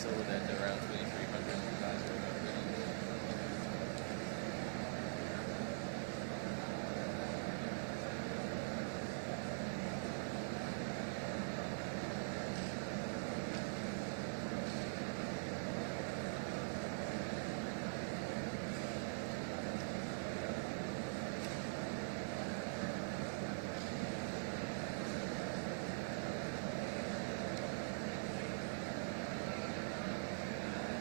sold at around 2,300 guys.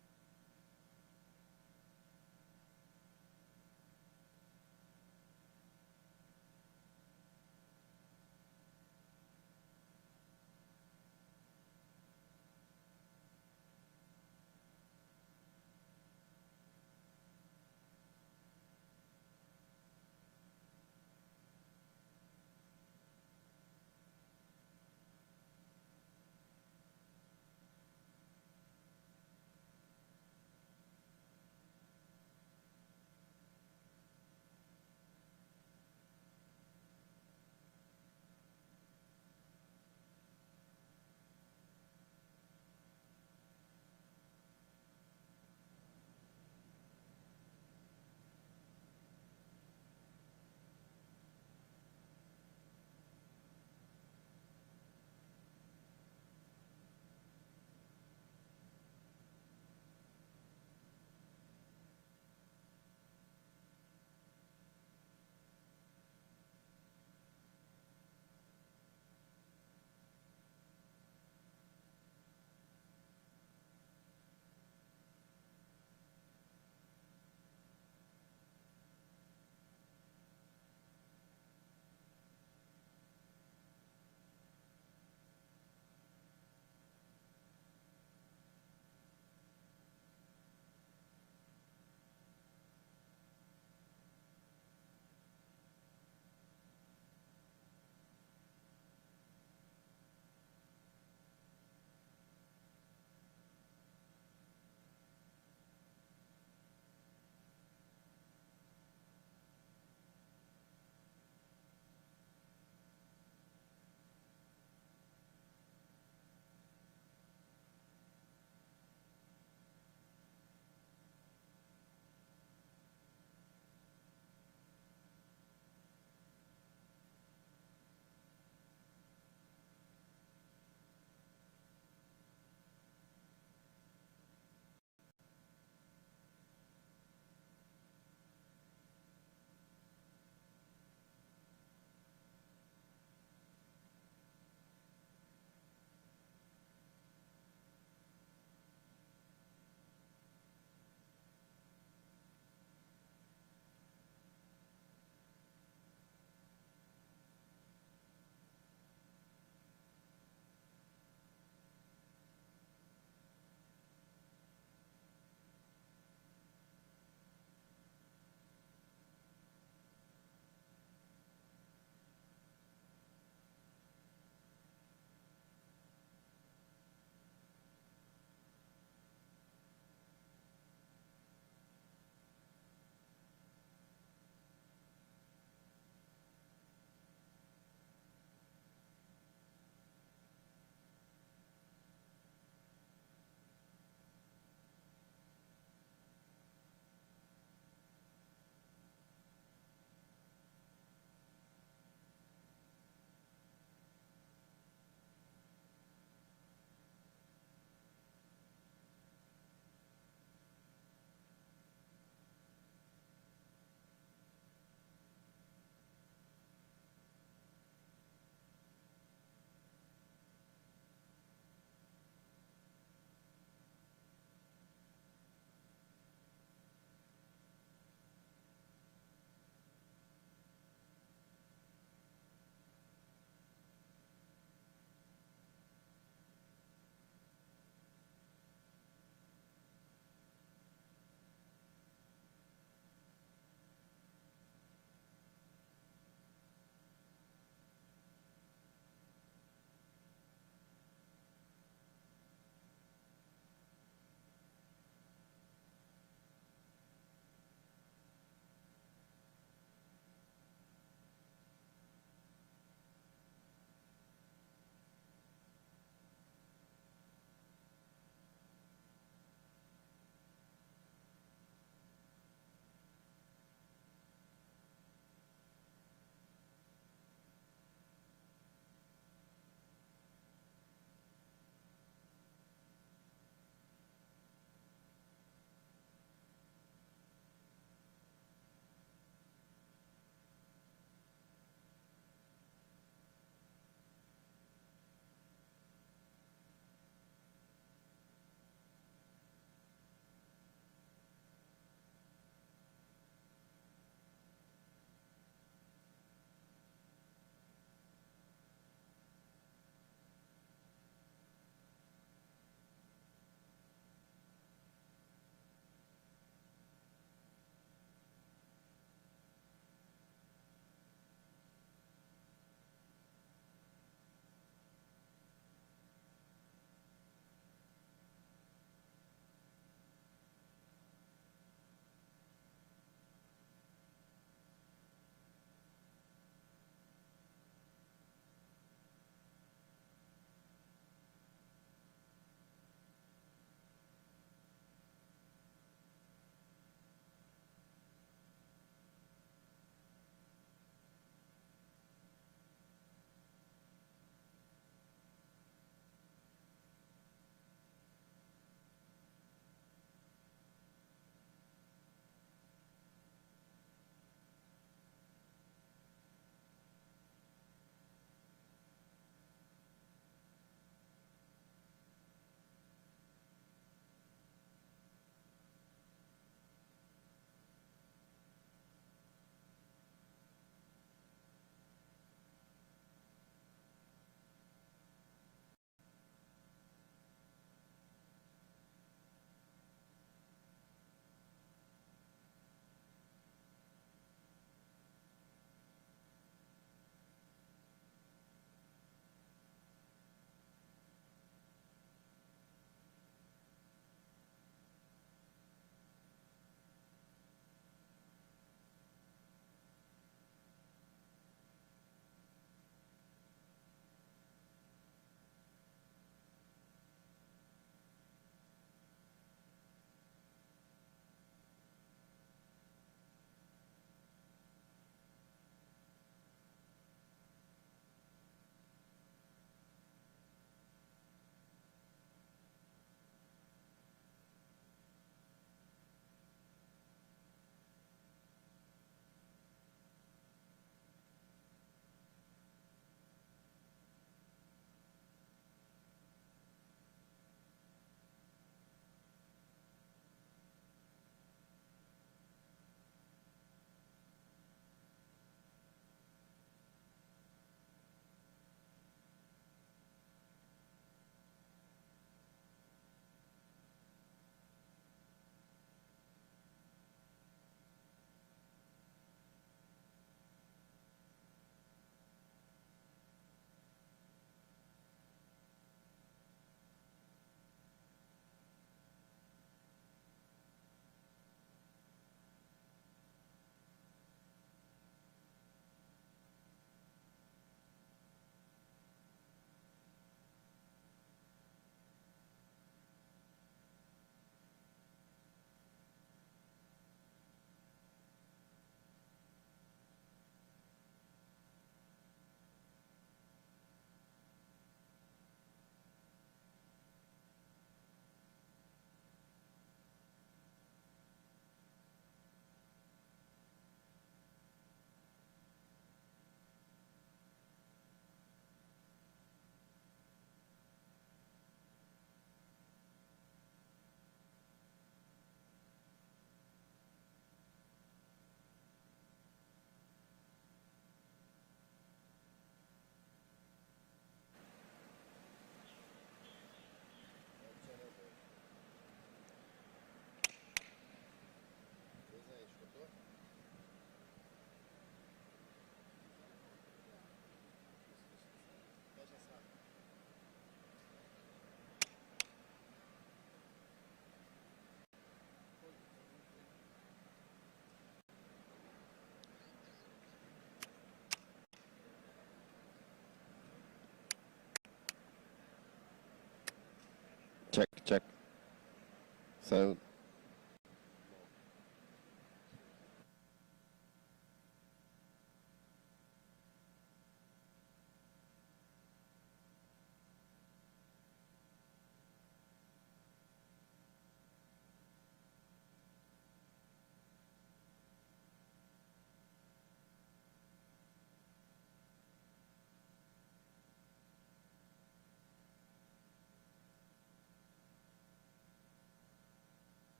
Check, check. So,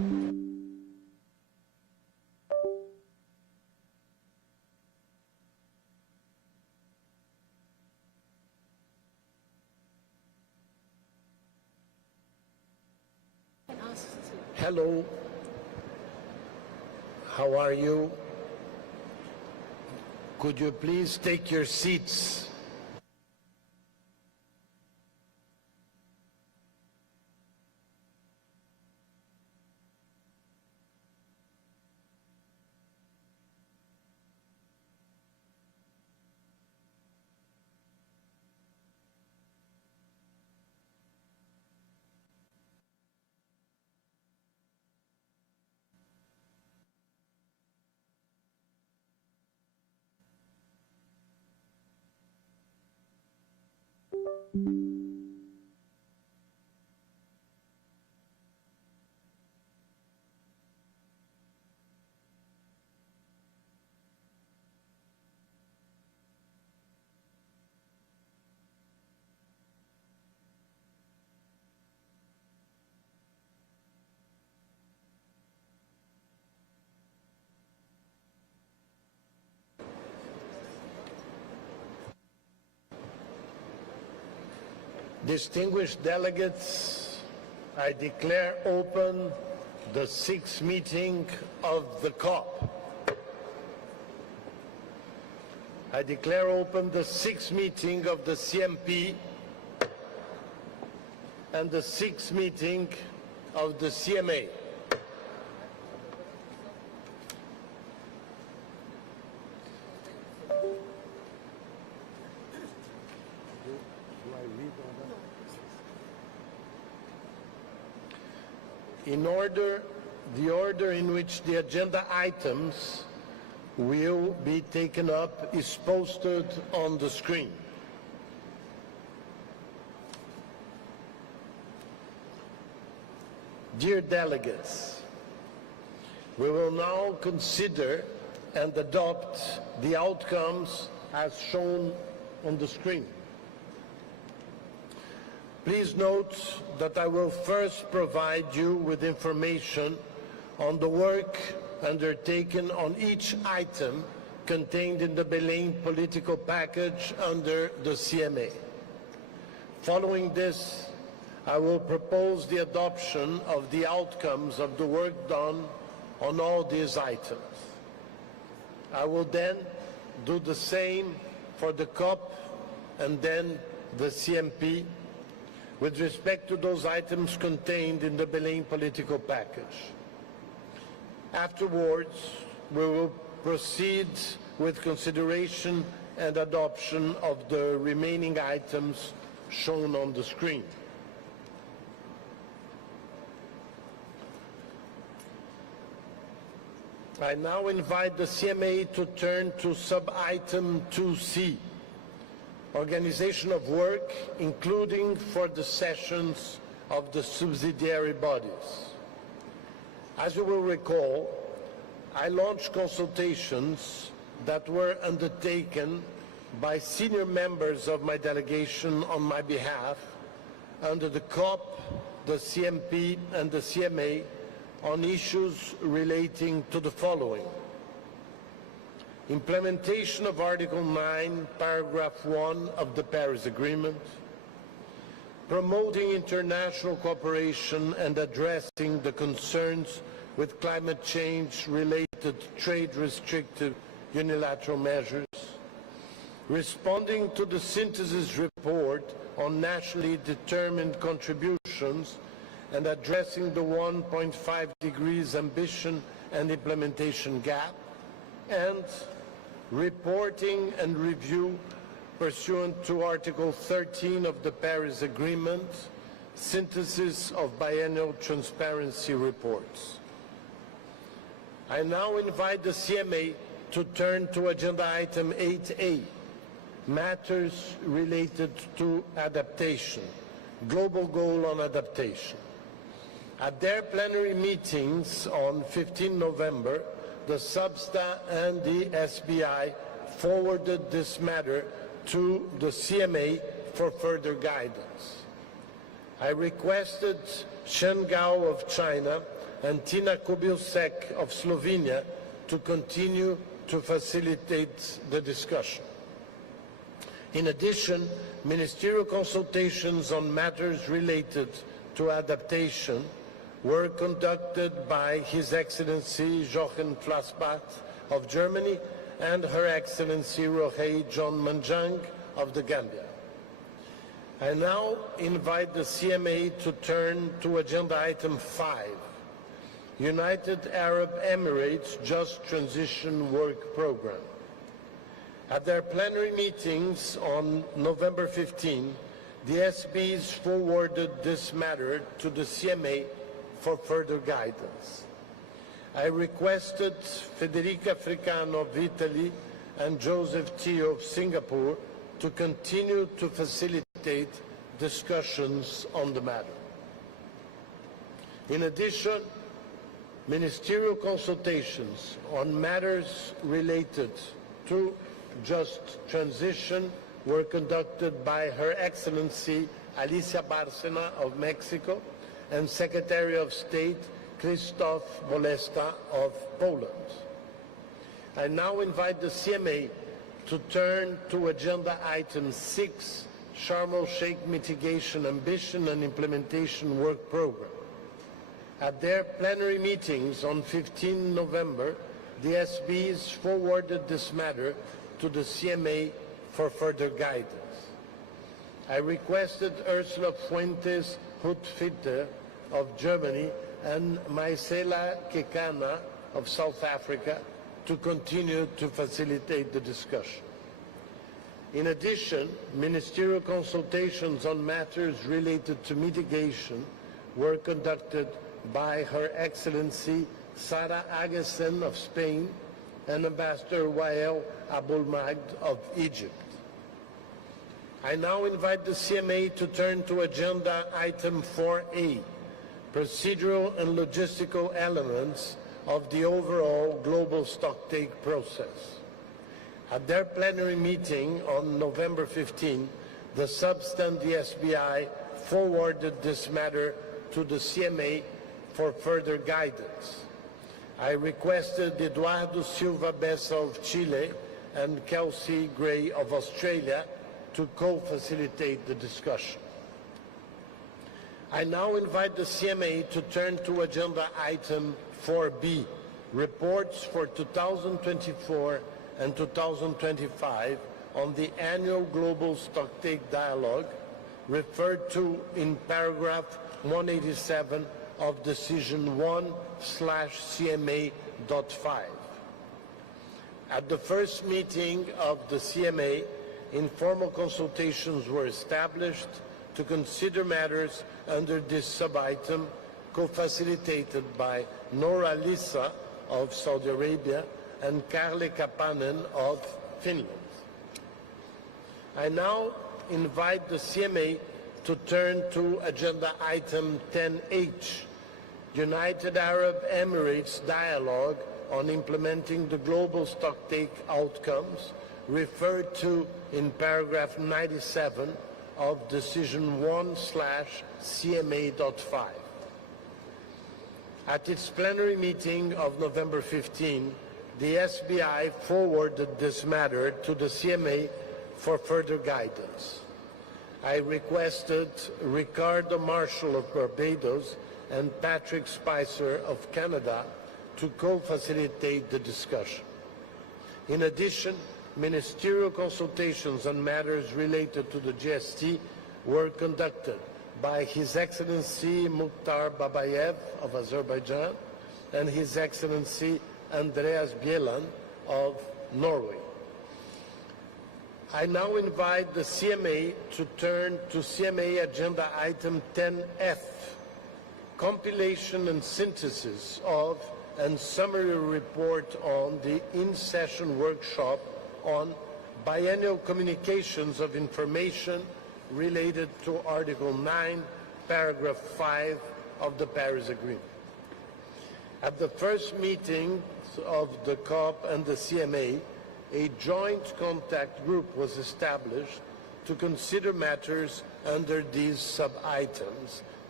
Hello, how are you? Could you please take your seats? Distinguished delegates, I declare open the sixth meeting of the COP. I declare open the sixth meeting of the CMP and the sixth meeting of the CMA. The order in which the agenda items will be taken up is posted on the screen. Dear delegates, we will now consider and adopt the outcomes as shown on the screen. Please note that I will first provide you with information on the work undertaken on each item contained in the Belém political package under the CMA. Following this, I will propose the adoption of the outcomes of the work done on all these items. I will then do the same for the COP and then the CMP with respect to those items contained in the Belém political package. Afterwards, we will proceed with consideration and adoption of the remaining items shown on the screen. I now invite the CMA to turn to sub-item 2C, organization of work, including for the sessions of the subsidiary bodies. As you will recall, I launched consultations that were undertaken by senior members of my delegation on my behalf under the COP, the CMP and the CMA on issues relating to the following: implementation of Article 9, Paragraph 1 of the Paris Agreement, promoting international cooperation and addressing the concerns with climate change related trade restrictive unilateral measures, responding to the synthesis report on nationally determined contributions and addressing the 1.5 degrees ambition and implementation gap, and reporting and review pursuant to Article 13 of the Paris Agreement, synthesis of biennial transparency reports. I now invite the CMA to turn to agenda item 8A, matters related to adaptation, global goal on adaptation. At their plenary meetings on 15 November, the SUBSTA and the SBI forwarded this matter to the CMA for further guidance. I requested Shen Gao of China and Tina Kobilsek of Slovenia to continue to facilitate the discussion. In addition, ministerial consultations on matters related to adaptation were conducted by His Excellency Jochen Flassbach of Germany and Her Excellency Rohei John Manjang of the Gambia. I now invite the CMA to turn to agenda item 5, United Arab Emirates Just Transition Work Programme. At their plenary meetings on November 15, the SBs forwarded this matter to the CMA for further guidance. I requested Federica Fricano of Italy and Joseph Teo of Singapore to continue to facilitate discussions on the matter. In addition, ministerial consultations on matters related to just transition were conducted by Her Excellency Alicia Bárcena of Mexico and Secretary of State Krzysztof Bolesta of Poland. I now invite the CMA to turn to agenda item 6, Sharm el-Sheikh Mitigation Ambition and Implementation Work Programme. At their plenary meetings on 15 November, the SBs forwarded this matter to the CMA for further guidance. I requested Ursula Fuentes Hutfitter of Germany and Maisela Kekana of South Africa to continue to facilitate the discussion. In addition, ministerial consultations on matters related to mitigation were conducted by Her Excellency Sara Agesen of Spain and Ambassador Wael Abulmagd of Egypt. I now invite the CMA to turn to agenda item 4A, procedural and logistical elements of the overall global stocktake process. At their plenary meeting on November 15, the SUBST and the SBI forwarded this matter to the CMA for further guidance. I requested Eduardo Silva Bessa of Chile and Kelsey Gray of Australia to co-facilitate the discussion. I now invite the CMA to turn to agenda item 4B, reports for 2024 and 2025 on the annual Global Stocktake Dialogue, referred to in paragraph 187 of Decision 1/CMA.5. At the first meeting of the CMA, informal consultations were established to consider matters under this sub-item, co-facilitated by Nora Lisa of Saudi Arabia and Karle Kapanen of Finland. I now invite the CMA to turn to agenda item 10H, United Arab Emirates Dialogue on Implementing the Global Stocktake Outcomes, referred to in paragraph 97 of Decision 1/CMA.5. At its plenary meeting of November 15, the SBI forwarded this matter to the CMA for further guidance. I requested Ricardo Marshall of Barbados and Patrick Spicer of Canada to co-facilitate the discussion. In addition, ministerial consultations on matters related to the GST were conducted by His Excellency Mukhtar Babayev of Azerbaijan and His Excellency Andreas Bielan of Norway. I now invite the CMA to turn to CMA agenda item 10F, compilation and synthesis of and summary report on the in-session workshop on biennial communications of information related to Article 9, Paragraph 5 of the Paris Agreement. At the first meeting of the COP and the CMA, a joint contact group was established to consider matters under these sub-items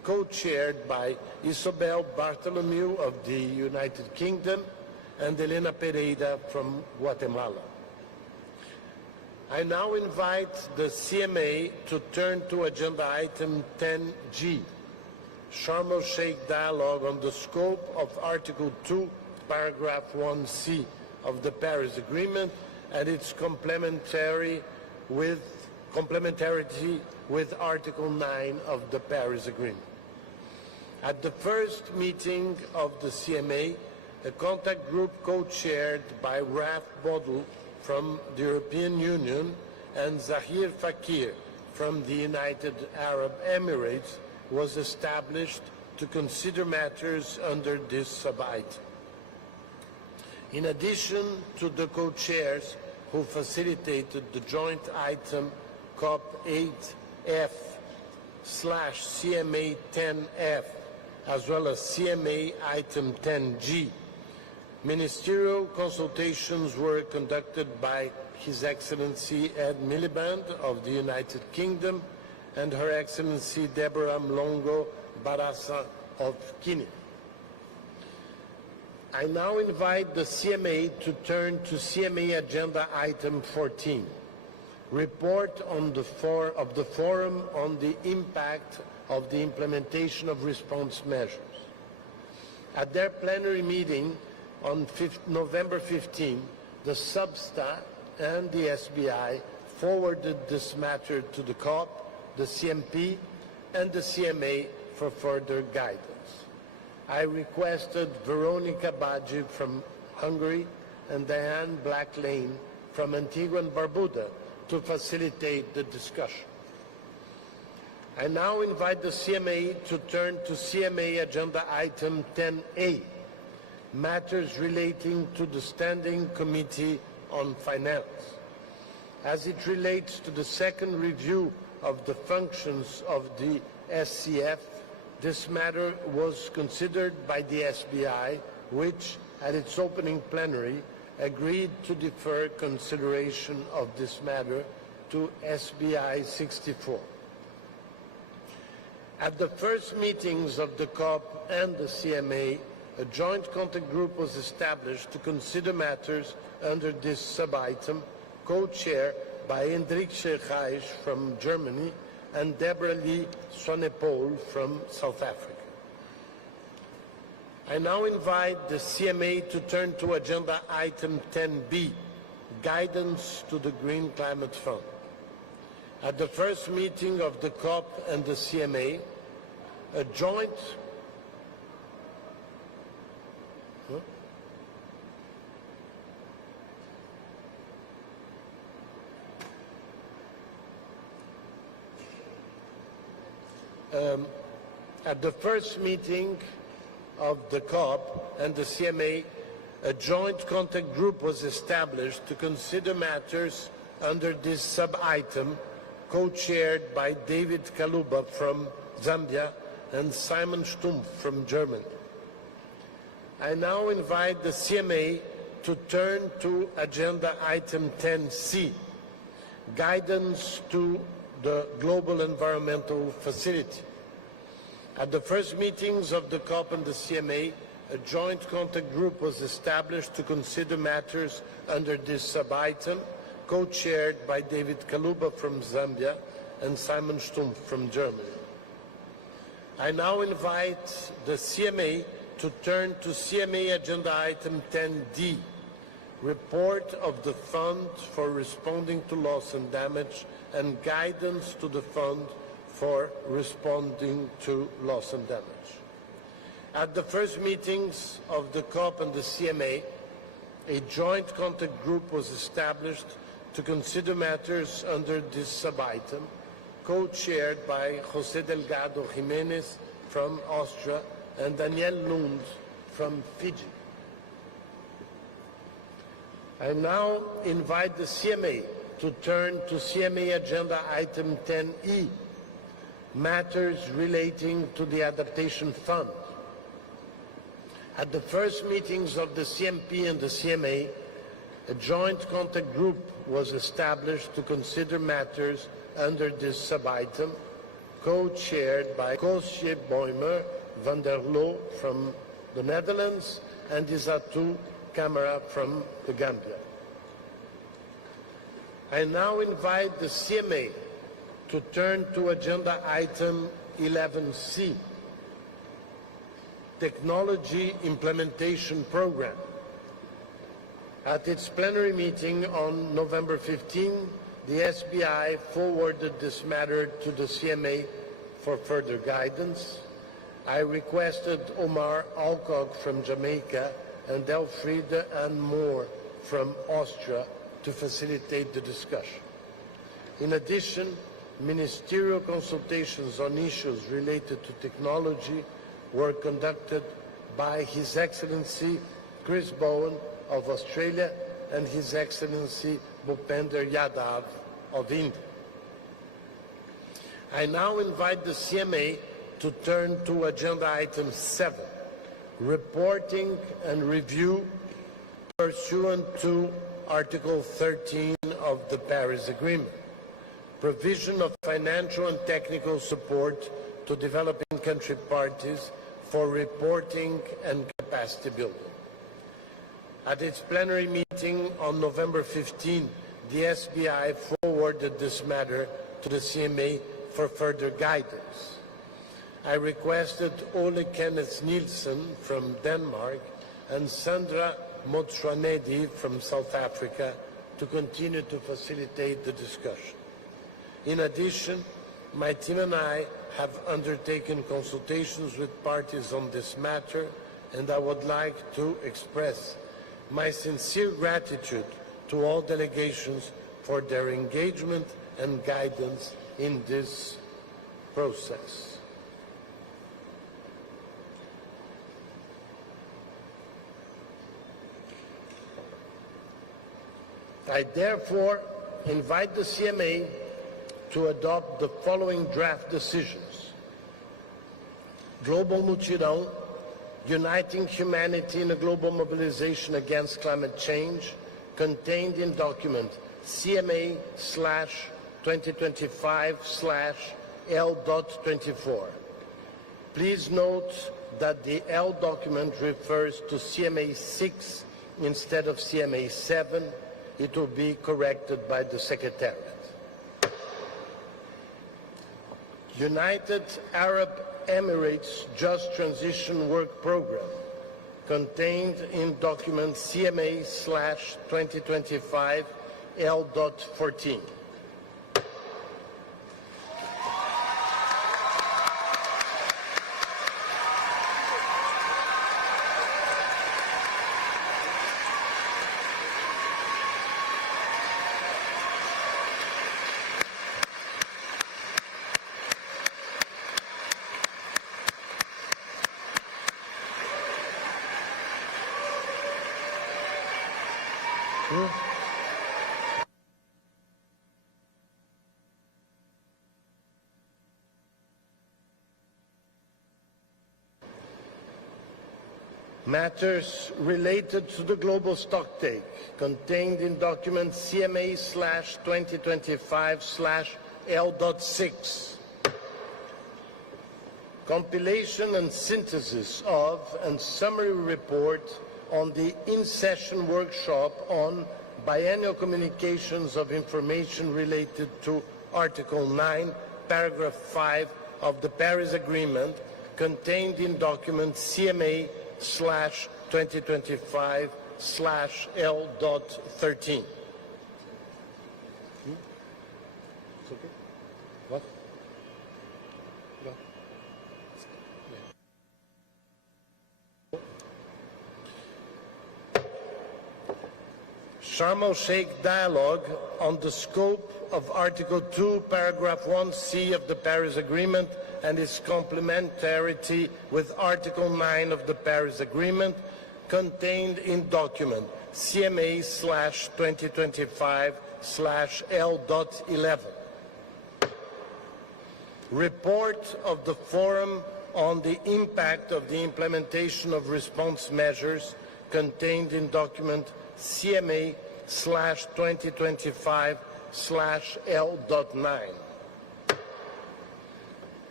co-chaired by Isobel Bartholomew of the United Kingdom and Elena Pereira from Guatemala. I now invite the CMA to turn to agenda item 10G, Sharm el-Sheikh dialogue on the scope of Article 2, paragraph 1C of the Paris Agreement and its complementarity with Article 9 of the Paris Agreement. At the first meeting of the CMA, a contact group co-chaired by Raf Bodl from the European Union and Zahir Fakir from the United Arab Emirates was established to consider matters under this sub-item. In addition to the co-chairs who facilitated the joint item COP8F/CMA 10F as well as CMA item 10G, ministerial consultations were conducted by His Excellency Ed Miliband of the United Kingdom and Her Excellency Deborah Mlongo Barasa of Guinea. I now invite the CMA to turn to CMA Agenda Item 14, Report on the Forum on the Impact of the Implementation of Response Measures. At their plenary meeting on November 15, the SUBSTA and the SBI forwarded this matter to the COP, the CMP, and the CMA for further guidance. I requested Veronica Badji from Hungary and Diane Blacklane from Antigua and Barbuda to facilitate the discussion. I now invite the CMA to turn to CMA Agenda Item 10A, matters relating to the Standing Committee on Finance. As it relates to the second review of the functions of the SCF, this matter was considered by the SBI, which, at its opening plenary, agreed to defer consideration of this matter to SBI 64. At the first meetings of the COP and the CMA, a joint contact group was established to consider matters under this sub-item, co-chaired by Hendrikje Reis from Germany and Deborah Lee Swanepoel from South Africa. I now invite the CMA to turn to Agenda Item 10B, Guidance to the Green Climate Fund. At the first meeting of the COP and the CMA, a joint at the first meeting of the COP and the CMA, a joint contact group was established to consider matters under this sub-item, co-chaired by David Kaluba from Zambia and Simon Stumpf from Germany. I now invite the CMA to turn to Agenda Item 10C, Guidance to the Global Environmental Facility. At the first meetings of the COP and the CMA, a joint contact group was established to consider matters under this sub-item, co-chaired by David Kaluba from Zambia and Simon Stumpf from Germany. I now invite the CMA to turn to CMA Agenda Item 10D, Report of the Fund for Responding to Loss and Damage and Guidance to the Fund for Responding to Loss and Damage. At the first meetings of the COP and the CMA, a joint contact group was established to consider matters under this sub-item, co-chaired by José Delgado Jiménez from Austria and Daniel Lund from Fiji. I now invite the CMA to turn to CMA Agenda Item 10E, matters relating to the Adaptation Fund. At the first meetings of the CMP and the CMA, a joint contact group was established to consider matters under this sub-item, co-chaired by Koosje Boymer van der Loo from the Netherlands and Isatu Camara from the Gambia. I now invite the CMA to turn to agenda item 11C, Technology Implementation Program. At its plenary meeting on November 15, the SBI forwarded this matter to the CMA for further guidance. I requested Omar Alcock from Jamaica and Elfriede Ann Moore from Austria to facilitate the discussion. In addition, ministerial consultations on issues related to technology were conducted by His Excellency Chris Bowen of Australia and His Excellency Bhupender Yadav of India. I now invite the CMA to turn to agenda item 7, reporting and review pursuant to Article 13 of the Paris Agreement, provision of financial and technical support to developing country parties for reporting and capacity building. At its plenary meeting on November 15, the SBI forwarded this matter to the CMA for further guidance. I requested Ole Kenneth Nielsen from Denmark and Sandra Motswanedi from South Africa to continue to facilitate the discussion. In addition, my team and I have undertaken consultations with parties on this matter, and I would like to express my sincere gratitude to all delegations for their engagement and guidance in this process. I therefore invite the CMA to adopt the following draft decisions. Global Mutirão, Uniting Humanity in a Global Mobilization Against Climate Change, contained in document CMA/2025/L.24. Please note that the L document refers to CMA 6 instead of CMA 7. It will be corrected by the Secretariat. United Arab Emirates Just Transition Work Program, contained in document CMA/2025/L.14. Matters related to the global stocktake, contained in document CMA/2025/L.6. Compilation and synthesis of and summary report on the in-session workshop on biennial communications of information related to Article 9, Paragraph 5 of the Paris Agreement, contained in document CMA/2025/L.13. It's okay? What? No. Sharm el-Sheikh dialogue on the scope of Article 2, Paragraph 1C of the Paris Agreement and its complementarity with Article 9 of the Paris Agreement, contained in document CMA/2025/L.11. Report of the Forum on the Impact of the Implementation of Response Measures, contained in document CMA/2025/L.9.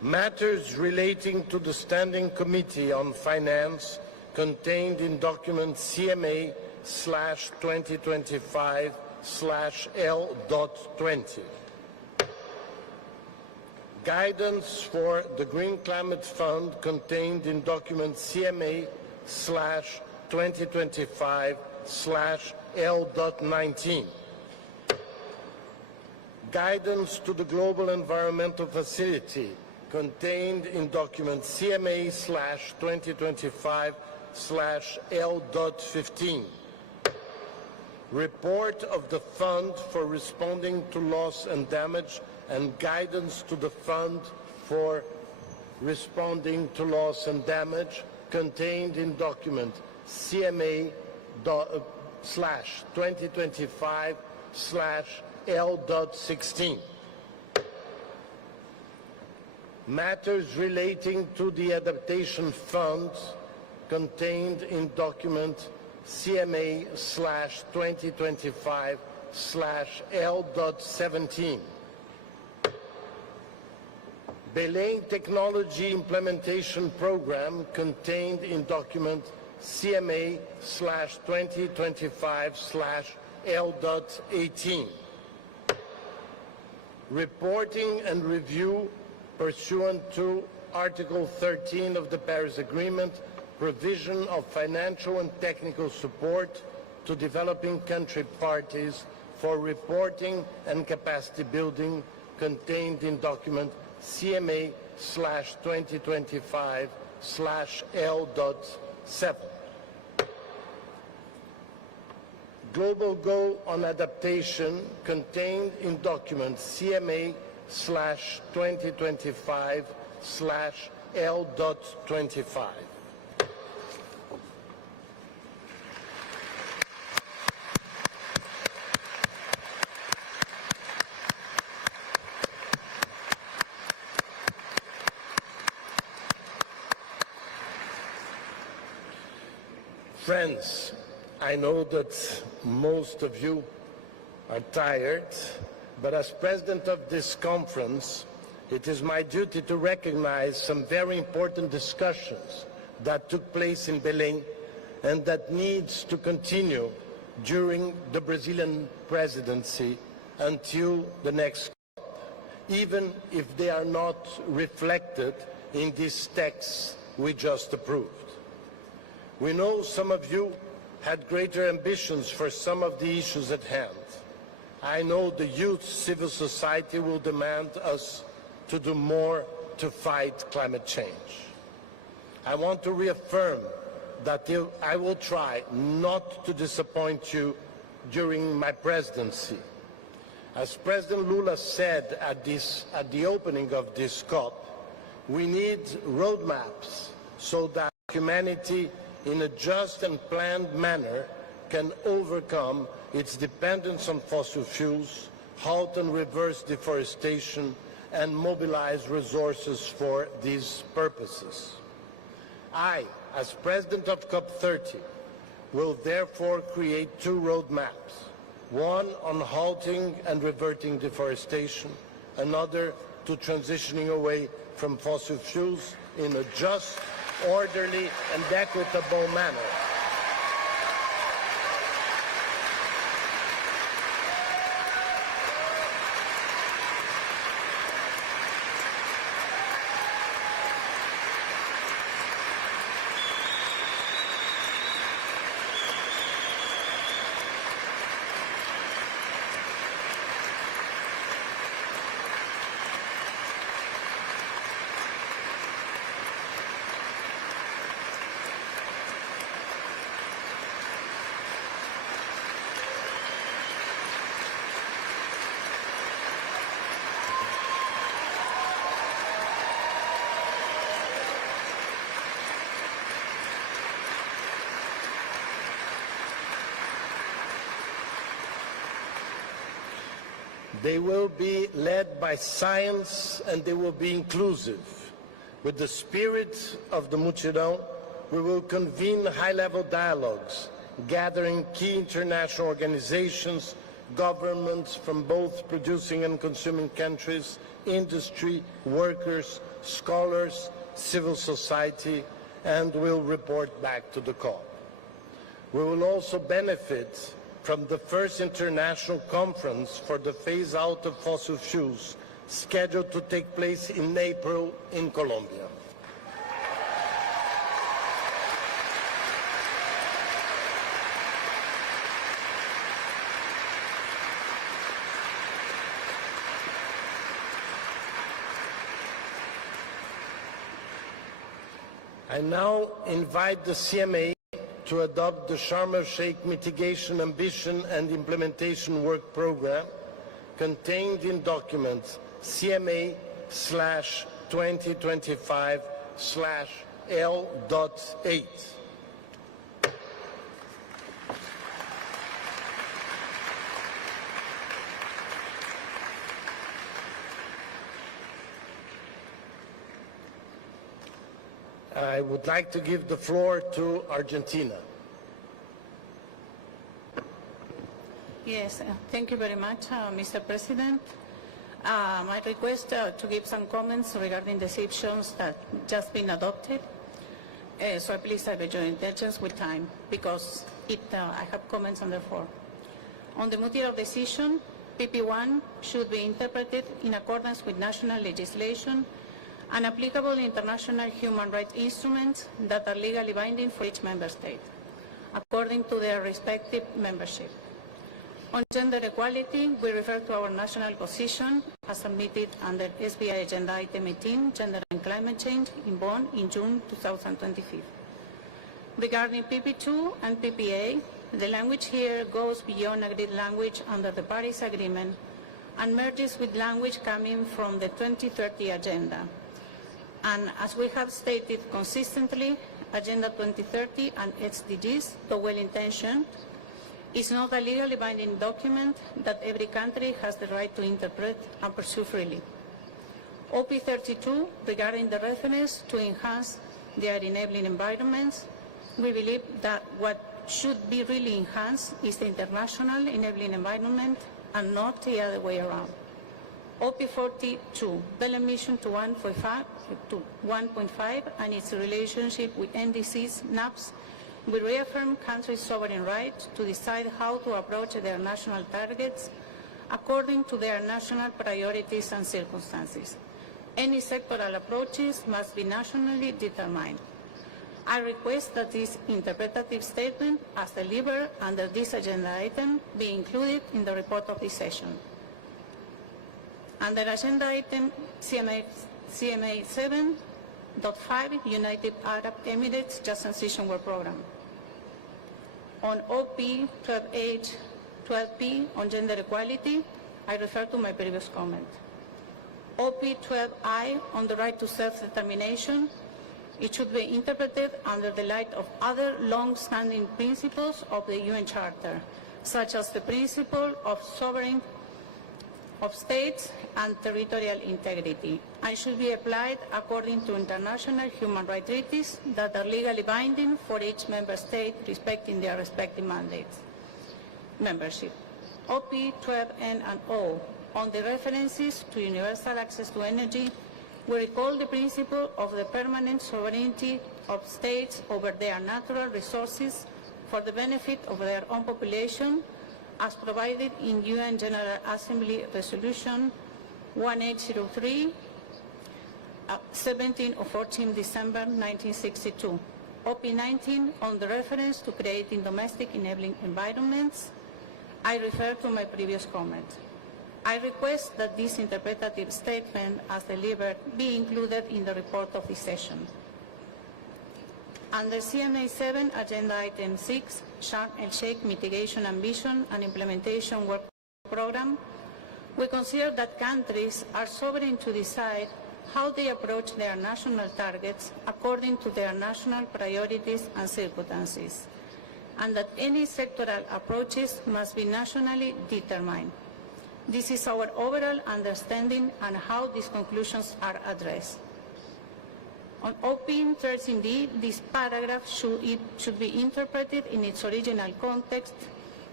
Matters relating to the Standing Committee on Finance contained in document CMA/2025/L.20. Guidance for the Green Climate Fund contained in document CMA/2025/L.19. Guidance to the Global Environmental Facility contained in document CMA/2025/L.15. Report of the Fund for Responding to Loss and Damage and guidance to the Fund for Responding to Loss and Damage contained in document CMA/2025/L.16. Matters relating to the Adaptation Fund contained in document CMA/2025/L.17. Belém Technology Implementation Program contained in document CMA/2025/L.18. Reporting and review pursuant to Article 13 of the Paris Agreement, provision of financial and technical support to developing country parties for reporting and capacity building contained in document CMA/2025/L.7. Global Goal on Adaptation contained in document CMA/2025/L.25. Friends, I know that most of you are tired, but as president of this conference, it is my duty to recognize some very important discussions that took place in Belém and that needs to continue during the Brazilian presidency until the next COP, even if they are not reflected in these texts we just approved. We know some of you had greater ambitions for some of the issues at hand. I know the youth civil society will demand us to do more to fight climate change. I want to reaffirm that I will try not to disappoint you during my presidency. As President Lula said at the opening of this COP, we need roadmaps so that humanity in a just and planned manner can overcome its dependence on fossil fuels, halt and reverse deforestation, and mobilize resources for these purposes. I, as President of COP30, will therefore create two roadmaps, one on halting and reverting deforestation, another to transitioning away from fossil fuels in a just, orderly and equitable manner. They will be led by science and they will be inclusive. With the spirit of the Mutirão, we will convene high-level dialogues, gathering key international organizations, governments from both producing and consuming countries, industry, workers, scholars, civil society, and will report back to the COP. We will also benefit from the first international conference for the phase-out of fossil fuels, scheduled to take place in April in Colombia. I now invite the CMA to adopt the Sharm el-Sheikh Mitigation Ambition and Implementation Work Program contained in document CMA/2025/L.8. I would like to give the floor to Argentina. Yes, thank you very much, Mr. President. I request to give some comments regarding decisions that just been adopted. So please have your indulgence with time, because I have comments on the floor. On the material decision, PP1 should be interpreted in accordance with national legislation and applicable international human rights instruments that are legally binding for each member state, according to their respective membership. On gender equality, we refer to our national position as submitted under SBI Agenda Item 18, Gender and Climate Change, in Bonn in June 2025. Regarding PP2 and PPA, the language here goes beyond agreed language under the Paris Agreement and merges with language coming from the 2030 Agenda. And as we have stated consistently, Agenda 2030 and SDGs, though well-intentioned, is not a legally binding document that every country has the right to interpret and pursue freely. OP32, regarding the reference to enhance their enabling environments, we believe that what should be really enhanced is the international enabling environment and not the other way around. OP42, the emission to 1.5 and its relationship with NDCs, NAPs, we reaffirm countries' sovereign right to decide how to approach their national targets according to their national priorities and circumstances. Any sectoral approaches must be nationally determined. I request that this interpretative statement, as delivered under this agenda item, be included in the report of this session. Under agenda item CMA 7.5, United Arab Emirates Just Transition Work Program. On OP 12H, 12P on gender equality, I refer to my previous comment. OP 12I on the right to self-determination, it should be interpreted under the light of other long-standing principles of the UN Charter, such as the principle of sovereignty of states and territorial integrity, and should be applied according to international human rights treaties that are legally binding for each member state respecting their respective mandates. Membership. OP 12N and O on the references to universal access to energy, we recall the principle of the permanent sovereignty of states over their natural resources for the benefit of their own population, as provided in UN General Assembly Resolution 1803, 17 of 14 December 1962. OP19 on the reference to creating domestic enabling environments, I refer to my previous comment. I request that this interpretative statement, as delivered, be included in the report of this session. Under CMA 7, Agenda Item 6, Sharm el-Sheikh Mitigation Ambition and Implementation Work Program, we consider that countries are sovereign to decide how they approach their national targets according to their national priorities and circumstances, and that any sectoral approaches must be nationally determined. This is our overall understanding and how these conclusions are addressed. On OP 13D, this paragraph should be interpreted in its original context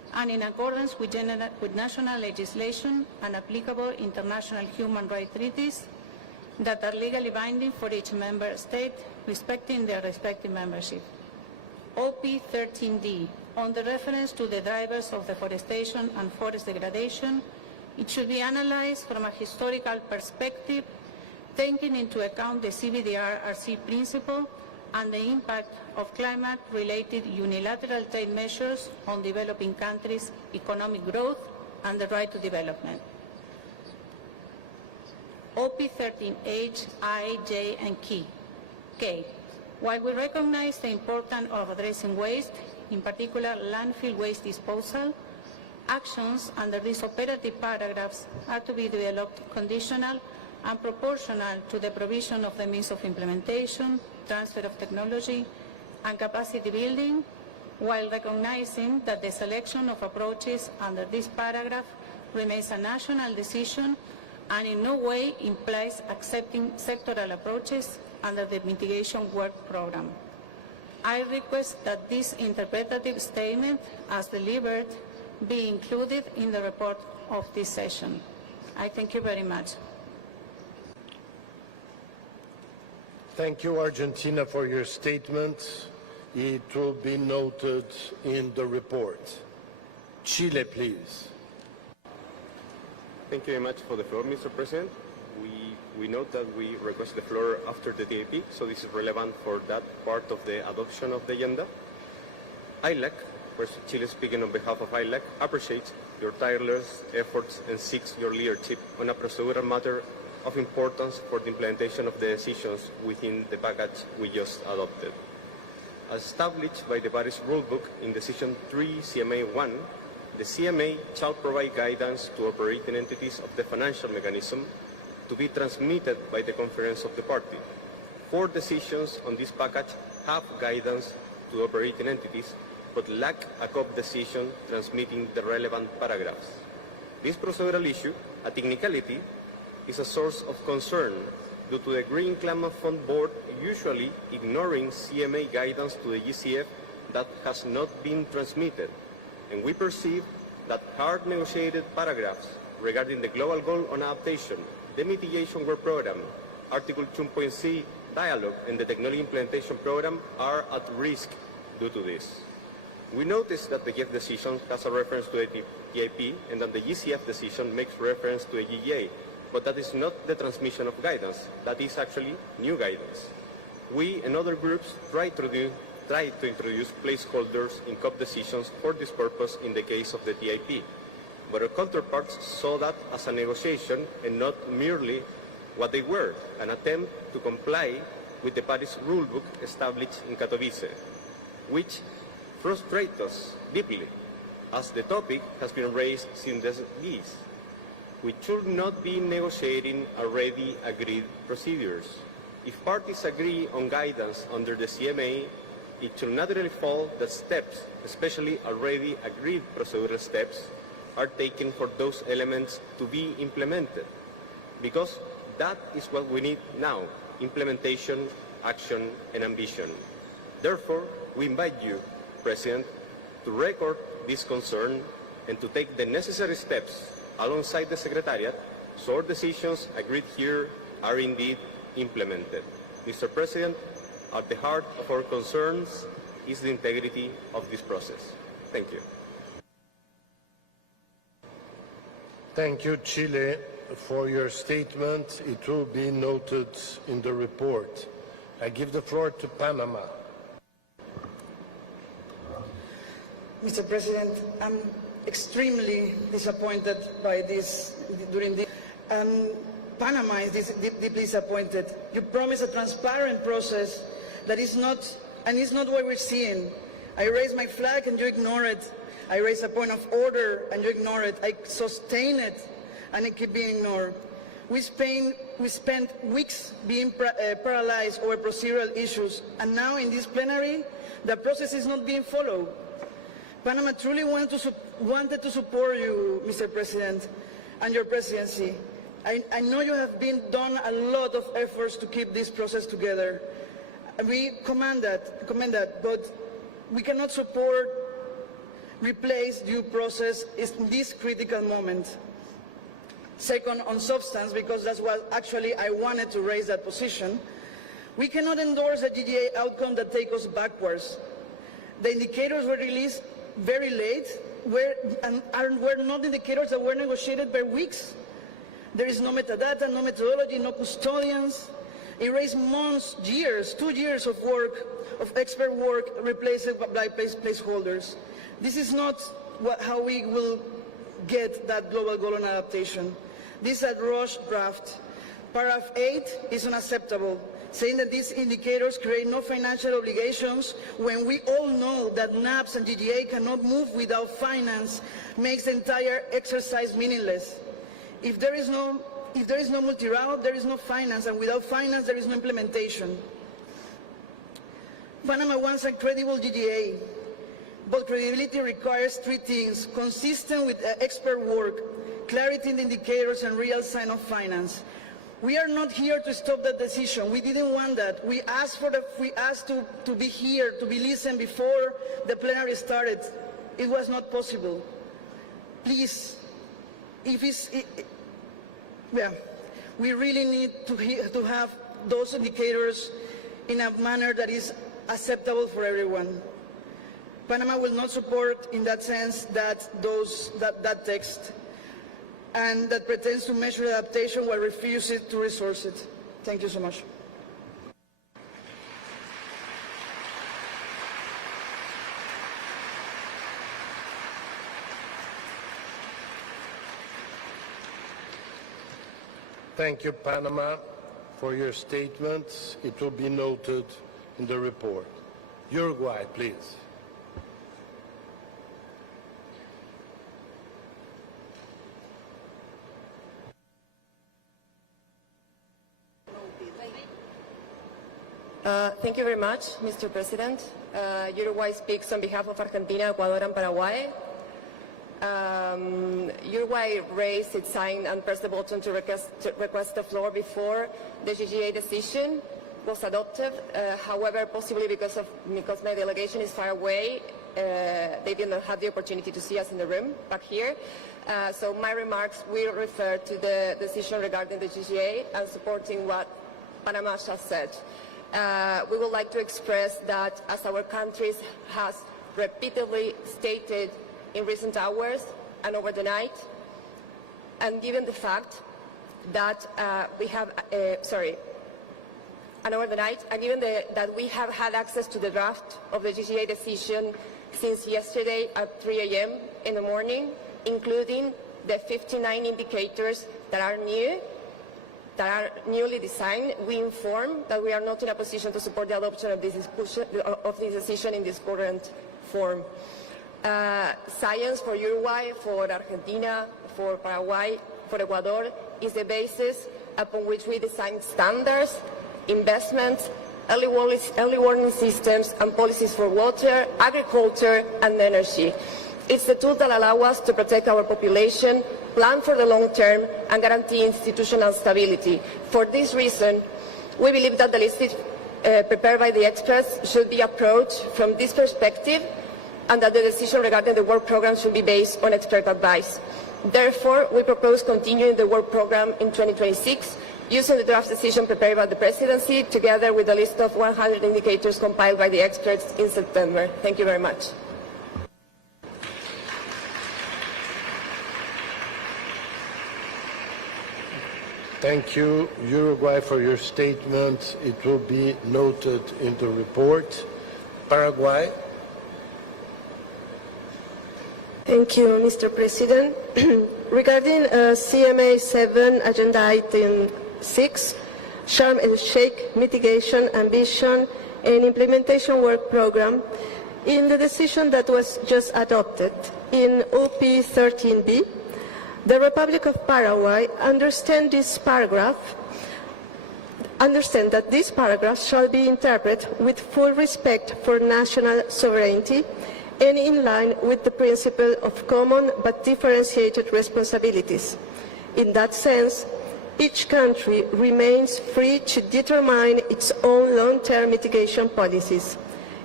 and in accordance with national legislation and applicable international human rights treaties that are legally binding for each member state, respecting their respective membership. OP13D, on the reference to the drivers of deforestation and forest degradation, it should be analyzed from a historical perspective, taking into account the CBDR-RC principle and the impact of climate-related unilateral trade measures on developing countries' economic growth and the right to development. OP13H, I, J, and K. While we recognize the importance of addressing waste, in particular landfill waste disposal, actions under these operative paragraphs are to be developed conditional and proportional to the provision of the means of implementation, transfer of technology, and capacity building, while recognizing that the selection of approaches under this paragraph remains a national decision and in no way implies accepting sectoral approaches under the mitigation work program. I request that this interpretative statement, as delivered, be included in the report of this session. I thank you very much. Thank you, Argentina, for your statement. It will be noted in the report. Chile, please. Thank you very much for the floor, Mr. President. We note that we request the floor after the TAP, so this is relevant for that part of the adoption of the agenda. ILAC, Chile speaking on behalf of ILAC, appreciates your tireless efforts and seeks your leadership on a procedural matter of importance for the implementation of the decisions within the package we just adopted. As established by the Paris Rulebook in Decision 3 CMA 1, the CMA shall provide guidance to operating entities of the financial mechanism to be transmitted by the Conference of the Parties. 4 decisions on this package have guidance to operating entities, but lack a COP decision transmitting the relevant paragraphs. This procedural issue, a technicality, is a source of concern due to the Green Climate Fund Board usually ignoring CMA guidance to the GCF that has not been transmitted, and we perceive that hard negotiated paragraphs regarding the global goal on adaptation, the mitigation work program, Article 2.c dialogue, and the technology implementation program are at risk due to this. We notice that the GF decision has a reference to a TIP and that the GCF decision makes reference to a GEA, but that is not the transmission of guidance. That is actually new guidance. We and other groups try to introduce placeholders in COP decisions for this purpose in the case of the TIP, but our counterparts saw that as a negotiation and not merely what they were, an attempt to comply with the Paris Rulebook established in Katowice, which frustrates us deeply, as the topic has been raised since this. We should not be negotiating already agreed procedures. If parties agree on guidance under the CMA, it should naturally follow that steps, especially already agreed procedural steps, are taken for those elements to be implemented, because that is what we need now: implementation, action, and ambition. Therefore, we invite you, President, to record this concern and to take the necessary steps alongside the Secretariat so our decisions agreed here are indeed implemented. Mr. President, at the heart of our concerns is the integrity of this process. Thank you. Thank you, Chile, for your statement. It will be noted in the report. I give the floor to Panama. Mr. President, I'm extremely disappointed by this during the Panama is deeply disappointed. You promised a transparent process that is not, and it's not what we're seeing. I raised my flag and you ignore it. I raised a point of order and you ignore it. I sustain it and it keep being ignored. We spent weeks being paralyzed over procedural issues, and now in this plenary, the process is not being followed. Panama truly wanted to support you, Mr. President, and your presidency. I know you have done a lot of efforts to keep this process together. We commend that, but we cannot support replace due process in this critical moment. Second, on substance, because that's what actually I wanted to raise that position, we cannot endorse a GGA outcome that takes us backwards. The indicators were released very late, were not indicators that were negotiated by weeks. There is no metadata, no methodology, no custodians. It raised months, years, 2 years of work, of expert work, replaced by placeholders. This is not how we will get that global goal on adaptation. This is a rushed draft. Paragraph 8 is unacceptable, saying that these indicators create no financial obligations when we all know that NAPS and GGA cannot move without finance, makes the entire exercise meaningless. If there is no multi-route, there is no finance, and without finance, there is no implementation. Panama wants a credible GGA, but credibility requires 3 things: consistent with expert work, clarity in the indicators, and real sign of finance. We are not here to stop that decision. We didn't want that. We asked to be here, to be listened before the plenary started. It was not possible. Please, we really need to have those indicators in a manner that is acceptable for everyone. Panama will not support, in that sense, that text, and that pretends to measure adaptation while refusing to resource it. Thank you so much. Thank you, Panama, for your statements. It will be noted in the report. Uruguay, please. Thank you very much, Mr. President. Uruguay speaks on behalf of Argentina, Ecuador, and Paraguay. Uruguay raised its sign and pressed the button to request the floor before the GGA decision was adopted. However, possibly because my delegation is far away, they did not have the opportunity to see us in the room back here. So my remarks will refer to the decision regarding the GGA and supporting what Panama just said. We would like to express that, as our country has repeatedly stated in recent hours and over the night, and given the fact that we have had access to the draft of the GGA decision since yesterday at 3 a.m. in the morning, including the 59 indicators that are newly designed, we inform that we are not in a position to support the adoption of this decision in this current form. Science for Uruguay, for Argentina, for Paraguay, for Ecuador is the basis upon which we design standards, investments, early warning systems, and policies for water, agriculture, and energy. It's the tool that allows us to protect our population, plan for the long term, and guarantee institutional stability. For this reason, we believe that the list prepared by the experts should be approached from this perspective, and that the decision regarding the work program should be based on expert advice. Therefore, we propose continuing the work program in 2026, using the draft decision prepared by the Presidency, together with a list of 100 indicators compiled by the experts in September. Thank you very much. Thank you, Uruguay, for your statement. It will be noted in the report. Paraguay. Thank you, Mr. President. Regarding CMA 7, Agenda Item 6, Sharm el-Sheikh Mitigation, Ambition, and Implementation Work Program, in the decision that was just adopted in OP 13B, the Republic of Paraguay understand that this paragraph shall be interpreted with full respect for national sovereignty and in line with the principle of common but differentiated responsibilities. In that sense, each country remains free to determine its own long-term mitigation policies.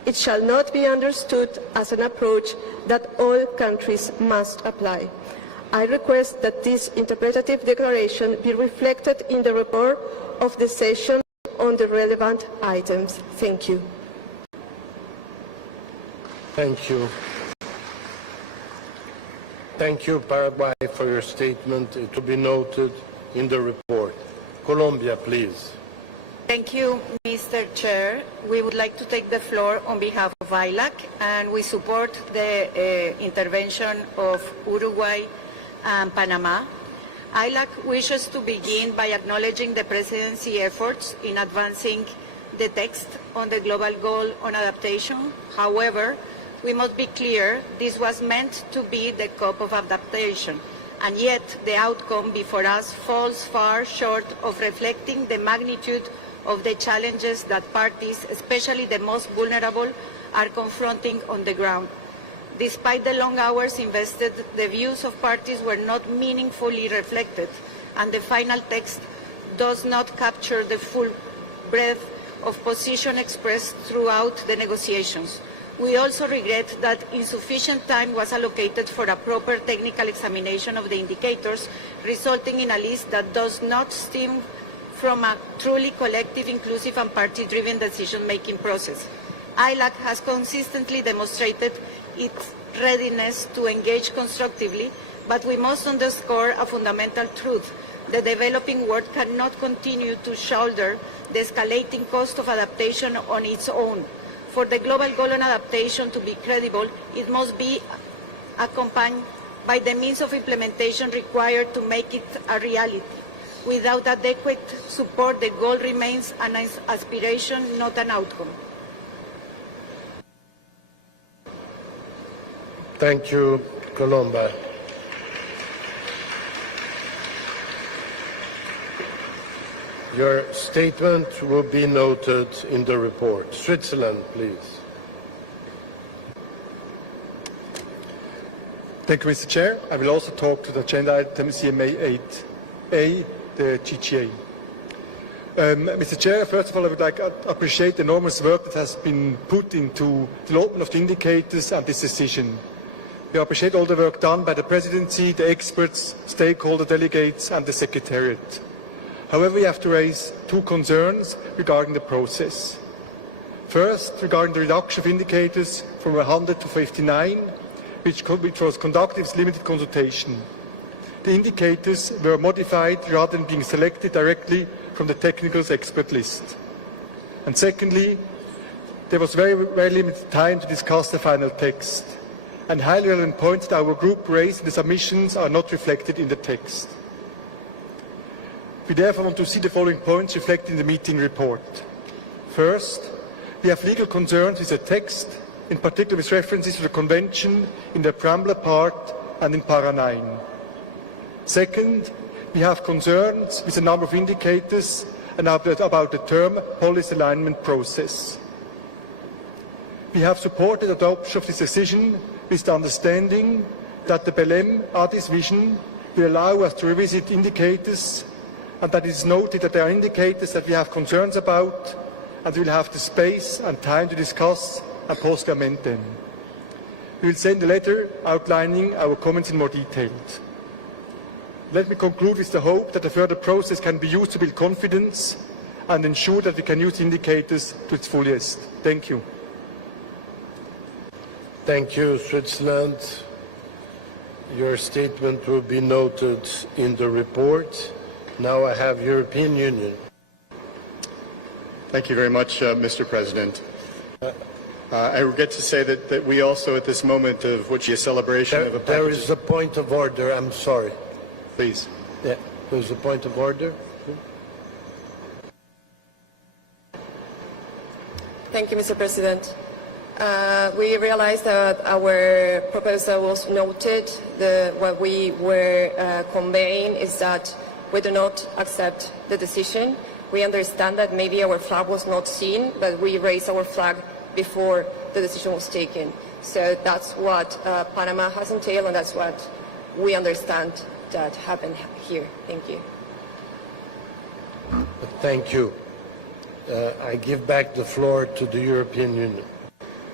It shall not be understood as an approach that all countries must apply. I request that this interpretative declaration be reflected in the report of the session on the relevant items. Thank you. Thank you. Thank you, Paraguay, for your statement. It will be noted in the report. Colombia, please. Thank you, Mr. Chair. We would like to take the floor on behalf of ILAC, and we support the intervention of Uruguay and Panama. ILAC wishes to begin by acknowledging the Presidency efforts in advancing the text on the global goal on adaptation. However, we must be clear this was meant to be the COP of adaptation, and yet the outcome before us falls far short of reflecting the magnitude of the challenges that parties, especially the most vulnerable, are confronting on the ground. Despite the long hours invested, the views of parties were not meaningfully reflected, and the final text does not capture the full breadth of position expressed throughout the negotiations. We also regret that insufficient time was allocated for a proper technical examination of the indicators, resulting in a list that does not stem from a truly collective, inclusive and party-driven decision-making process. ILAC has consistently demonstrated its readiness to engage constructively, but we must underscore a fundamental truth. The developing world cannot continue to shoulder the escalating cost of adaptation on its own. For the global goal on adaptation to be credible, it must be accompanied by the means of implementation required to make it a reality. Without adequate support, the goal remains an aspiration, not an outcome. Thank you, Colomba. Your statement will be noted in the report. Switzerland, please. Thank you, Mr. Chair. I will also talk to the agenda item CMA 8A, the GGA. Mr. Chair, first of all, I would like to appreciate the enormous work that has been put into the development of the indicators and this decision. We appreciate all the work done by the Presidency, the experts, stakeholder delegates and the Secretariat. However, we have to raise two concerns regarding the process. First, regarding the reduction of indicators from 100 to 59, which was conducted with limited consultation. The indicators were modified rather than being selected directly from the technical expert list. And secondly, there was very limited time to discuss the final text, and highly relevant points that our group raised in the submissions are not reflected in the text. We therefore want to see the following points reflected in the meeting report. First, we have legal concerns with the text, in particular with references to the Convention in the preamble part and in para 9. Second, we have concerns with the number of indicators and about the term policy alignment process. We have supported adoption of this decision with the understanding that the Belém-Addis vision will allow us to revisit indicators, and that it is noted that there are indicators that we have concerns about, and we will have the space and time to discuss and possibly amend them. We will send a letter outlining our comments in more detail. Let me conclude with the hope that the further process can be used to build confidence and ensure that we can use indicators to its fullest. Thank you. Thank you, Switzerland. Your statement will be noted in the report. Now I have European Union. Thank you very much, Mr. President. I regret to say that we also, at this moment of which is a celebration of a package... There is a point of order. I'm sorry. Please. Yeah, there's a point of order. Thank you, Mr. President. We realized that our proposal was noted. What we were conveying is that we do not accept the decision. We understand that maybe our flag was not seen, but we raised our flag before the decision was taken. So that's what Panama has entailed, and that's what we understand that happened here. Thank you. Thank you. I give back the floor to the European Union.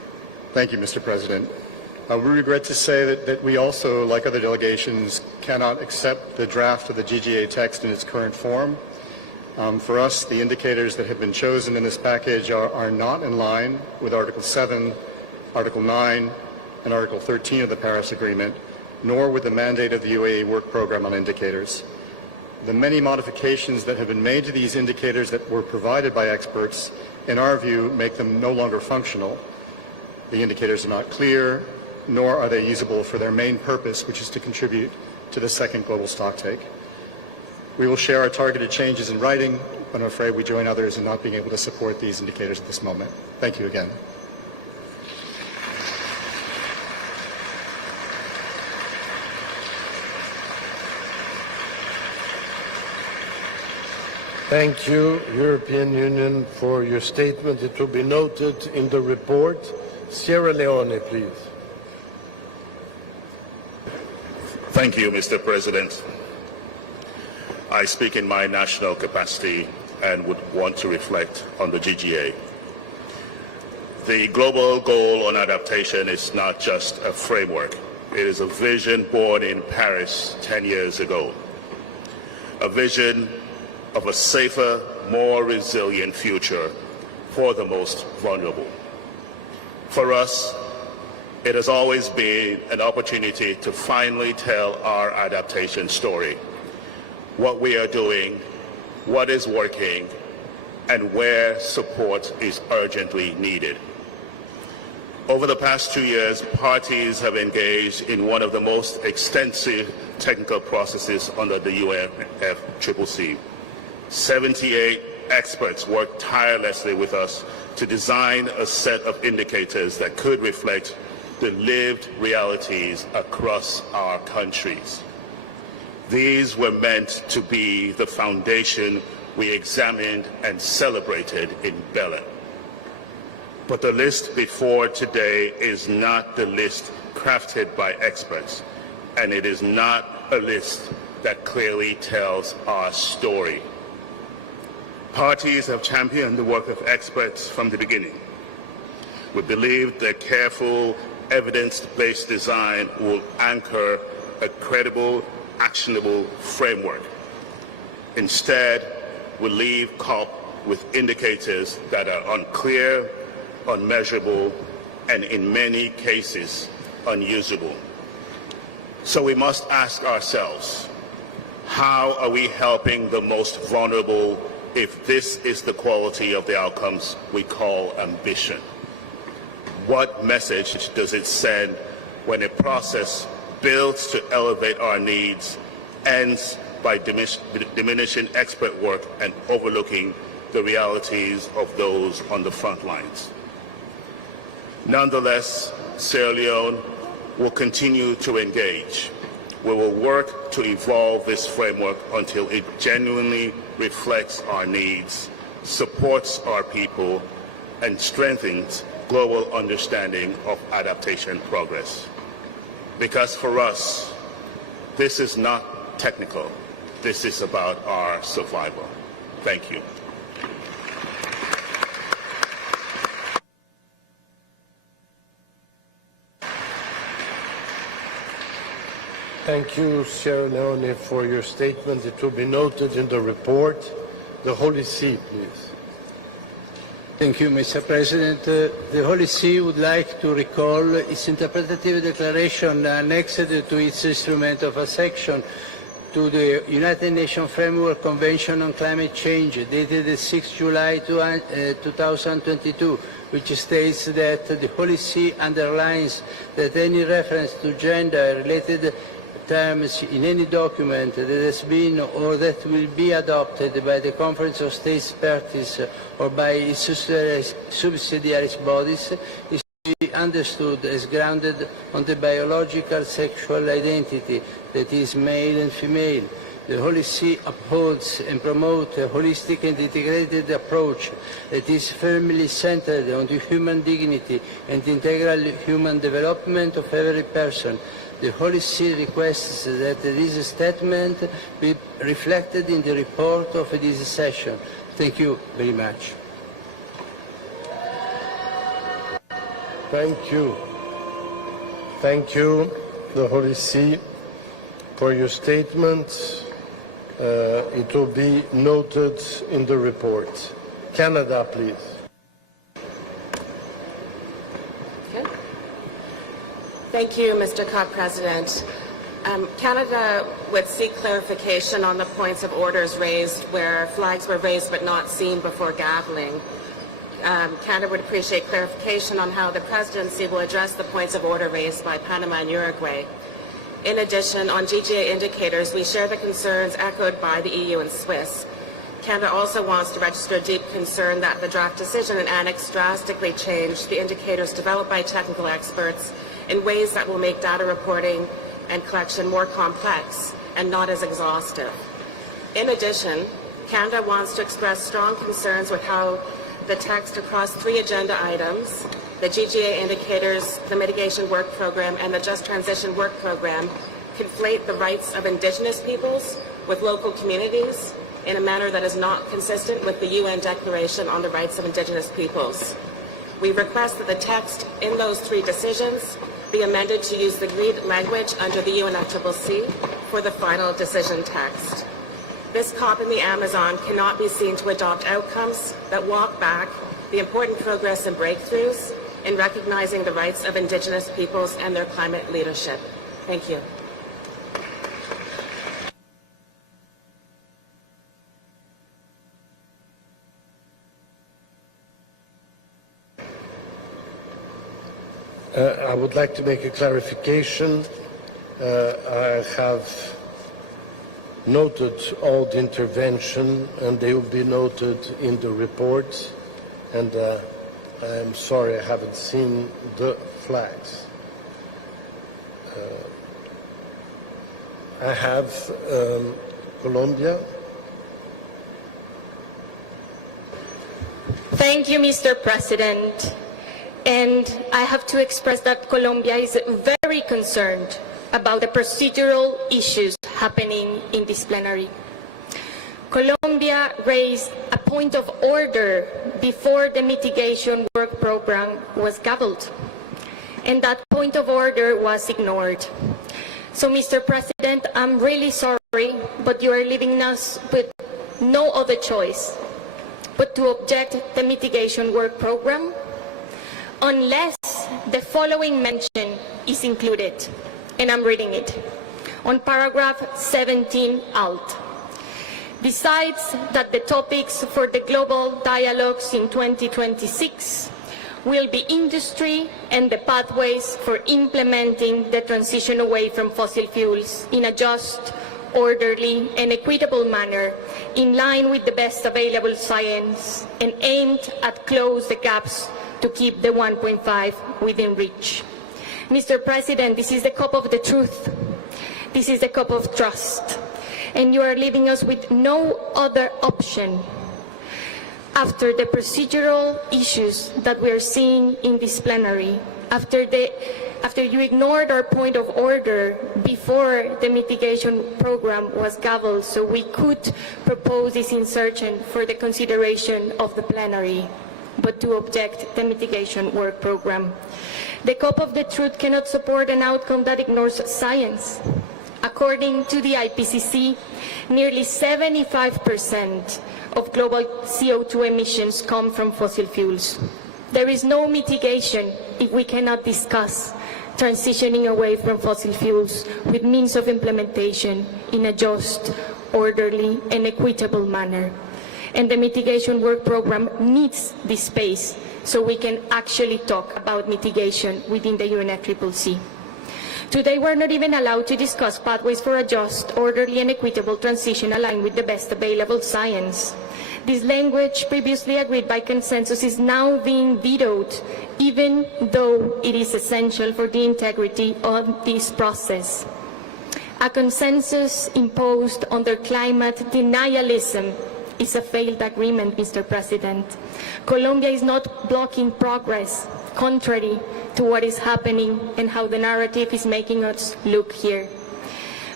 Thank you, Mr. President. We regret to say that we also, like other delegations, cannot accept the draft of the GGA text in its current form. For us, the indicators that have been chosen in this package are not in line with Article 7, Article 9, and Article 13 of the Paris Agreement, nor with the mandate of the UAE Work Programme on Indicators. The many modifications that have been made to these indicators that were provided by experts, in our view, make them no longer functional. The indicators are not clear, nor are they usable for their main purpose, which is to contribute to the second global stocktake. We will share our targeted changes in writing, but I'm afraid we join others in not being able to support these indicators at this moment. Thank you again. Thank you, European Union, for your statement. It will be noted in the report. Sierra Leone, please. Thank you, Mr. President. I speak in my national capacity and would want to reflect on the GGA. The global goal on adaptation is not just a framework. It is a vision born in Paris 10 years ago. A vision of a safer, more resilient future for the most vulnerable. For us, it has always been an opportunity to finally tell our adaptation story, what we are doing, what is working, and where support is urgently needed. Over the past 2 years, parties have engaged in one of the most extensive technical processes under the UNFCCC. 78 experts worked tirelessly with us to design a set of indicators that could reflect the lived realities across our countries. These were meant to be the foundation we examined and celebrated in Berlin. But the list before today is not the list crafted by experts, and it is not a list that clearly tells our story. Parties have championed the work of experts from the beginning. We believe that careful, evidence-based design will anchor a credible, actionable framework. Instead, we leave COP with indicators that are unclear, unmeasurable, and in many cases, unusable. So we must ask ourselves, how are we helping the most vulnerable if this is the quality of the outcomes we call ambition? What message does it send when a process built to elevate our needs ends by diminishing expert work and overlooking the realities of those on the front lines? Nonetheless, Sierra Leone will continue to engage. We will work to evolve this framework until it genuinely reflects our needs, supports our people, and strengthens global understanding of adaptation progress. Because for us, this is not technical. This is about our survival. Thank you. Thank you, Sierra Leone, for your statement. It will be noted in the report. The Holy See, please. Thank you, Mr. President. The Holy See would like to recall its interpretative declaration annexed to its instrument of accession to the United Nations Framework Convention on Climate Change, dated 6 July 2022, which states that the Holy See underlines that any reference to gender-related terms in any document that has been or that will be adopted by the Conference of States Parties or by its subsidiary bodies is to be understood as grounded on the biological sexual identity that is male and female. The Holy See upholds and promotes a holistic and integrated approach that is firmly centered on the human dignity and integral human development of every person. The Holy See requests that this statement be reflected in the report of this session. Thank you very much. Thank you. Thank you, the Holy See, for your statement. It will be noted in the report. Canada, please. Okay. Thank you, Mr. Co-President. Canada would seek clarification on the points of orders raised where flags were raised but not seen before gaveling. Canada would appreciate clarification on how the presidency will address the points of order raised by Panama and Uruguay. In addition, on GGA indicators, we share the concerns echoed by the EU and Swiss. Canada also wants to register a deep concern that the draft decision and annex drastically change the indicators developed by technical experts in ways that will make data reporting and collection more complex and not as exhaustive. In addition, Canada wants to express strong concerns with how the text across 3 agenda items, the GGA indicators, the mitigation work program, and the Just Transition work program, conflate the rights of Indigenous peoples with local communities in a manner that is not consistent with the UN Declaration on the Rights of Indigenous Peoples. We request that the text in those 3 decisions be amended to use the agreed language under the UNFCCC for the final decision text. This COP in the Amazon cannot be seen to adopt outcomes that walk back the important progress and breakthroughs in recognizing the rights of Indigenous peoples and their climate leadership. Thank you. I would like to make a clarification. I have noted all the intervention and they will be noted in the report, and I'm sorry I haven't seen the flags. I have Colombia. Thank you, Mr. President. And I have to express that Colombia is very concerned about the procedural issues happening in this plenary. Colombia raised a point of order before the mitigation work program was gavelled, and that point of order was ignored. So, Mr. President, I'm really sorry, but you are leaving us with no other choice but to object the mitigation work program unless the following mention is included, and I'm reading it, on paragraph 17 alt. Besides that the topics for the global dialogues in 2026 will be industry and the pathways for implementing the transition away from fossil fuels in a just, orderly and equitable manner in line with the best available science and aimed at close the gaps to keep the 1.5 within reach. Mr. President, this is the cup of the truth. This is the cup of trust. And you are leaving us with no other option after the procedural issues that we are seeing in this plenary, after you ignored our point of order before the mitigation program was gavelled so we could propose this insertion for the consideration of the plenary, but to object the mitigation work program. The cup of the truth cannot support an outcome that ignores science. According to the IPCC, nearly 75% of global CO2 emissions come from fossil fuels. There is no mitigation if we cannot discuss transitioning away from fossil fuels with means of implementation in a just, orderly, and equitable manner. And the mitigation work program needs this space so we can actually talk about mitigation within the UNFCCC. Today, we're not even allowed to discuss pathways for a just, orderly, and equitable transition aligned with the best available science. This language, previously agreed by consensus, is now being vetoed, even though it is essential for the integrity of this process. A consensus imposed under climate denialism is a failed agreement, Mr. President. Colombia is not blocking progress, contrary to what is happening and how the narrative is making us look here.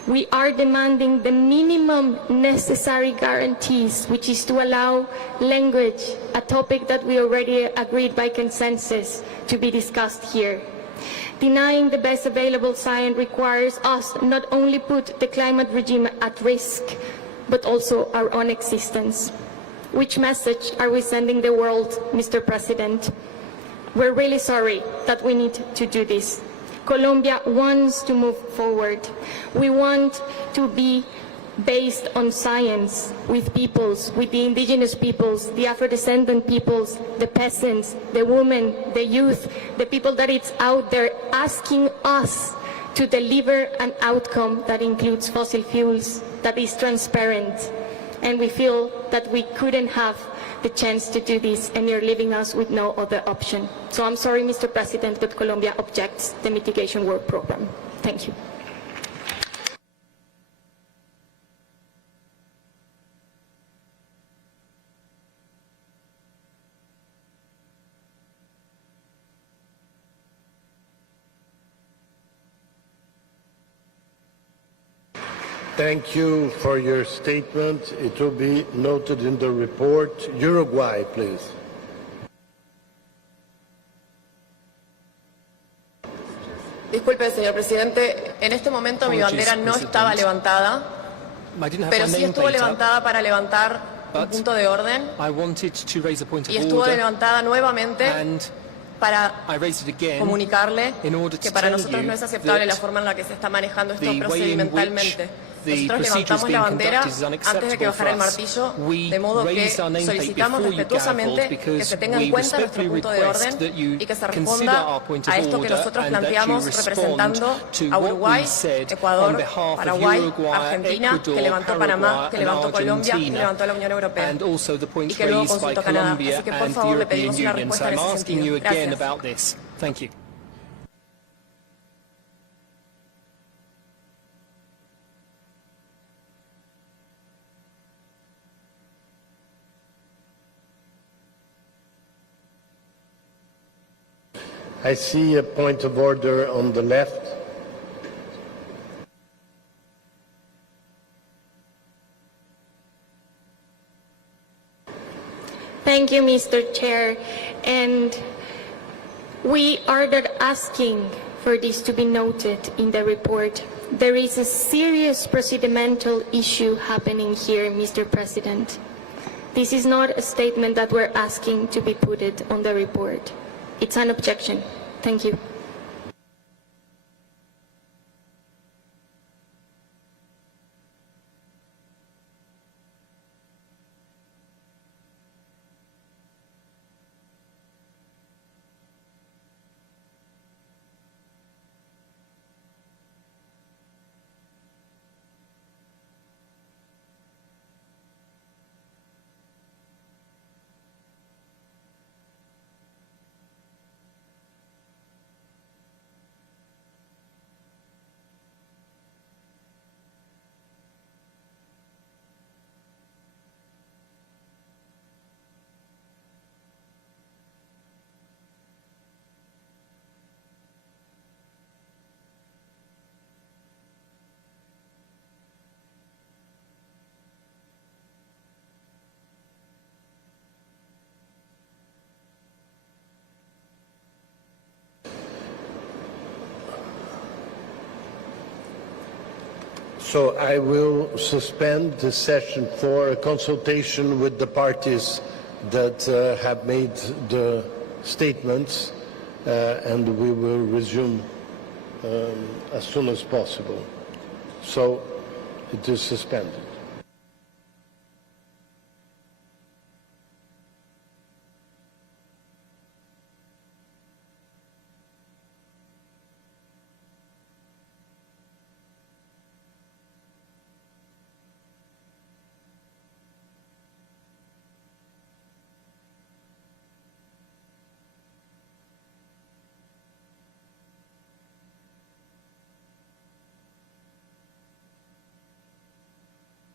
We are demanding the minimum necessary guarantees, which is to allow language, a topic that we already agreed by consensus to be discussed here. Denying the best available science requires us not only put the climate regime at risk, but also our own existence. Which message are we sending the world, Mr. President? We're really sorry that we need to do this. Colombia wants to move forward. We want to be based on science with peoples, with the indigenous peoples, the Afro-descendant peoples, the peasants, the women, the youth, the people that it's out there asking us to deliver an outcome that includes fossil fuels, that is transparent. And we feel that we couldn't have the chance to do this, and you're leaving us with no other option. So I'm sorry, Mr. President, but Colombia objects the mitigation work program. Thank you. Thank you for your statement. It will be noted in the report. Uruguay, please. Disculpe, señor presidente, en este momento mi bandera no estaba levantada, pero sí estuvo levantada para levantar un punto de orden y estuvo levantada nuevamente para comunicarle que para nosotros no es aceptable la forma en la que se está manejando esto procedimentalmente. Nosotros levantamos la bandera antes de que bajara el martillo, de modo que solicitamos respetuosamente que se tenga en cuenta nuestro punto de orden y que se responda a esto que nosotros planteamos representando a Uruguay, Ecuador, Paraguay, Argentina, que levantó Panamá, que levantó Colombia, que levantó la Unión Europea y que luego consultó Canadá. Así que por favor le pedimos una respuesta en ese sentido. Gracias. I see a point of order on the left. Thank you, Mr. Chair. And we are not asking for this to be noted in the report. There is a serious procedural issue happening here, Mr. President. This is not a statement that we're asking to be put on the report. It's an objection. Thank you. So I will suspend the session for a consultation with the parties that have made the statements, and we will resume as soon as possible. So it is suspended.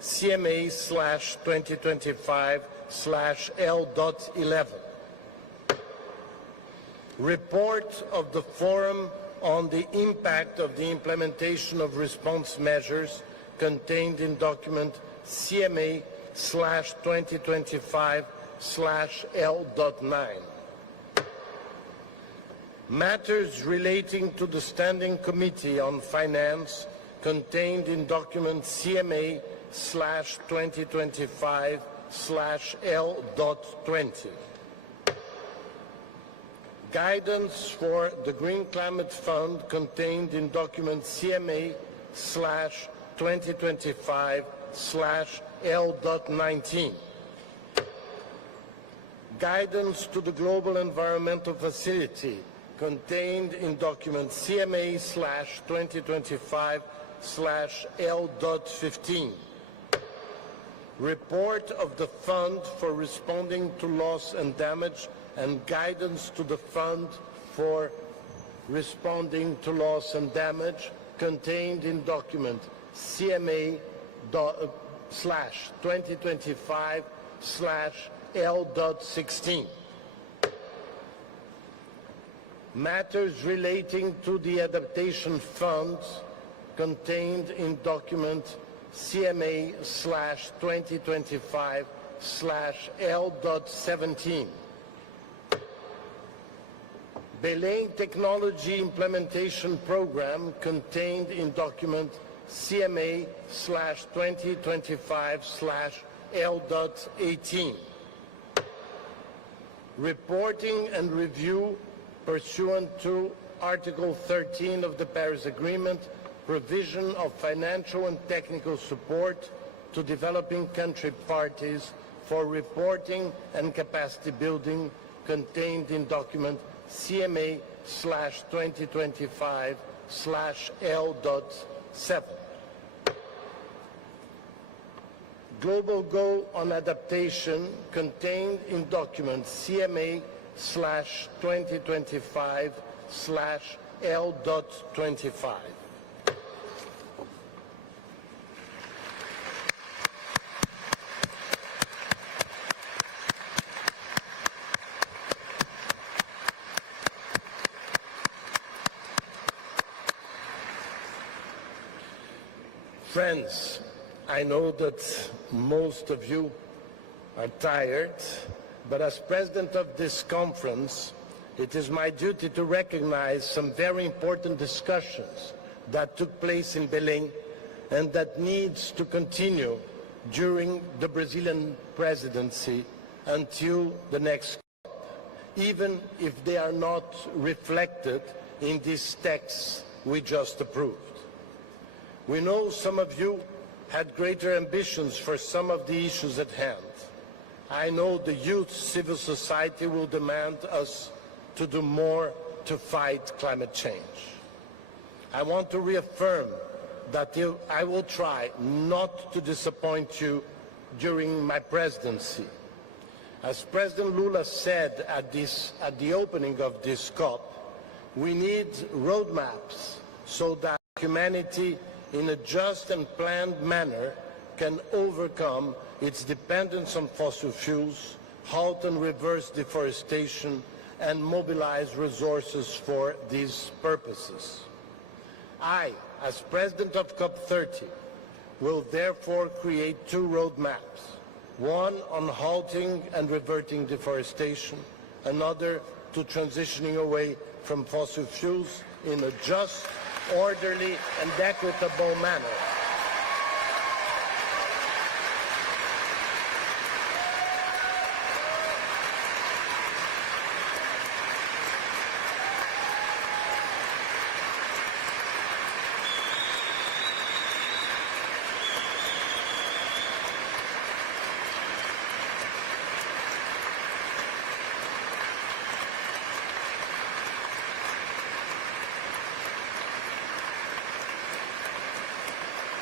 CMA/2025/L.11. Report of the Forum on the impact of the implementation of response measures contained in document CMA/2025/L.9. Matters relating to the Standing Committee on Finance contained in document CMA/2025/L.20. Guidance for the Green Climate Fund contained in document CMA/2025/L.19. Guidance to the Global Environmental Facility contained in document CMA/2025/L.15. Report of the Fund for Responding to Loss and Damage and guidance to the Fund for Responding to Loss and Damage contained in document CMA/2025/L.16. Matters relating to the Adaptation Fund contained in document CMA/2025/L.17. Belém Technology Implementation Program contained in document CMA/2025/L.18. Reporting and review pursuant to Article 13 of the Paris Agreement, provision of financial and technical support to developing country parties for reporting and capacity building contained in document CMA/2025/L.7. Global Goal on Adaptation contained in document CMA/2025/L.25. Friends, I know that most of you are tired, but as president of this conference, it is my duty to recognize some very important discussions that took place in Belém and that needs to continue during the Brazilian presidency until the next COP, even if they are not reflected in these texts we just approved. We know some of you had greater ambitions for some of the issues at hand. I know the youth civil society will demand us to do more to fight climate change. I want to reaffirm that I will try not to disappoint you during my presidency. As President Lula said at the opening of this COP, we need roadmaps so that humanity in a just and planned manner can overcome its dependence on fossil fuels, halt and reverse deforestation, and mobilize resources for these purposes. I, as President of COP30, will therefore create two roadmaps, one on halting and reverting deforestation, another to transitioning away from fossil fuels in a just, orderly, and equitable manner.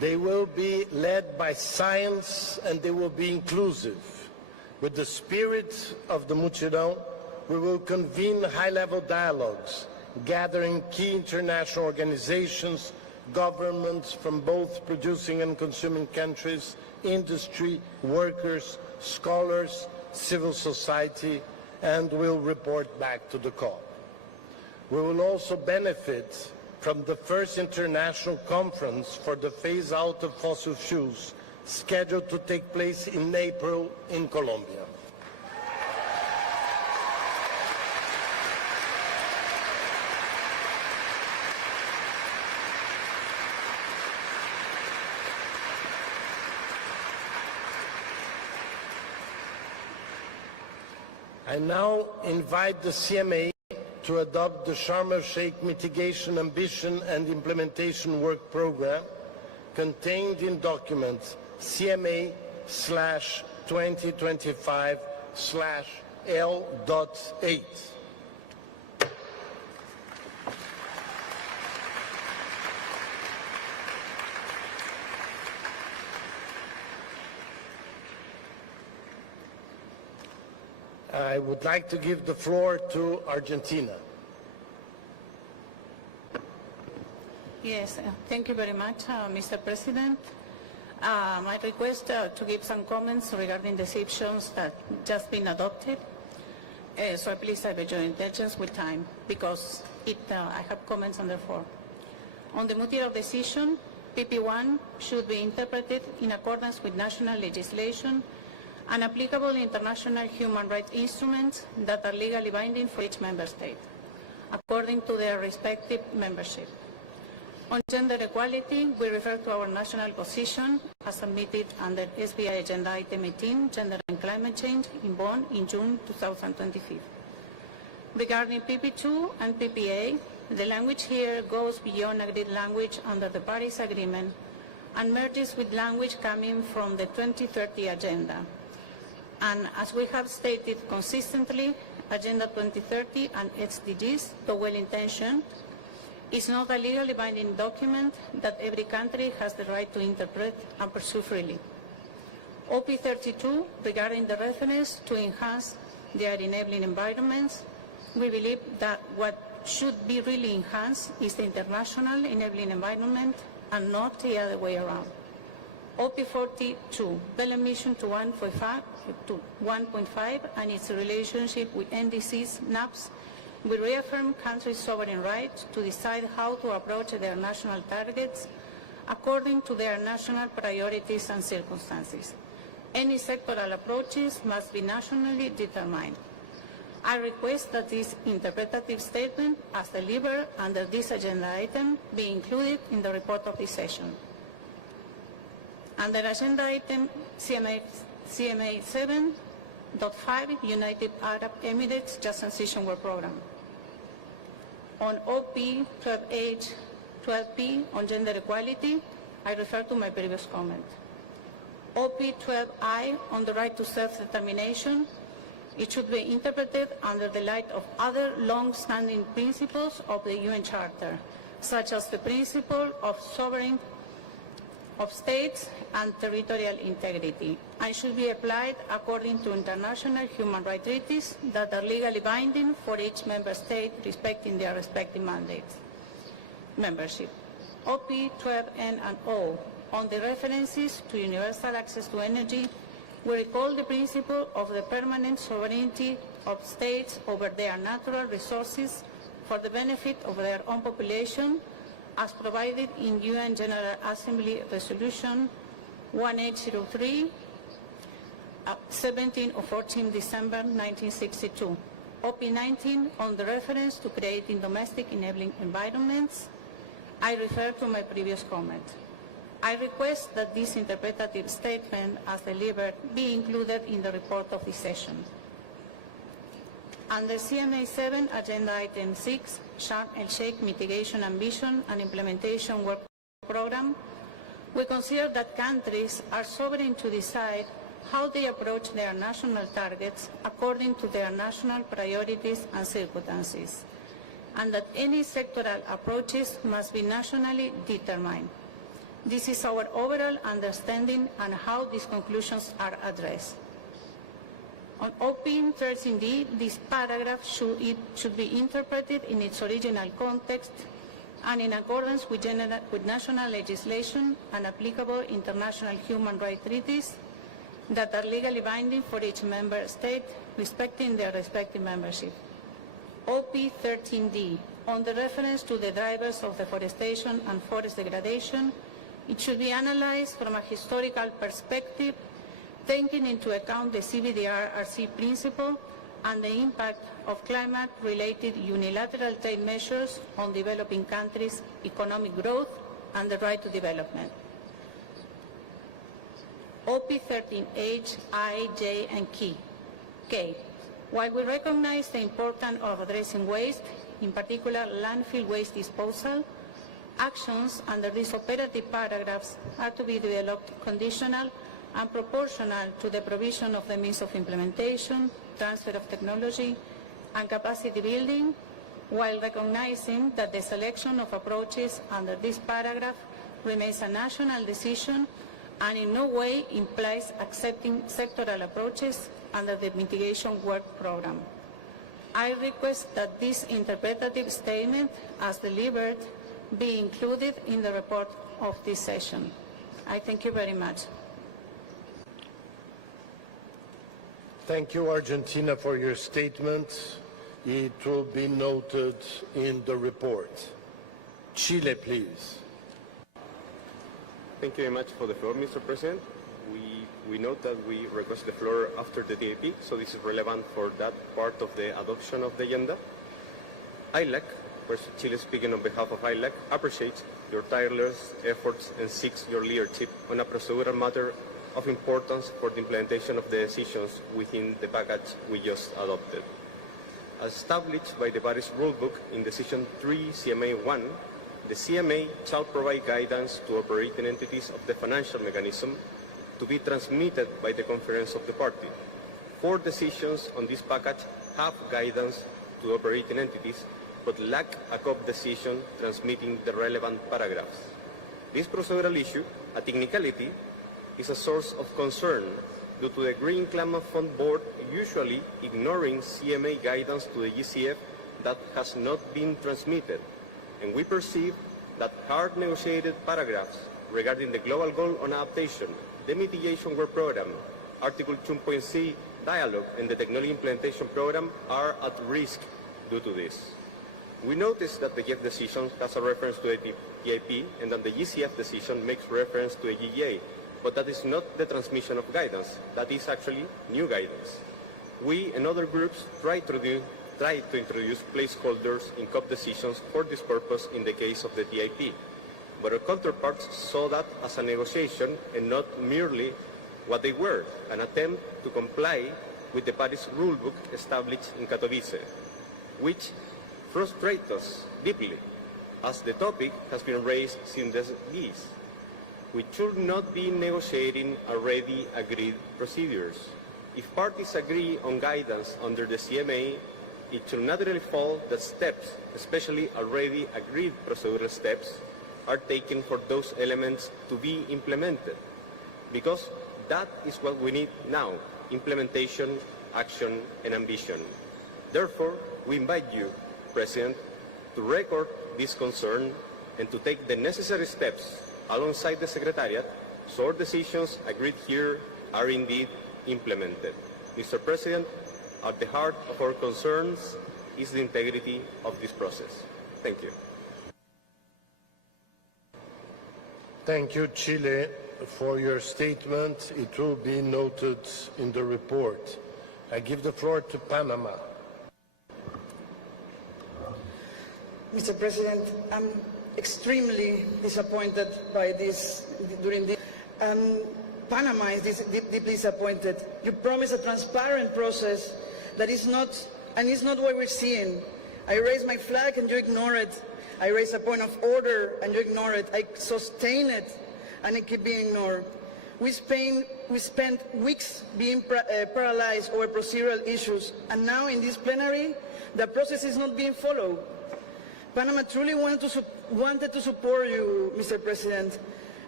They will be led by science and they will be inclusive. With the spirit of the Mutirão, we will convene high-level dialogues, gathering key international organizations, governments from both producing and consuming countries, industry, workers, scholars, civil society, and will report back to the COP. We will also benefit from the first international conference for the phase-out of fossil fuels, scheduled to take place in April in Colombia. I now invite the CMA to adopt the Sharm el-Sheikh Mitigation Ambition and Implementation Work Program contained in document CMA/2025/L.8. I would like to give the floor to Argentina. Yes, thank you very much, Mr. President. I request to give some comments regarding the decisions that just been adopted. So please have your intentions with time, because I have comments on the floor. On the Mutirão decision, PP1 should be interpreted in accordance with national legislation and applicable international human rights instruments that are legally binding for each member state, according to their respective membership. On gender equality, we refer to our national position as submitted under SBI Agenda Item 18, Gender and Climate Change, in Bonn in June 2025. Regarding PP2 and PPA, the language here goes beyond agreed language under the Paris Agreement and merges with language coming from the 2030 Agenda. And as we have stated consistently, Agenda 2030 and SDGs, though well-intentioned, is not a legally binding document that every country has the right to interpret and pursue freely. OP32, regarding the reference to enhance their enabling environments, we believe that what should be really enhanced is the international enabling environment and not the other way around. OP42, the mission to 1.5 and its relationship with NDCs, NAPs, will reaffirm countries' sovereign right to decide how to approach their national targets according to their national priorities and circumstances. Any sectoral approaches must be nationally determined. I request that this interpretative statement, as delivered under this agenda item, be included in the report of this session. Under agenda item CMA 7.5, United Arab Emirates Just Transition Work Program. On OP 12H, 12P on gender equality, I refer to my previous comment. OP 12I on the right to self-determination, it should be interpreted under the light of other long-standing principles of the UN Charter, such as the principle of sovereignty of states and territorial integrity, and should be applied according to international human rights treaties that are legally binding for each member state respecting their respective mandates. Membership. OP 12N and O on the references to universal access to energy, we recall the principle of the permanent sovereignty of states over their natural resources for the benefit of their own population, as provided in UN General Assembly Resolution 1803, 17 or 14 December 1962. OP 19 on the reference to creating domestic enabling environments, I refer to my previous comment. I request that this interpretative statement, as delivered, be included in the report of this session. Under CMA 7, Agenda Item 6, Sharm el-Sheikh Mitigation Ambition and Implementation Work Program, we consider that countries are sovereign to decide how they approach their national targets according to their national priorities and circumstances, and that any sectoral approaches must be nationally determined. This is our overall understanding and how these conclusions are addressed. On OP13D, this paragraph should be interpreted in its original context and in accordance with national legislation and applicable international human rights treaties that are legally binding for each member state, respecting their respective membership. OP13D, on the reference to the drivers of deforestation and forest degradation, it should be analyzed from a historical perspective, taking into account the CBDR-RC principle and the impact of climate-related unilateral trade measures on developing countries' economic growth and the right to development. OP13H, I, J, and K. While we recognize the importance of addressing waste, in particular landfill waste disposal, actions under these operative paragraphs are to be developed conditional and proportional to the provision of the means of implementation, transfer of technology, and capacity building, while recognizing that the selection of approaches under this paragraph remains a national decision and in no way implies accepting sectoral approaches under the mitigation work program. I request that this interpretative statement, as delivered, be included in the report of this session. I thank you very much. Thank you, Argentina, for your statement. It will be noted in the report. Chile, please. Thank you very much for the floor, Mr. President. We note that we request the floor after the DAP, so this is relevant for that part of the adoption of the agenda. ILEC, Chile speaking on behalf of ILEC, appreciates your tireless efforts and seeks your leadership on a procedural matter of importance for the implementation of the decisions within the package we just adopted. As established by the Paris Rulebook in Decision 3 CMA 1, the CMA shall provide guidance to operating entities of the financial mechanism to be transmitted by the Conference of the Party. 4 decisions on this package have guidance to operating entities, but lack a COP decision transmitting the relevant paragraphs. This procedural issue, a technicality, is a source of concern due to the Green Climate Fund Board usually ignoring CMA guidance to the GCF that has not been transmitted, and we perceive that hard negotiated paragraphs regarding the global goal on adaptation, the mitigation work program, Article 2.c dialogue, and the technology implementation program are at risk due to this. We notice that the GF decision has a reference to a TIP and that the GCF decision makes reference to a GEA, but that is not the transmission of guidance. That is actually new guidance. We and other groups try to introduce placeholders in COP decisions for this purpose in the case of the TIP, but our counterparts saw that as a negotiation and not merely what they were, an attempt to comply with the Paris Rulebook established in Katowice, which frustrates us deeply, as the topic has been raised since this. We should not be negotiating already agreed procedures. If parties agree on guidance under the CMA, it should naturally follow that steps, especially already agreed procedural steps, are taken for those elements to be implemented, because that is what we need now: implementation, action, and ambition. Therefore, we invite you, President, to record this concern and to take the necessary steps alongside the Secretariat so our decisions agreed here are indeed implemented. Mr. President, at the heart of our concerns is the integrity of this process. Thank you. Thank you, Chile, for your statement. It will be noted in the report. I give the floor to Panama. Mr. President, I'm extremely disappointed by this during the Panama is deeply disappointed. You promised a transparent process that is not, and it's not what we're seeing. I raised my flag and you ignore it. I raised a point of order and you ignore it. I sustain it and it keep being ignored. We spent weeks being paralyzed over procedural issues, and now in this plenary, the process is not being followed. Panama truly wanted to support you, Mr. President,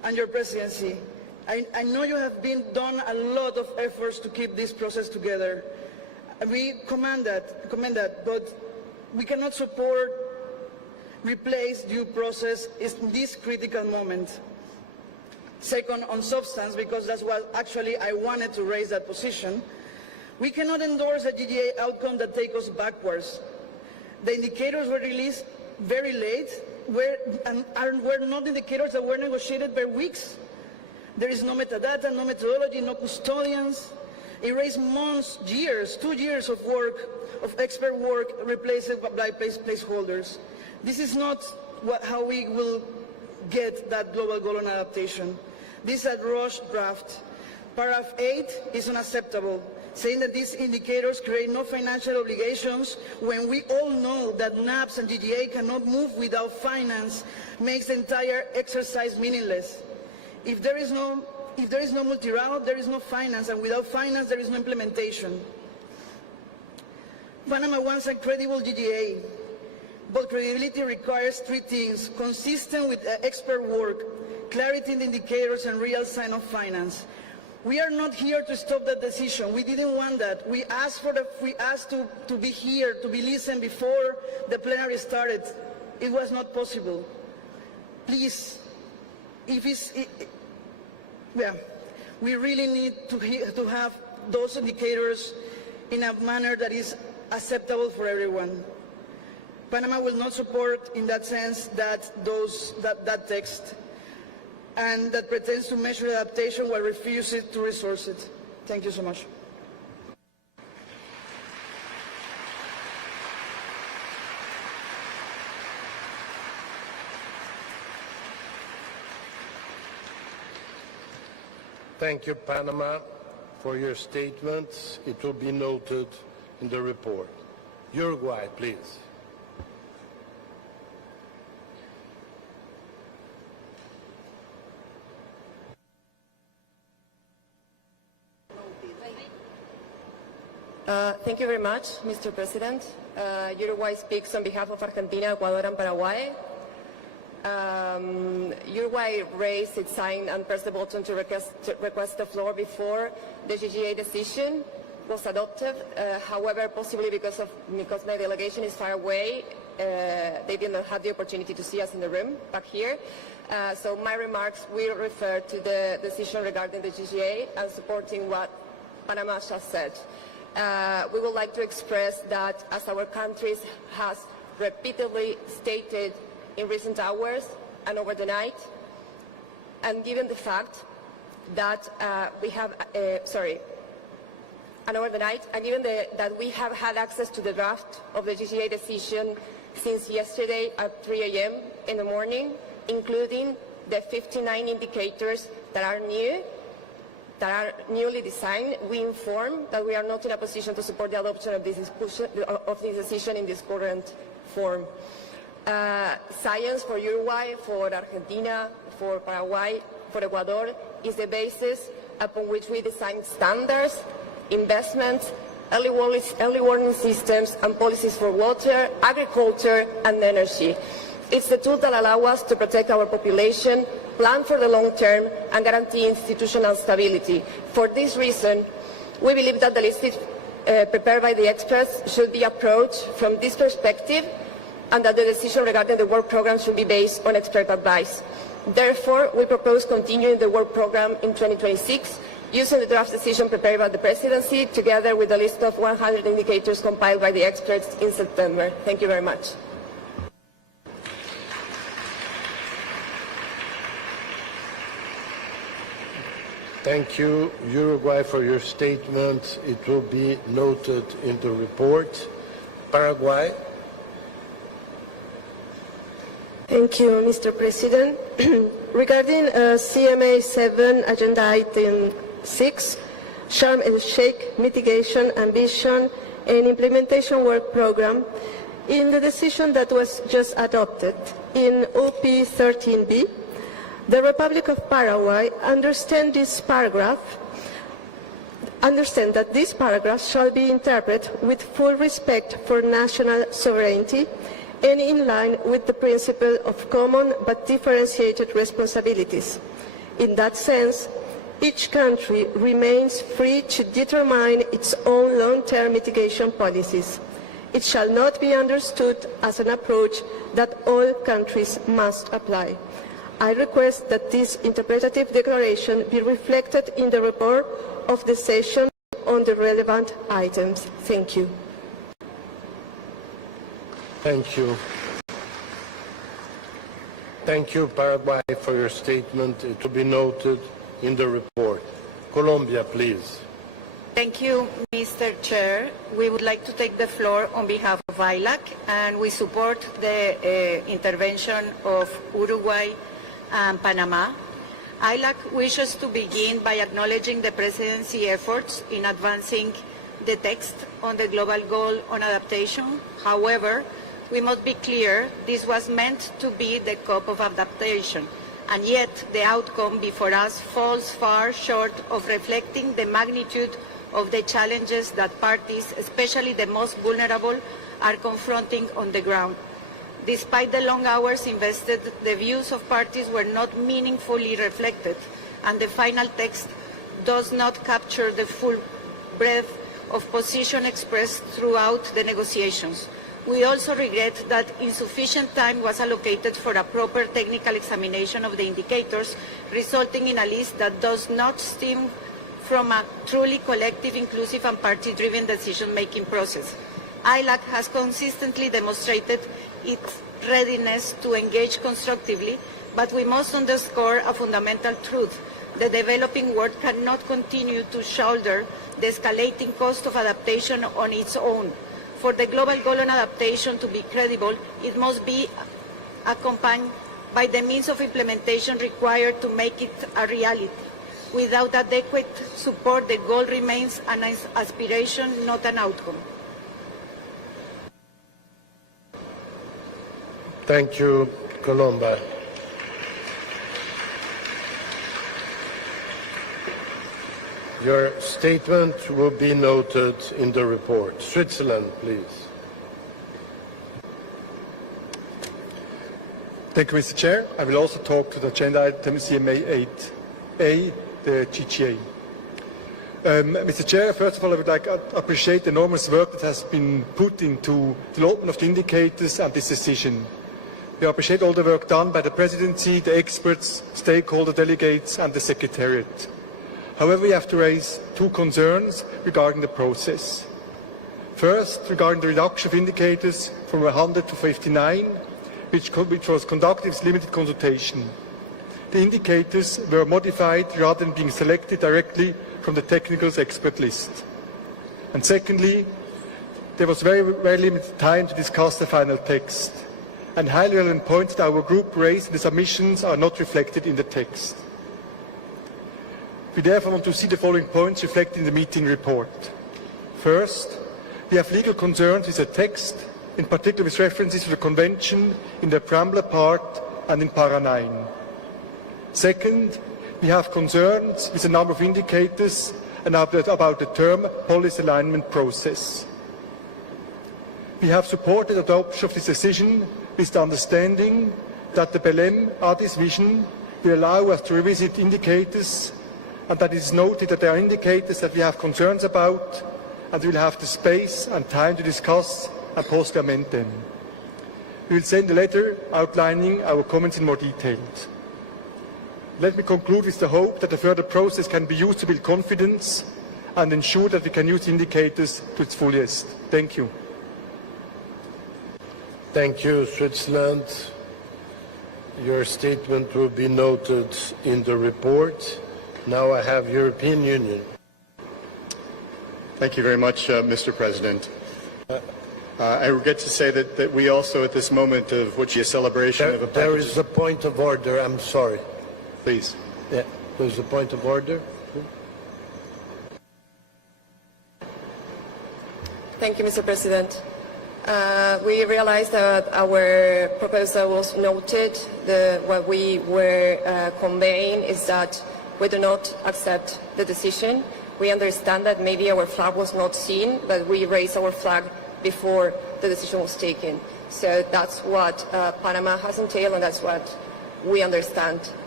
and your presidency. I know you have done a lot of efforts to keep this process together. We commend that, but we cannot support replace due process in this critical moment. Second, on substance, because that's what actually I wanted to raise that position, we cannot endorse a GGA outcome that takes us backwards. The indicators were released very late, were not indicators that were negotiated by weeks. There is no metadata, no methodology, no custodians. It raised months, years, 2 years of work, of expert work, replaced by placeholders. This is not how we will get that global goal on adaptation. This is a rushed draft. Paragraph 8 is unacceptable, saying that these indicators create no financial obligations when we all know that NAPS and GGA cannot move without finance makes the entire exercise meaningless. If there is no multi-round, there is no finance, and without finance, there is no implementation. Panama wants a credible GGA, but credibility requires 3 things: consistent with expert work, clarity in the indicators, and real sign of finance. We are not here to stop that decision. We didn't want that. We asked to be here, to be listened before the plenary started. It was not possible. Please, we really need to have those indicators in a manner that is acceptable for everyone. Panama will not support, in that sense, that text, and that pretends to measure adaptation while refusing to resource it. Thank you so much. Thank you, Panama, for your statements. It will be noted in the report. Uruguay, please. Thank you very much, Mr. President. Uruguay speaks on behalf of Argentina, Ecuador, and Paraguay. Uruguay raised its sign and pressed the button to request the floor before the GGA decision was adopted. However, possibly because my delegation is far away, they did not have the opportunity to see us in the room back here. So my remarks will refer to the decision regarding the GGA and supporting what Panama just said. We would like to express that, as our country has repeatedly stated in recent hours and over the night, and given the fact that that we have had access to the draft of the GGA decision since yesterday at 3 a.m. in the morning, including the 59 indicators that are newly designed, we inform that we are not in a position to support the adoption of this decision in this current form. Science for Uruguay, for Argentina, for Paraguay, for Ecuador is the basis upon which we design standards, investments, early warning systems, and policies for water, agriculture, and energy. It's the tool that allows us to protect our population, plan for the long term, and guarantee institutional stability. For this reason, we believe that the list prepared by the experts should be approached from this perspective, and that the decision regarding the work program should be based on expert advice. Therefore, we propose continuing the work program in 2026, using the draft decision prepared by the Presidency, together with a list of 100 indicators compiled by the experts in September. Thank you very much. Thank you, Uruguay, for your statement. It will be noted in the report. Paraguay. Thank you, Mr. President. Regarding CMA 7, Agenda Item 6, Sharm el-Sheikh Mitigation, Ambition, and Implementation Work Program, in the decision that was just adopted in OP13B, the Republic of Paraguay understand that this paragraph shall be interpreted with full respect for national sovereignty and in line with the principle of common but differentiated responsibilities. In that sense, each country remains free to determine its own long-term mitigation policies. It shall not be understood as an approach that all countries must apply. I request that this interpretative declaration be reflected in the report of the session on the relevant items. Thank you. Thank you. Thank you, Paraguay, for your statement. It will be noted in the report. Colombia, please. Thank you, Mr. Chair. We would like to take the floor on behalf of ILAC, and we support the intervention of Uruguay and Panama. ILAC wishes to begin by acknowledging the Presidency efforts in advancing the text on the global goal on adaptation. However, we must be clear this was meant to be the COP of adaptation, and yet the outcome before us falls far short of reflecting the magnitude of the challenges that parties, especially the most vulnerable, are confronting on the ground. Despite the long hours invested, the views of parties were not meaningfully reflected, and the final text does not capture the full breadth of position expressed throughout the negotiations. We also regret that insufficient time was allocated for a proper technical examination of the indicators, resulting in a list that does not stem from a truly collective, inclusive and party-driven decision-making process. ILAC has consistently demonstrated its readiness to engage constructively, but we must underscore a fundamental truth. The developing world cannot continue to shoulder the escalating cost of adaptation on its own. For the global goal on adaptation to be credible, it must be accompanied by the means of implementation required to make it a reality. Without adequate support, the goal remains an aspiration, not an outcome. Thank you, Colomba. Your statement will be noted in the report. Switzerland, please. Thank you, Mr. Chair. I will also talk to the agenda item CMA 8A, the GGA. Mr. Chair, first of all, I would like to appreciate the enormous work that has been put into the development of the indicators and this decision. We appreciate all the work done by the Presidency, the experts, stakeholder delegates and the Secretariat. However, we have to raise two concerns regarding the process. First, regarding the reduction of indicators from 100 to 59, which was conducted with limited consultation. The indicators were modified rather than being selected directly from the technical expert list. And secondly, there was very limited time to discuss the final text, and highly relevant points that our group raised in the submissions are not reflected in the text. We therefore want to see the following points reflected in the meeting report. First, we have legal concerns with the text, in particular with references to the Convention in the preamble part and in para 9. Second, we have concerns with a number of indicators and about the term policy alignment process. We have supported adoption of this decision with the understanding that the Belém-Addis vision will allow us to revisit indicators, and that it is noted that there are indicators that we have concerns about, and we will have the space and time to discuss and possibly amend them. We will send a letter outlining our comments in more detail. Let me conclude with the hope that the further process can be used to build confidence and ensure that we can use indicators to its fullest. Thank you. Thank you, Switzerland. Your statement will be noted in the report. Now I have European Union. Thank you very much, Mr. President. I regret to say that we also, at this moment of which is a celebration of a package... There is a point of order. I'm sorry. Please. Yeah, there's a point of order. Thank you, Mr. President. We realized that our proposal was noted. What we were conveying is that we do not accept the decision. We understand that maybe our flag was not seen, but we raised our flag before the decision was taken. So that's what Panama has entailed, and that's what we understand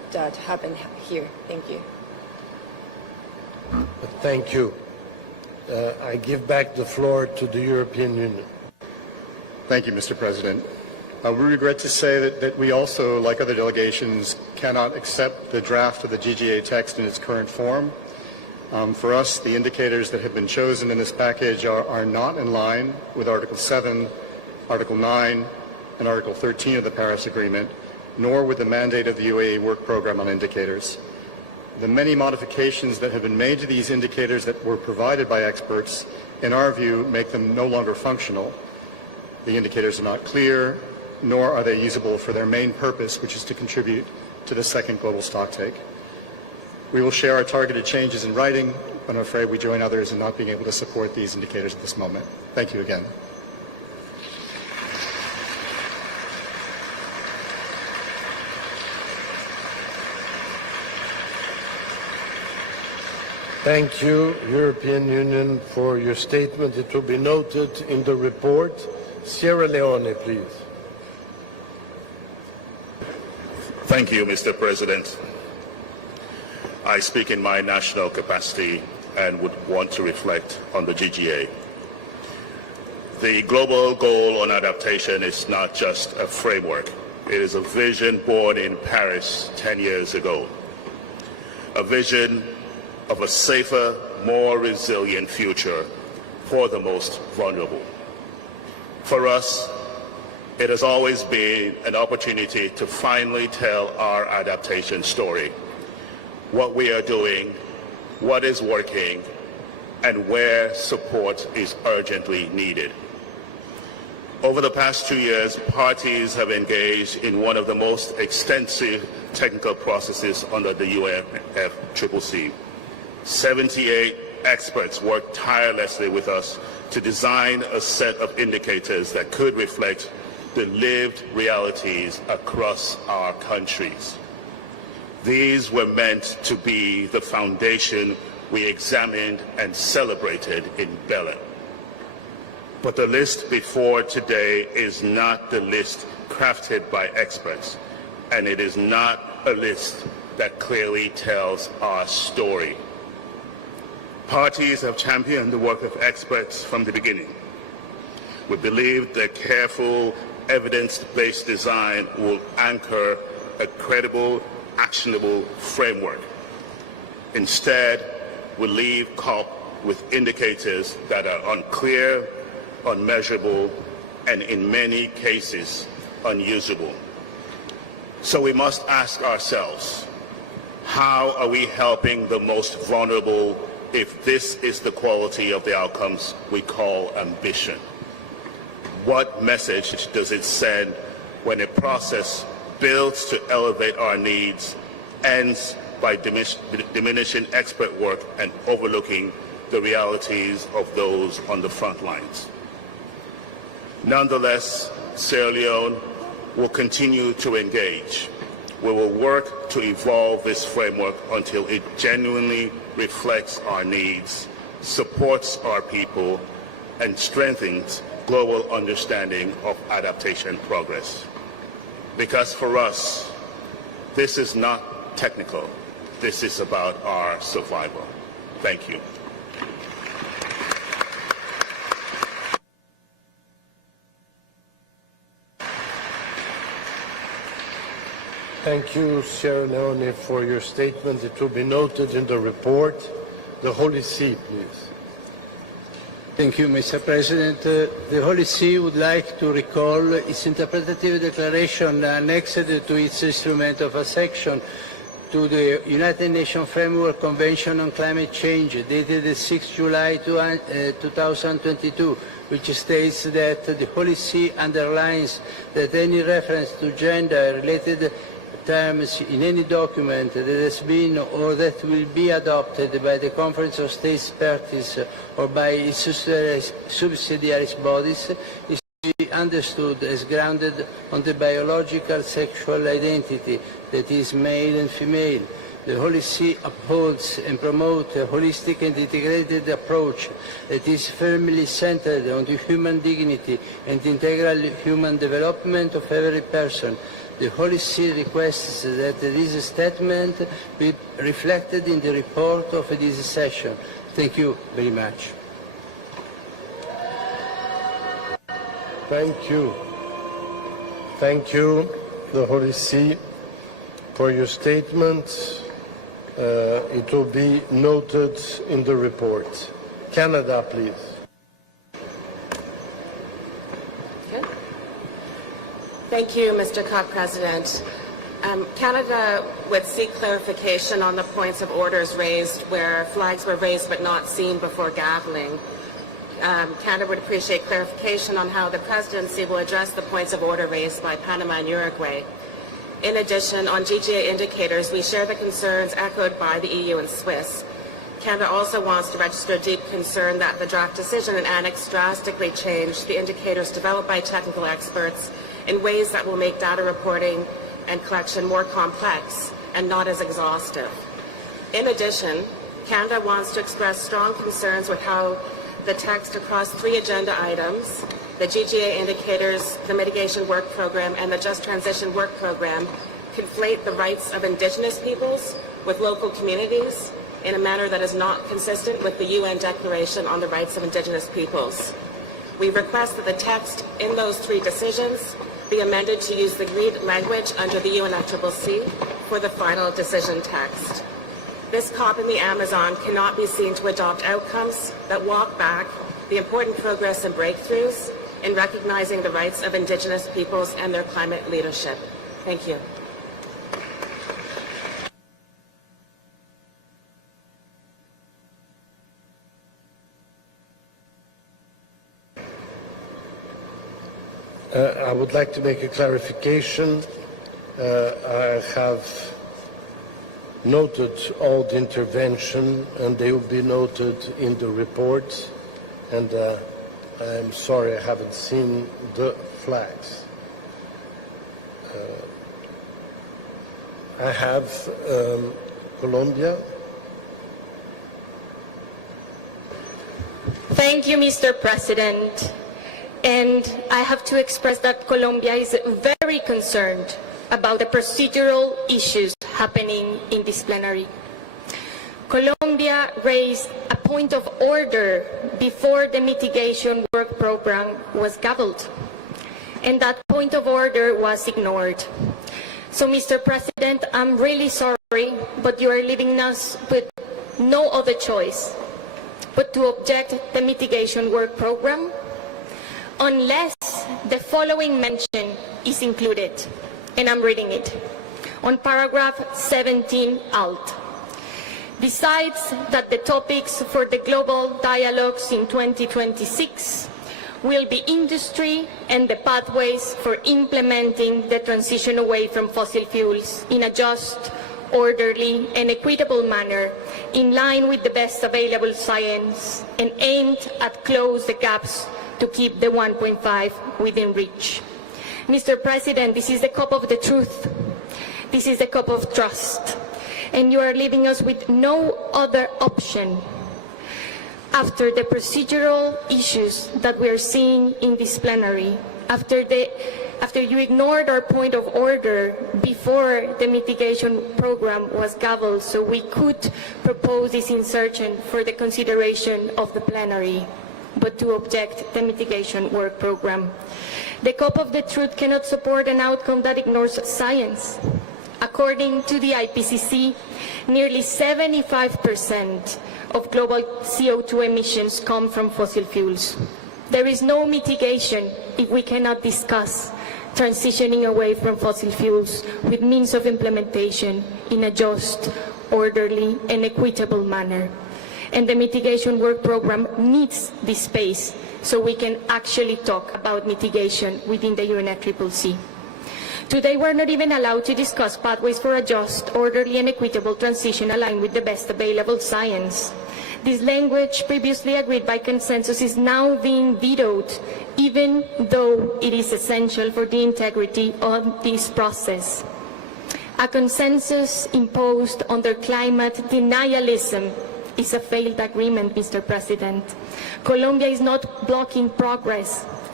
that happened here. Thank you. Thank you. I give back the floor to the European Union. Thank you, Mr. President. We regret to say that we also, like other delegations, cannot accept the draft of the GGA text in its current form. For us, the indicators that have been chosen in this package are not in line with Article 7, Article 9, and Article 13 of the Paris Agreement, nor with the mandate of the UAE Work Programme on Indicators. The many modifications that have been made to these indicators that were provided by experts, in our view, make them no longer functional. The indicators are not clear, nor are they usable for their main purpose, which is to contribute to the second global stocktake. We will share our targeted changes in writing, but I'm afraid we join others in not being able to support these indicators at this moment. Thank you again. Thank you, European Union, for your statement. It will be noted in the report. Sierra Leone, please. Thank you, Mr. President. I speak in my national capacity and would want to reflect on the GGA. The global goal on adaptation is not just a framework. It is a vision born in Paris 10 years ago. A vision of a safer, more resilient future for the most vulnerable. For us, it has always been an opportunity to finally tell our adaptation story. What we are doing, what is working, and where support is urgently needed. Over the past 2 years, parties have engaged in one of the most extensive technical processes under the UNFCCC. 78 experts worked tirelessly with us to design a set of indicators that could reflect the lived realities across our countries. These were meant to be the foundation we examined and celebrated in Belém. But the list before today is not the list crafted by experts, and it is not a list that clearly tells our story. Parties have championed the work of experts from the beginning. We believe that careful, evidence-based design will anchor a credible, actionable framework. Instead, we leave COP with indicators that are unclear, unmeasurable, and in many cases, unusable. So we must ask ourselves, how are we helping the most vulnerable if this is the quality of the outcomes we call ambition? What message does it send when a process built to elevate our needs ends by diminishing expert work and overlooking the realities of those on the front lines? Nonetheless, Sierra Leone will continue to engage. We will work to evolve this framework until it genuinely reflects our needs, supports our people, and strengthens global understanding of adaptation progress. Because for us, this is not technical. This is about our survival. Thank you. Thank you, Sierra Leone, for your statement. It will be noted in the report. The Holy See, please. Thank you, Mr. President. The Holy See would like to recall its interpretative declaration annexed to its instrument of accession to the United Nations Framework Convention on Climate Change, dated 6 July 2022, which states that the Holy See underlines that any reference to gender-related terms in any document that has been or that will be adopted by the Conference of States Parties or by its subsidiary bodies is to be understood as grounded on the biological sexual identity that is male and female. The Holy See upholds and promotes a holistic and integrated approach that is firmly centered on the human dignity and integral human development of every person. the Holy See requests that this statement be reflected in the report of this session. Thank you very much. Thank you. Thank you, the Holy See, for your statement. It will be noted in the report. Canada, please. Okay. Thank you, Mr. COP President. Canada would seek clarification on the points of orders raised where flags were raised but not seen before gaveling. Canada would appreciate clarification on how the presidency will address the points of order raised by Panama and Uruguay. In addition, on GGA indicators, we share the concerns echoed by the EU and Swiss. Canada also wants to register a deep concern that the draft decision and annex drastically change the indicators developed by technical experts in ways that will make data reporting and collection more complex and not as exhaustive. In addition, Canada wants to express strong concerns with how the text across 3 agenda items, the GGA indicators, the mitigation work program, and the Just Transition work program, conflate the rights of Indigenous peoples with local communities in a manner that is not consistent with the UN Declaration on the Rights of Indigenous Peoples. We request that the text in those 3 decisions be amended to use the agreed language under the UNFCCC for the final decision text. This COP in the Amazon cannot be seen to adopt outcomes that walk back the important progress and breakthroughs in recognizing the rights of Indigenous peoples and their climate leadership. Thank you. I would like to make a clarification. I have noted all the intervention, and they will be noted in the report. And I'm sorry I haven't seen the flags. I have Colombia. Thank you, Mr. President. And I have to express that Colombia is very concerned about the procedural issues happening in this plenary. Colombia raised a point of order before the mitigation work program was gavelled, and that point of order was ignored. So, Mr. President, I'm really sorry, but you are leaving us with no other choice but to object the mitigation work program unless the following mention is included, and I'm reading it, on paragraph 17 alt. Besides that the topics for the global dialogues in 2026 will be industry and the pathways for implementing the transition away from fossil fuels in a just, orderly and equitable manner in line with the best available science and aimed at close the gaps to keep the 1.5 within reach. Mr. President, this is the cup of the truth. This is the cup of trust. And you are leaving us with no other option after the procedural issues that we are seeing in this plenary, after you ignored our point of order before the mitigation program was gavelled so we could propose this insertion for the consideration of the plenary, but to object the mitigation work program. The cup of the truth cannot support an outcome that ignores science. According to the IPCC, nearly 75% of global CO2 emissions come from fossil fuels. There is no mitigation if we cannot discuss transitioning away from fossil fuels with means of implementation in a just, orderly, and equitable manner. And the mitigation work program needs this space so we can actually talk about mitigation within the UNFCCC. Today, we're not even allowed to discuss pathways for a just, orderly, and equitable transition aligned with the best available science. This language, previously agreed by consensus, is now being vetoed, even though it is essential for the integrity of this process. A consensus imposed under climate denialism is a failed agreement, Mr. President. Colombia is not blocking progress.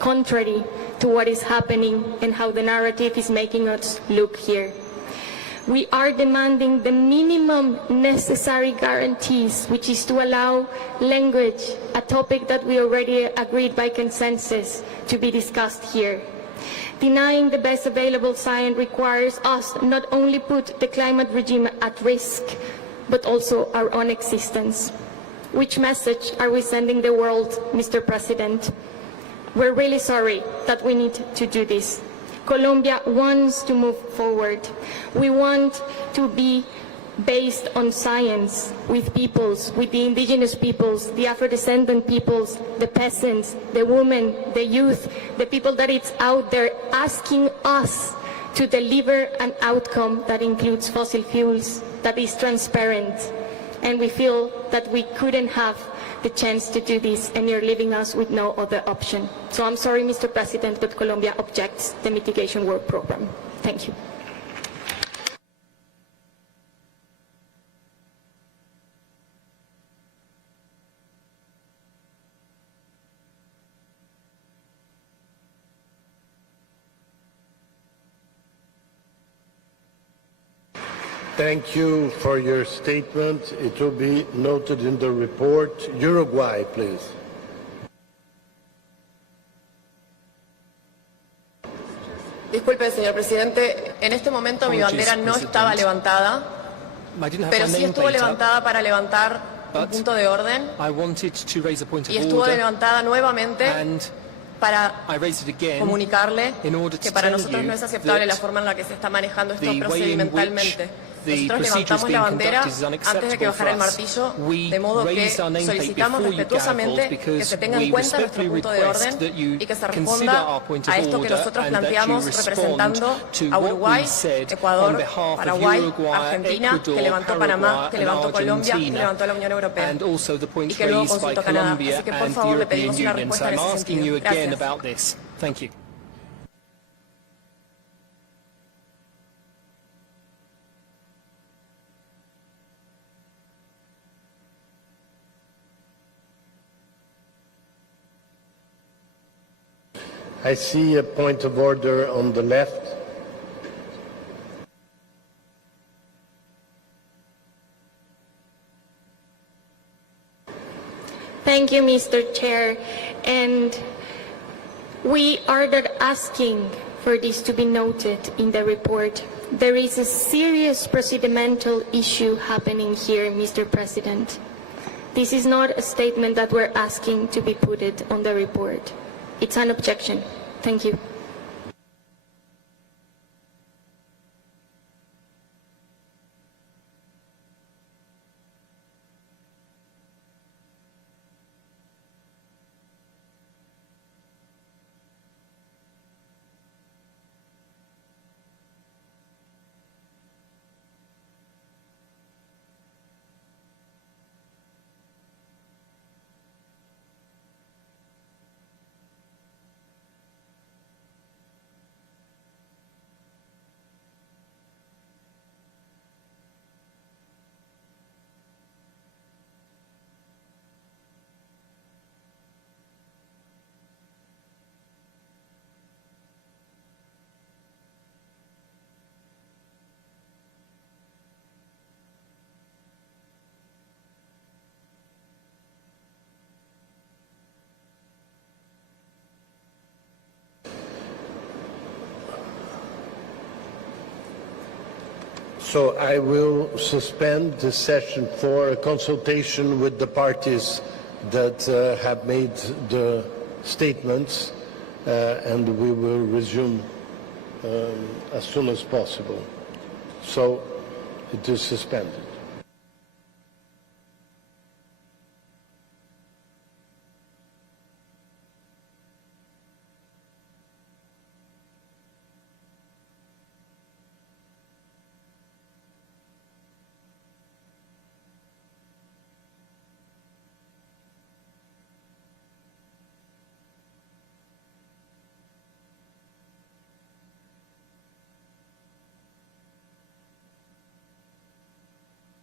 contrary to what is happening and how the narrative is making us look here. We are demanding the minimum necessary guarantees, which is to allow language, a topic that we already agreed by consensus to be discussed here. Denying the best available science requires us not only put the climate regime at risk, but also our own existence. Which message are we sending the world, Mr. President? We're really sorry that we need to do this. Colombia wants to move forward. We want to be based on science with peoples, with the indigenous peoples, the Afro-descendant peoples, the peasants, the women, the youth, the people that it's out there asking us to deliver an outcome that includes fossil fuels, that is transparent. And we feel that we couldn't have the chance to do this, and you're leaving us with no other option. So I'm sorry, Mr. President, but Colombia objects the mitigation work program. Thank you. Thank you for your statement. It will be noted in the report. Uruguay, please. Disculpe, señor presidente, en este momento mi bandera no estaba levantada, pero sí estuvo levantada para levantar un punto de orden y estuvo levantada nuevamente para comunicarle que para nosotros no es aceptable la forma en la que se está manejando esto procedimentalmente. Nosotros levantamos la bandera antes de que bajara el martillo, de modo que solicitamos respetuosamente que se tenga en cuenta nuestro punto de orden y que se responda a esto que nosotros planteamos representando a Uruguay, Ecuador, Paraguay, Argentina, que levantó Panamá, que levantó Colombia, que levantó la Unión Europea y que luego consultó Canadá. Así que por favor le pedimos una respuesta en ese sentido. Gracias. I see a point of order on the left. Thank you, Mr. Chair. And we are not asking for this to be noted in the report. There is a serious procedimental issue happening here, Mr. President. This is not a statement that we're asking to be put on the report. It's an objection. Thank you. So I will suspend the session for a consultation with the parties that have made the statements, and we will resume as soon as possible. So it is suspended.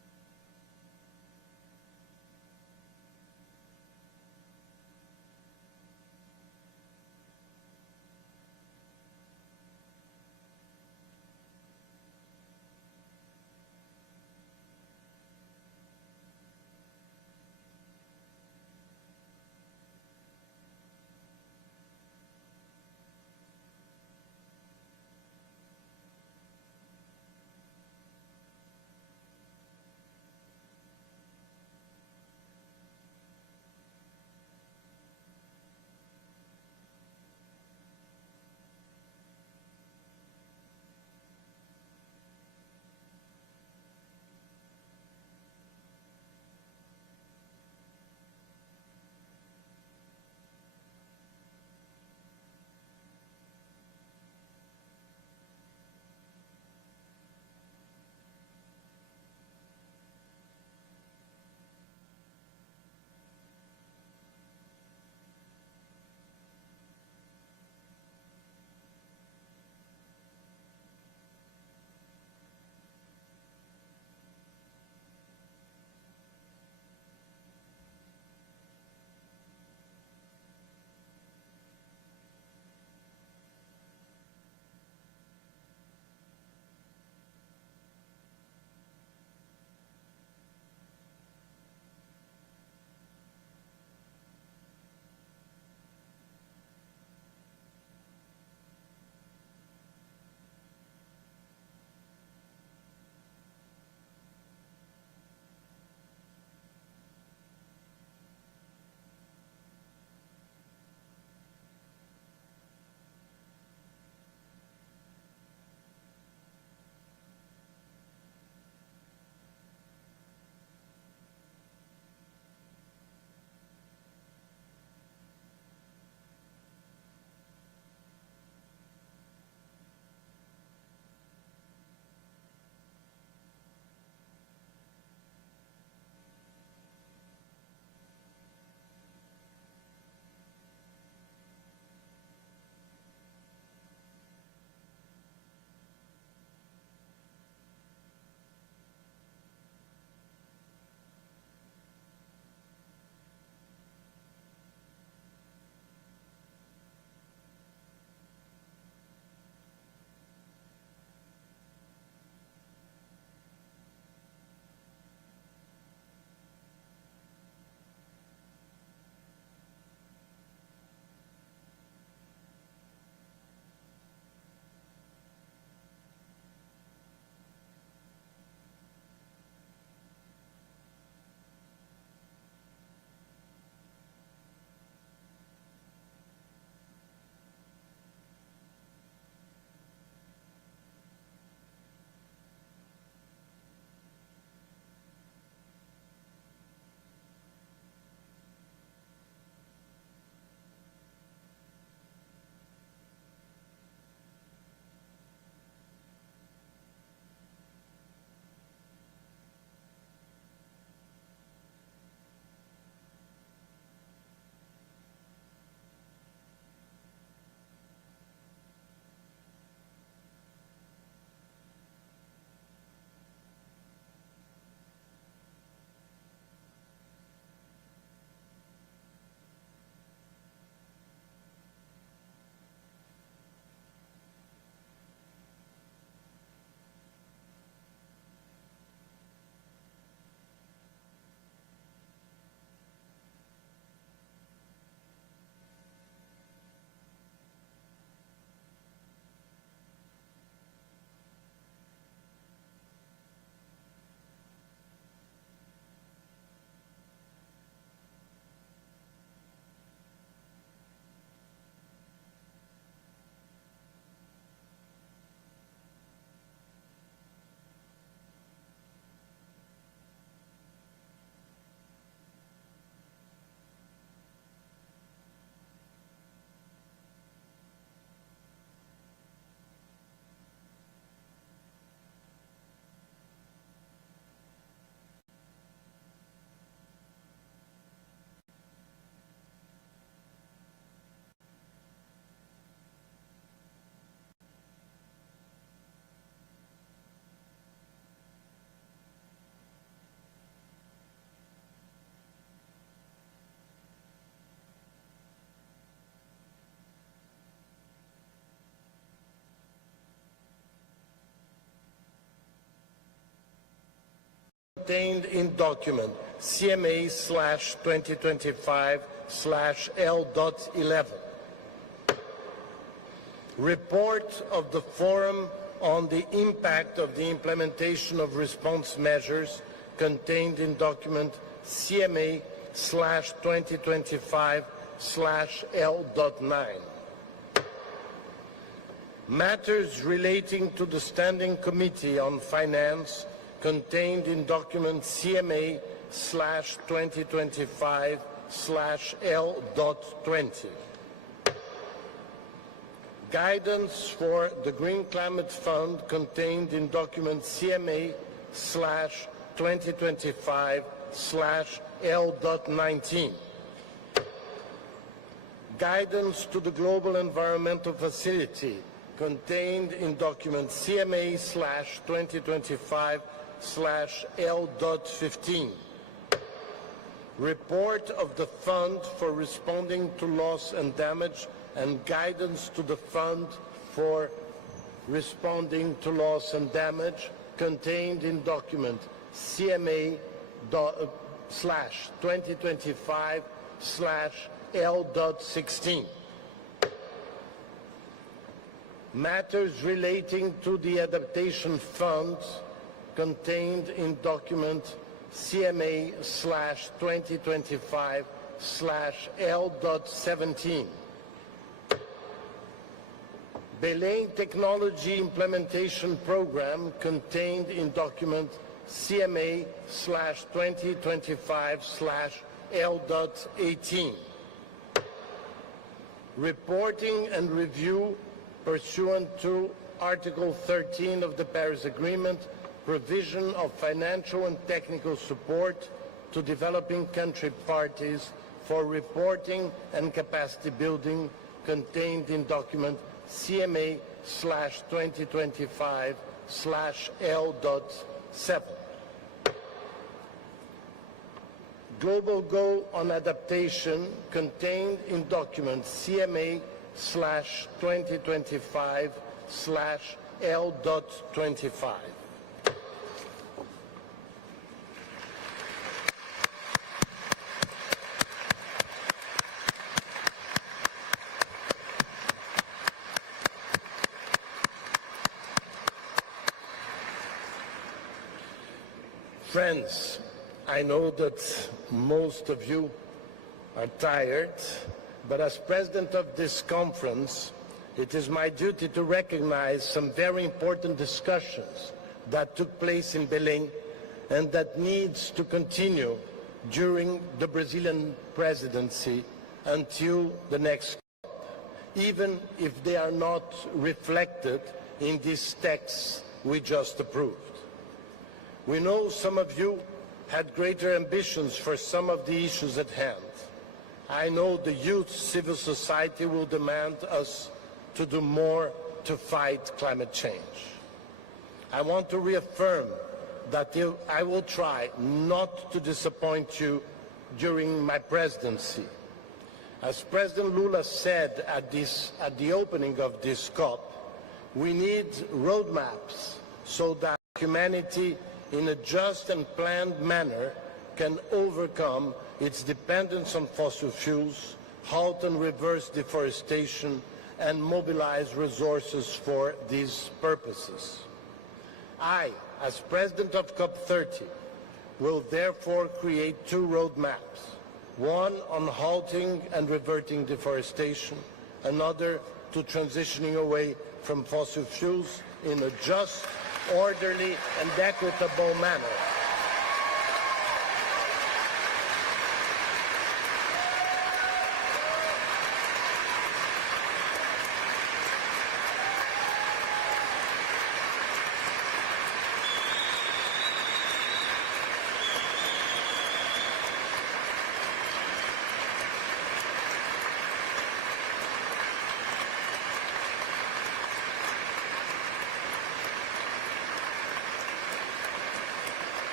contained in document CMA/2025/L.11. Report of the Forum on the impact of the implementation of response measures contained in document CMA/2025/L.9. Matters relating to the Standing Committee on Finance contained in document CMA/2025/L.20. Guidance for the Green Climate Fund contained in document CMA/2025/L.19. Guidance to the Global Environmental Facility contained in document CMA/2025/L.15. Report of the Fund for Responding to Loss and Damage and guidance to the Fund for Responding to Loss and Damage contained in document CMA/2025/L.16. Matters relating to the Adaptation Fund contained in document CMA/2025/L.17. Belane Technology Implementation Program contained in document CMA/2025/L.18. Reporting and review pursuant to Article 13 of the Paris Agreement, provision of financial and technical support to developing country parties for reporting and capacity building contained in document CMA/2025/L.7. Global Goal on Adaptation contained in document CMA/2025/L.25. Friends, I know that most of you are tired, but as president of this conference, it is my duty to recognize some very important discussions that took place in Belém and that needs to continue during the Brazilian presidency until the next COP, even if they are not reflected in these texts we just approved. We know some of you had greater ambitions for some of the issues at hand. I know the youth civil society will demand us to do more to fight climate change. I want to reaffirm that I will try not to disappoint you during my presidency. As President Lula said at the opening of this COP, we need roadmaps so that humanity in a just and planned manner can overcome its dependence on fossil fuels, halt and reverse deforestation, and mobilize resources for these purposes. I, as President of COP30, will therefore create two roadmaps, one on halting and reverting deforestation, another to transitioning away from fossil fuels in a just, orderly, and equitable manner.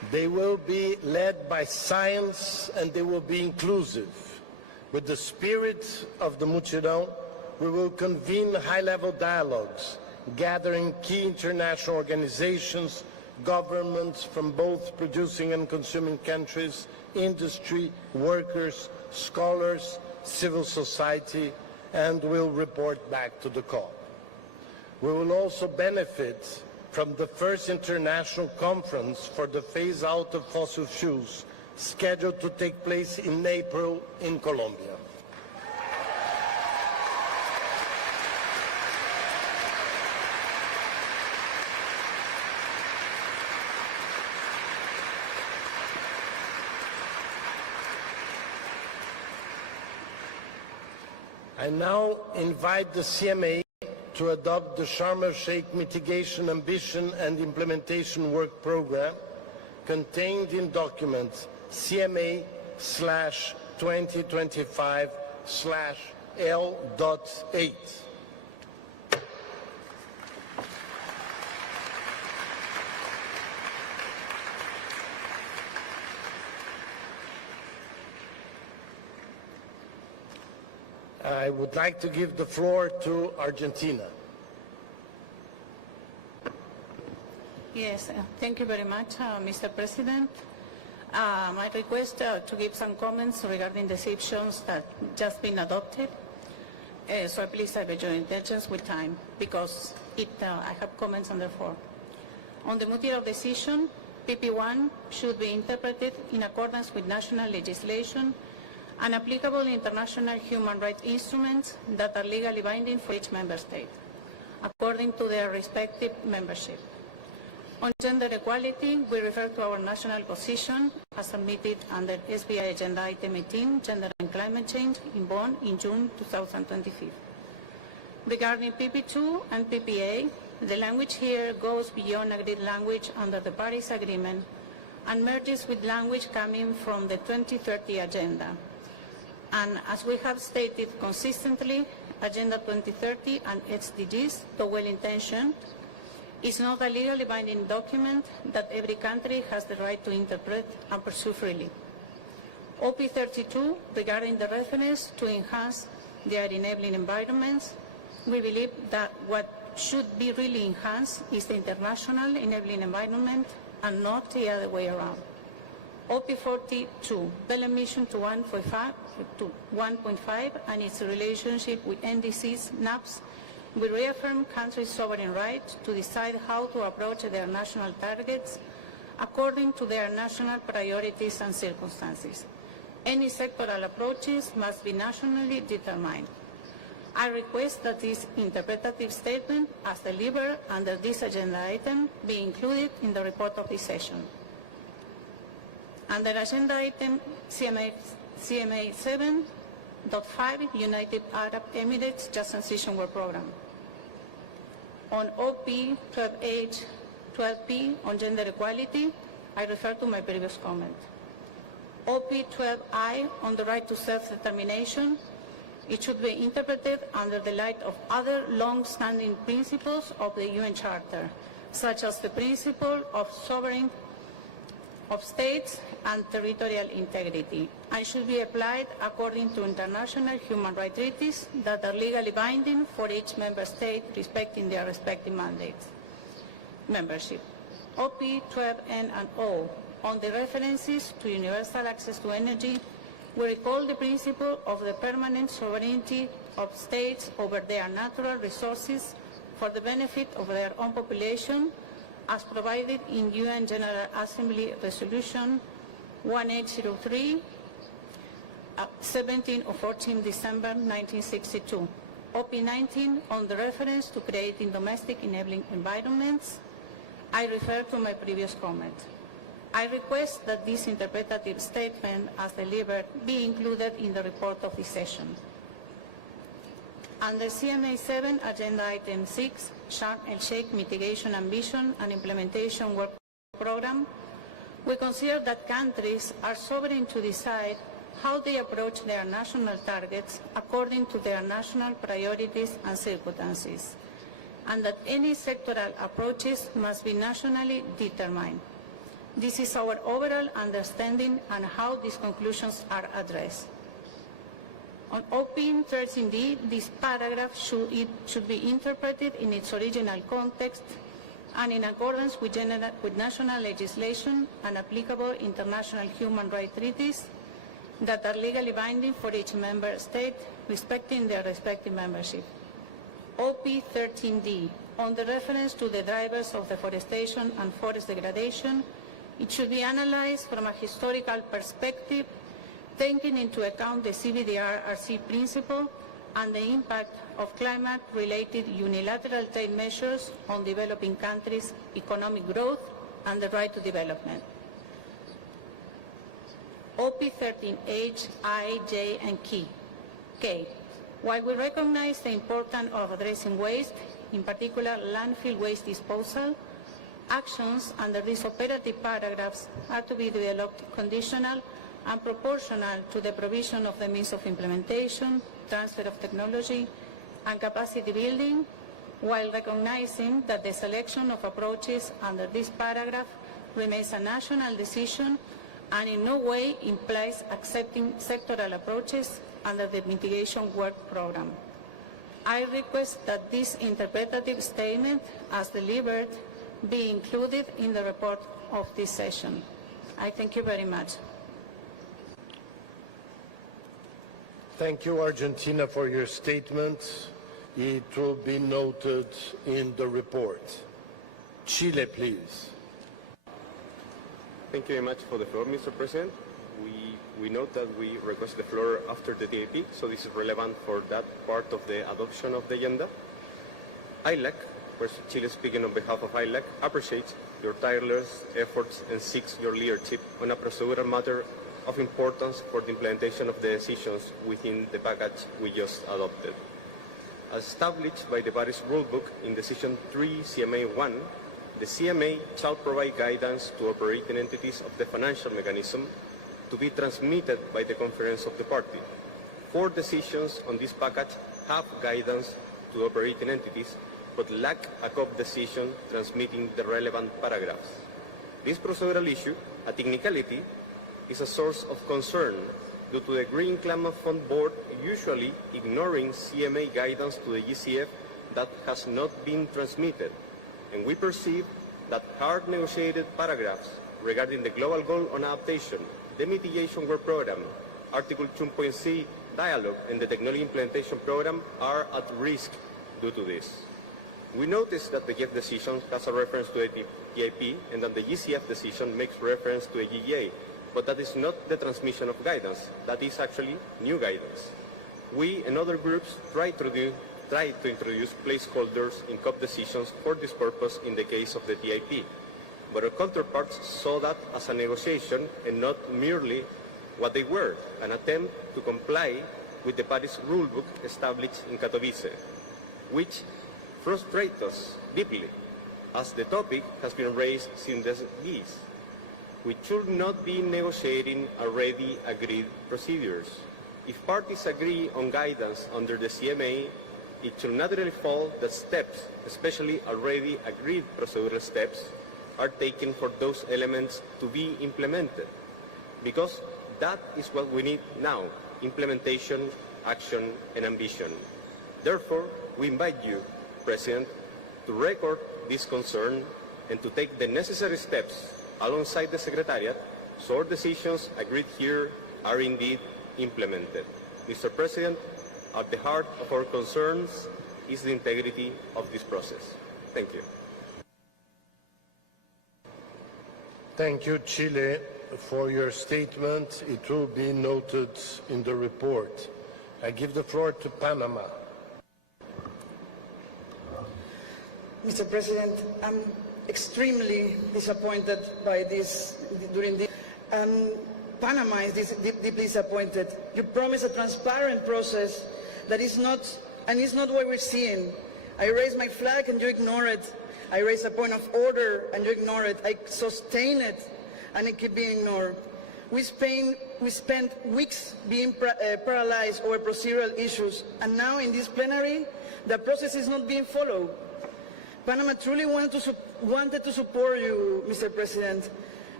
They will be led by science and they will be inclusive. With the spirit of the Mutirão, we will convene high-level dialogues, gathering key international organizations, governments from both producing and consuming countries, industry, workers, scholars, civil society, and will report back to the COP. We will also benefit from the first international conference for the phase-out of fossil fuels, scheduled to take place in April in Colombia. I now invite the CMA to adopt the Sharm el-Sheikh Mitigation Ambition and Implementation Work Program contained in document CMA/2025/L.8. I would like to give the floor to Argentina. Yes, thank you very much, Mr. President. I request to give some comments regarding the decisions that just been adopted. So please have your intentions with time, because I have comments on the floor. On the Mutirão decision, PP1 should be interpreted in accordance with national legislation and applicable international human rights instruments that are legally binding for each member state, according to their respective membership. On gender equality, we refer to our national position as submitted under SBI Agenda Item 18, Gender and Climate Change, in Bonn in June 2025. Regarding PP2 and PPA, the language here goes beyond agreed language under the Paris Agreement and merges with language coming from the 2030 Agenda. And as we have stated consistently, Agenda 2030 and SDGs, though well-intentioned, is not a legally binding document that every country has the right to interpret and pursue freely. OP32, regarding the reference to enhance their enabling environments, we believe that what should be really enhanced is the international enabling environment and not the other way around. OP42, the emission to 1.5 and its relationship with NDCs, NAPs, will reaffirm countries' sovereign right to decide how to approach their national targets according to their national priorities and circumstances. Any sectoral approaches must be nationally determined. I request that this interpretative statement, as delivered under this agenda item, be included in the report of this session. Under agenda item CMA 7.5, United Arab Emirates Just Transition Work Program. On OP 12H, 12P on gender equality, I refer to my previous comment. OP 12I on the right to self-determination, it should be interpreted under the light of other long-standing principles of the UN Charter, such as the principle of sovereignty of states and territorial integrity, and should be applied according to international human rights treaties that are legally binding for each member state respecting their respective mandates. Membership. OP 12N and O on the references to universal access to energy, we recall the principle of the permanent sovereignty of states over their natural resources for the benefit of their own population, as provided in UN General Assembly Resolution 1803, 17 of 14 December 1962. OP 19 on the reference to creating domestic enabling environments, I refer to my previous comment. I request that this interpretative statement, as delivered, be included in the report of this session. Under CMA 7, Agenda Item 6, Sharm el-Sheikh Mitigation Ambition and Implementation Work Program, we consider that countries are sovereign to decide how they approach their national targets according to their national priorities and circumstances, and that any sectoral approaches must be nationally determined. This is our overall understanding and how these conclusions are addressed. On OP13D, this paragraph should be interpreted in its original context and in accordance with national legislation and applicable international human rights treaties that are legally binding for each member state, respecting their respective membership. OP13D, on the reference to the drivers of deforestation and forest degradation, it should be analyzed from a historical perspective, taking into account the CBDR-RC principle and the impact of climate-related unilateral trade measures on developing countries' economic growth and the right to development. OP13H, I, J, and K. While we recognize the importance of addressing waste, in particular landfill waste disposal, actions under these operative paragraphs are to be developed conditional and proportional to the provision of the means of implementation, transfer of technology, and capacity building, while recognizing that the selection of approaches under this paragraph remains a national decision and in no way implies accepting sectoral approaches under the mitigation work program. I request that this interpretative statement, as delivered, be included in the report of this session. I thank you very much. Thank you, Argentina, for your statement. It will be noted in the report. Chile, please. Thank you very much for the floor, Mr. President. We note that we request the floor after the DAP, so this is relevant for that part of the adoption of the agenda. ILAC, first Chile speaking on behalf of ILAC, appreciates your tireless efforts and seeks your leadership on a procedural matter of importance for the implementation of the decisions within the package we just adopted. As established by the Paris Rulebook in Decision 3 CMA 1, the CMA shall provide guidance to operating entities of the financial mechanism to be transmitted by the Conference of the Parties. 4 decisions on this package have guidance to operating entities, but lack a COP decision transmitting the relevant paragraphs. This procedural issue, a technicality, is a source of concern due to the Green Climate Fund Board usually ignoring CMA guidance to the GCF that has not been transmitted, and we perceive that hard negotiated paragraphs regarding the global goal on adaptation, the mitigation work program, Article 2.c dialogue, and the technology implementation program are at risk due to this. We notice that the GF decision has a reference to a TIP and that the GCF decision makes reference to a GEA, but that is not the transmission of guidance. That is actually new guidance. We and other groups try to introduce placeholders in COP decisions for this purpose in the case of the TIP, but our counterparts saw that as a negotiation and not merely what they were, an attempt to comply with the Paris Rulebook established in Katowice, which frustrates us deeply, as the topic has been raised since the 70s. We should not be negotiating already agreed procedures. If parties agree on guidance under the CMA, it should naturally follow that steps, especially already agreed procedural steps, are taken for those elements to be implemented, because that is what we need now: implementation, action, and ambition. Therefore, we invite you, President, to record this concern and to take the necessary steps alongside the Secretariat so our decisions agreed here are indeed implemented. Mr. President, at the heart of our concerns is the integrity of this process. Thank you. Thank you, Chile, for your statement. It will be noted in the report. I give the floor to Panama. Mr. President, I'm extremely disappointed by this during the Panama is deeply disappointed. You promised a transparent process that is not, and it's not what we're seeing. I raised my flag and you ignore it. I raised a point of order and you ignore it. I sustain it and it keep being ignored. We spent weeks being paralyzed over procedural issues, and now in this plenary, the process is not being followed. Panama truly wanted to support you, Mr. President,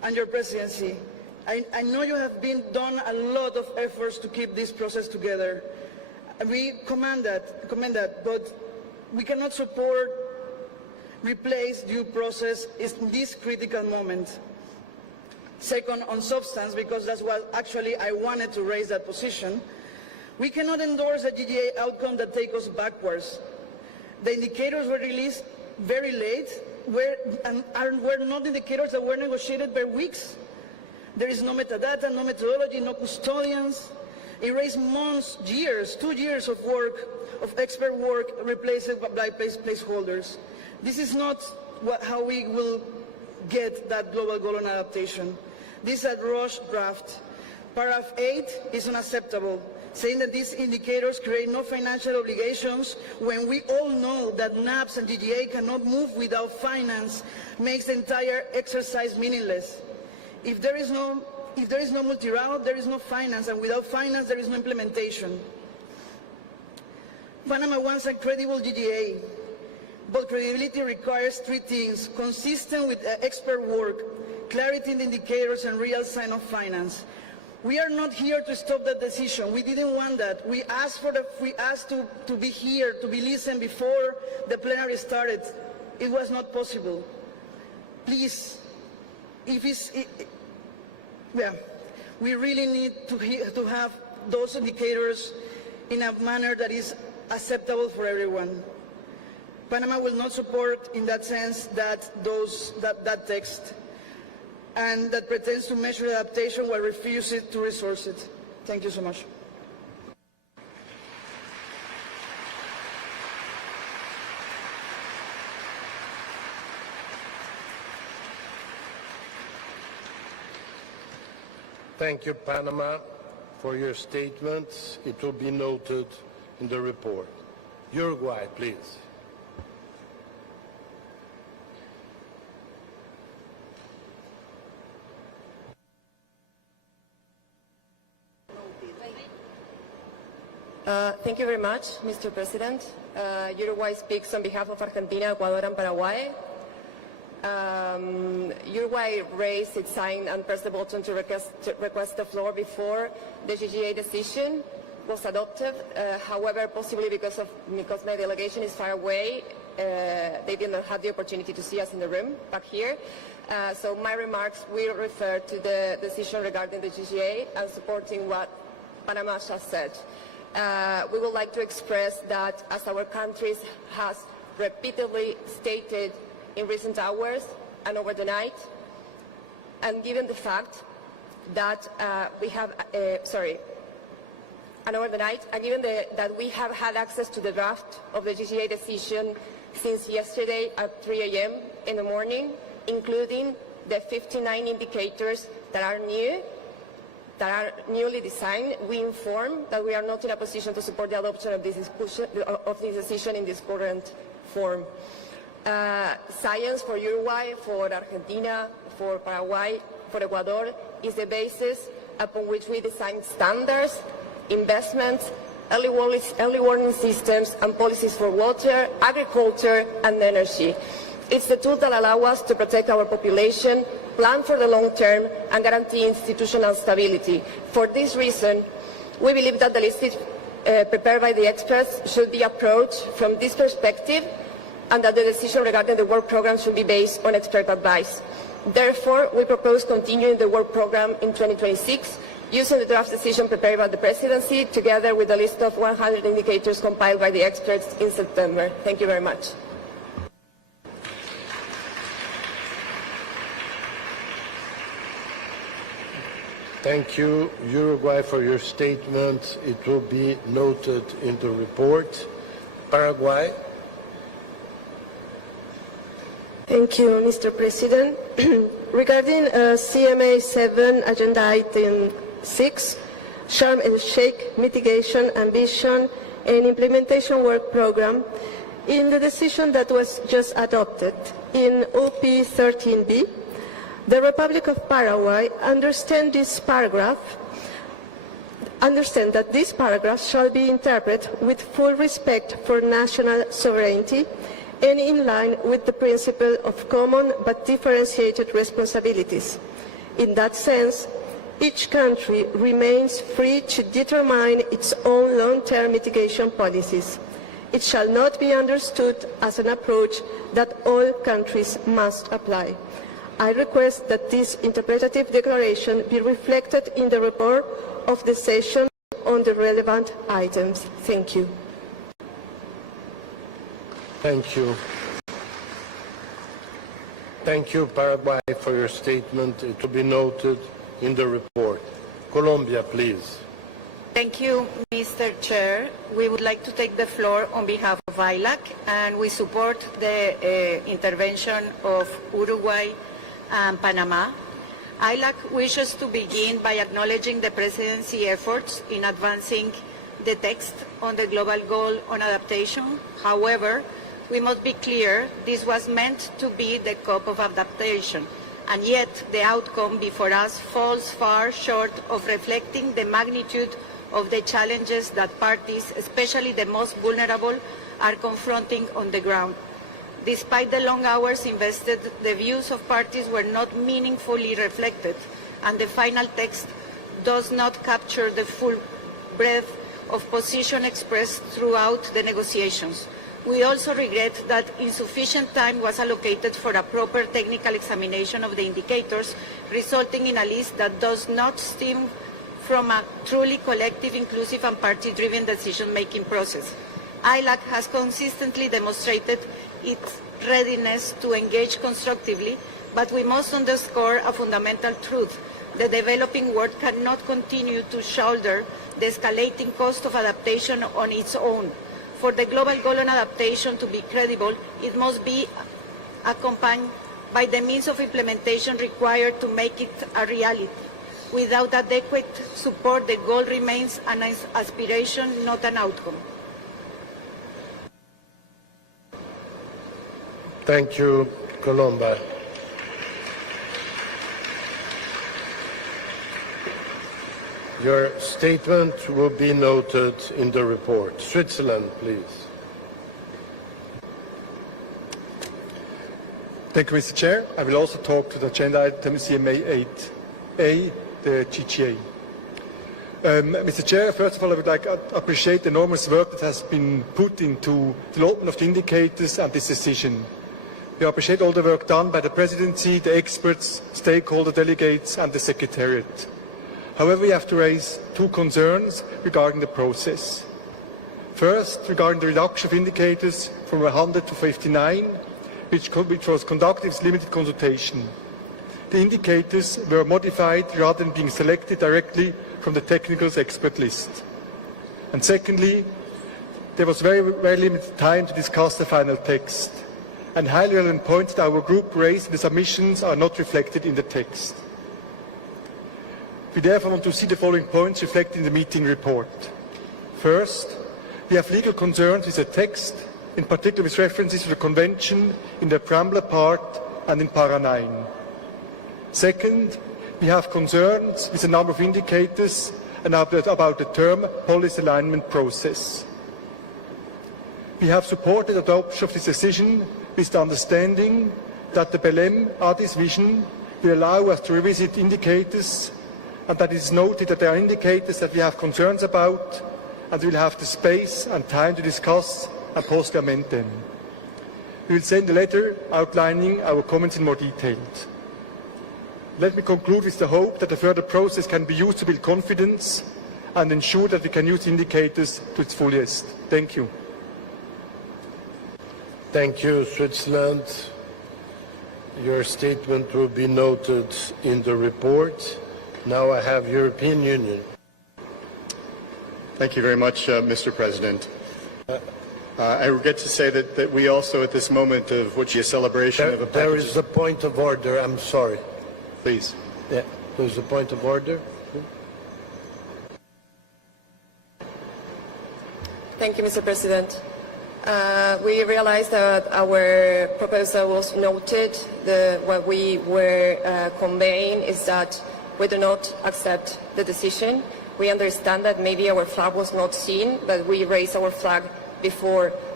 and your presidency. I know you have done a lot of efforts to keep this process together. We commend that, but we cannot replace due process in this critical moment. Second, on substance, because that's what actually I wanted to raise that position, we cannot endorse a GGA outcome that takes us backwards. The indicators were released very late, were not indicators that were negotiated by weeks. There is no metadata, no methodology, no custodians. It raised months, years, 2 years of work, of expert work, replaced by placeholders. This is not how we will get that global goal on adaptation. This is a rush draft. Paragraph 8 is unacceptable, saying that these indicators create no financial obligations when we all know that NAPS and GGA cannot move without finance, makes the entire exercise meaningless. If there is no multi-route, there is no finance, and without finance, there is no implementation. Panama wants a credible GGA, but credibility requires 3 things: consistent with expert work, clarity in the indicators, and real sign of finance. We are not here to stop that decision. We didn't want that. We asked to be here, to be listened before the plenary started. It was not possible. Please, we really need to have those indicators in a manner that is acceptable for everyone. Panama will not support, in that sense, that text, and that pretends to measure adaptation while refusing to resource it. Thank you so much. Thank you, Panama, for your statements. It will be noted in the report. Uruguay, please. Thank you very much, Mr. President. Uruguay speaks on behalf of Argentina, Ecuador, and Paraguay. Uruguay raised its sign and pressed the button to request the floor before the GGA decision was adopted. However, possibly because my delegation is far away, they did not have the opportunity to see us in the room back here. So my remarks will refer to the decision regarding the GGA and supporting what Panama just said. We would like to express that, as our country has repeatedly stated in recent hours and over the night, and given the fact that we have had access to the draft of the GGA decision since yesterday at 3 a.m. in the morning, including the 59 indicators that are newly designed, we inform that we are not in a position to support the adoption of this decision in this current form. Science for Uruguay, for Argentina, for Paraguay, for Ecuador is the basis upon which we design standards, investments, early warning systems, and policies for water, agriculture, and energy. It's the tool that allows us to protect our population, plan for the long term, and guarantee institutional stability. For this reason, we believe that the list prepared by the experts should be approached from this perspective, and that the decision regarding the work program should be based on expert advice. Therefore, we propose continuing the work program in 2026, using the draft decision prepared by the Presidency, together with a list of 100 indicators compiled by the experts in September. Thank you very much. Thank you, Uruguay, for your statement. It will be noted in the report. Paraguay. Thank you, Mr. President. Regarding CMA 7, Agenda Item 6, Sharm el-Sheikh Mitigation, Ambition, and Implementation Work Program, in the decision that was just adopted in OP 13B, the Republic of Paraguay understand that this paragraph shall be interpreted with full respect for national sovereignty and in line with the principle of common but differentiated responsibilities. In that sense, each country remains free to determine its own long-term mitigation policies. It shall not be understood as an approach that all countries must apply. I request that this interpretative declaration be reflected in the report of the session on the relevant items. Thank you. Thank you. Thank you, Paraguay, for your statement. It will be noted in the report. Colombia, please. Thank you, Mr. Chair. We would like to take the floor on behalf of ILAC, and we support the intervention of Uruguay and Panama. ILAC wishes to begin by acknowledging the Presidency efforts in advancing the text on the global goal on adaptation. However, we must be clear this was meant to be the COP of adaptation, and yet the outcome before us falls far short of reflecting the magnitude of the challenges that parties, especially the most vulnerable, are confronting on the ground. Despite the long hours invested, the views of parties were not meaningfully reflected, and the final text does not capture the full breadth of position expressed throughout the negotiations. We also regret that insufficient time was allocated for a proper technical examination of the indicators, resulting in a list that does not stem from a truly collective, inclusive and party-driven decision-making process. ILAC has consistently demonstrated its readiness to engage constructively, but we must underscore a fundamental truth. The developing world cannot continue to shoulder the escalating cost of adaptation on its own. For the global goal on adaptation to be credible, it must be accompanied by the means of implementation required to make it a reality. Without adequate support, the goal remains an aspiration, not an outcome. Thank you, Colombia. Your statement will be noted in the report. Switzerland, please. Thank you, Mr. Chair. I will also talk to the agenda item CMA 8A, the GGA. Mr. Chair, first of all, I would like to appreciate the enormous work that has been put into the development of the indicators and this decision. We appreciate all the work done by the Presidency, the experts, stakeholder delegates and the Secretariat. However, we have to raise two concerns regarding the process. First, regarding the reduction of indicators from 100 to 59, which was conducted with limited consultation. The indicators were modified rather than being selected directly from the technical expert list. And secondly, there was very limited time to discuss the final text, and highly relevant points that our group raised in the submissions are not reflected in the text. We therefore want to see the following points reflected in the meeting report. First, we have legal concerns with the text, in particular with references to the Convention in the preamble part and in para 9. Second, we have concerns with a number of indicators and about the term policy alignment process. We have supported adoption of this decision with the understanding that the Belém-Addis vision will allow us to revisit indicators, and that it is noted that there are indicators that we have concerns about, and we will have the space and time to discuss and possibly amend them. We will send a letter outlining our comments in more detail. Let me conclude with the hope that the further process can be used to build confidence and ensure that we can use indicators to its fullest. Thank you. Thank you, Switzerland. Your statement will be noted in the report. Now I have European Union. Thank you very much, Mr. President. I regret to say that we also, at this moment of which is a celebration of a package... There is a point of order. I'm sorry. Please. Yeah, there's a point of order. Thank you, Mr. President. We realized that our proposal was noted. What we were conveying is that we do not accept the decision. We understand that maybe our flag was not seen, but we raised our flag before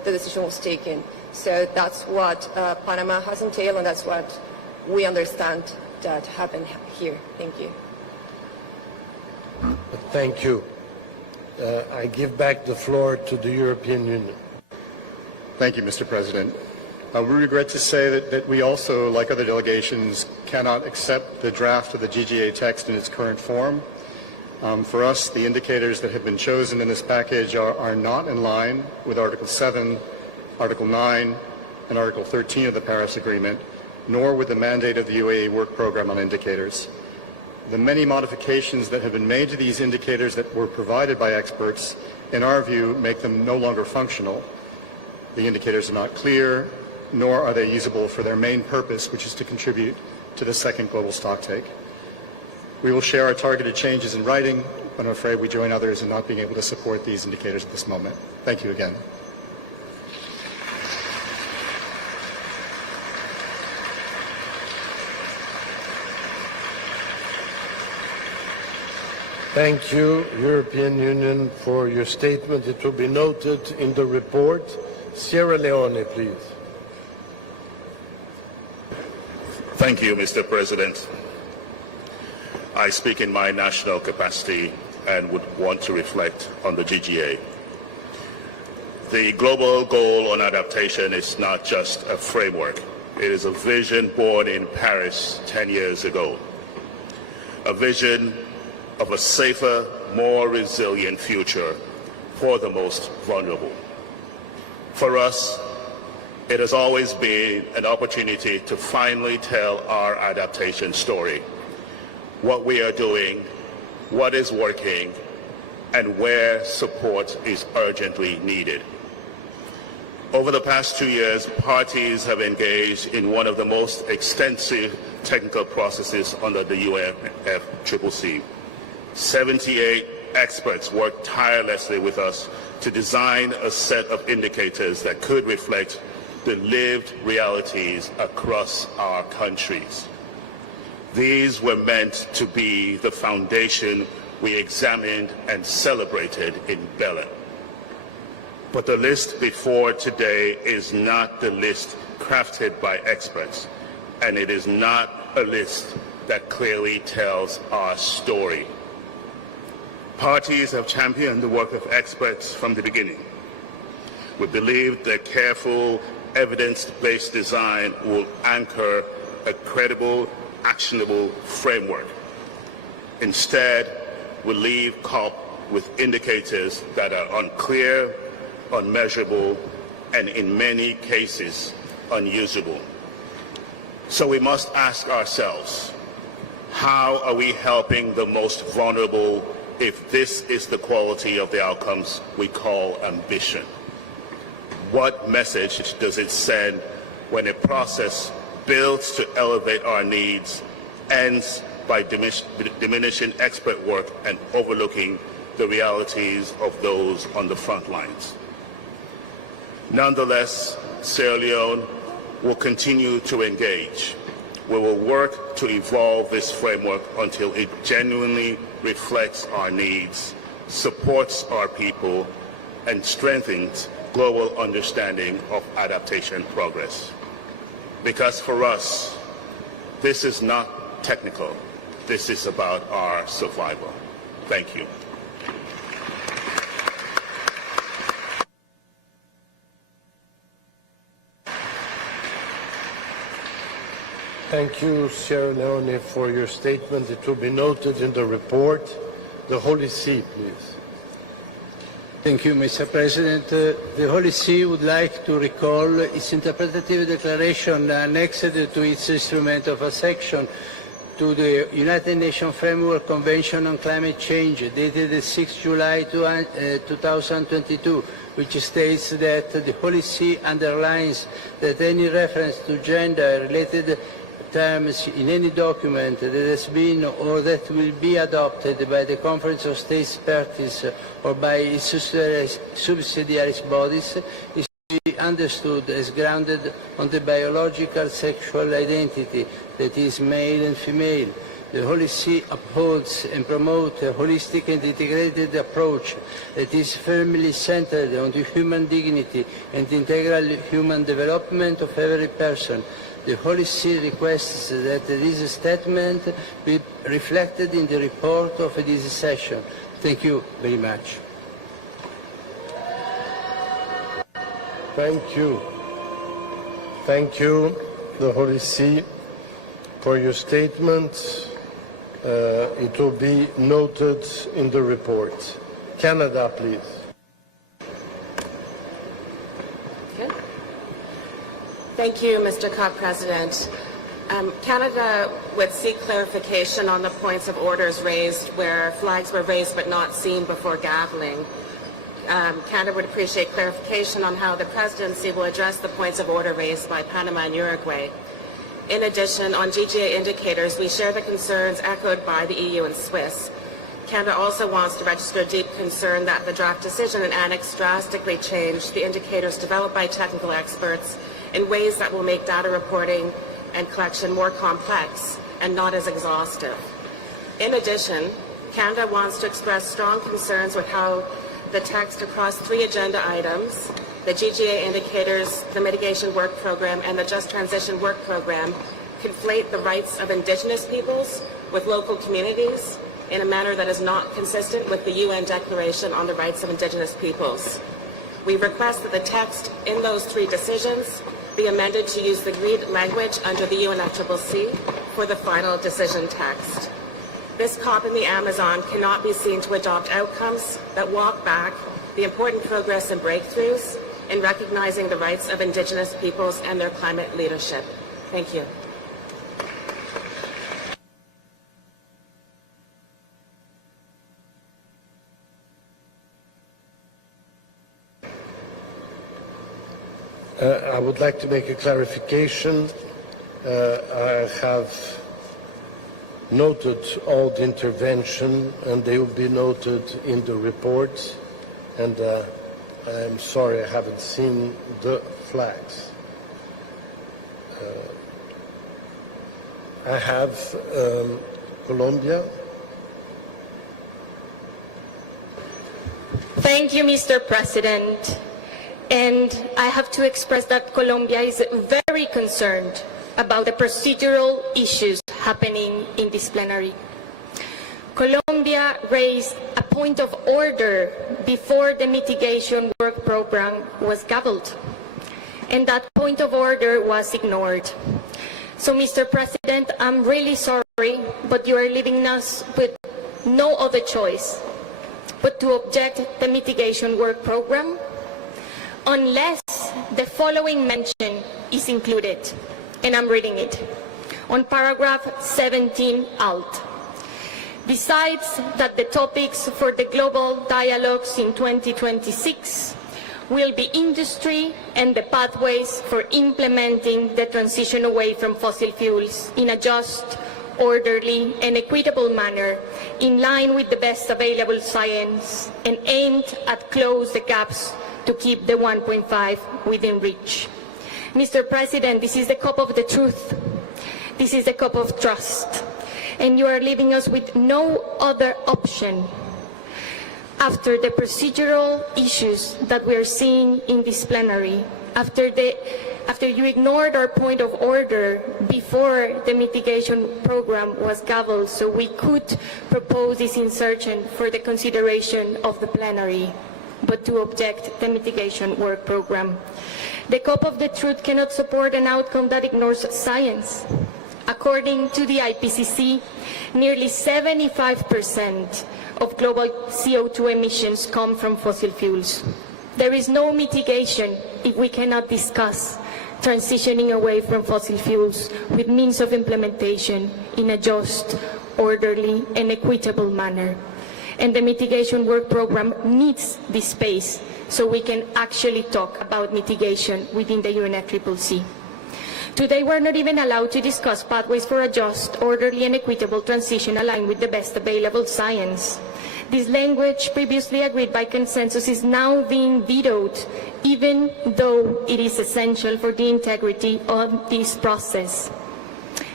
the decision was taken. So that's what Panama has entailed, and that's what we understand that happened here. Thank you. Thank you. I give back the floor to the European Union. Thank you, Mr. President. We regret to say that we also, like other delegations, cannot accept the draft of the GGA text in its current form. For us, the indicators that have been chosen in this package are not in line with Article 7, Article 9, and Article 13 of the Paris Agreement, nor with the mandate of the UAE Work Programme on Indicators. The many modifications that have been made to these indicators that were provided by experts, in our view, make them no longer functional. The indicators are not clear, nor are they usable for their main purpose, which is to contribute to the second global stocktake. We will share our targeted changes in writing, but I'm afraid we join others in not being able to support these indicators at this moment. Thank you again. Thank you, European Union, for your statement. It will be noted in the report. Sierra Leone, please. Thank you, Mr. President. I speak in my national capacity and would want to reflect on the GGA. The global goal on adaptation is not just a framework. It is a vision born in Paris 10 years ago. A vision of a safer, more resilient future for the most vulnerable. For us, it has always been an opportunity to finally tell our adaptation story. What we are doing, what is working, and where support is urgently needed. Over the past 2 years, parties have engaged in one of the most extensive technical processes under the UNFCCC. 78 experts worked tirelessly with us to design a set of indicators that could reflect the lived realities across our countries. These were meant to be the foundation we examined and celebrated in Berlin. But the list before today is not the list crafted by experts, and it is not a list that clearly tells our story. Parties have championed the work of experts from the beginning. We believe that careful, evidence-based design will anchor a credible, actionable framework. Instead, we leave COP with indicators that are unclear, unmeasurable, and in many cases, unusable. So we must ask ourselves, how are we helping the most vulnerable if this is the quality of the outcomes we call ambition? What message does it send when a process built to elevate our needs ends by diminishing expert work and overlooking the realities of those on the front lines? Nonetheless, Sierra Leone will continue to engage. We will work to evolve this framework until it genuinely reflects our needs, supports our people, and strengthens global understanding of adaptation progress. Because for us, this is not technical. This is about our survival. Thank you. Thank you, Sierra Leone, for your statement. It will be noted in the report. The Holy See, please. Thank you, Mr. President. The Holy See would like to recall its interpretative declaration annexed to its instrument of accession to the United Nations Framework Convention on Climate Change, dated 6 July 2022, which states that the Holy See underlines that any reference to gender-related terms in any document that has been or that will be adopted by the Conference of States Parties or by its subsidiary bodies is to be understood as grounded on the biological sexual identity, that is, male and female. the Holy See upholds and promotes a holistic and integrated approach that is firmly centered on the human dignity and integral human development of every person. The Holy See requests that this statement be reflected in the report of this session. Thank you very much. Thank you. Thank you, the Holy See, for your statement. It will be noted in the report. Canada, please. Okay. Thank you, Mr. COP President. Canada would seek clarification on the points of orders raised where flags were raised but not seen before gaveling. Canada would appreciate clarification on how the presidency will address the points of order raised by Panama and Uruguay. In addition, on GGA indicators, we share the concerns echoed by the EU and Swiss. Canada also wants to register deep concern that the draft decision and annex drastically change the indicators developed by technical experts in ways that will make data reporting and collection more complex and not as exhaustive. In addition, Canada wants to express strong concerns with how the text across 3 agenda items, the GGA indicators, the mitigation work program, and the Just Transition work program, conflate the rights of Indigenous peoples with local communities in a manner that is not consistent with the UN Declaration on the Rights of Indigenous Peoples. We request that the text in those 3 decisions be amended to use the agreed language under the UNFCCC for the final decision text. This COP in the Amazon cannot be seen to adopt outcomes that walk back the important progress and breakthroughs in recognizing the rights of Indigenous peoples and their climate leadership. Thank you. I would like to make a clarification. I have noted all the intervention and they will be noted in the report, and I'm sorry I haven't seen the flags. I have Colombia. Thank you, Mr. President. And I have to express that Colombia is very concerned about the procedural issues happening in this plenary. Colombia raised a point of order before the mitigation work program was gavelled, and that point of order was ignored. So, Mr. President, I'm really sorry, but you are leaving us with no other choice but to object the mitigation work program unless the following mention is included, and I'm reading it, on paragraph 17 alt. Besides that the topics for the global dialogues in 2026 will be industry and the pathways for implementing the transition away from fossil fuels in a just, orderly and equitable manner in line with the best available science and aimed at close the gaps to keep the 1.5 within reach. Mr. President, this is the COP of the truth. This is the COP of trust. And you are leaving us with no other option after the procedural issues that we are seeing in this plenary, after you ignored our point of order before the mitigation program was gavelled so we could propose this insertion for the consideration of the plenary, but to object the mitigation work program. The COP of the truth cannot support an outcome that ignores science. According to the IPCC, nearly 75% of global CO2 emissions come from fossil fuels. There is no mitigation if we cannot discuss transitioning away from fossil fuels with means of implementation in a just, orderly and equitable manner. And the mitigation work program needs this space so we can actually talk about mitigation within the UNFCCC. Today, we're not even allowed to discuss pathways for a just, orderly and equitable transition aligned with the best available science. This language, previously agreed by consensus, is now being vetoed, even though it is essential for the integrity of this process.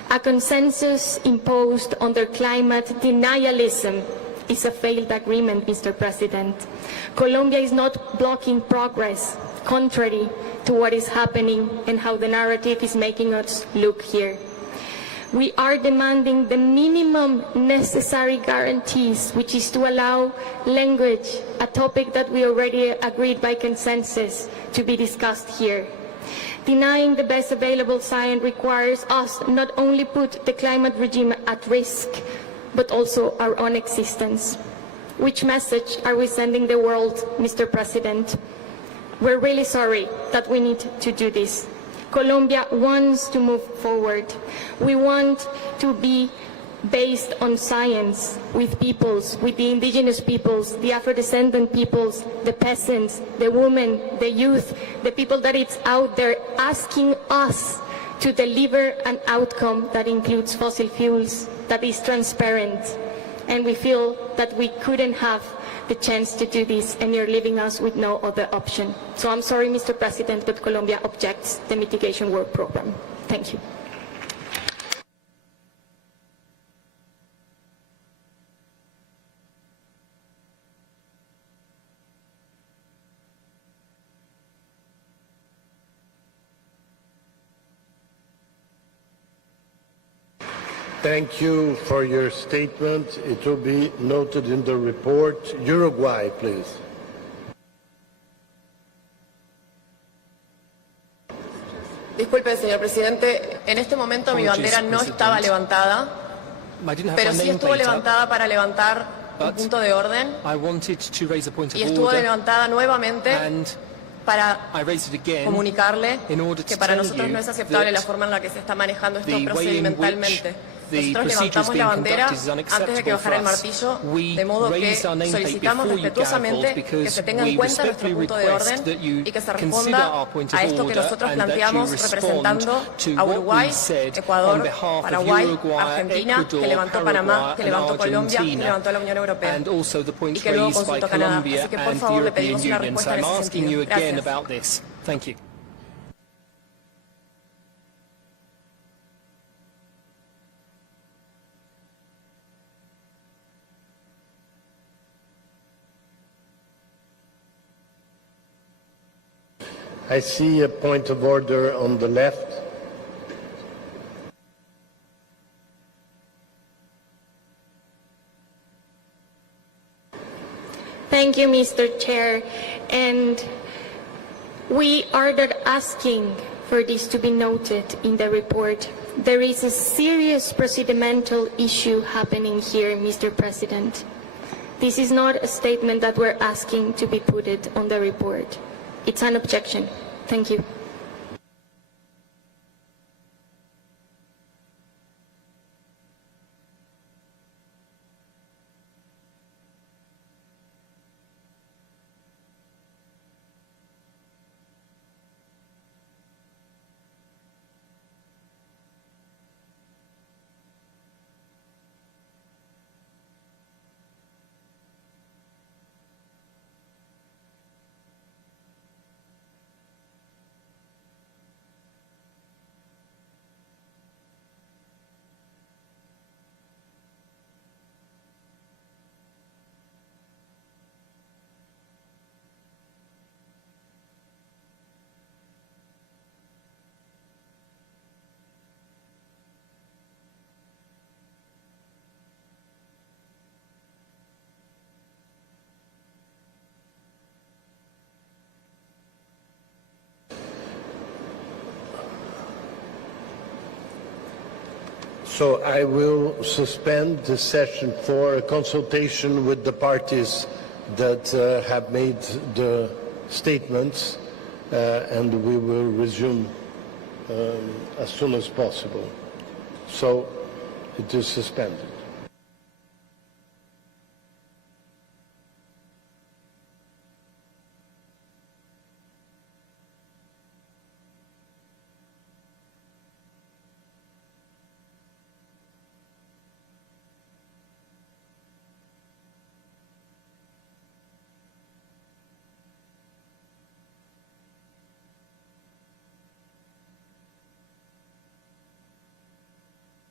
A consensus imposed under climate denialism is a failed agreement, Mr. President. Colombia is not blocking progress, contrary to what is happening and how the narrative is making us look here. We are demanding the minimum necessary guarantees, which is to allow language, a topic that we already agreed by consensus to be discussed here. Denying the best available science requires us not only put the climate regime at risk, but also our own existence. Which message are we sending the world, Mr. President? We're really sorry that we need to do this. Colombia wants to move forward. We want to be based on science with peoples, with the indigenous peoples, the Afro-descendant peoples, the peasants, the women, the youth, the people that it's out there asking us to deliver an outcome that includes fossil fuels, that is transparent. And we feel that we couldn't have the chance to do this, and you're leaving us with no other option. So I'm sorry, Mr. President, but Colombia objects the mitigation work program. Thank you. Thank you for your statement. It will be noted in the report. Uruguay, please. Disculpe, señor presidente, en este momento mi bandera no estaba levantada, pero sí estuvo levantada para levantar un punto de orden y estuvo levantada nuevamente para comunicarle que para nosotros no es aceptable la forma en la que se está manejando esto procedimentalmente. Nosotros levantamos la bandera antes de que bajara el martillo, de modo que solicitamos respetuosamente que se tenga en cuenta nuestro punto de orden y que se responda a esto que nosotros planteamos representando a Uruguay, Ecuador, Paraguay, Argentina, que levantó Panamá, que levantó Colombia, que levantó la Unión Europea y que luego consultó Canadá. Así que por favor le pedimos una respuesta en ese sentido. Gracias. I see a point of order on the left. Thank you, Mr. Chair. And we are not asking for this to be noted in the report. There is a serious procedural issue happening here, Mr. President. This is not a statement that we're asking to be put on the report. It's an objection. Thank you. So I will suspend the session for a consultation with the parties that have made the statements, and we will resume as soon as possible. So it is suspended.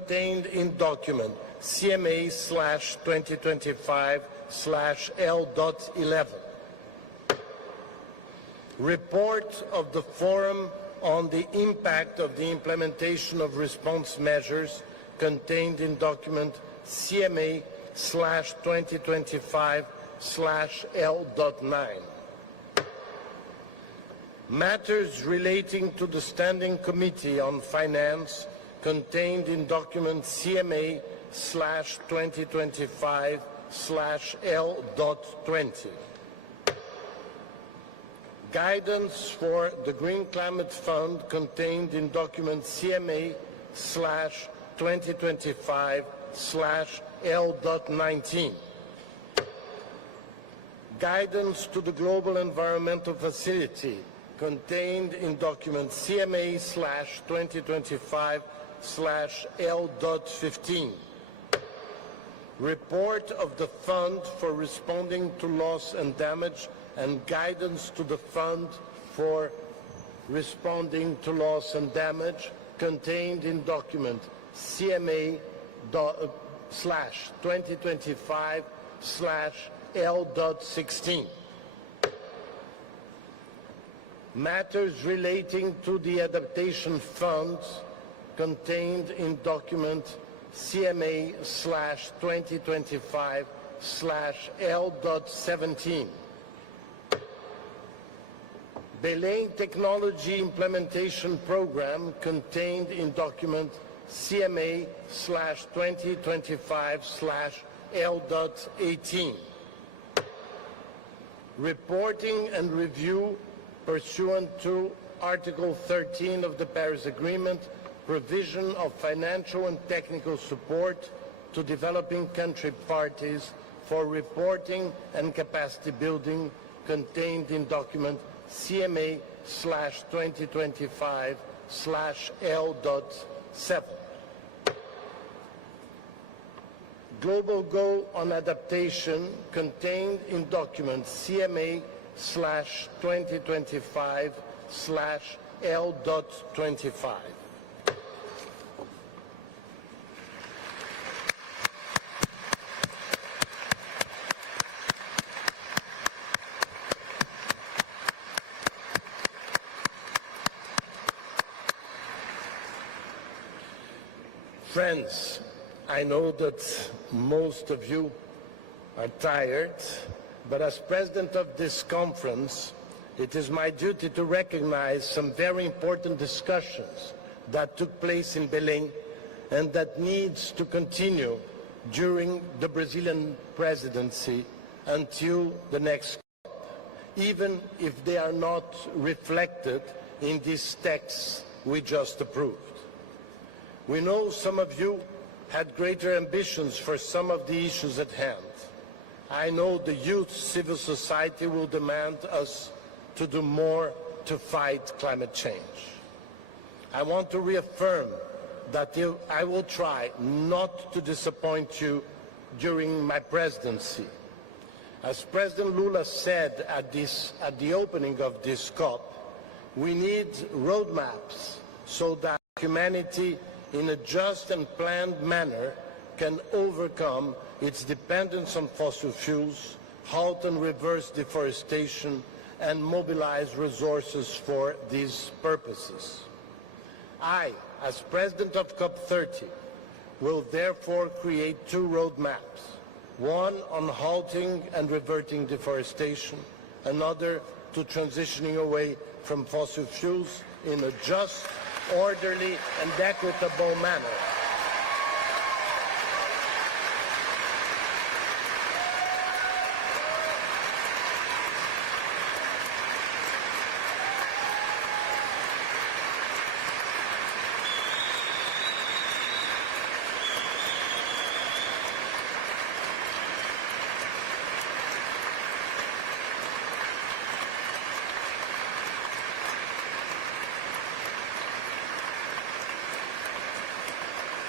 contained in document CMA/2025/L.11. Report of the Forum on the impact of the implementation of response measures contained in document CMA/2025/L.9. Matters relating to the Standing Committee on Finance contained in document CMA/2025/L.20. Guidance for the Green Climate Fund contained in document CMA/2025/L.19. Guidance to the Global Environmental Facility contained in document CMA/2025/L.15. Report of the Fund for Responding to Loss and Damage and guidance to the Fund for Responding to Loss and Damage contained in document CMA/2025/L.16. Matters relating to the Adaptation Fund contained in document CMA/2025/L.17. Belém Technology Implementation Program contained in document CMA/2025/L.18. Reporting and review pursuant to Article 13 of the Paris Agreement, provision of financial and technical support to developing country parties for reporting and capacity building contained in document CMA/2025/L.7. Global Goal on Adaptation contained in document CMA/2025/L.25. Friends, I know that most of you are tired, but as president of this conference, it is my duty to recognize some very important discussions that took place in Belém and that needs to continue during the Brazilian presidency until the next COP, even if they are not reflected in these texts we just approved. We know some of you had greater ambitions for some of the issues at hand. I know the youth civil society will demand us to do more to fight climate change. I want to reaffirm that I will try not to disappoint you during my presidency. As President Lula said at the opening of this COP, we need roadmaps so that humanity in a just and planned manner can overcome its dependence on fossil fuels, halt and reverse deforestation, and mobilize resources for these purposes. I, as President of COP30, will therefore create two roadmaps, one on halting and reverting deforestation, another to transitioning away from fossil fuels in a just, orderly, and equitable manner.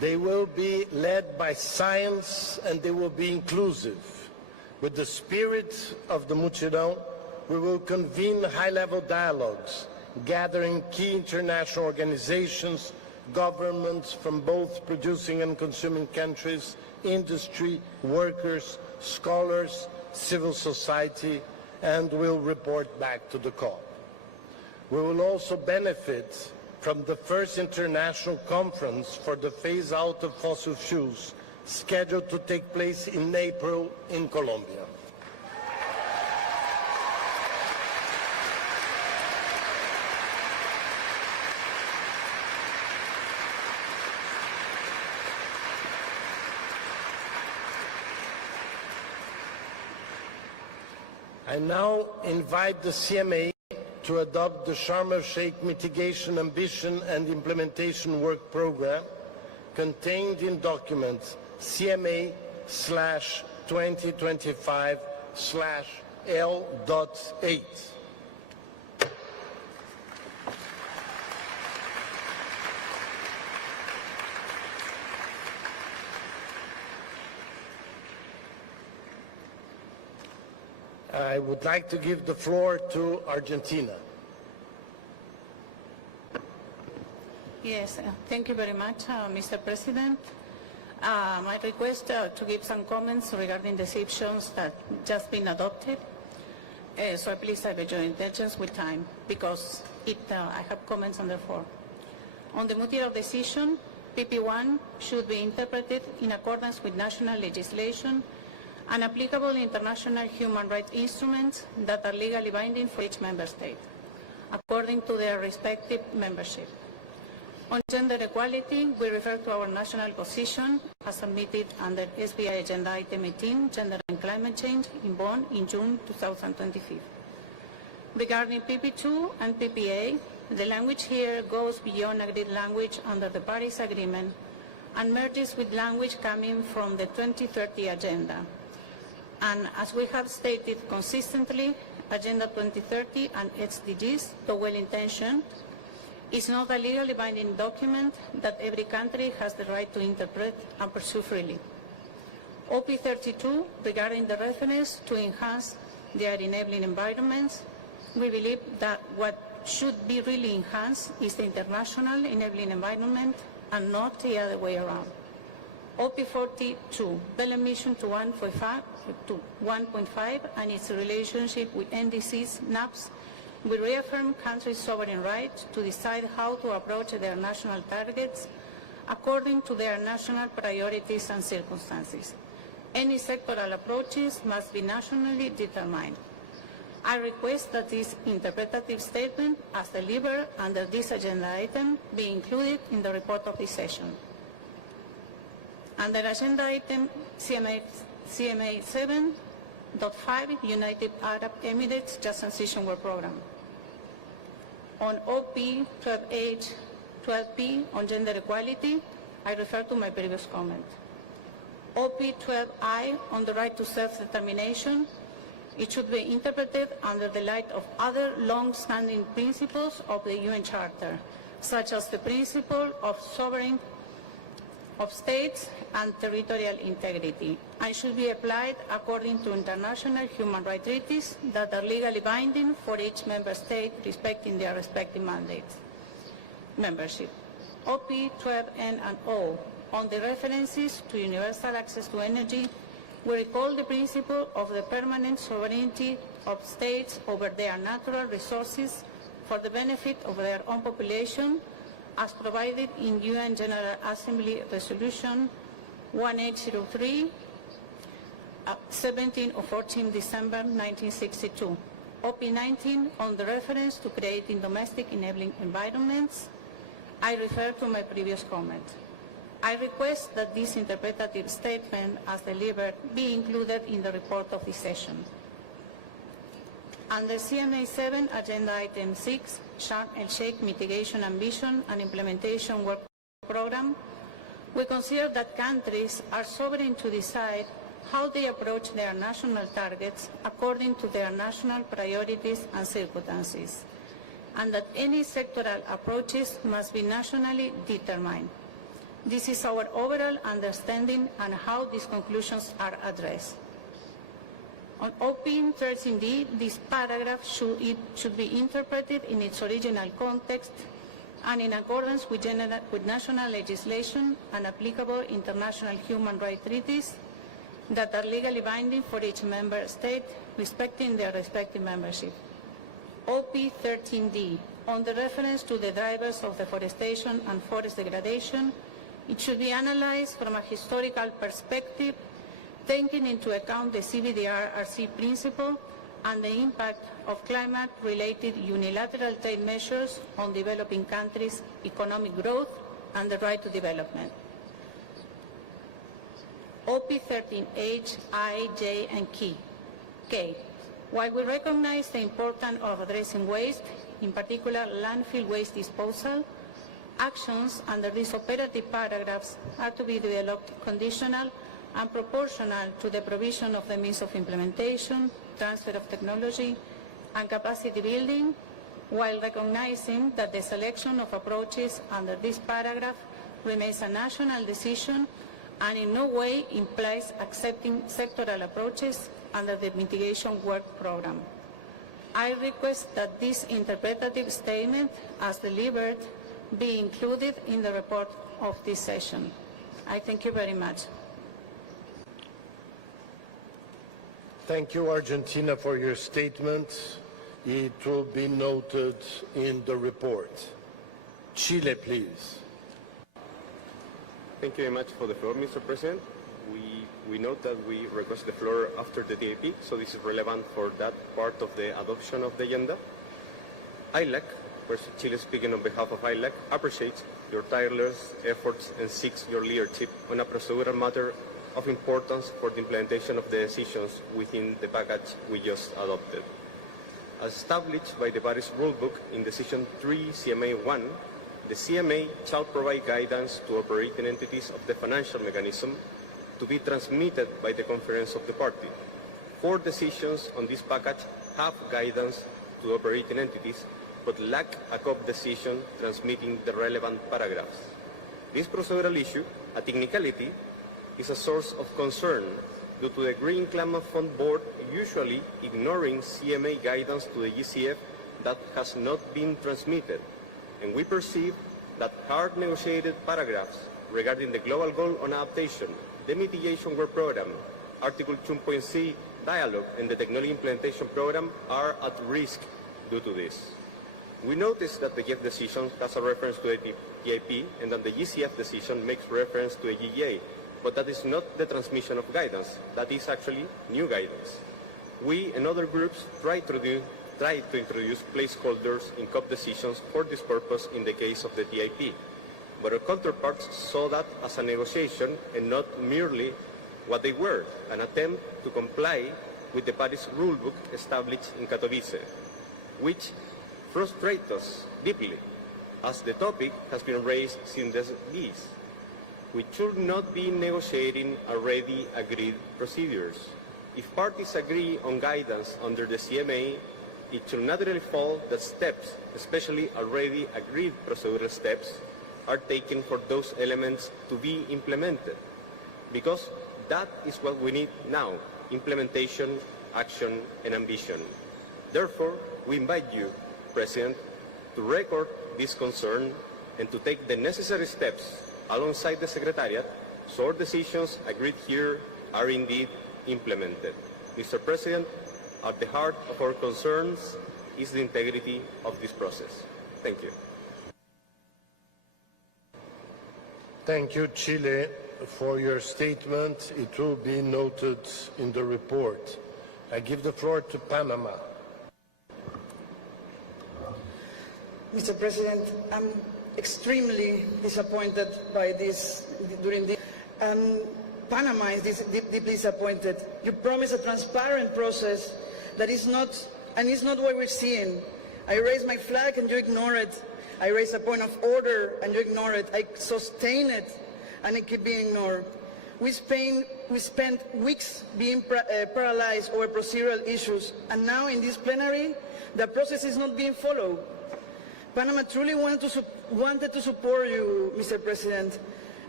They will be led by science and they will be inclusive. With the spirit of the Mutirão, we will convene high-level dialogues, gathering key international organizations, governments from both producing and consuming countries, industry, workers, scholars, civil society, and will report back to the COP. We will also benefit from the first international conference for the phase-out of fossil fuels, scheduled to take place in April in Colombia. I now invite the CMA to adopt the Sharm el-Sheikh Mitigation Ambition and Implementation Work Program contained in document CMA/2025/L.8. I would like to give the floor to Argentina. Yes, thank you very much, Mr. President. I request to give some comments regarding the decisions that just been adopted. So please have your intentions with time, because I have comments on the floor. On the Mutirão decision, PP1 should be interpreted in accordance with national legislation and applicable international human rights instruments that are legally binding for each member state, according to their respective membership. On gender equality, we refer to our national position as submitted under SBI Agenda Item 18, Gender and Climate Change, in Bonn in June 2025. Regarding PP2 and PPA, the language here goes beyond agreed language under the Paris Agreement and merges with language coming from the 2030 Agenda. And as we have stated consistently, Agenda 2030 and SDGs, though well-intentioned, is not a legally binding document that every country has the right to interpret and pursue freely. OP32, regarding the reference to enhance their enabling environments, we believe that what should be really enhanced is the international enabling environment and not the other way around. OP42, Bell emission to 1.5 and its relationship with NDCs, NAPs, will reaffirm countries' sovereign right to decide how to approach their national targets according to their national priorities and circumstances. Any sectoral approaches must be nationally determined. I request that this interpretative statement, as delivered under this agenda item, be included in the report of this session. Under agenda item CMA 7.5, United Arab Emirates Just Transition Work Program. On OP 12H, 12P on gender equality, I refer to my previous comment. OP 12I on the right to self-determination, it should be interpreted under the light of other long-standing principles of the UN Charter, such as the principle of sovereignty of states and territorial integrity, and should be applied according to international human rights treaties that are legally binding for each member state respecting their respective mandates. Membership. OP 12N and O on the references to universal access to energy, we recall the principle of the permanent sovereignty of states over their natural resources for the benefit of their own population, as provided in UN General Assembly Resolution 1803, 17 or 14 December 1962. OP19 on the reference to creating domestic enabling environments, I refer to my previous comment. I request that this interpretative statement, as delivered, be included in the report of this session. Under CMA 7, Agenda Item 6, Sharm el-Sheikh Mitigation Ambition and Implementation Work Program, we consider that countries are sovereign to decide how they approach their national targets according to their national priorities and circumstances, and that any sectoral approaches must be nationally determined. This is our overall understanding and how these conclusions are addressed. On OP13D, this paragraph should be interpreted in its original context and in accordance with national legislation and applicable international human rights treaties that are legally binding for each member state, respecting their respective membership. OP13D, on the reference to the drivers of deforestation and forest degradation, it should be analyzed from a historical perspective, taking into account the CBDR-RC principle and the impact of climate-related unilateral trade measures on developing countries' economic growth and the right to development. OP13H, I, J, and K. While we recognize the importance of addressing waste, in particular landfill waste disposal, actions under these operative paragraphs are to be developed conditional and proportional to the provision of the means of implementation, transfer of technology, and capacity building, while recognizing that the selection of approaches under this paragraph remains a national decision and in no way implies accepting sectoral approaches under the mitigation work program. I request that this interpretative statement, as delivered, be included in the report of this session. I thank you very much. Thank you, Argentina, for your statement. It will be noted in the report. Chile, please. Thank you very much for the floor, Mr. President. We note that we request the floor after the DAP, so this is relevant for that part of the adoption of the agenda. ILAC, Chile speaking on behalf of ILAC, appreciates your tireless efforts and seeks your leadership on a procedural matter of importance for the implementation of the decisions within the package we just adopted. As established by the Paris Rulebook in Decision 3 CMA 1, the CMA shall provide guidance to operating entities of the financial mechanism to be transmitted by the Conference of the Parties. 4 decisions on this package have guidance to operating entities, but lack a COP decision transmitting the relevant paragraphs. This procedural issue, a technicality, is a source of concern due to the Green Climate Fund Board usually ignoring CMA guidance to the GCF that has not been transmitted, and we perceive that hard negotiated paragraphs regarding the global goal on adaptation, the mitigation work program, Article 2.c dialogue, and the technology implementation program are at risk due to this. We notice that the GF decision has a reference to a TIP and that the GCF decision makes reference to a GEA, but that is not the transmission of guidance. That is actually new guidance. We and other groups try to introduce placeholders in COP decisions for this purpose in the case of the TIP, but our counterparts saw that as a negotiation and not merely what they were, an attempt to comply with the Paris Rulebook established in Katowice, which frustrates us deeply, as the topic has been raised since this. We should not be negotiating already agreed procedures. If parties agree on guidance under the CMA, it should naturally follow that steps, especially already agreed procedural steps, are taken for those elements to be implemented. Because that is what we need now, implementation, action, and ambition. Therefore, we invite you, President, to record this concern and to take the necessary steps alongside the Secretariat so our decisions agreed here are indeed implemented. Mr. President, at the heart of our concerns is the integrity of this process. Thank you. Thank you, Chile, for your statement. It will be noted in the report. I give the floor to Panama. Mr. President, I'm extremely disappointed by this during the Panama is deeply disappointed. You promised a transparent process that is not, and it's not what we're seeing. I raised my flag and you ignore it. I raised a point of order and you ignore it. I sustain it and it keep being ignored. We spent weeks being paralyzed over procedural issues, and now in this plenary, the process is not being followed. Panama truly wanted to support you, Mr. President,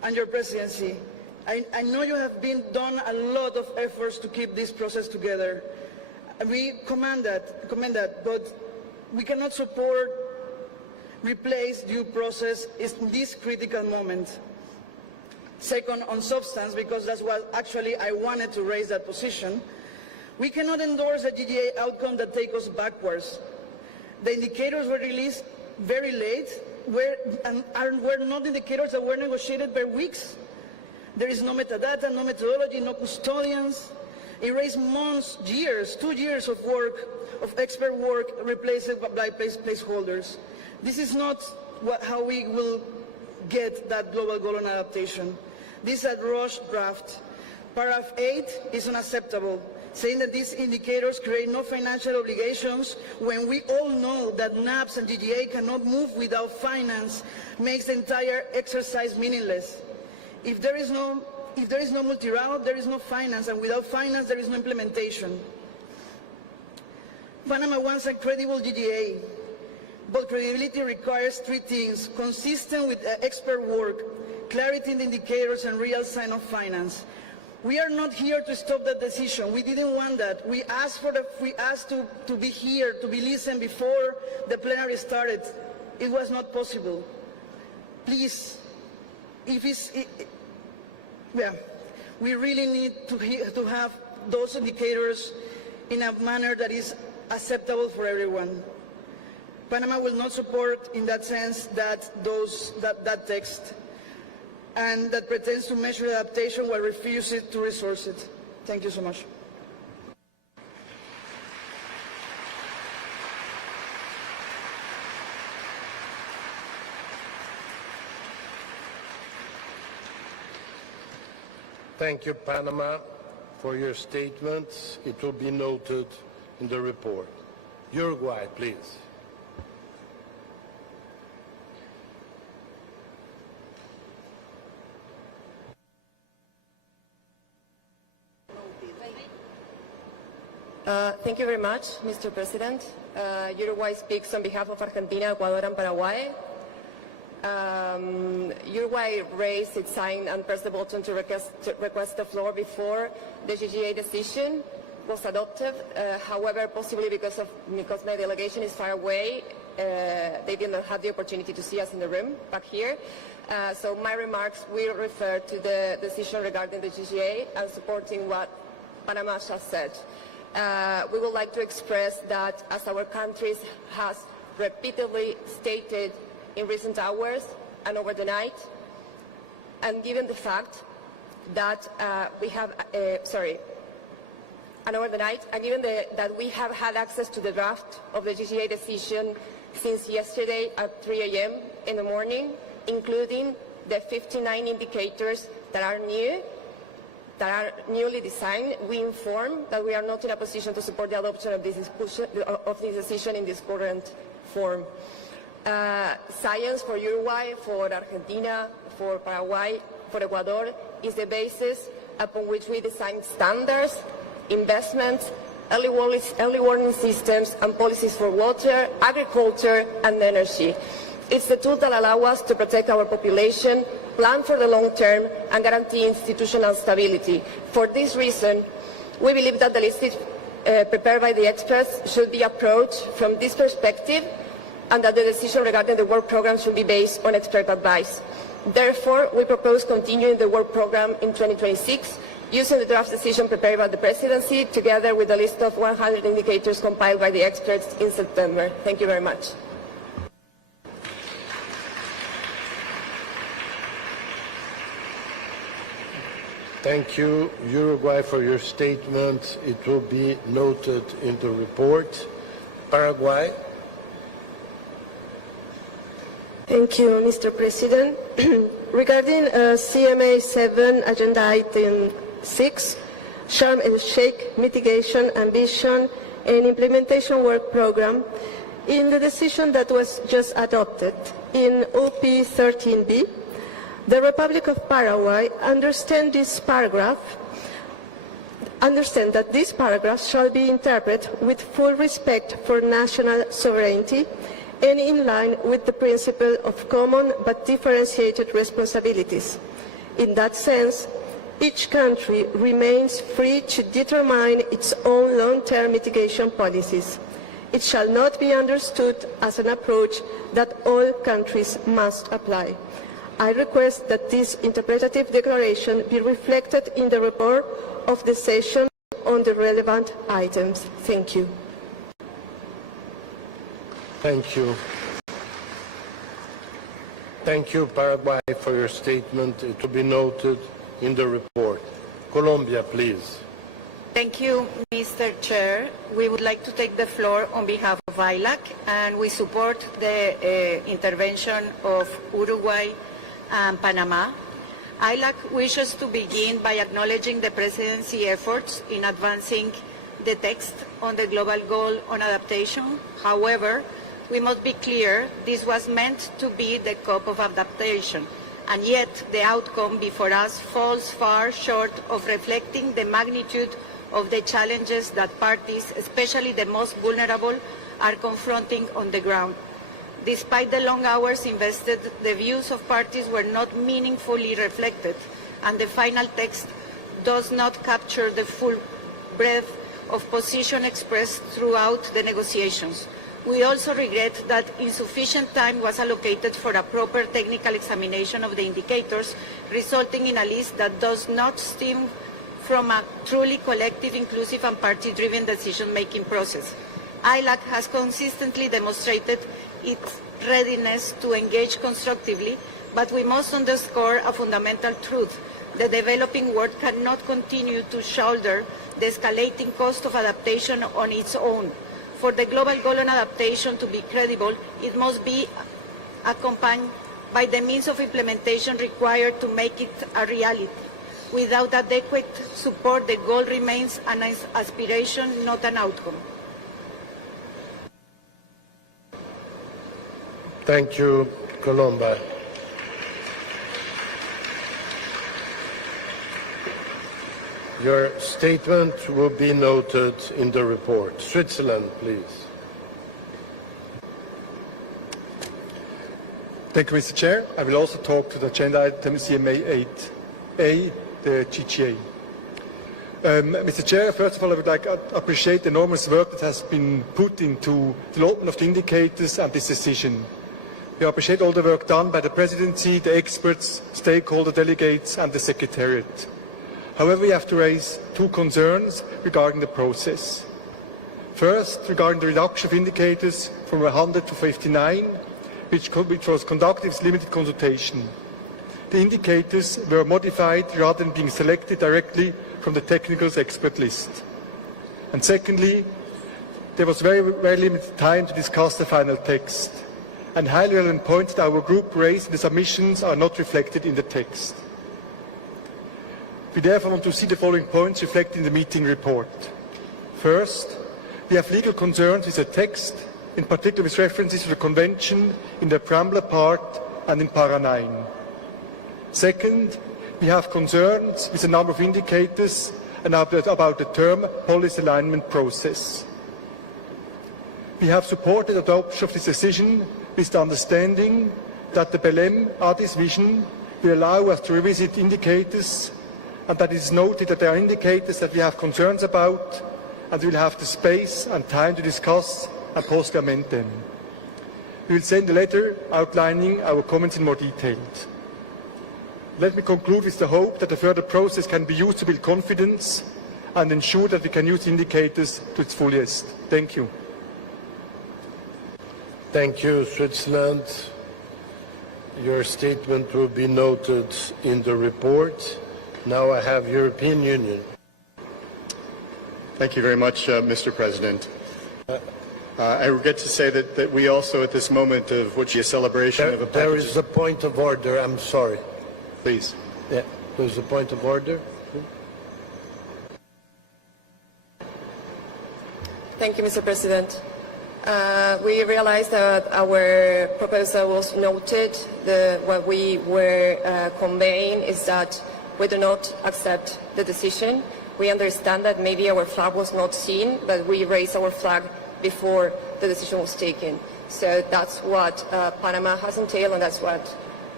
and your presidency. I know you have done a lot of efforts to keep this process together. We commend that, but we cannot support replace due process in this critical moment. Second, on substance, because that's what actually I wanted to raise that position, we cannot endorse a GGA outcome that takes us backwards. The indicators were released very late, were not indicators that were negotiated by weeks. There is no metadata, no methodology, no custodians. It raised months, years, 2 years of work, of expert work, replaced by placeholders. This is not how we will get that global goal on adaptation. This is a rushed draft. Paragraph 8 is unacceptable, saying that these indicators create no financial obligations when we all know that NAPS and GGA cannot move without finance, makes the entire exercise meaningless. If there is no multi-route, there is no finance, and without finance, there is no implementation. Panama wants a credible GGA, but credibility requires 3 things: consistent with expert work, clarity in the indicators, and real sign of finance. We are not here to stop that decision. We didn't want that. We asked to be here, to be listened before the plenary started. It was not possible. Please, we really need to have those indicators in a manner that is acceptable for everyone. Panama will not support, in that sense, that text, and that pretends to measure adaptation while refusing to resource it. Thank you so much. Thank you, Panama, for your statements. It will be noted in the report. Uruguay, please. Thank you very much, Mr. President. Uruguay speaks on behalf of Argentina, Ecuador, and Paraguay. Uruguay raised its sign and pressed the button to request the floor before the GGA decision was adopted. However, possibly because my delegation is far away, they did not have the opportunity to see us in the room back here. So my remarks will refer to the decision regarding the GGA and supporting what Panama just said. We would like to express that, as our country has repeatedly stated in recent hours and over the night, and given the fact that that we have had access to the draft of the GGA decision since yesterday at 3 a.m. in the morning, including the 59 indicators that are newly designed, we inform that we are not in a position to support the adoption of this decision in this current form. Science for Uruguay, for Argentina, for Paraguay, for Ecuador is the basis upon which we design standards, investments, early warning systems, and policies for water, agriculture, and energy. It's the tool that allows us to protect our population, plan for the long term, and guarantee institutional stability. For this reason, we believe that the list prepared by the experts should be approached from this perspective, and that the decision regarding the work program should be based on expert advice. Therefore, we propose continuing the work program in 2026, using the draft decision prepared by the Presidency, together with a list of 100 indicators compiled by the experts in September. Thank you very much. Thank you, Uruguay, for your statement. It will be noted in the report. Paraguay. Thank you, Mr. President. Regarding CMA 7, Agenda Item 6, Sharm el-Sheikh Mitigation, Ambition, and Implementation Work Program, in the decision that was just adopted in OP13B, the Republic of Paraguay understand that this paragraph shall be interpreted with full respect for national sovereignty and in line with the principle of common but differentiated responsibilities. In that sense, each country remains free to determine its own long-term mitigation policies. It shall not be understood as an approach that all countries must apply. I request that this interpretative declaration be reflected in the report of the session on the relevant items. Thank you. Thank you. Thank you, Paraguay, for your statement. It will be noted in the report. Colombia, please. Thank you, Mr. Chair. We would like to take the floor on behalf of ILAC, and we support the intervention of Uruguay and Panama. ILAC wishes to begin by acknowledging the Presidency efforts in advancing the text on the global goal on adaptation. However, we must be clear this was meant to be the COP of adaptation, and yet the outcome before us falls far short of reflecting the magnitude of the challenges that parties, especially the most vulnerable, are confronting on the ground. Despite the long hours invested, the views of parties were not meaningfully reflected, and the final text does not capture the full breadth of position expressed throughout the negotiations. We also regret that insufficient time was allocated for a proper technical examination of the indicators, resulting in a list that does not stem from a truly collective, inclusive and party-driven decision-making process. ILAC has consistently demonstrated its readiness to engage constructively, but we must underscore a fundamental truth. The developing world cannot continue to shoulder the escalating cost of adaptation on its own. For the global goal on adaptation to be credible, it must be accompanied by the means of implementation required to make it a reality. Without adequate support, the goal remains an aspiration, not an outcome. Thank you, Colombia. Your statement will be noted in the report. Switzerland, please. Thank you, Mr. Chair. I will also talk to the agenda item CMA 8A, the GGA. Mr. Chair, first of all, I would like to appreciate the enormous work that has been put into the development of the indicators and this decision. We appreciate all the work done by the Presidency, the experts, stakeholder delegates and the Secretariat. However, we have to raise two concerns regarding the process. First, regarding the reduction of indicators from 100 to 59, which was conducted with limited consultation. The indicators were modified rather than being selected directly from the technical expert list. And secondly, there was very limited time to discuss the final text, and highly relevant points that our group raised in the submissions are not reflected in the text. We therefore want to see the following points reflected in the meeting report. First, we have legal concerns with the text, in particular with references to the Convention in the preamble part and in para 9. Second, we have concerns with a number of indicators and about the term policy alignment process. We have supported adoption of this decision with the understanding that the Belém-Addis vision will allow us to revisit indicators, and that it is noted that there are indicators that we have concerns about, and we will have the space and time to discuss and possibly amend them. We will send a letter outlining our comments in more detail. Let me conclude with the hope that the further process can be used to build confidence and ensure that we can use indicators to its fullest. Thank you. Thank you, Switzerland. Your statement will be noted in the report. Now I have European Union. Thank you very much, Mr. President. I regret to say that we also, at this moment of which is a celebration of a There is a point of order. I'm sorry. Please. Yeah, there's a point of order. Thank you, Mr. President. We realized that our proposal was noted. What we were conveying is that we do not accept the decision. We understand that maybe our flag was not seen, but we raised our flag before the decision was taken. So that's what Panama has entailed, and that's what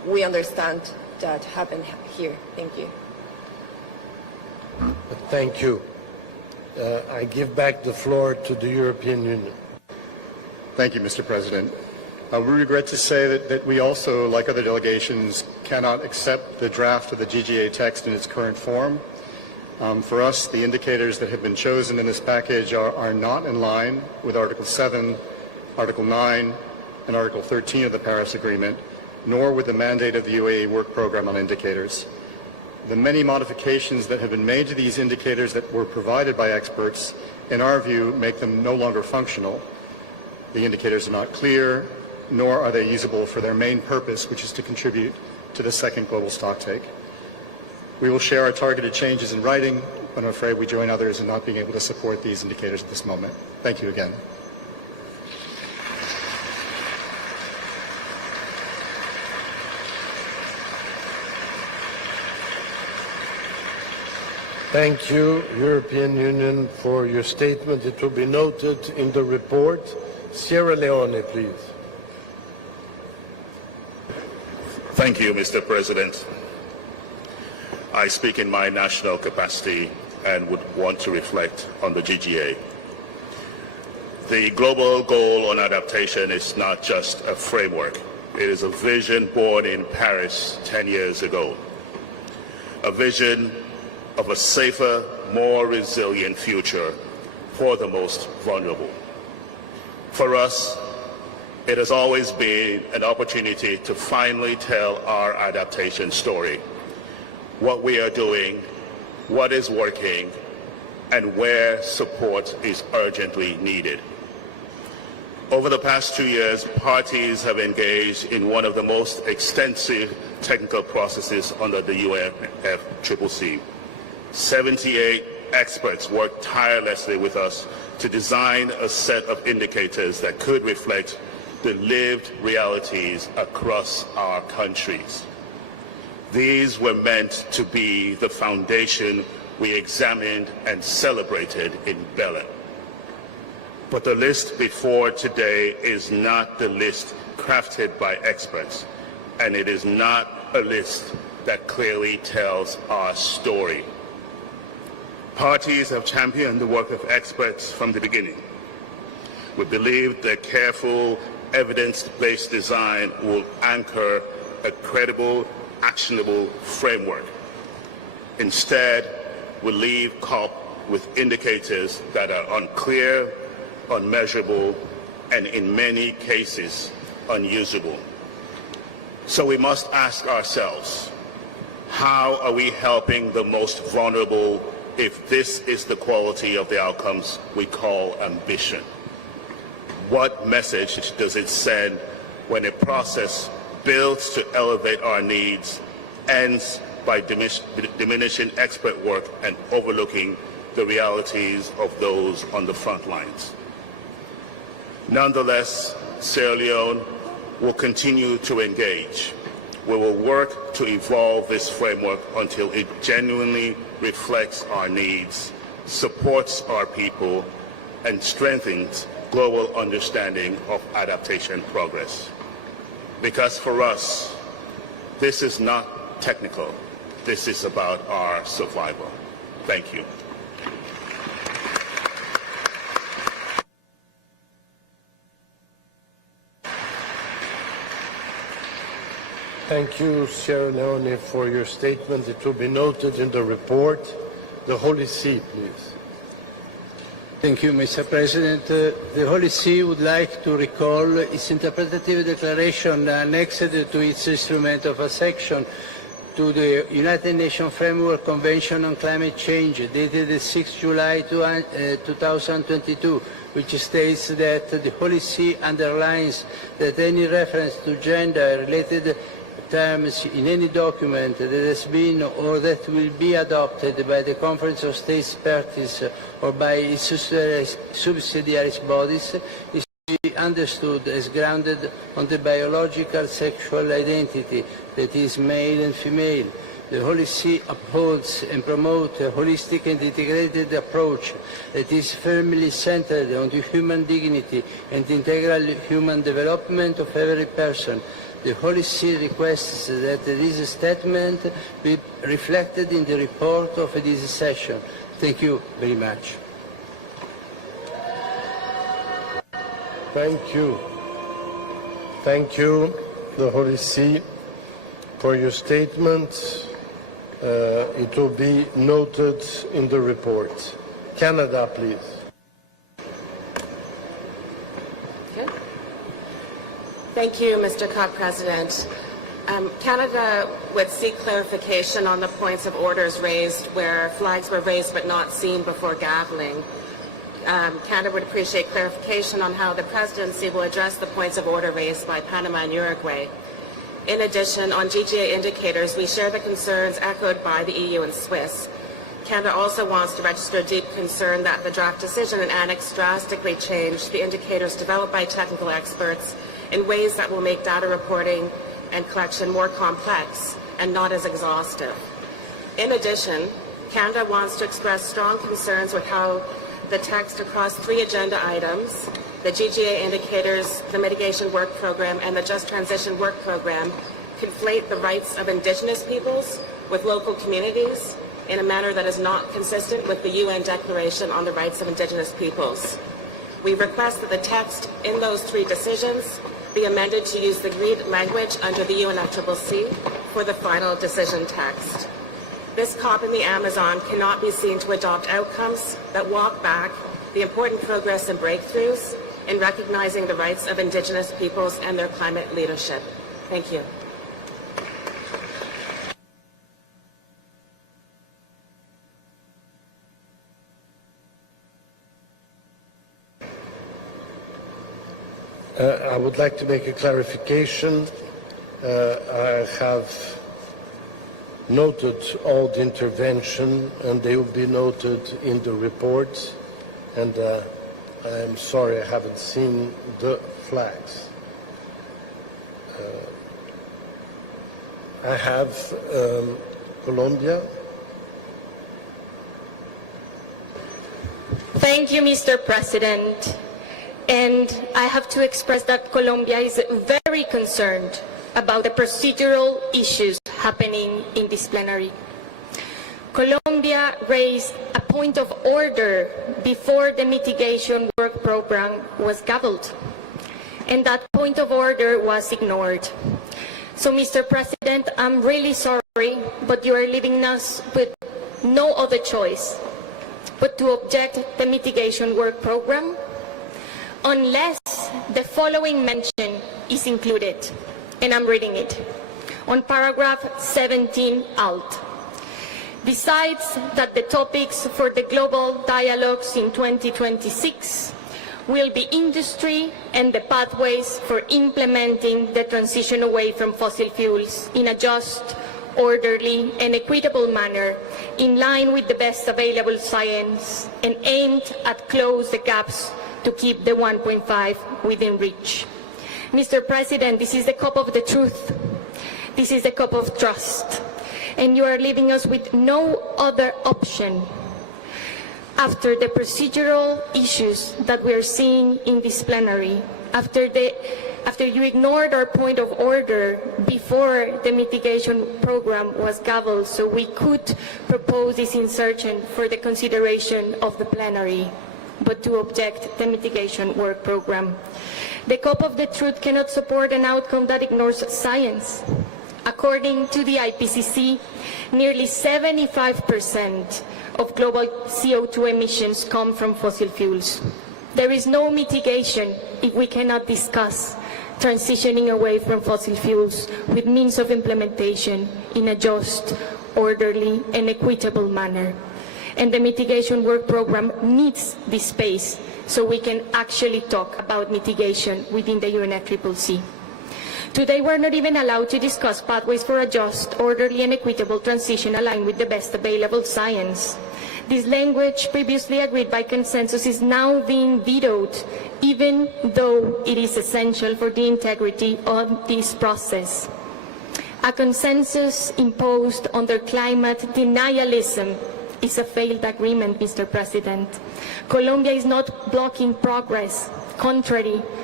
we understand that happened here. Thank you. Thank you. I give back the floor to the European Union. Thank you, Mr. President. We regret to say that we also, like other delegations, cannot accept the draft of the GGA text in its current form. For us, the indicators that have been chosen in this package are not in line with Article 7, Article 9, and Article 13 of the Paris Agreement, nor with the mandate of the UAE Work Programme on Indicators. The many modifications that have been made to these indicators that were provided by experts, in our view, make them no longer functional. The indicators are not clear, nor are they usable for their main purpose, which is to contribute to the second global stocktake. We will share our targeted changes in writing, but I'm afraid we join others in not being able to support these indicators at this moment. Thank you again. Thank you, European Union, for your statement. It will be noted in the report. Sierra Leone, please. Thank you, Mr. President. I speak in my national capacity and would want to reflect on the GGA. The global goal on adaptation is not just a framework. It is a vision born in Paris 10 years ago. A vision of a safer, more resilient future for the most vulnerable. For us, it has always been an opportunity to finally tell our adaptation story. What we are doing, what is working, and where support is urgently needed. Over the past 2 years, parties have engaged in one of the most extensive technical processes under the UNFCCC. 78 experts worked tirelessly with us to design a set of indicators that could reflect the lived realities across our countries. These were meant to be the foundation we examined and celebrated in Berlin. But the list before today is not the list crafted by experts, and it is not a list that clearly tells our story. Parties have championed the work of experts from the beginning. We believe that careful, evidence-based design will anchor a credible, actionable framework. Instead, we leave COP with indicators that are unclear, unmeasurable, and in many cases, unusable. So we must ask ourselves, how are we helping the most vulnerable if this is the quality of the outcomes we call ambition? What message does it send when a process built to elevate our needs ends by diminishing expert work and overlooking the realities of those on the front lines? Nonetheless, Sierra Leone will continue to engage. We will work to evolve this framework until it genuinely reflects our needs, supports our people, and strengthens global understanding of adaptation progress. Because for us, this is not technical. This is about our survival. Thank you. Thank you, Sierra Leone, for your statement. It will be noted in the report. The Holy See, please. Thank you, Mr. President. The Holy See would like to recall its interpretative declaration annexed to its instrument of accession to the United Nations Framework Convention on Climate Change, dated 6 July 2022, which states that the Holy See underlines that any reference to gender-related terms in any document that has been or that will be adopted by the Conference of States Parties or by its subsidiary bodies is to be understood as grounded on the biological sexual identity that is male and female. The Holy See upholds and promotes a holistic and integrated approach that is firmly centered on the human dignity and integral human development of every person. the Holy See requests that this statement be reflected in the report of this session. Thank you very much. Thank you. Thank you, the Holy See, for your statement. It will be noted in the report. Canada, please. Okay. Thank you, Mr. COP President. Canada would seek clarification on the points of orders raised where flags were raised but not seen before gaveling. Canada would appreciate clarification on how the presidency will address the points of order raised by Panama and Uruguay. In addition, on GGA indicators, we share the concerns echoed by the EU and Swiss. Canada also wants to register deep concern that the draft decision and annex drastically change the indicators developed by technical experts in ways that will make data reporting and collection more complex and not as exhaustive. In addition, Canada wants to express strong concerns with how the text across 3 agenda items, the GGA indicators, the mitigation work program, and the Just Transition work program, conflate the rights of Indigenous peoples with local communities in a manner that is not consistent with the UN Declaration on the Rights of Indigenous Peoples. We request that the text in those 3 decisions be amended to use the agreed language under the UNFCCC for the final decision text. This COP in the Amazon cannot be seen to adopt outcomes that walk back the important progress and breakthroughs in recognizing the rights of Indigenous peoples and their climate leadership. Thank you. I would like to make a clarification. I have noted all the intervention and they will be noted in the report, and I'm sorry I haven't seen the flags. I have Colombia. Thank you, Mr. President. And I have to express that Colombia is very concerned about the procedural issues happening in this plenary. Colombia raised a point of order before the mitigation work program was gavelled, and that point of order was ignored. So, Mr. President, I'm really sorry, but you are leaving us with no other choice but to object the mitigation work program unless the following mention is included, and I'm reading it, on paragraph 17 alt. Besides that the topics for the global dialogues in 2026 will be industry and the pathways for implementing the transition away from fossil fuels in a just, orderly and equitable manner in line with the best available science and aimed at close the gaps to keep the 1.5 within reach. Mr. President, this is the cup of the truth. This is the cup of trust. And you are leaving us with no other option after the procedural issues that we are seeing in this plenary, after you ignored our point of order before the mitigation program was gavelled so we could propose this insertion for the consideration of the plenary, but to object the mitigation work program. The cup of the truth cannot support an outcome that ignores science. According to the IPCC, nearly 75% of global CO2 emissions come from fossil fuels. There is no mitigation if we cannot discuss transitioning away from fossil fuels with means of implementation in a just, orderly and equitable manner. And the mitigation work program needs this space so we can actually talk about mitigation within the UNFCCC. Today, we're not even allowed to discuss pathways for a just, orderly and equitable transition aligned with the best available science. This language, previously agreed by consensus, is now being vetoed, even though it is essential for the integrity of this process. A consensus imposed under climate denialism is a failed agreement, Mr. President. Colombia is not blocking progress. Contrary,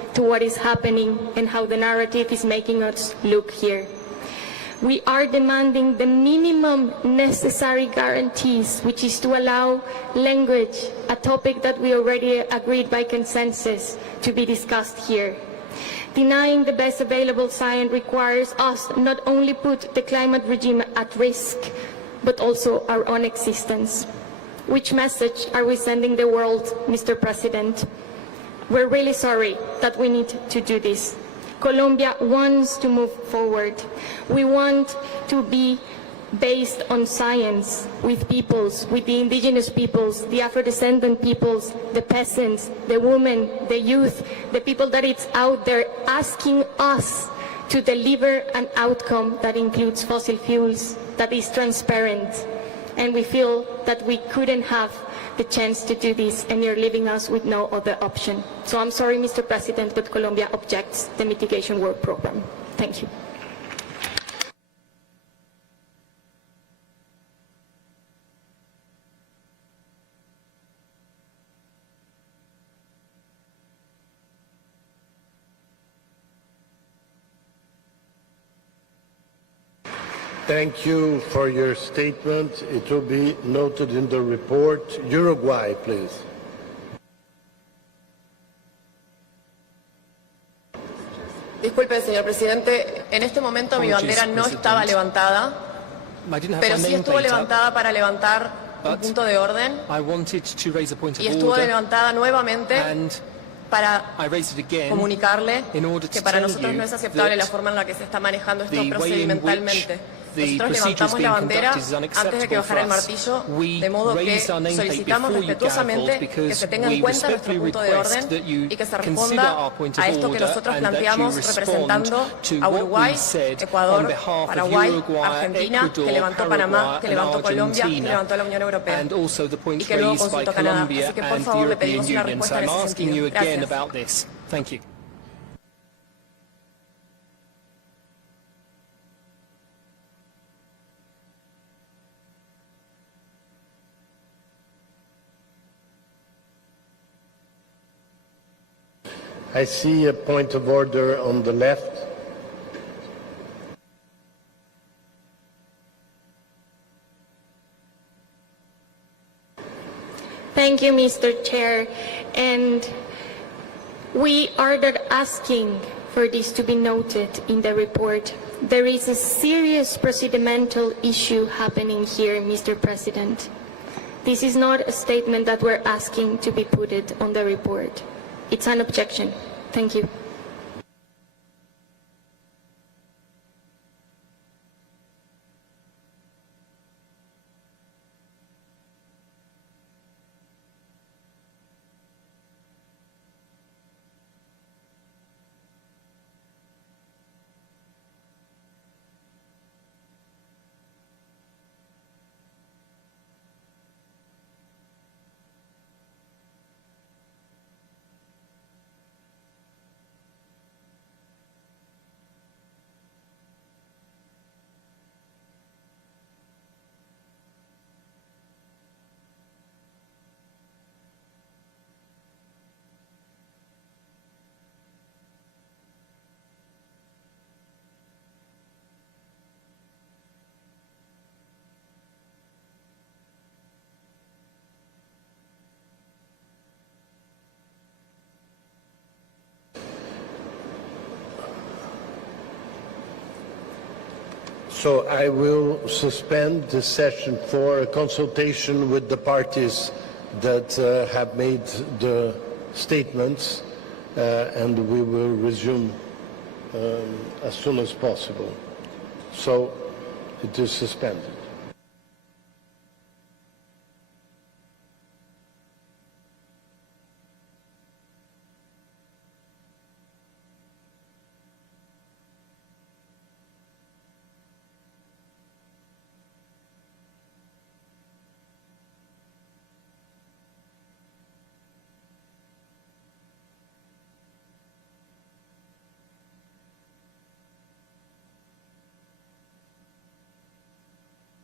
to what is happening and how the narrative is making us look here. We are demanding the minimum necessary guarantees, which is to allow language, a topic that we already agreed by consensus to be discussed here. Denying the best available science requires us not only put the climate regime at risk, but also our own existence. Which message are we sending the world, Mr. President? We're really sorry that we need to do this. Colombia wants to move forward. We want to be based on science with peoples, with the indigenous peoples, the Afro-descendant peoples, the peasants, the women, the youth, the people that it's out there asking us to deliver an outcome that includes fossil fuels, that is transparent. And we feel that we couldn't have the chance to do this, and you're leaving us with no other option. So I'm sorry, Mr. President, but Colombia objects the mitigation work program. Thank you. Thank you for your statement. It will be noted in the report. Uruguay, please. Disculpe, señor presidente, en este momento mi bandera no estaba levantada, pero sí estuvo levantada para levantar un punto de orden y estuvo levantada nuevamente para comunicarle que para nosotros no es aceptable la forma en la que se está manejando esto procedimentalmente. Nosotros levantamos la bandera antes de que bajara el martillo, de modo que solicitamos respetuosamente que se tenga en cuenta nuestro punto de orden y que se responda a esto que nosotros planteamos representando a Uruguay, Ecuador, Paraguay, Argentina, que levantó Panamá, que levantó Colombia y que levantó la Unión Europea y que luego consultó Canadá. Así que por favor le pedimos una respuesta en ese sentido. Gracias. Thank you. I see a point of order on the left. Thank you, Mr. Chair. And we are not asking for this to be noted in the report. There is a serious procedimental issue happening here, Mr. President. This is not a statement that we're asking to be put on the report. It's an objection. Thank you. So I will suspend this session for a consultation with the parties that have made the statements, and we will resume as soon as possible. So it is suspended.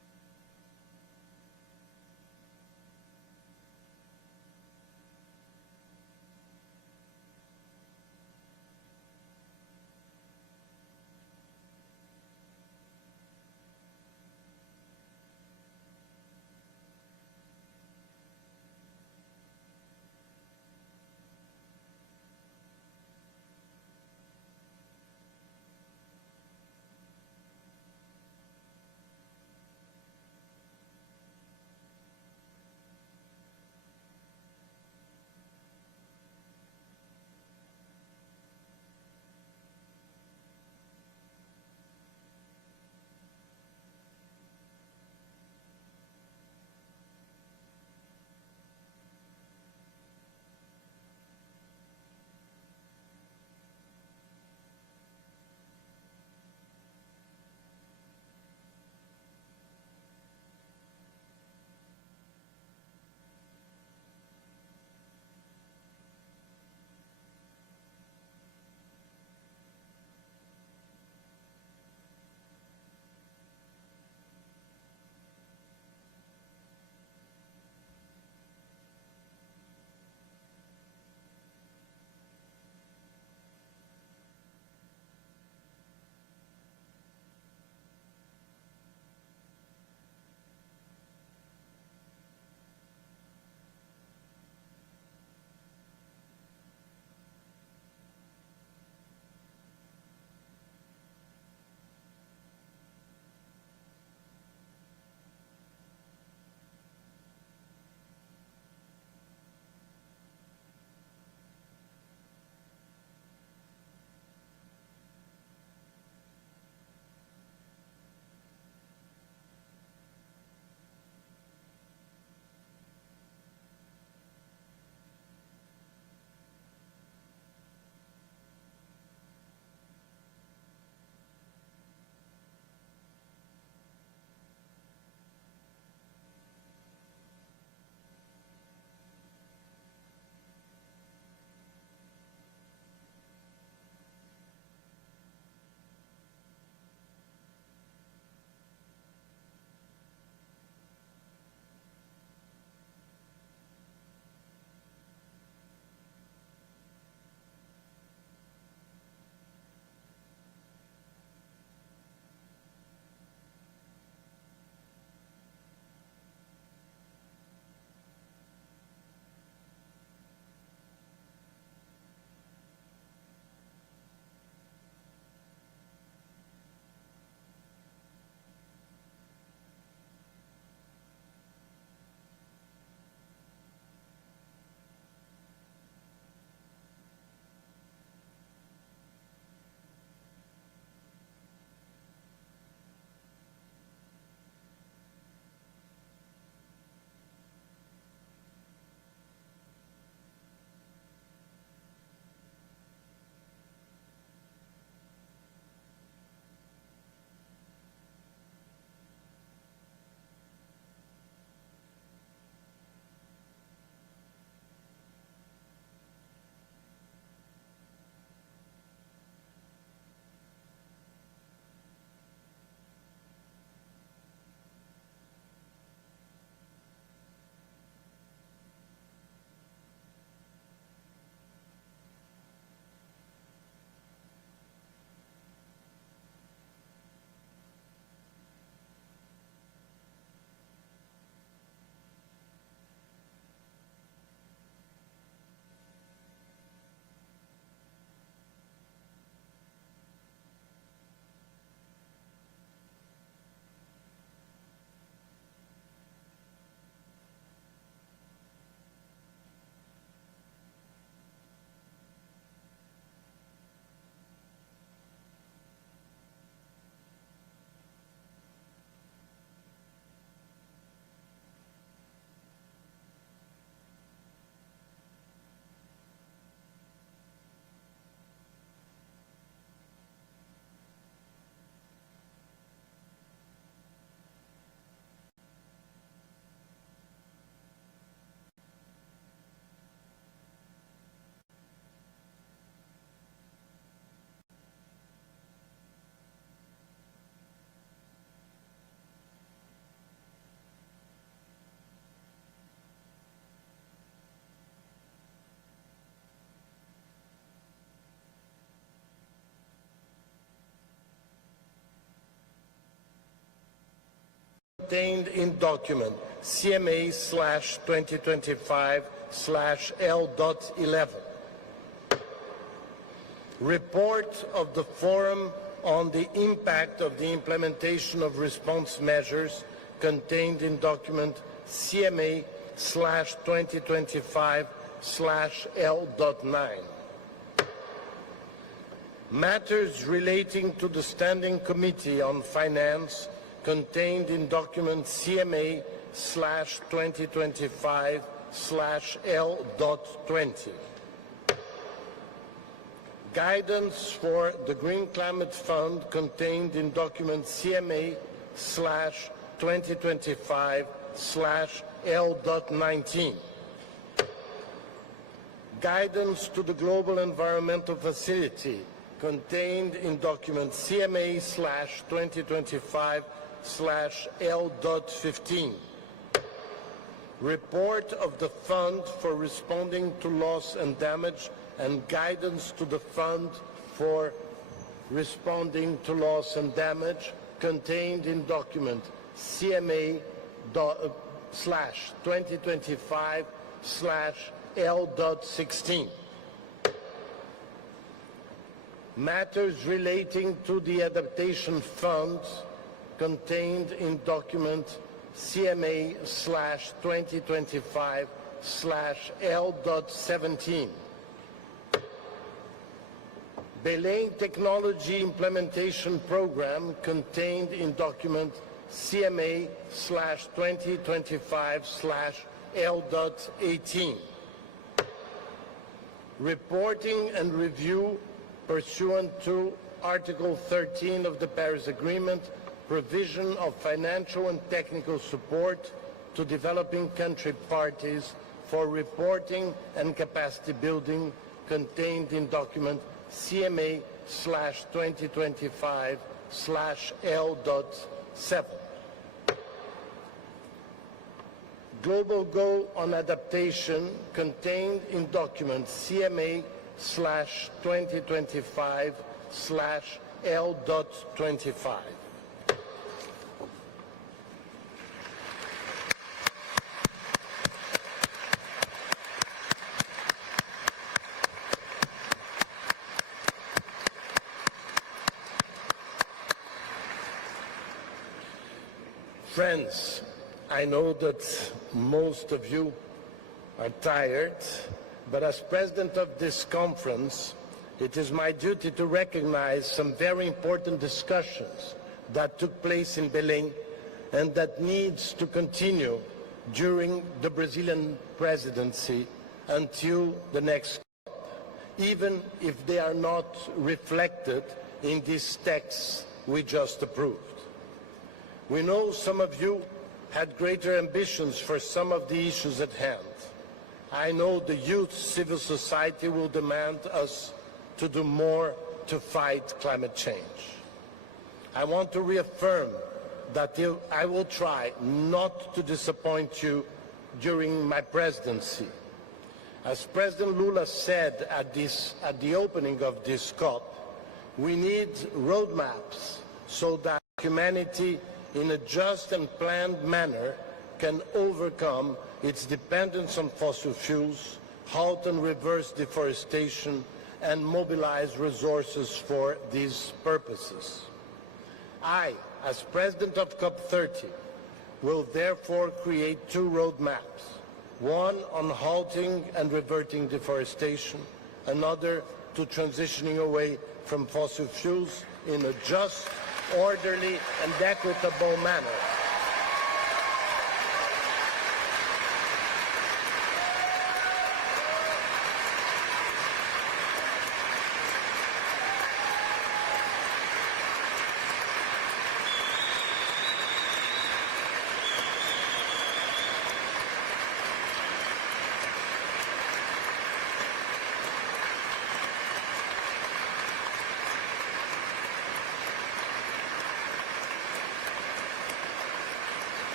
contained in document CMA/2025/L.11. Report of the Forum on the impact of the implementation of response measures contained in document CMA/2025/L.9. Matters relating to the Standing Committee on Finance contained in document CMA/2025/L.20. Guidance for the Green Climate Fund contained in document CMA/2025/L.19. Guidance to the Global Environmental Facility contained in document CMA/2025/L.15. Report of the Fund for Responding to Loss and Damage and guidance to the Fund for Responding to Loss and Damage contained in document CMA/2025/L.16. Matters relating to the Adaptation Fund contained in document CMA/2025/L.17. Belaying Technology Implementation Program contained in document CMA/2025/L.18. Reporting and review pursuant to Article 13 of the Paris Agreement, provision of financial and technical support to developing country parties for reporting and capacity building contained in document CMA/2025/L.7. Global Goal on Adaptation contained in document CMA/2025/L.25. Friends, I know that most of you are tired, but as president of this conference, it is my duty to recognize some very important discussions that took place in Belém and that needs to continue during the Brazilian presidency until the next COP, even if they are not reflected in these texts we just approved. We know some of you had greater ambitions for some of the issues at hand. I know the youth civil society will demand us to do more to fight climate change. I want to reaffirm that I will try not to disappoint you during my presidency. As President Lula said at the opening of this COP, we need roadmaps so that humanity in a just and planned manner can overcome its dependence on fossil fuels, halt and reverse deforestation, and mobilize resources for these purposes. I, as President of COP30, will therefore create two roadmaps, one on halting and reverting deforestation, another to transitioning away from fossil fuels in a just, orderly, and equitable manner.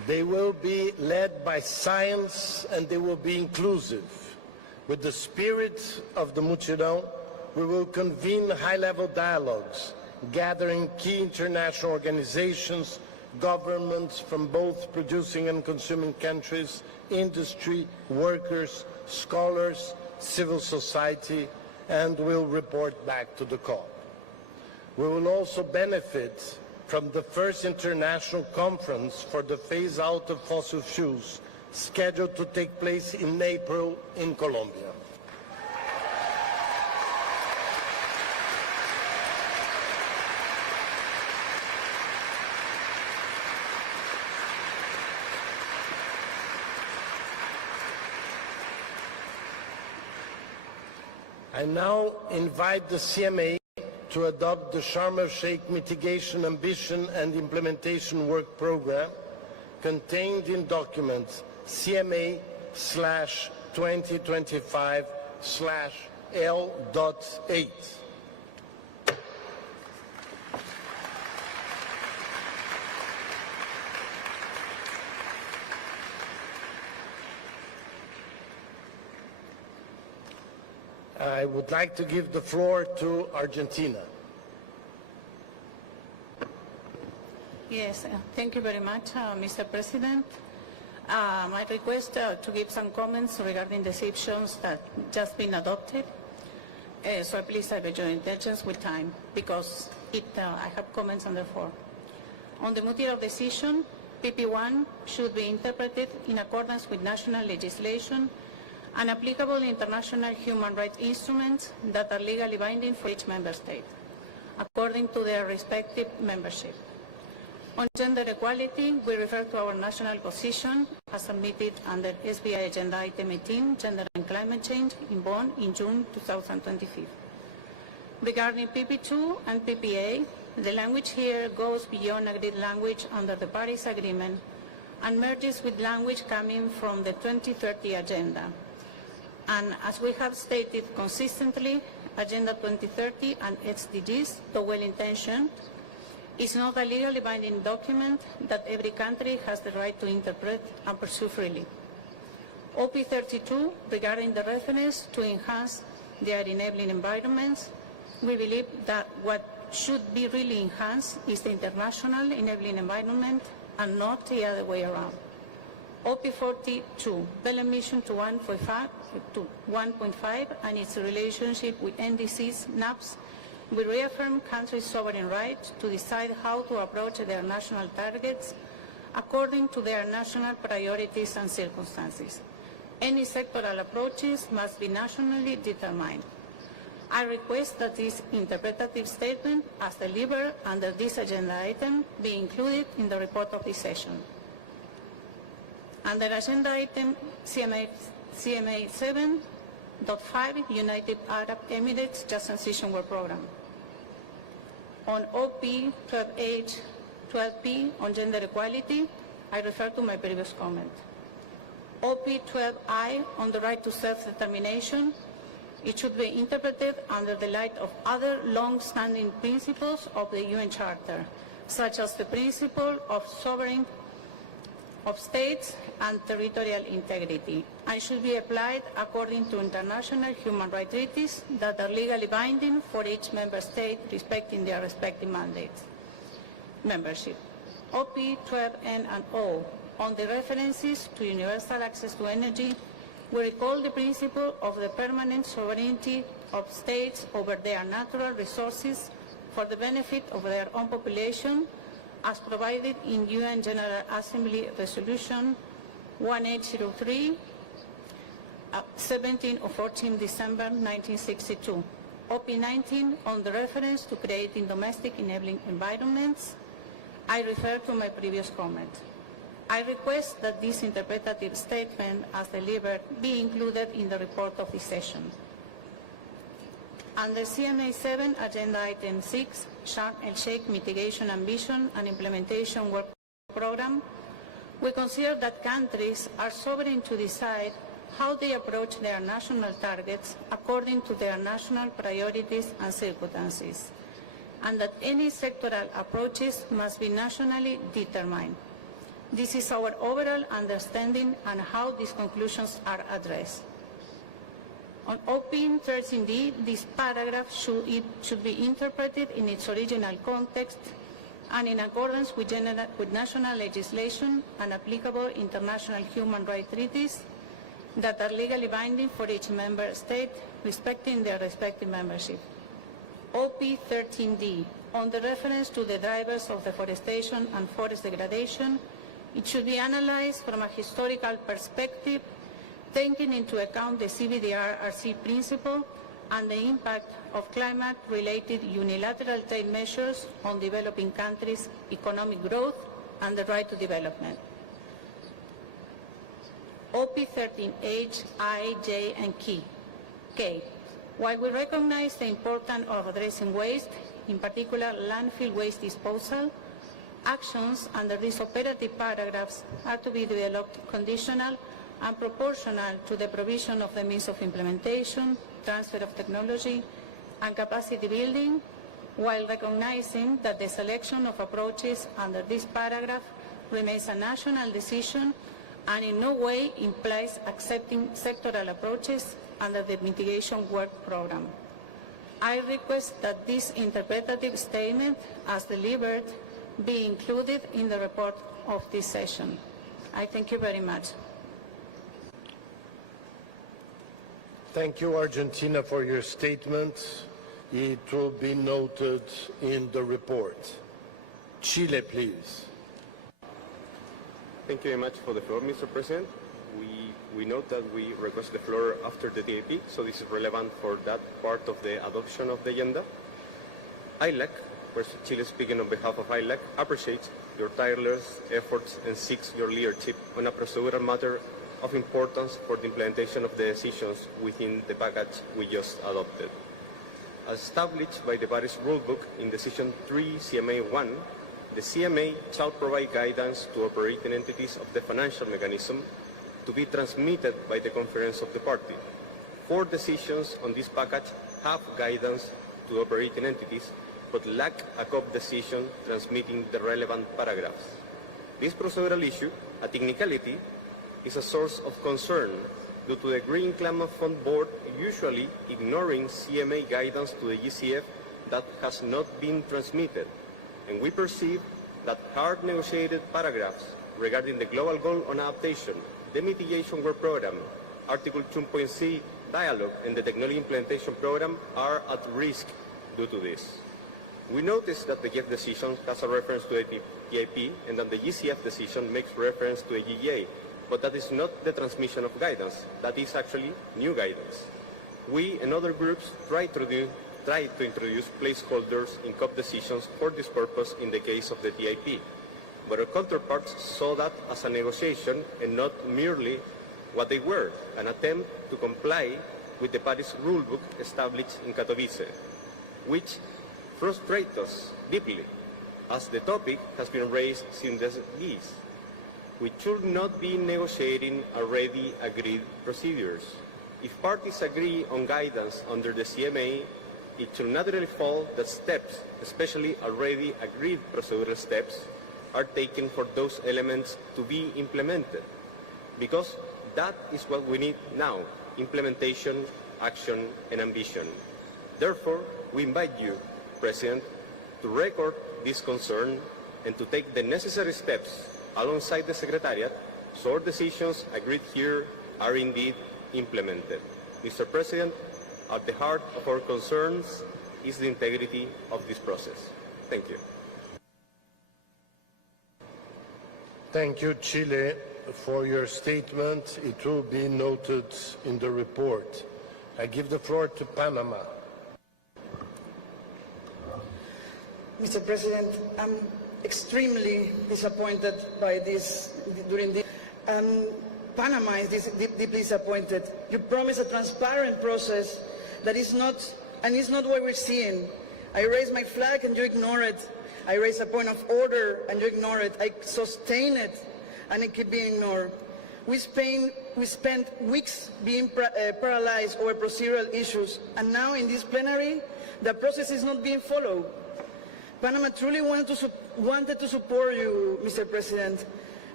They will be led by science and they will be inclusive. With the spirit of the Mutirão, we will convene high-level dialogues, gathering key international organizations, governments from both producing and consuming countries, industry, workers, scholars, civil society, and will report back to the COP. We will also benefit from the first international conference for the phase-out of fossil fuels, scheduled to take place in April in Colombia. I now invite the CMA to adopt the Sharm el-Sheikh Mitigation Ambition and Implementation Work Program contained in document CMA/2025/L.8. I would like to give the floor to Argentina. Yes, thank you very much, Mr. President. I request to give some comments regarding the decisions that just been adopted. So please, I beg your indulgence with time, because I have comments on the floor. On the Mutirão decision, PP1 should be interpreted in accordance with national legislation and applicable international human rights instruments that are legally binding for each member state, according to their respective membership. On gender equality, we refer to our national position as submitted under SBI Agenda Item 18, Gender and Climate Change, in Bonn in June 2025. Regarding PP2 and PPA, the language here goes beyond agreed language under the Paris Agreement and merges with language coming from the 2030 Agenda. And as we have stated consistently, Agenda 2030 and SDGs, though well-intentioned, is not a legally binding document that every country has the right to interpret and pursue freely. OP32, regarding the reference to enhance their enabling environments, we believe that what should be really enhanced is the international enabling environment and not the other way around. OP42, the mission to 1.5 and its relationship with NDCs, NAPs, we reaffirm countries' sovereign right to decide how to approach their national targets according to their national priorities and circumstances. Any sectoral approaches must be nationally determined. I request that this interpretative statement, as delivered under this agenda item, be included in the report of this session. Under agenda item CMA 7.5, United Arab Emirates Just Transition Work Program. On OP 12H, 12P on gender equality, I refer to my previous comment. OP 12I on the right to self-determination, it should be interpreted under the light of other long-standing principles of the UN Charter, such as the principle of sovereignty of states and territorial integrity, and should be applied according to international human rights treaties that are legally binding for each member state respecting their respective mandates. Membership. OP 12N and O on the references to universal access to energy, we recall the principle of the permanent sovereignty of states over their natural resources for the benefit of their own population, as provided in UN General Assembly Resolution 1803, 17 of 14 December 1962. OP19 on the reference to creating domestic enabling environments, I refer to my previous comment. I request that this interpretative statement, as delivered, be included in the report of this session. Under CMA 7, Agenda Item 6, Sharm el-Sheikh Mitigation Ambition and Implementation Work Program, we consider that countries are sovereign to decide how they approach their national targets according to their national priorities and circumstances, and that any sectoral approaches must be nationally determined. This is our overall understanding and how these conclusions are addressed. On OP13D, this paragraph should be interpreted in its original context and in accordance with national legislation and applicable international human rights treaties that are legally binding for each member state, respecting their respective membership. OP13D, on the reference to the drivers of deforestation and forest degradation, it should be analyzed from a historical perspective, taking into account the CBDR-RC principle and the impact of climate-related unilateral trade measures on developing countries' economic growth and the right to development. OP13H, I, J, and K. While we recognize the importance of addressing waste, in particular landfill waste disposal, actions under these operative paragraphs are to be developed conditional and proportional to the provision of the means of implementation, transfer of technology, and capacity building, while recognizing that the selection of approaches under this paragraph remains a national decision and in no way implies accepting sectoral approaches under the mitigation work program. I request that this interpretative statement, as delivered, be included in the report of this session. I thank you very much. Thank you, Argentina, for your statement. It will be noted in the report. Chile, please. Thank you very much for the floor, Mr. President. We note that we request the floor after the DAP, so this is relevant for that part of the adoption of the agenda. ILAC, Chile speaking on behalf of ILAC, appreciates your tireless efforts and seeks your leadership on a procedural matter of importance for the implementation of the decisions within the package we just adopted. As established by the Paris Rulebook in Decision 3 CMA 1, the CMA shall provide guidance to operating entities of the financial mechanism to be transmitted by the Conference of the Parties. 4 decisions on this package have guidance to operating entities, but lack a COP decision transmitting the relevant paragraphs. This procedural issue, a technicality, is a source of concern due to the Green Climate Fund Board usually ignoring CMA guidance to the GCF that has not been transmitted, and we perceive that hard negotiated paragraphs regarding the Global Goal on Adaptation, the Mitigation Work Program, Article 2.c Dialogue, and the Technology Implementation Program are at risk due to this. We notice that the GF decision has a reference to a TIP and that the GCF decision makes reference to a GGA, but that is not the transmission of guidance. That is actually new guidance. We and other groups try to introduce placeholders in COP decisions for this purpose in the case of the TIP, but our counterparts saw that as a negotiation and not merely what they were, an attempt to comply with the Paris Rulebook established in Katowice, which frustrates us deeply, as the topic has been raised since this. We should not be negotiating already agreed procedures. If parties agree on guidance under the CMA, it should naturally follow that steps, especially already agreed procedural steps, are taken for those elements to be implemented. Because that is what we need now, implementation, action, and ambition. Therefore, we invite you, President, to record this concern and to take the necessary steps alongside the Secretariat so our decisions agreed here are indeed implemented. Mr. President, at the heart of our concerns is the integrity of this process. Thank you. Thank you, Chile, for your statement. It will be noted in the report. I give the floor to Panama. Mr. President, I'm extremely disappointed by this Panama is deeply disappointed. You promised a transparent process that is not what we're seeing. I raise my flag and you ignore it. I raise a point of order and you ignore it. I sustain it and it keeps being ignored. We spent weeks being paralyzed over procedural issues, and now in this plenary, the process is not being followed. Panama truly wanted to support you, Mr. President,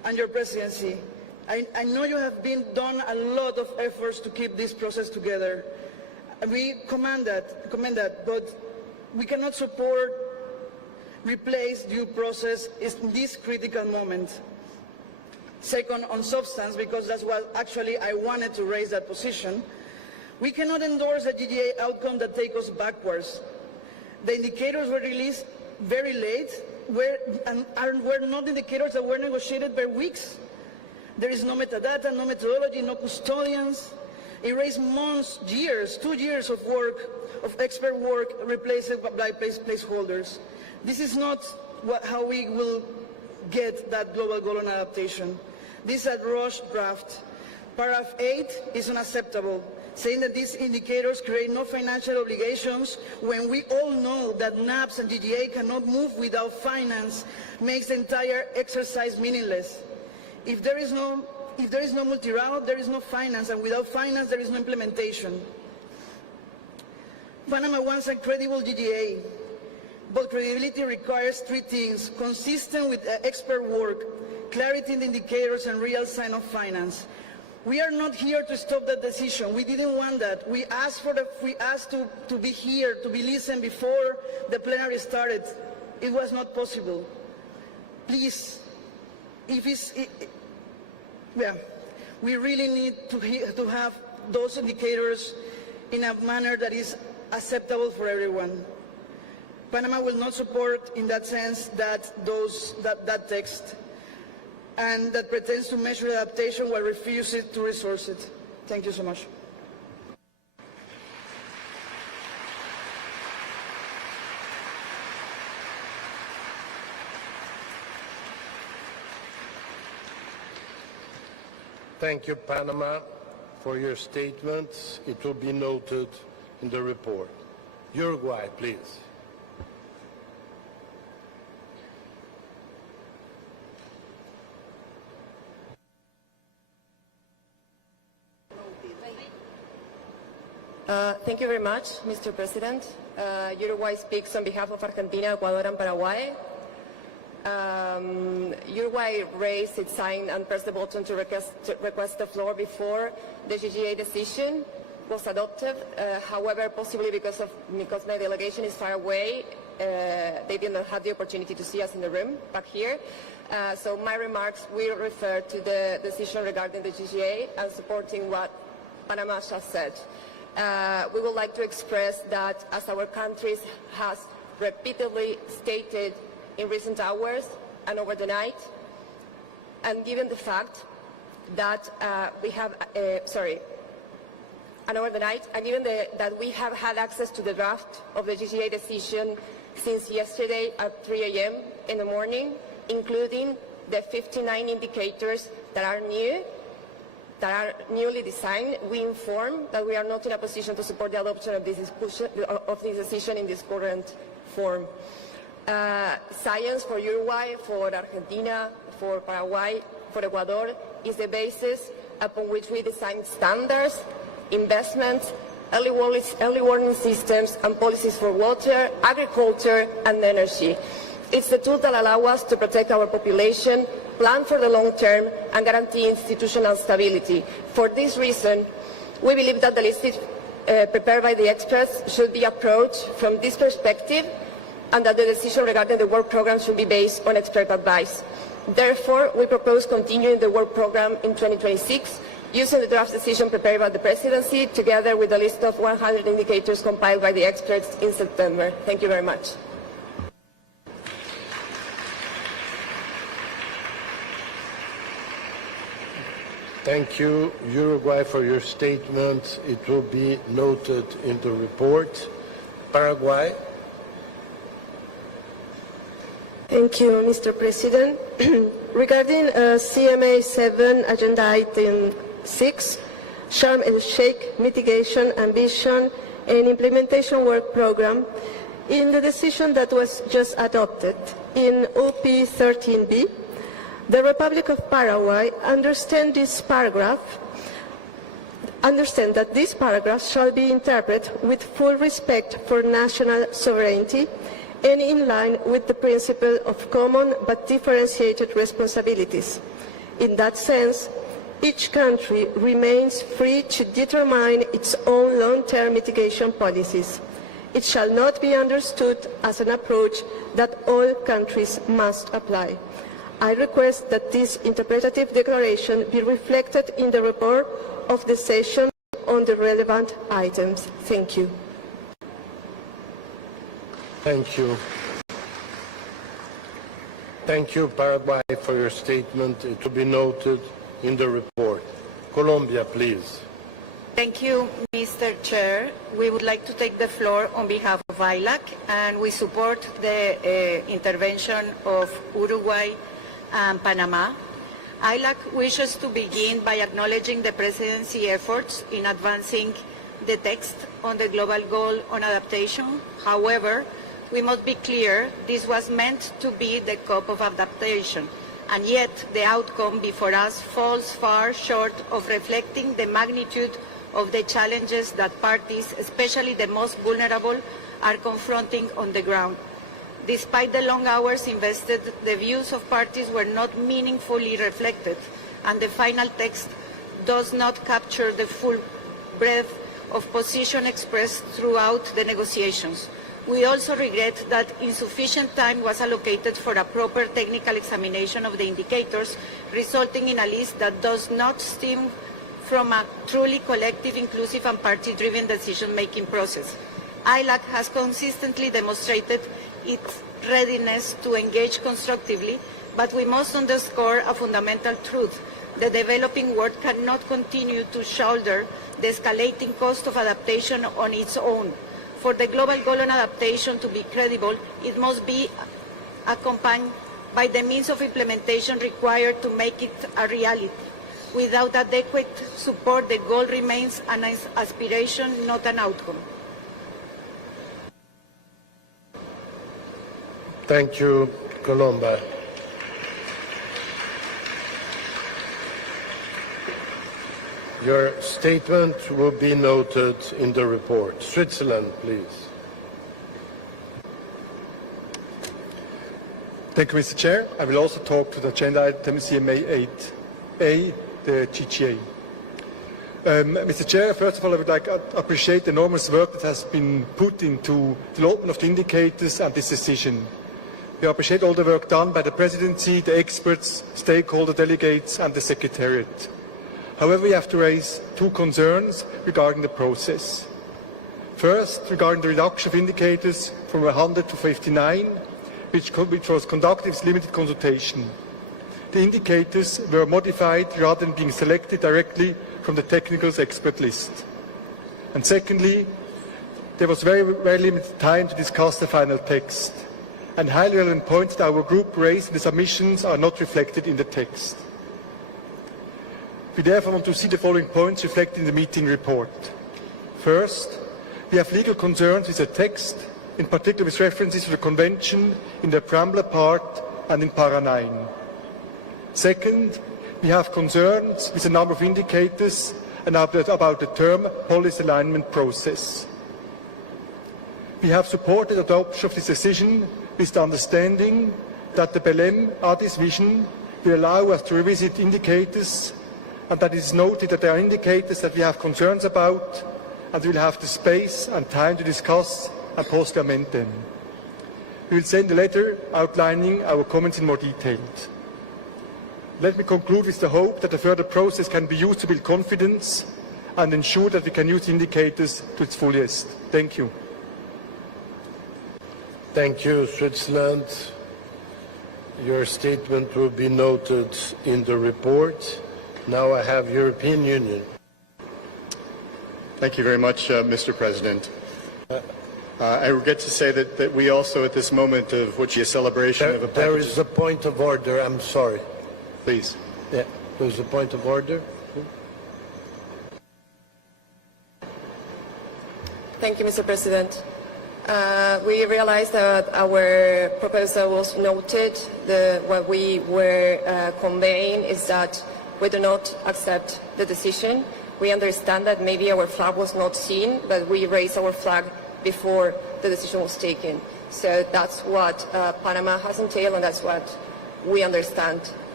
and your presidency. I know you have done a lot of efforts to keep this process together. We commend that, but we cannot support replace due process in this critical moment. Second, on substance, because that's what actually I wanted to raise that position, we cannot endorse a GGA outcome that takes us backwards. The indicators were released very late, and were not indicators that were negotiated by weeks. There is no metadata, no methodology, no custodians. It raised months, years, 2 years of work, of expert work, replaced by placeholders. This is not how we will get that global goal on adaptation. This is a rush draft. Paragraph 8 is unacceptable, saying that these indicators create no financial obligations when we all know that NAPS and GGA cannot move without finance, makes the entire exercise meaningless. If there is no multi-route, there is no finance, and without finance, there is no implementation. Panama wants a credible GGA, but credibility requires 3 things: consistent with expert work, clarity in the indicators, and real sign of finance. We are not here to stop that decision. We didn't want that. We asked to be here, to be listened before the plenary started. It was not possible. Please, we really need to have those indicators in a manner that is acceptable for everyone. Panama will not support, in that sense, that text, and that pretends to measure adaptation while refusing to resource it. Thank you so much. Thank you, Panama, for your statements. It will be noted in the report. Uruguay, please. Thank you very much, Mr. President. Uruguay speaks on behalf of Argentina, Ecuador, and Paraguay. Uruguay raised its sign and pressed the button to request the floor before the GGA decision was adopted. However, possibly because my delegation is far away, they did not have the opportunity to see us in the room back here. So my remarks will refer to the decision regarding the GGA and supporting what Panama just said. We would like to express that, as our country has repeatedly stated in recent hours and over the night, and given the fact that that we have had access to the draft of the GGA decision since yesterday at 3 a.m. in the morning, including the 59 indicators that are newly designed, we inform that we are not in a position to support the adoption of this decision in this current form. Science for Uruguay, for Argentina, for Paraguay, for Ecuador is the basis upon which we design standards, investments, early warning systems, and policies for water, agriculture, and energy. It's the tool that allows us to protect our population, plan for the long term, and guarantee institutional stability. For this reason, we believe that the list prepared by the experts should be approached from this perspective, and that the decision regarding the work program should be based on expert advice. Therefore, we propose continuing the work program in 2026, using the draft decision prepared by the presidency, together with a list of 100 indicators compiled by the experts in September. Thank you very much. Thank you, Uruguay, for your statement. It will be noted in the report. Paraguay. Thank you, Mr. President. Regarding CMA 7, Agenda Item 6, Sharm el-Sheikh Mitigation, Ambition, and Implementation Work Program, in the decision that was just adopted in OP 13B, the Republic of Paraguay understand that this paragraph shall be interpreted with full respect for national sovereignty and in line with the principle of common but differentiated responsibilities. In that sense, each country remains free to determine its own long-term mitigation policies. It shall not be understood as an approach that all countries must apply. I request that this interpretative declaration be reflected in the report of the session on the relevant items. Thank you. Thank you. Thank you, Paraguay, for your statement. It will be noted in the report. Colombia, please. Thank you, Mr. Chair. We would like to take the floor on behalf of ILAC, and we support the intervention of Uruguay and Panama. ILAC wishes to begin by acknowledging the Presidency efforts in advancing the text on the global goal on adaptation. However, we must be clear this was meant to be the COP of adaptation, and yet the outcome before us falls far short of reflecting the magnitude of the challenges that parties, especially the most vulnerable, are confronting on the ground. Despite the long hours invested, the views of parties were not meaningfully reflected, and the final text does not capture the full breadth of position expressed throughout the negotiations. We also regret that insufficient time was allocated for a proper technical examination of the indicators, resulting in a list that does not stem from a truly collective, inclusive and party-driven decision-making process. ILAC has consistently demonstrated its readiness to engage constructively, but we must underscore a fundamental truth. The developing world cannot continue to shoulder the escalating cost of adaptation on its own. For the global goal on adaptation to be credible, it must be accompanied by the means of implementation required to make it a reality. Without adequate support, the goal remains an aspiration, not an outcome. Thank you, Colomba. Your statement will be noted in the report. Switzerland, please. Thank you, Mr. Chair. I will also talk to the agenda item CMA 8A, the GGA. Mr. Chair, first of all, I would like to appreciate the enormous work that has been put into the development of the indicators and this decision. We appreciate all the work done by the Presidency, the experts, stakeholder delegates and the Secretariat. However, we have to raise two concerns regarding the process. First, regarding the reduction of indicators from 100 to 59, which was conducted with limited consultation. The indicators were modified rather than being selected directly from the technicals expert list. And secondly, there was very limited time to discuss the final text, and highly relevant points that our group raised in the submissions are not reflected in the text. We therefore want to see the following points reflected in the meeting report. First, we have legal concerns with the text, in particular with references to the Convention in the preamble part and in para 9. Second, we have concerns with a number of indicators and about the term policy alignment process. We have supported adoption of this decision with the understanding that the Belém Addis vision will allow us to revisit indicators, and that it is noted that there are indicators that we have concerns about, and we will have the space and time to discuss and possibly amend them. We will send a letter outlining our comments in more detail. Let me conclude with the hope that the further process can be used to build confidence and ensure that we can use indicators to its fullest. Thank you. Thank you, Switzerland. Your statement will be noted in the report. Now I have European Union. Thank you very much, Mr. President. I regret to say that we also, at this moment of which is a celebration of a package... There is a point of order, I'm sorry. Please. Yeah, there's a point of order. Thank you, Mr. President. We realized that our proposal was noted. What we were conveying is that we do not accept the decision. We understand that maybe our flag was not seen, but we raised our flag before the decision was taken. So that's what Panama has entailed, and that's what we understand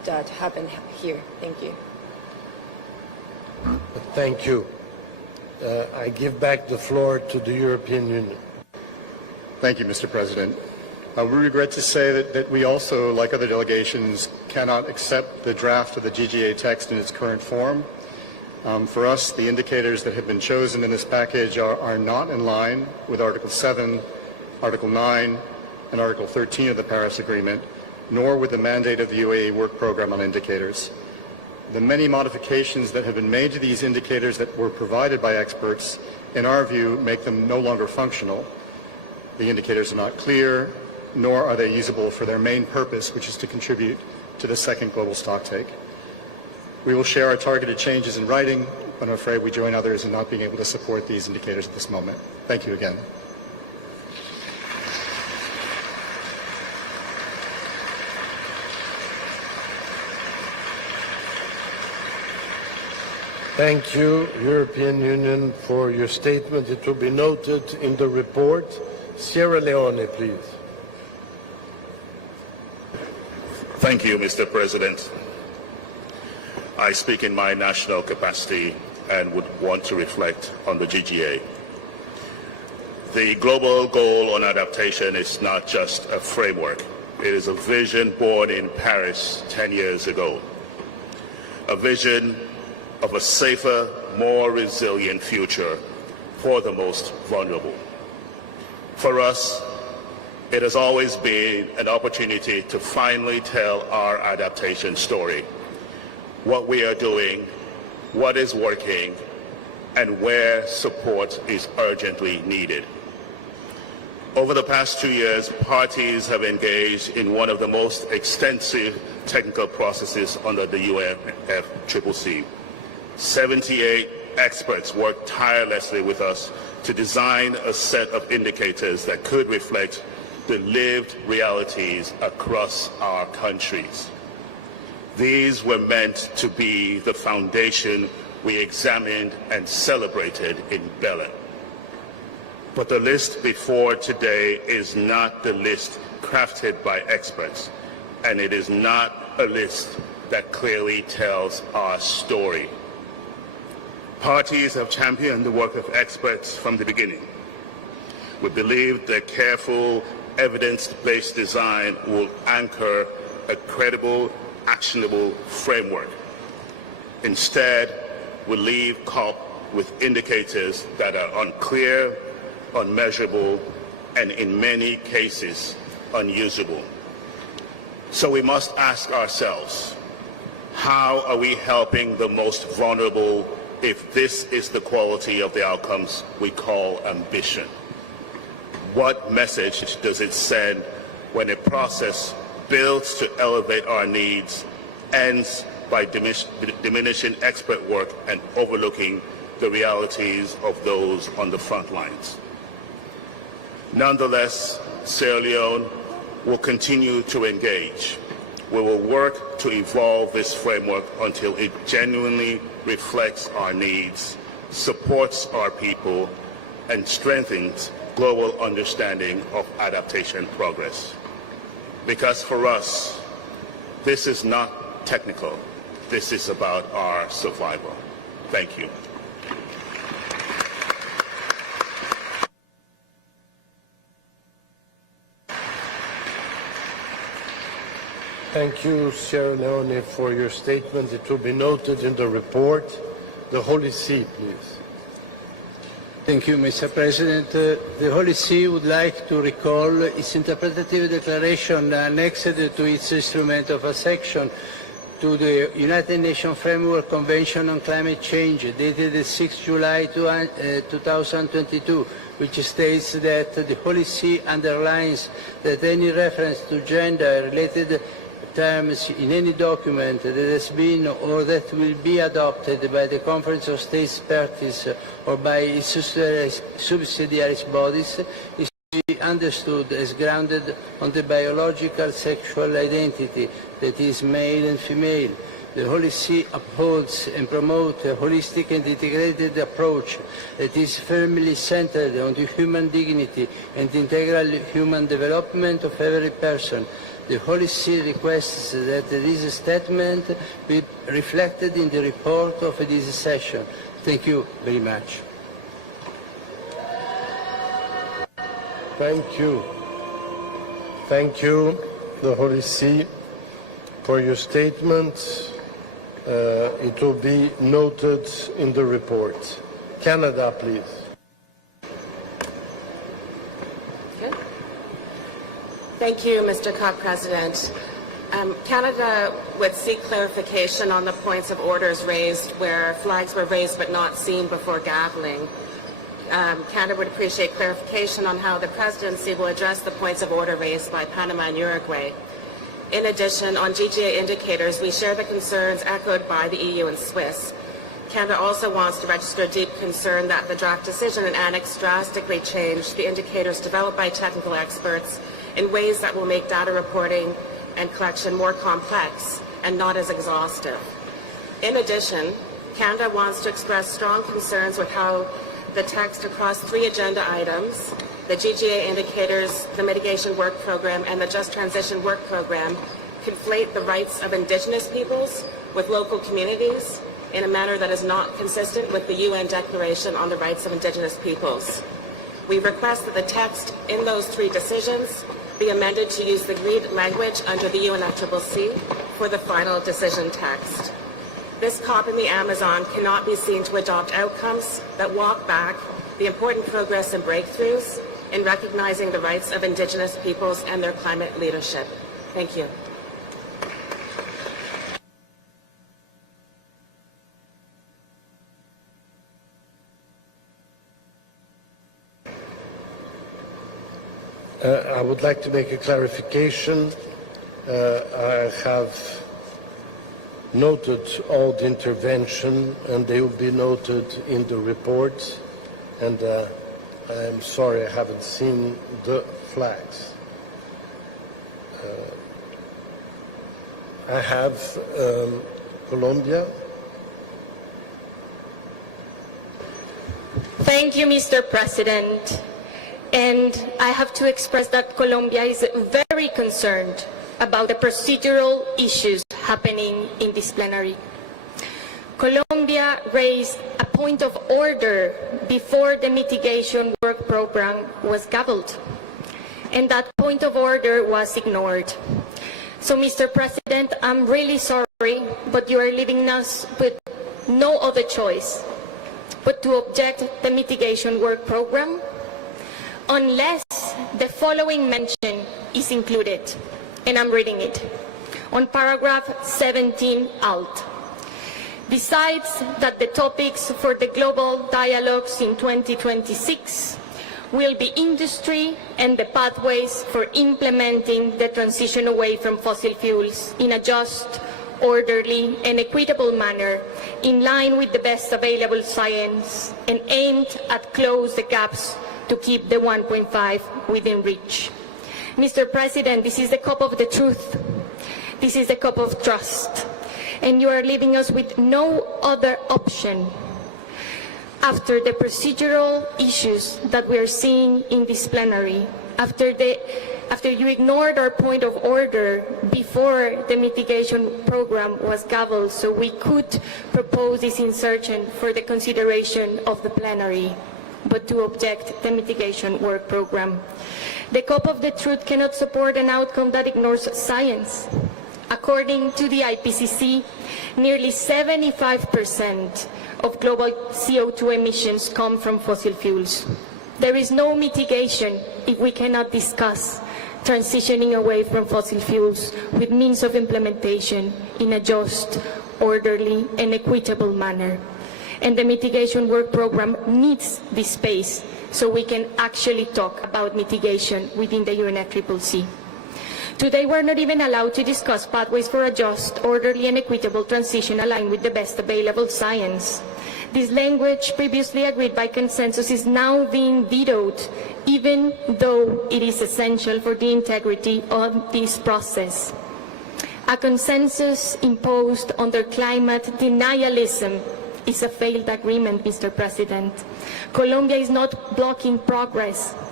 that happened here. Thank you. Thank you. I give back the floor to the European Union. Thank you, Mr. President. We regret to say that we also, like other delegations, cannot accept the draft of the GGA text in its current form. For us, the indicators that have been chosen in this package are not in line with Article 7, Article 9, and Article 13 of the Paris Agreement, nor with the mandate of the UAE Work Programme on Indicators. The many modifications that have been made to these indicators that were provided by experts, in our view, make them no longer functional. The indicators are not clear, nor are they usable for their main purpose, which is to contribute to the second global stocktake. We will share our targeted changes in writing, but I'm afraid we join others in not being able to support these indicators at this moment. Thank you again. Thank you, European Union, for your statement. It will be noted in the report. Sierra Leone, please. Thank you, Mr. President. I speak in my national capacity and would want to reflect on the GGA. The global goal on adaptation is not just a framework. It is a vision born in Paris 10 years ago. A vision of a safer, more resilient future for the most vulnerable. For us, it has always been an opportunity to finally tell our adaptation story, what we are doing, what is working, and where support is urgently needed. Over the past 2 years, parties have engaged in one of the most extensive technical processes under the UNFCCC. 78 experts worked tirelessly with us to design a set of indicators that could reflect the lived realities across our countries. These were meant to be the foundation we examined and celebrated in Berlin. But the list before today is not the list crafted by experts, and it is not a list that clearly tells our story. Parties have championed the work of experts from the beginning. We believe that careful, evidence-based design will anchor a credible, actionable framework. Instead, we leave COP with indicators that are unclear, unmeasurable, and in many cases, unusable. So we must ask ourselves, how are we helping the most vulnerable if this is the quality of the outcomes we call ambition? What message does it send when a process built to elevate our needs ends by diminishing expert work and overlooking the realities of those on the front lines? Nonetheless, Sierra Leone will continue to engage. We will work to evolve this framework until it genuinely reflects our needs, supports our people, and strengthens global understanding of adaptation progress. Because for us, this is not technical. This is about our survival. Thank you. Thank you, Sierra Leone, for your statement. It will be noted in the report. The Holy See, please. Thank you, Mr. President. The Holy See would like to recall its interpretative declaration annexed to its instrument of accession to the United Nations Framework Convention on Climate Change, dated 6 July 2022, which states that the Holy See underlines that any reference to gender-related terms in any document that has been or that will be adopted by the Conference of States Parties or by its subsidiary bodies is to be understood as grounded on the biological sexual identity that is male and female. The Holy See upholds and promotes a holistic and integrated approach that is firmly centered on the human dignity and integral human development of every person. the Holy See requests that this statement be reflected in the report of this session. Thank you very much. Thank you. Thank you, the Holy See, for your statement. It will be noted in the report. Canada, please. Okay. Thank you, Mr. Co-President. Canada would seek clarification on the points of orders raised where flags were raised but not seen before gaveling. Canada would appreciate clarification on how the presidency will address the points of order raised by Panama and Uruguay. In addition, on GGA indicators, we share the concerns echoed by the EU and Swiss. Canada also wants to register deep concern that the draft decision and annex drastically change the indicators developed by technical experts in ways that will make data reporting and collection more complex and not as exhaustive. In addition, Canada wants to express strong concerns with how the text across 3 agenda items, the GGA indicators, the mitigation work program, and the Just Transition work program, conflate the rights of Indigenous peoples with local communities in a manner that is not consistent with the UN Declaration on the Rights of Indigenous Peoples. We request that the text in those 3 decisions be amended to use the agreed language under the UNFCCC for the final decision text. This COP in the Amazon cannot be seen to adopt outcomes that walk back the important progress and breakthroughs in recognizing the rights of Indigenous peoples and their climate leadership. Thank you. I would like to make a clarification. I have noted all the intervention and they will be noted in the report, and I'm sorry I haven't seen the flags. I have Colombia. Thank you, Mr. President. And I have to express that Colombia is very concerned about the procedural issues happening in this plenary. Colombia raised a point of order before the mitigation work program was gavelled, and that point of order was ignored. So, Mr. President, I'm really sorry, but you are leaving us with no other choice but to object the mitigation work program unless the following mention is included, and I'm reading it, on paragraph 17 alt. Besides that the topics for the global dialogues in 2026 will be industry and the pathways for implementing the transition away from fossil fuels in a just, orderly and equitable manner in line with the best available science and aimed at close the gaps to keep the 1.5 within reach. Mr. President, this is the cup of the truth. This is the cup of trust. And you are leaving us with no other option after the procedural issues that we are seeing in this plenary, after you ignored our point of order before the mitigation program was gavelled so we could propose this insertion for the consideration of the plenary, but to object the mitigation work program. The cup of the truth cannot support an outcome that ignores science. According to the IPCC, nearly 75% of global CO2 emissions come from fossil fuels. There is no mitigation if we cannot discuss transitioning away from fossil fuels with means of implementation in a just, orderly, and equitable manner. And the mitigation work program needs this space so we can actually talk about mitigation within the UNFCCC. Today, we're not even allowed to discuss pathways for a just, orderly, and equitable transition aligned with the best available science. This language, previously agreed by consensus, is now being vetoed, even though it is essential for the integrity of this process. A consensus imposed under climate denialism is a failed agreement, Mr. President. Colombia is not blocking progress.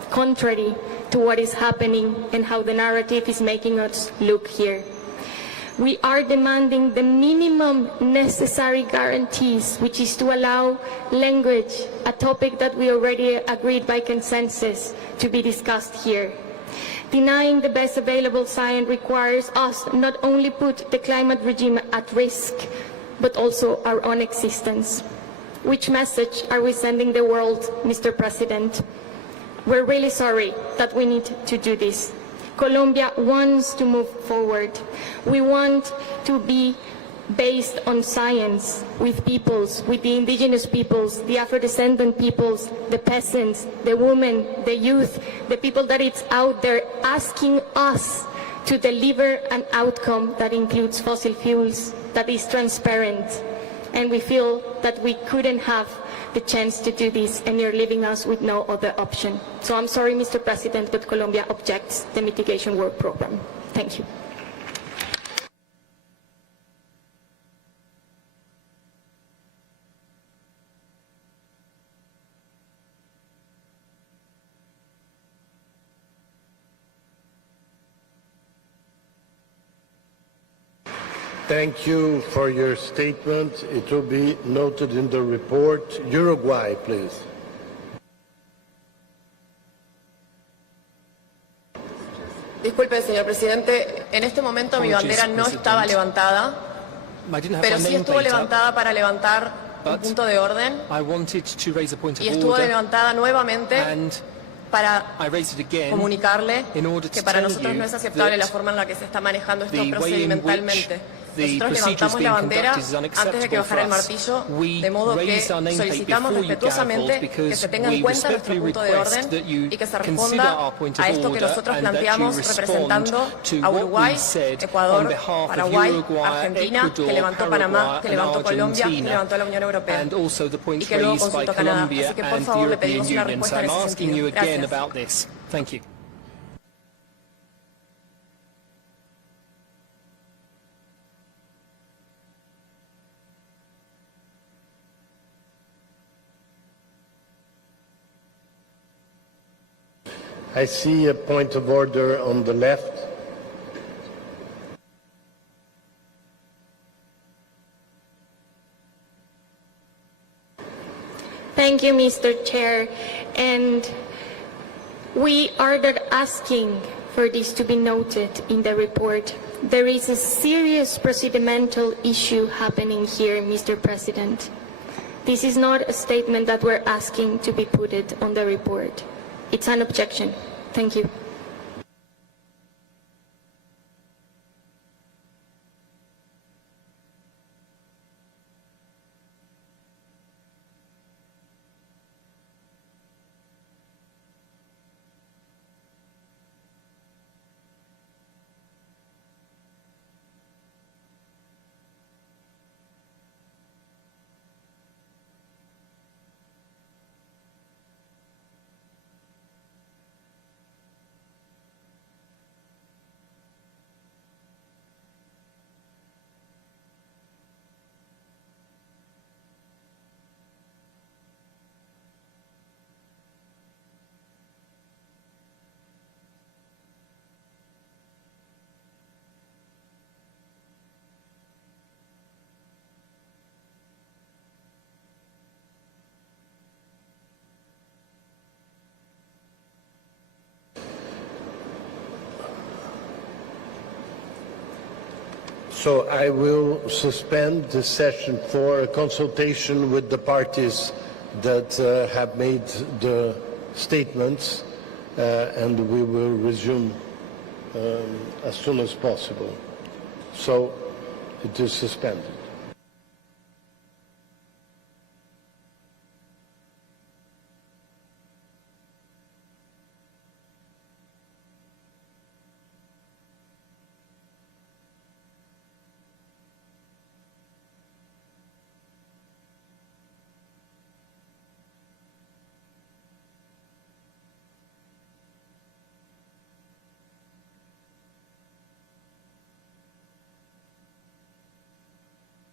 contrary to what is happening and how the narrative is making us look here. We are demanding the minimum necessary guarantees, which is to allow language, a topic that we already agreed by consensus, to be discussed here. Denying the best available science requires us not only put the climate regime at risk, but also our own existence. Which message are we sending the world, Mr. President? We're really sorry that we need to do this. Colombia wants to move forward. We want to be based on science with peoples, with the indigenous peoples, the Afro-descendant peoples, the peasants, the women, the youth, the people that it's out there asking us to deliver an outcome that includes fossil fuels, that is transparent. And we feel that we couldn't have the chance to do this, and you're leaving us with no other option. So I'm sorry, Mr. President, but Colombia objects the mitigation work program. Thank you. Thank you for your statement. It will be noted in the report. Uruguay, please. Disculpe, señor presidente, en este momento mi bandera no estaba levantada, pero sí estuvo levantada para levantar un punto de orden y estuvo levantada nuevamente para comunicarle que para nosotros no es aceptable la forma en la que se está manejando esto procedimentalmente. Nosotros levantamos la bandera antes de que bajara el martillo, de modo que solicitamos respetuosamente que se tenga en cuenta nuestro punto de orden y que se responda a esto que nosotros planteamos representando a Uruguay, Ecuador, Paraguay, Argentina, que levantó Panamá, que levantó Colombia, que levantó la Unión Europea y que luego consultó Canadá. Así que por favor le pedimos una respuesta en ese sentido. Gracias. Thank you. I see a point of order on the left. Thank you, Mr. Chair. And we are not asking for this to be noted in the report. There is a serious procedimental issue happening here, Mr. President. This is not a statement that we're asking to be put on the report. It's an objection. Thank you. So I will suspend the session for a consultation with the parties that have made the statements, and we will resume as soon as possible. So it is suspended.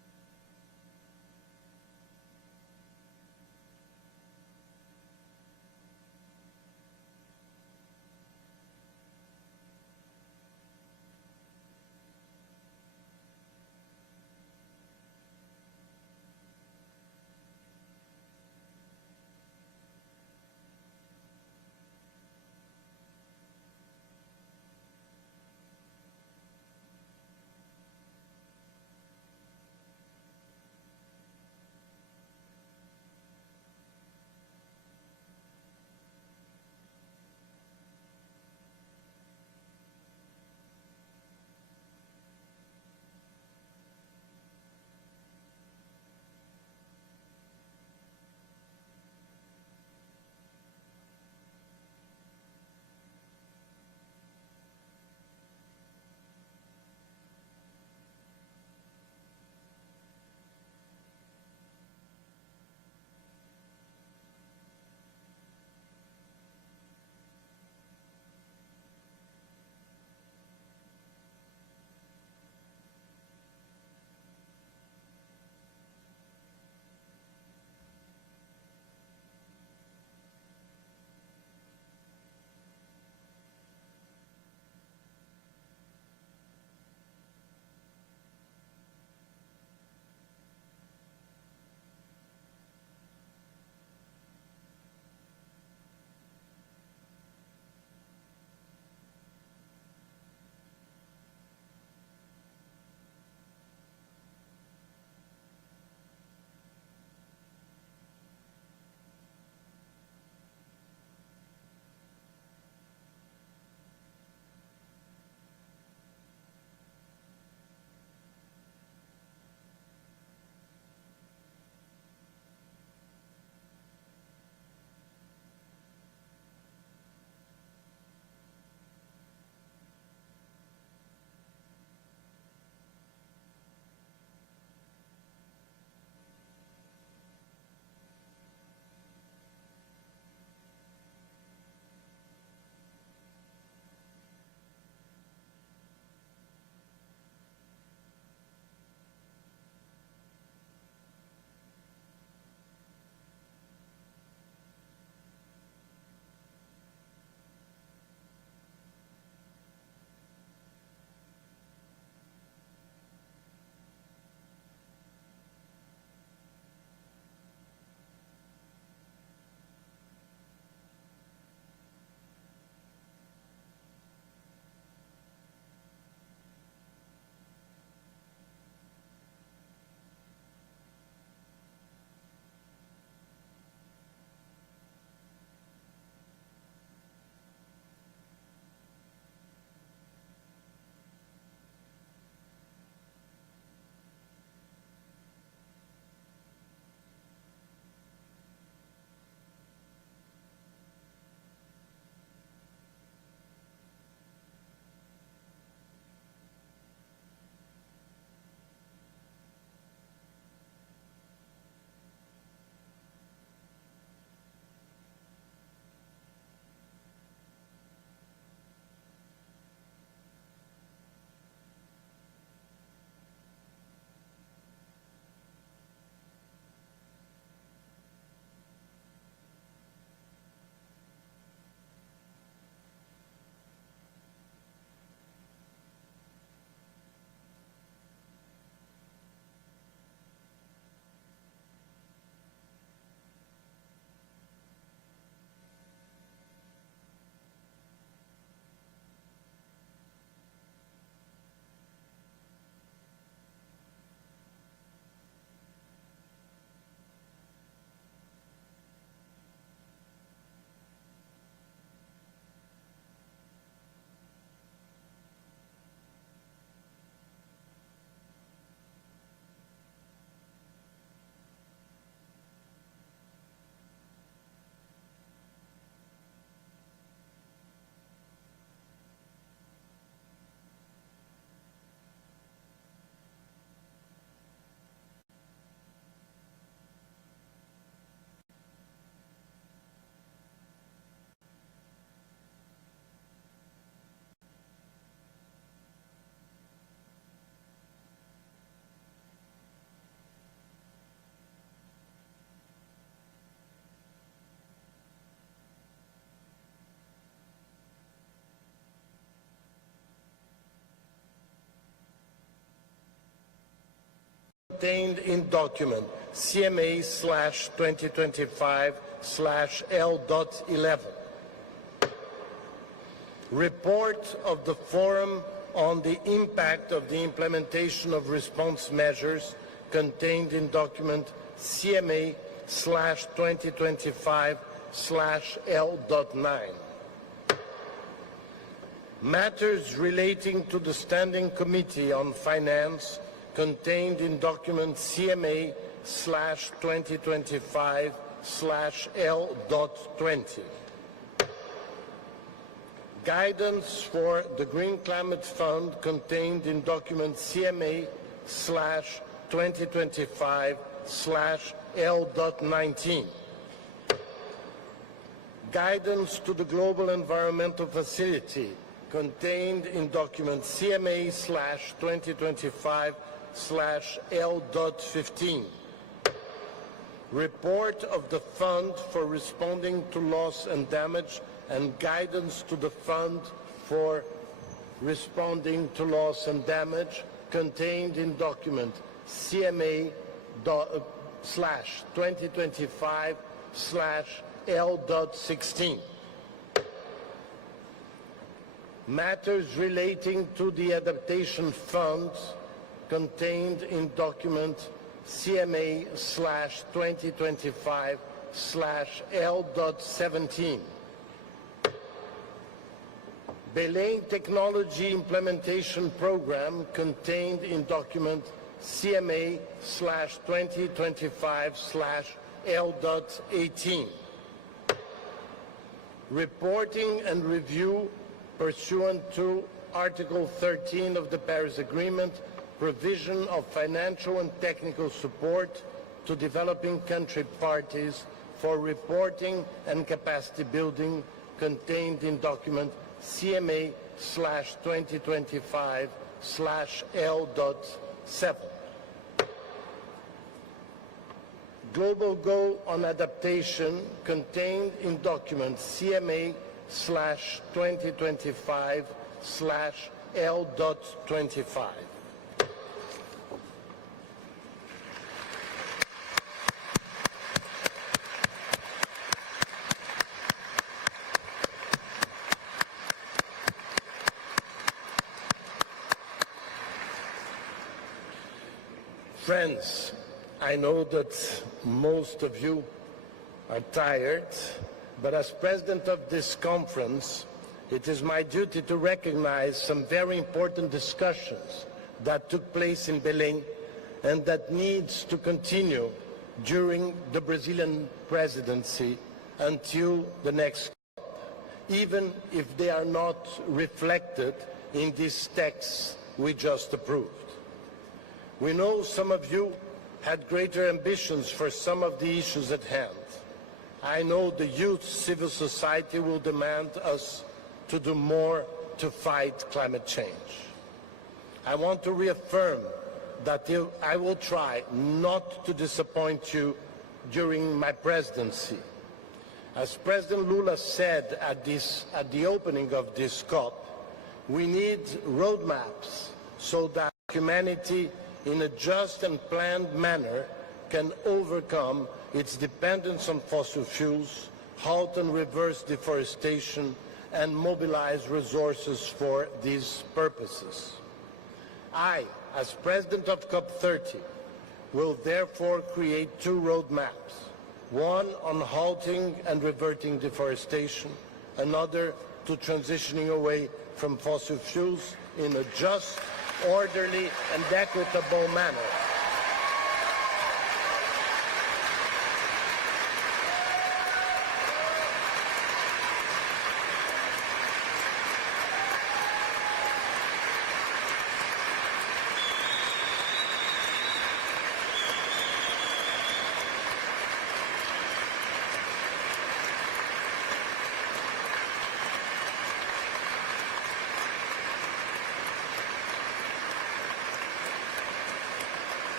contained in document CMA/2025/L.11. Report of the Forum on the impact of the implementation of response measures contained in document CMA/2025/L.9. Matters relating to the Standing Committee on Finance contained in document CMA/2025/L.20. Guidance for the Green Climate Fund contained in document CMA/2025/L.19. Guidance to the Global Environmental Facility contained in document CMA/2025/L.15. Report of the Fund for Responding to Loss and Damage and guidance to the Fund for Responding to Loss and Damage contained in document CMA/2025/L.16. Matters relating to the Adaptation Fund contained in document CMA/2025/L.17. Belane Technology Implementation Program contained in document CMA/2025/L.18. Reporting and review pursuant to Article 13 of the Paris Agreement, provision of financial and technical support to developing country parties for reporting and capacity building contained in document CMA/2025/L.7. Global Goal on Adaptation contained in document CMA/2025/L.25. Friends, I know that most of you are tired, but as president of this conference, it is my duty to recognize some very important discussions that took place in Belém and that needs to continue during the Brazilian presidency until the next COP, even if they are not reflected in these texts we just approved. We know some of you had greater ambitions for some of the issues at hand. I know the youth civil society will demand us to do more to fight climate change. I want to reaffirm that I will try not to disappoint you during my presidency. As President Lula said at the opening of this COP, we need roadmaps so that humanity in a just and planned manner can overcome its dependence on fossil fuels, halt and reverse deforestation, and mobilize resources for these purposes. I, as President of COP30, will therefore create two roadmaps, one on halting and reverting deforestation, another to transitioning away from fossil fuels in a just, orderly, and equitable manner.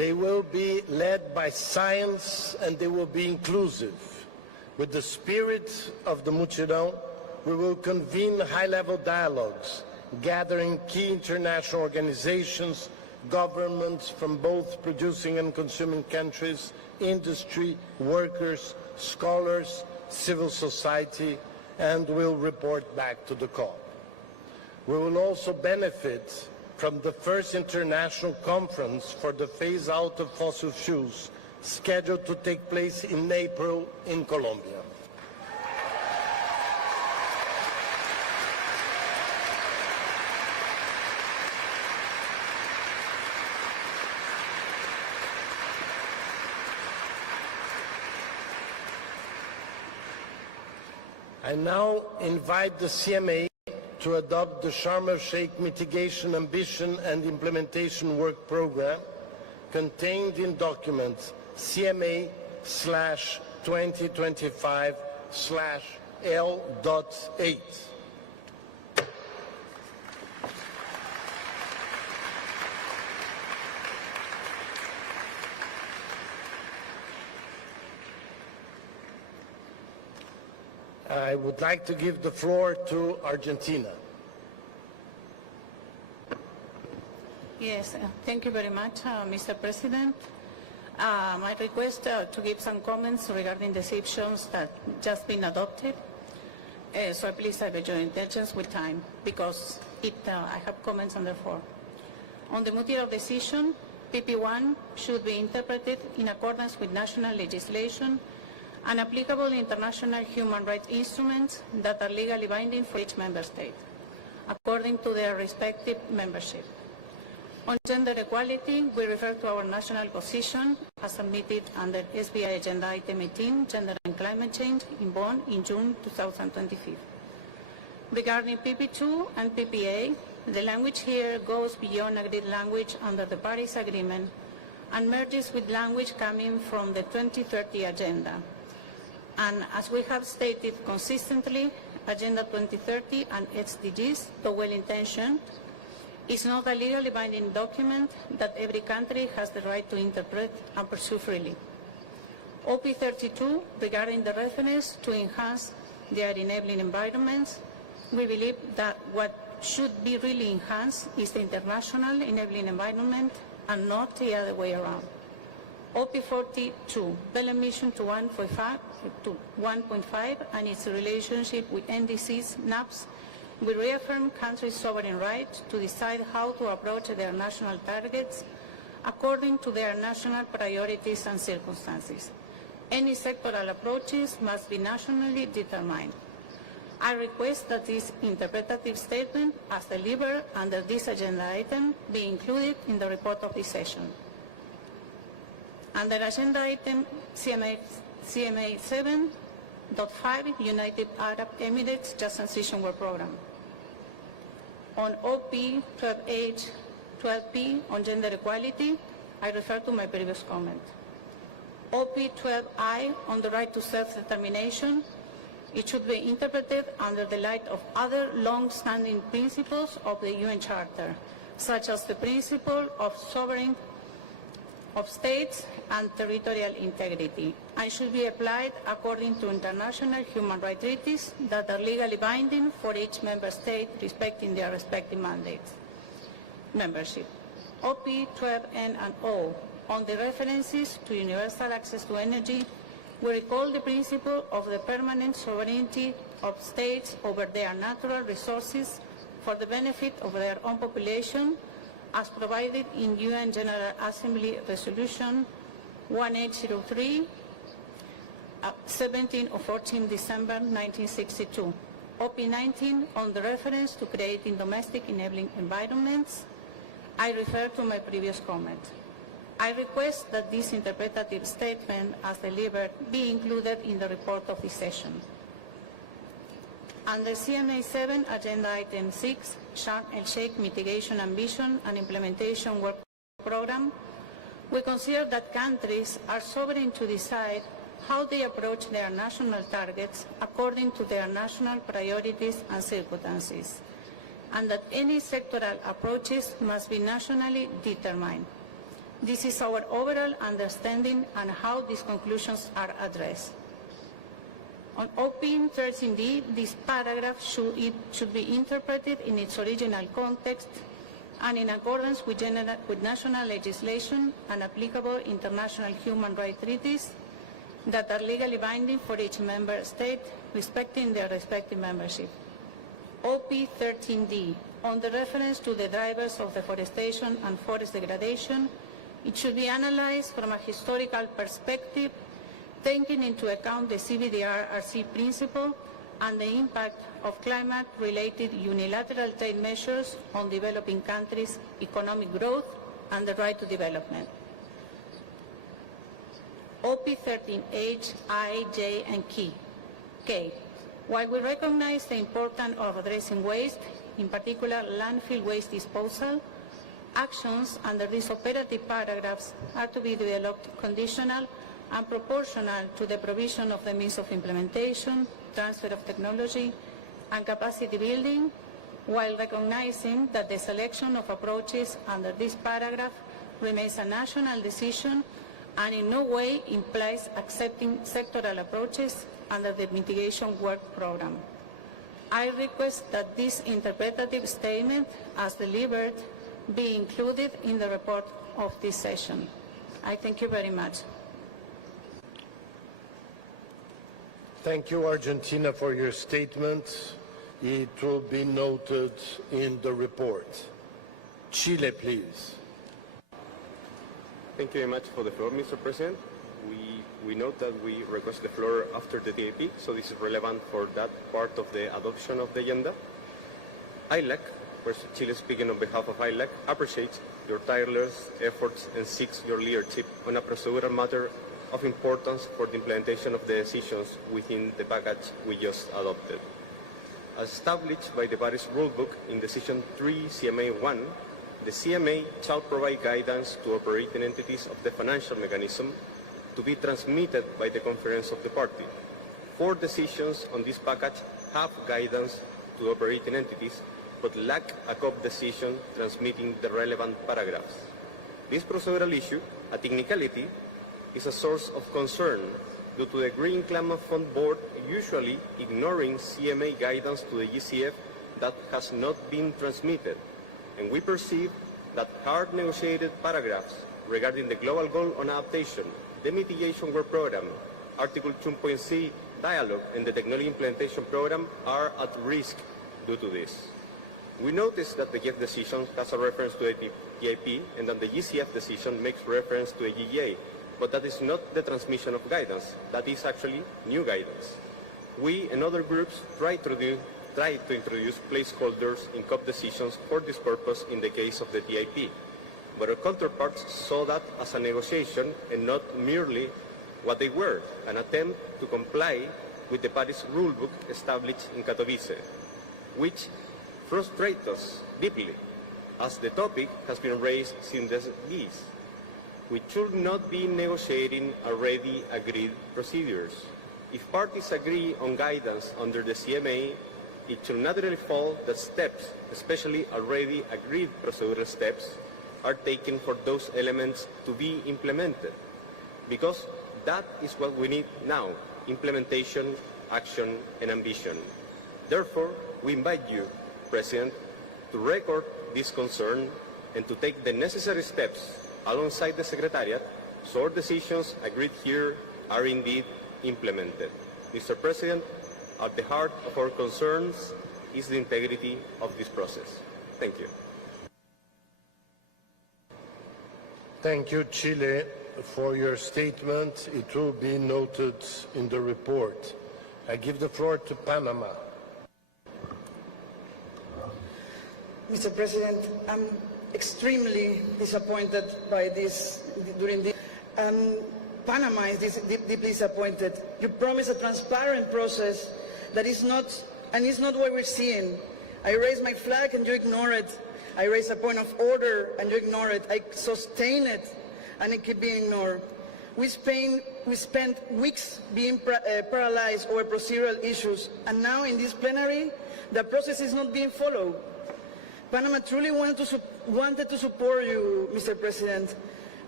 They will be led by science and they will be inclusive. With the spirit of the Mutirão, we will convene high-level dialogues, gathering key international organizations, governments from both producing and consuming countries, industry, workers, scholars, civil society, and will report back to the COP. We will also benefit from the first international conference for the phase-out of fossil fuels, scheduled to take place in April in Colombia. I now invite the CMA to adopt the Sharm el-Sheikh Mitigation Ambition and Implementation Work Program contained in document CMA/2025/L.8. I would like to give the floor to Argentina. Yes, thank you very much, Mr. President. My request to give some comments regarding the decisions that just been adopted. So please have your intentions with time, because I have comments on the floor. On the Mutirão decision, PP1 should be interpreted in accordance with national legislation and applicable international human rights instruments that are legally binding for each member state, according to their respective membership. On gender equality, we refer to our national position as submitted under SBI Agenda Item 18, Gender and Climate Change, in Bonn in June 2025. Regarding PP2 and PPA, the language here goes beyond agreed language under the Paris Agreement and merges with language coming from the 2030 Agenda. And as we have stated consistently, Agenda 2030 and SDGs, though well-intentioned, is not a legally binding document that every country has the right to interpret and pursue freely. OP32, regarding the reference to enhance their enabling environments, we believe that what should be really enhanced is the international enabling environment and not the other way around. OP42, the mission to 1.5 and its relationship with NDCs, NAPs, will reaffirm countries' sovereign right to decide how to approach their national targets according to their national priorities and circumstances. Any sectoral approaches must be nationally determined. I request that this interpretative statement, as delivered under this agenda item, be included in the report of this session. Under agenda item CMA 7.5, United Arab Emirates Just Transition Work Program. On OP 12H, 12P on gender equality, I refer to my previous comment. OP 12I on the right to self-determination, it should be interpreted under the light of other long-standing principles of the UN Charter, such as the principle of sovereignty of states and territorial integrity, and should be applied according to international human rights treaties that are legally binding for each member state respecting their respective mandates. Membership. OP 12N and O on the references to universal access to energy, we recall the principle of the permanent sovereignty of states over their natural resources for the benefit of their own population, as provided in UN General Assembly Resolution 1803, 17 of 14 December 1962. OP19 on the reference to creating domestic enabling environments, I refer to my previous comment. I request that this interpretative statement, as delivered, be included in the report of this session. Under CMA 7, Agenda Item 6, Sharm el-Sheikh Mitigation Ambition and Implementation Work Program, we consider that countries are sovereign to decide how they approach their national targets according to their national priorities and circumstances, and that any sectoral approaches must be nationally determined. This is our overall understanding and how these conclusions are addressed. On OP13D, this paragraph should be interpreted in its original context and in accordance with national legislation and applicable international human rights treaties that are legally binding for each member state, respecting their respective membership. OP13D, on the reference to the drivers of deforestation and forest degradation, it should be analyzed from a historical perspective, taking into account the CBDR-RC principle and the impact of climate-related unilateral trade measures on developing countries' economic growth and the right to development. OP13H, I, J, and K. While we recognize the importance of addressing waste, in particular landfill waste disposal, actions under these operative paragraphs are to be developed conditional and proportional to the provision of the means of implementation, transfer of technology, and capacity building, while recognizing that the selection of approaches under this paragraph remains a national decision and in no way implies accepting sectoral approaches under the mitigation work program. I request that this interpretative statement, as delivered, be included in the report of this session. I thank you very much. Thank you, Argentina, for your statement. It will be noted in the report. Chile, please. Thank you very much for the floor, Mr. President. We note that we request the floor after the DAP, so this is relevant for that part of the adoption of the agenda. ILAC, Chile speaking on behalf of ILAC, appreciates your tireless efforts and seeks your leadership on a procedural matter of importance for the implementation of the decisions within the package we just adopted. As established by the Paris Rulebook in Decision 3 CMA-1, the CMA shall provide guidance to operating entities of the financial mechanism to be transmitted by the Conference of the Party. 4 decisions on this package have guidance to operating entities, but lack a COP decision transmitting the relevant paragraphs. This procedural issue, a technicality, is a source of concern due to the Green Climate Fund Board usually ignoring CMA guidance to the GCF that has not been transmitted, and we perceive that hard negotiated paragraphs regarding the global goal on adaptation, the mitigation work program, Article 2.c dialogue, and the technology implementation program are at risk due to this. We notice that the GF decision has a reference to a TIP and that the GCF decision makes reference to a GEA, but that is not the transmission of guidance. That is actually new guidance. We and other groups try to introduce placeholders in COP decisions for this purpose in the case of the TIP, but our counterparts saw that as a negotiation and not merely what they were, an attempt to comply with the Paris Rulebook established in Katowice, which frustrates us deeply, as the topic has been raised since this. We should not be negotiating already agreed procedures. If parties agree on guidance under the CMA, it should naturally follow that steps, especially already agreed procedural steps, are taken for those elements to be implemented. Because that is what we need now, implementation, action, and ambition. Therefore, we invite you, President, to record this concern and to take the necessary steps alongside the Secretariat so our decisions agreed here are indeed implemented. Mr. President, at the heart of our concerns is the integrity of this process. Thank you. Thank you, Chile, for your statement. It will be noted in the report. I give the floor to Panama. Mr. President, I'm extremely disappointed by this Panama is deeply disappointed. You promised a transparent process that is not what we're seeing. I raise my flag and you ignore it. I raise a point of order and you ignore it. I sustain it and it keeps being ignored. We spent weeks being paralyzed over procedural issues, and now in this plenary, the process is not being followed. Panama truly wanted to support you, Mr. President,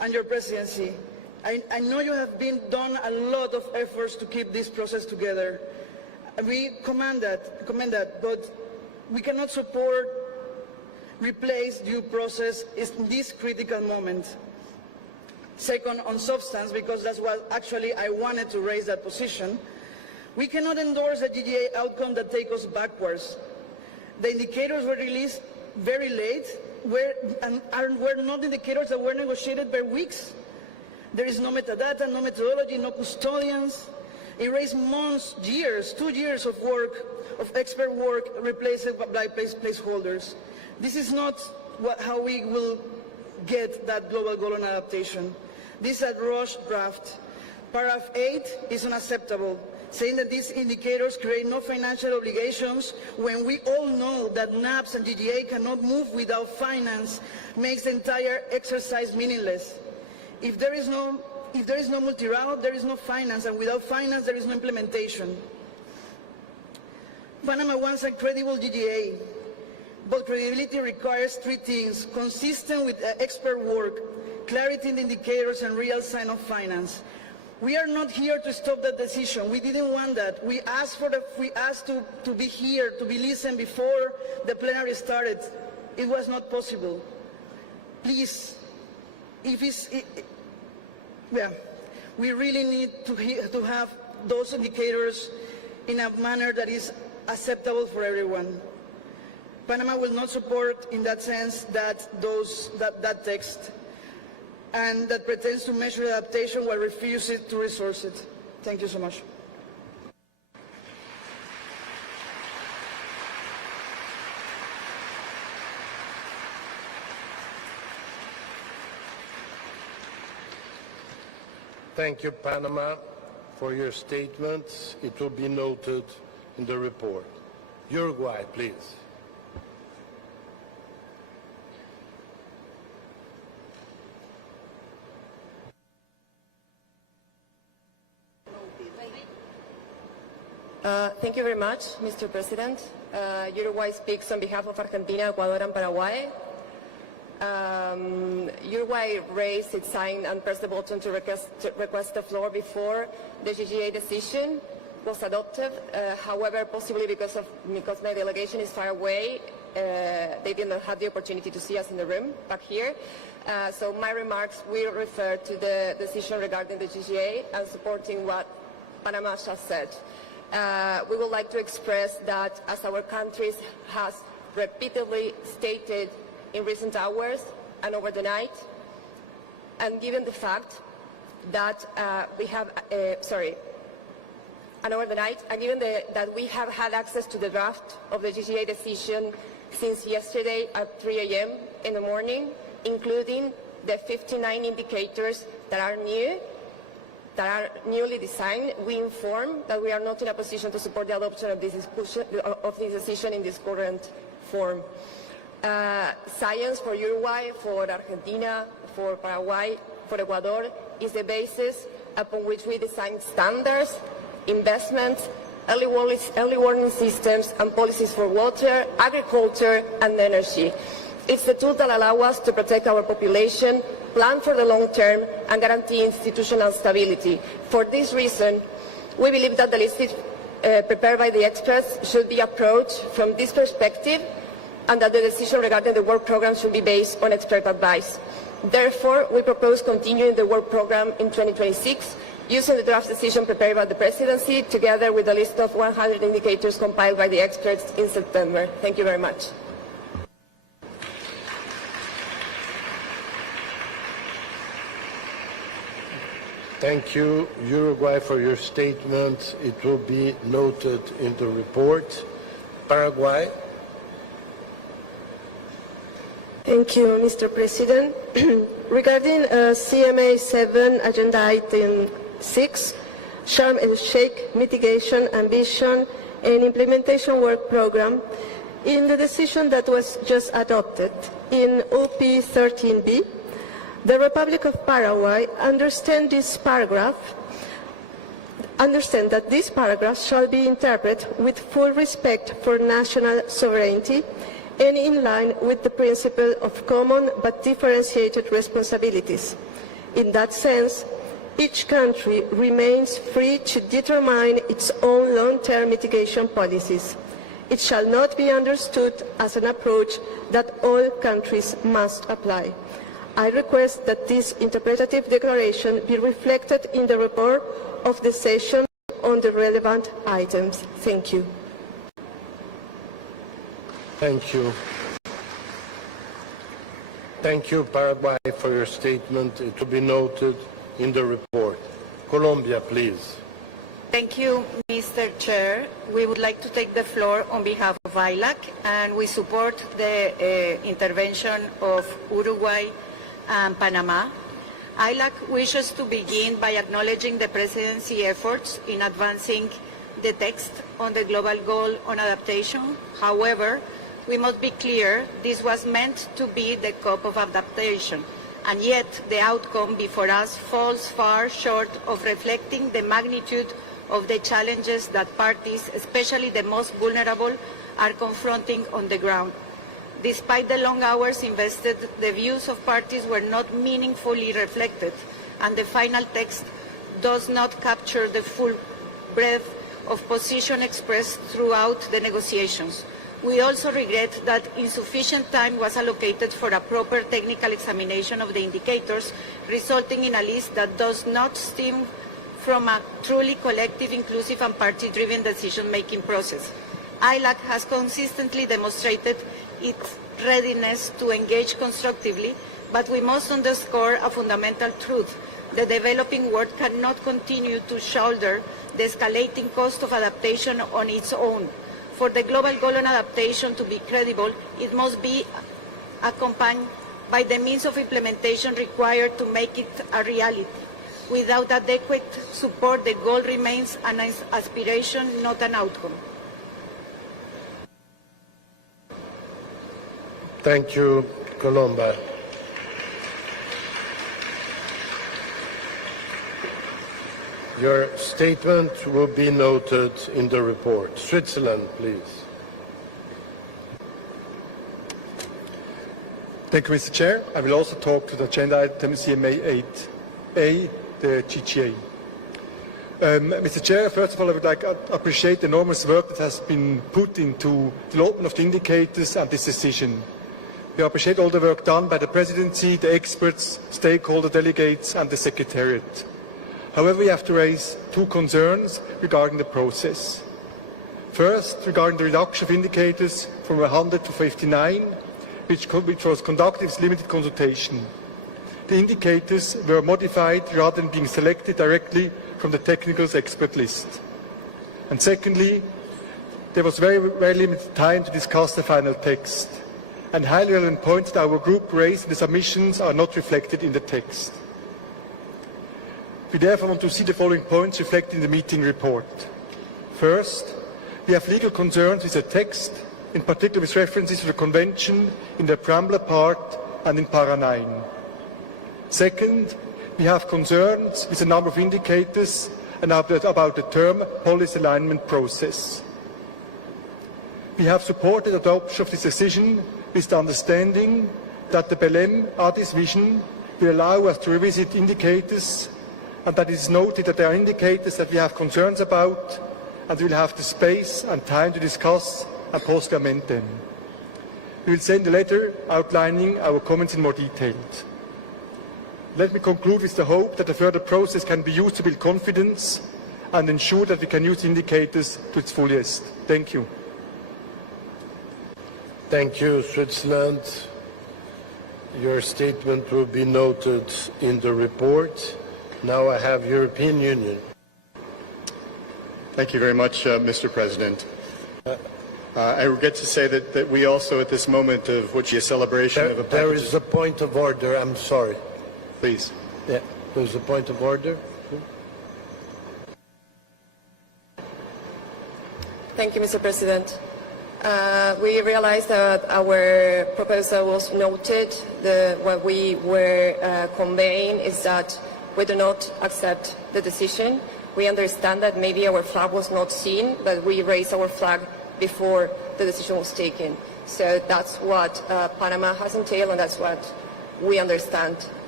and your presidency. I know you have done a lot of efforts to keep this process together. We commend that, but we cannot support replace due process in this critical moment. Second, on substance, because that's what actually I wanted to raise that position, we cannot endorse a GGA outcome that takes us backwards. The indicators were released very late, and were not indicators that were negotiated by weeks. There is no metadata, no methodology, no custodians. It raised months, years, 2 years of work, of expert work, replaced by placeholders. This is not how we will get that global goal on adaptation. This is a rush draft. Paragraph 8 is unacceptable, saying that these indicators create no financial obligations when we all know that NAPS and GGA cannot move without finance, makes the entire exercise meaningless. If there is no multi-route, there is no finance, and without finance, there is no implementation. Panama wants a credible GGA, but credibility requires 3 things: consistent with expert work, clarity in the indicators, and real sign of finance. We are not here to stop that decision. We didn't want that. We asked to be here, to be listened before the plenary started. It was not possible. Please, we really need to have those indicators in a manner that is acceptable for everyone. Panama will not support, in that sense, that text, and that pretends to measure adaptation while refusing to resource it. Thank you so much. Thank you, Panama, for your statements. It will be noted in the report. Uruguay, please. Thank you very much, Mr. President. Uruguay speaks on behalf of Argentina, Ecuador, and Paraguay. Uruguay raised its sign and pressed the button to request the floor before the GGA decision was adopted. However, possibly because my delegation is far away, they did not have the opportunity to see us in the room back here. So my remarks will refer to the decision regarding the GGA and supporting what Panama just said. We would like to express that, as our country has repeatedly stated in recent hours and over the night, and given the fact that that we have had access to the draft of the GGA decision since yesterday at 3 a.m. in the morning, including the 59 indicators that are newly designed, we inform that we are not in a position to support the adoption of this decision in this current form. Science for Uruguay, for Argentina, for Paraguay, for Ecuador is the basis upon which we design standards, investments, early warning systems, and policies for water, agriculture, and energy. It's the tool that allows us to protect our population, plan for the long term, and guarantee institutional stability. For this reason, we believe that the list prepared by the experts should be approached from this perspective, and that the decision regarding the work program should be based on expert advice. Therefore, we propose continuing the work program in 2026, using the draft decision prepared by the presidency, together with a list of 100 indicators compiled by the experts in September. Thank you very much. Thank you, Uruguay, for your statement. It will be noted in the report. Paraguay. Thank you, Mr. President. Regarding CMA 7, Agenda Item 6, Sharm el-Sheikh Mitigation, Ambition, and Implementation Work Program, in the decision that was just adopted in OP 13B, the Republic of Paraguay understand that this paragraph shall be interpreted with full respect for national sovereignty and in line with the principle of common but differentiated responsibilities. In that sense, each country remains free to determine its own long-term mitigation policies. It shall not be understood as an approach that all countries must apply. I request that this interpretative declaration be reflected in the report of the session on the relevant items. Thank you. Thank you. Thank you, Paraguay, for your statement. It will be noted in the report. Colombia, please. Thank you, Mr. Chair. We would like to take the floor on behalf of ILAC, and we support the intervention of Uruguay and Panama. ILAC wishes to begin by acknowledging the Presidency efforts in advancing the text on the global goal on adaptation. However, we must be clear this was meant to be the COP of adaptation, and yet the outcome before us falls far short of reflecting the magnitude of the challenges that parties, especially the most vulnerable, are confronting on the ground. Despite the long hours invested, the views of parties were not meaningfully reflected, and the final text does not capture the full breadth of position expressed throughout the negotiations. We also regret that insufficient time was allocated for a proper technical examination of the indicators, resulting in a list that does not stem from a truly collective, inclusive and party-driven decision-making process. ILAC has consistently demonstrated its readiness to engage constructively, but we must underscore a fundamental truth. The developing world cannot continue to shoulder the escalating cost of adaptation on its own. For the global goal on adaptation to be credible, it must be accompanied by the means of implementation required to make it a reality. Without adequate support, the goal remains an aspiration, not an outcome. Thank you, Colomba. Your statement will be noted in the report. Switzerland, please. Thank you, Mr. Chair. I will also talk to the agenda item CMA 8A, the GGA. Mr. Chair, first of all, I would like to appreciate the enormous work that has been put into development of the indicators and this decision. We appreciate all the work done by the Presidency, the experts, stakeholder delegates and the Secretariat. However, we have to raise two concerns regarding the process. First, regarding the reduction of indicators from 100 to 59, which was conducted with limited consultation. The indicators were modified rather than being selected directly from the technical expert list. And secondly, there was very limited time to discuss the final text, and highly relevant points that our group raised in the submissions are not reflected in the text. We therefore want to see the following points reflected in the meeting report. First, we have legal concerns with the text, in particular with references to the Convention in the preamble part and in para 9. Second, we have concerns with the number of indicators and about the term policy alignment process. We have supported adoption of this decision with the understanding that the Belém-Addis vision will allow us to revisit indicators, and that it is noted that there are indicators that we have concerns about, and we will have the space and time to discuss and possibly amend them. We will send a letter outlining our comments in more detail. Let me conclude with the hope that the further process can be used to build confidence and ensure that we can use indicators to its fullest. Thank you. Thank you, Switzerland. Your statement will be noted in the report. Now I have European Union. Thank you very much, Mr. President. I regret to say that we also, at this moment of which is a celebration of a package... There is a point of order, I'm sorry. Please. Yeah, there's a point of order. Thank you, Mr. President. We realized that our proposal was noted. What we were conveying is that we do not accept the decision. We understand that maybe our flag was not seen, but we raised our flag before the decision was taken. So that's what Panama has entailed, and that's what we understand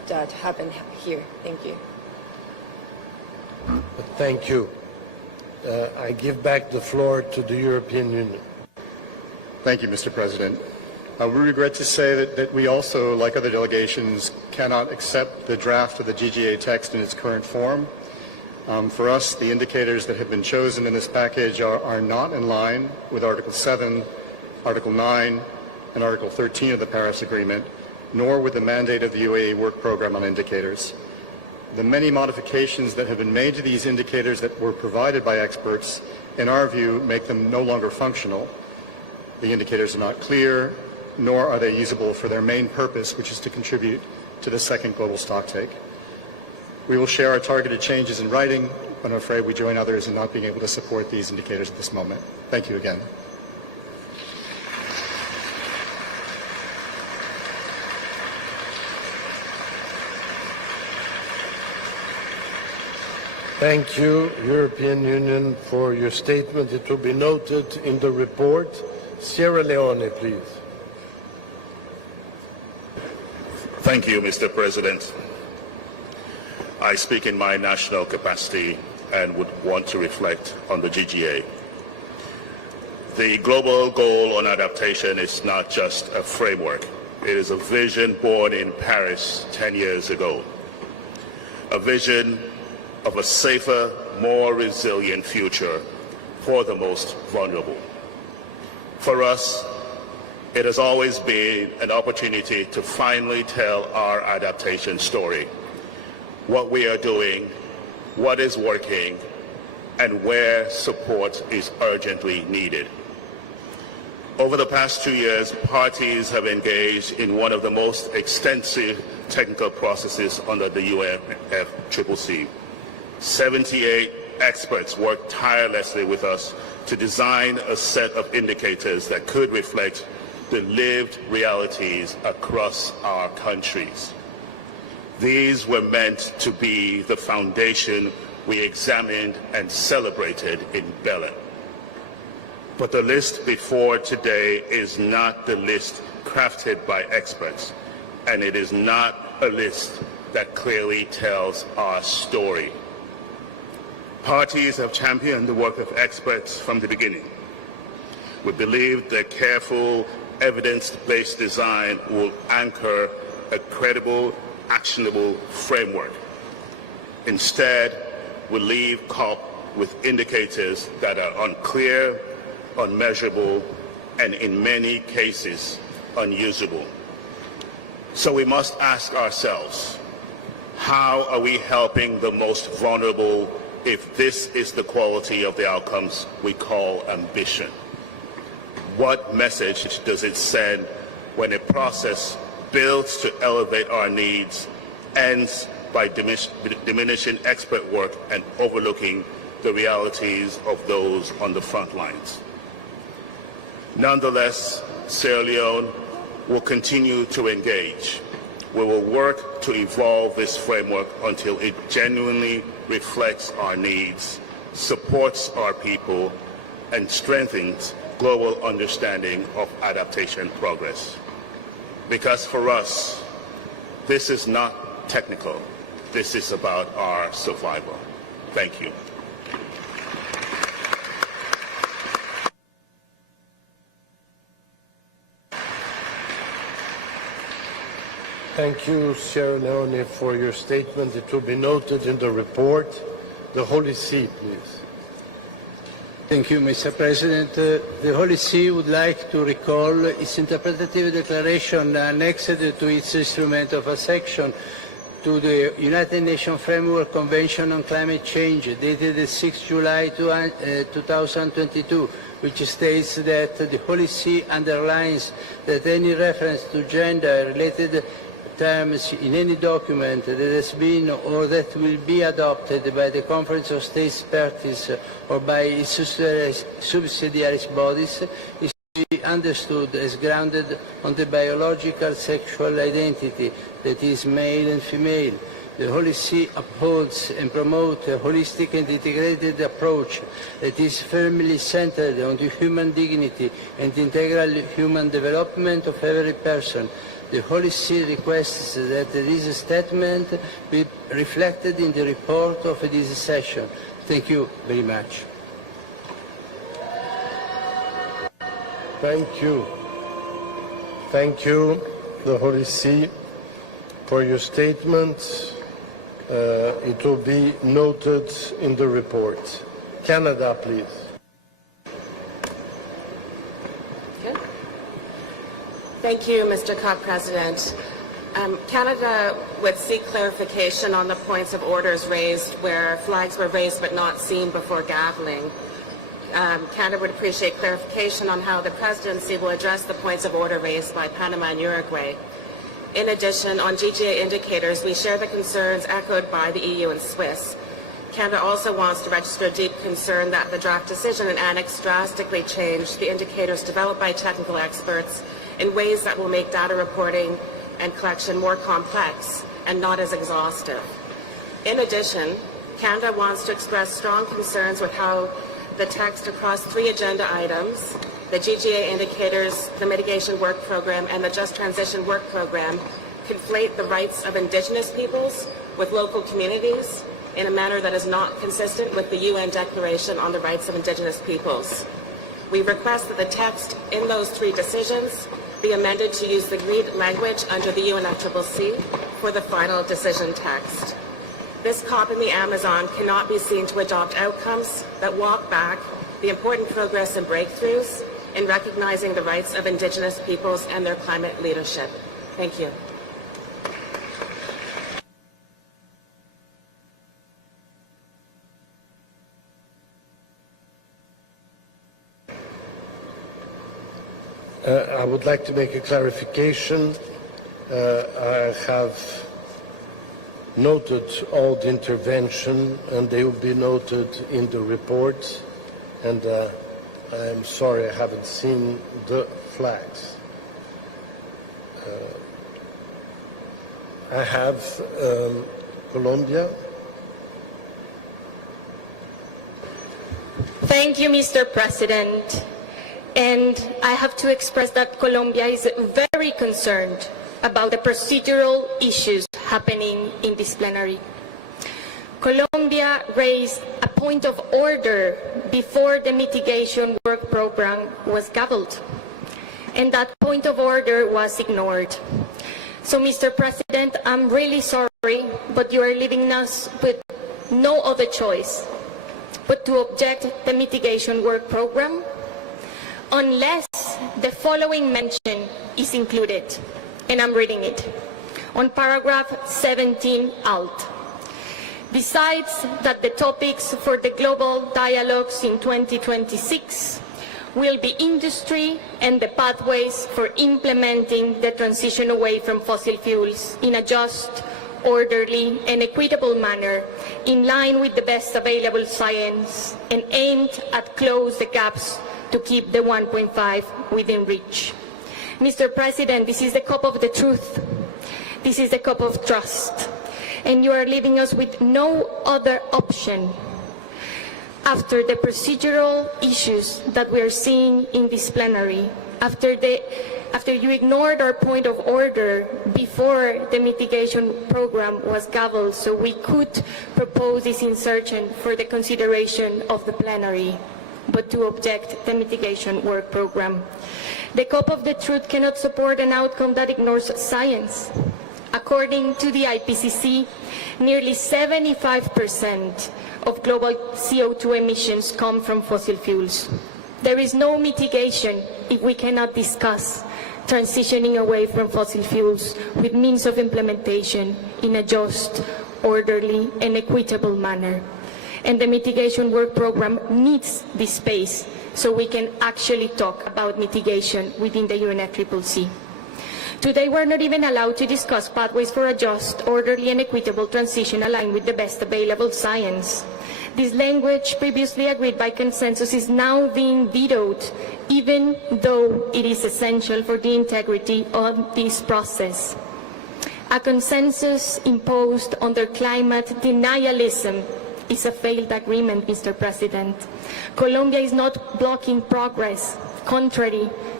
that happened here. Thank you. Thank you. I give back the floor to the European Union. Thank you, Mr. President. We regret to say that we also, like other delegations, cannot accept the draft of the GGA text in its current form. For us, the indicators that have been chosen in this package are not in line with Article 7, Article 9, and Article 13 of the Paris Agreement, nor with the mandate of the UAE Work Programme on Indicators. The many modifications that have been made to these indicators that were provided by experts, in our view, make them no longer functional. The indicators are not clear, nor are they usable for their main purpose, which is to contribute to the second global stocktake. We will share our targeted changes in writing, but I'm afraid we join others in not being able to support these indicators at this moment. Thank you again. Thank you, European Union, for your statement. It will be noted in the report. Sierra Leone, please. Thank you, Mr. President. I speak in my national capacity and would want to reflect on the GGA. The global goal on adaptation is not just a framework. It is a vision born in Paris 10 years ago. A vision of a safer, more resilient future for the most vulnerable. For us, it has always been an opportunity to finally tell our adaptation story. What we are doing, what is working, and where support is urgently needed. Over the past 2 years, parties have engaged in one of the most extensive technical processes under the UNFCCC. 78 experts worked tirelessly with us to design a set of indicators that could reflect the lived realities across our countries. These were meant to be the foundation we examined and celebrated in Berlin. But the list before today is not the list crafted by experts, and it is not a list that clearly tells our story. Parties have championed the work of experts from the beginning. We believe that careful, evidence-based design will anchor a credible, actionable framework. Instead, we leave COP with indicators that are unclear, unmeasurable, and in many cases, unusable. So we must ask ourselves, how are we helping the most vulnerable if this is the quality of the outcomes we call ambition? What message does it send when a process built to elevate our needs ends by diminishing expert work and overlooking the realities of those on the front lines? Nonetheless, Sierra Leone will continue to engage. We will work to evolve this framework until it genuinely reflects our needs, supports our people, and strengthens global understanding of adaptation progress. Because for us, this is not technical. This is about our survival. Thank you. Thank you, Sierra Leone, for your statement. It will be noted in the report. The Holy See, please. Thank you, Mr. President. The Holy See would like to recall its interpretative declaration annexed to its instrument of accession to the United Nations Framework Convention on Climate Change, dated 6 July 2022, which states that the Holy See underlines that any reference to gender-related terms in any document that has been or that will be adopted by the Conference of States Parties or by its subsidiary bodies is to be understood as grounded on the biological sexual identity, that is, male and female. The Holy See upholds and promotes a holistic and integrated approach that is firmly centered on the human dignity and integral human development of every person, the Holy See requests that this statement be reflected in the report of this session. Thank you very much. Thank you. Thank you, the Holy See, for your statement. It will be noted in the report. Canada, please. Okay. Thank you, Mr. Co-President. Canada would seek clarification on the points of orders raised where flags were raised but not seen before gaveling. Canada would appreciate clarification on how the presidency will address the points of order raised by Panama and Uruguay. In addition, on GGA indicators, we share the concerns echoed by the EU and Swiss. Canada also wants to register a deep concern that the draft decision and annex drastically change the indicators developed by technical experts in ways that will make data reporting and collection more complex and not as exhaustive. In addition, Canada wants to express strong concerns with how the text across 3 agenda items, the GGA indicators, the mitigation work program, and the Just Transition work program, conflate the rights of Indigenous peoples with local communities in a manner that is not consistent with the UN Declaration on the Rights of Indigenous Peoples. We request that the text in those 3 decisions be amended to use the agreed language under the UNFCCC for the final decision text. This COP in the Amazon cannot be seen to adopt outcomes that walk back the important progress and breakthroughs in recognizing the rights of Indigenous peoples and their climate leadership. Thank you. I would like to make a clarification. I have noted all the intervention and they will be noted in the report, and I'm sorry I haven't seen the flags. I have Colombia. Thank you, Mr. President. And I have to express that Colombia is very concerned about the procedural issues happening in this plenary. Colombia raised a point of order before the mitigation work program was gavelled, and that point of order was ignored. So, Mr. President, I'm really sorry, but you are leaving us with no other choice but to object the mitigation work program unless the following mention is included, and I'm reading it, on paragraph 17 alt. Besides that the topics for the global dialogues in 2026 will be industry and the pathways for implementing the transition away from fossil fuels in a just, orderly and equitable manner in line with the best available science and aimed at close the gaps to keep the 1.5 within reach. Mr. President, this is the cup of the truth. This is the cup of trust. And you are leaving us with no other option after the procedural issues that we are seeing in this plenary, after you ignored our point of order before the mitigation program was gavelled so we could propose this insertion for the consideration of the plenary, but to object the mitigation work program. The cup of the truth cannot support an outcome that ignores science. According to the IPCC, nearly 75% of global CO2 emissions come from fossil fuels. There is no mitigation if we cannot discuss transitioning away from fossil fuels with means of implementation in a just, orderly, and equitable manner. And the mitigation work program needs this space so we can actually talk about mitigation within the UNFCCC. Today, we're not even allowed to discuss pathways for a just, orderly, and equitable transition aligned with the best available science. This language, previously agreed by consensus, is now being vetoed, even though it is essential for the integrity of this process. A consensus imposed under climate denialism is a failed agreement, Mr. President. Colombia is not blocking progress, contrary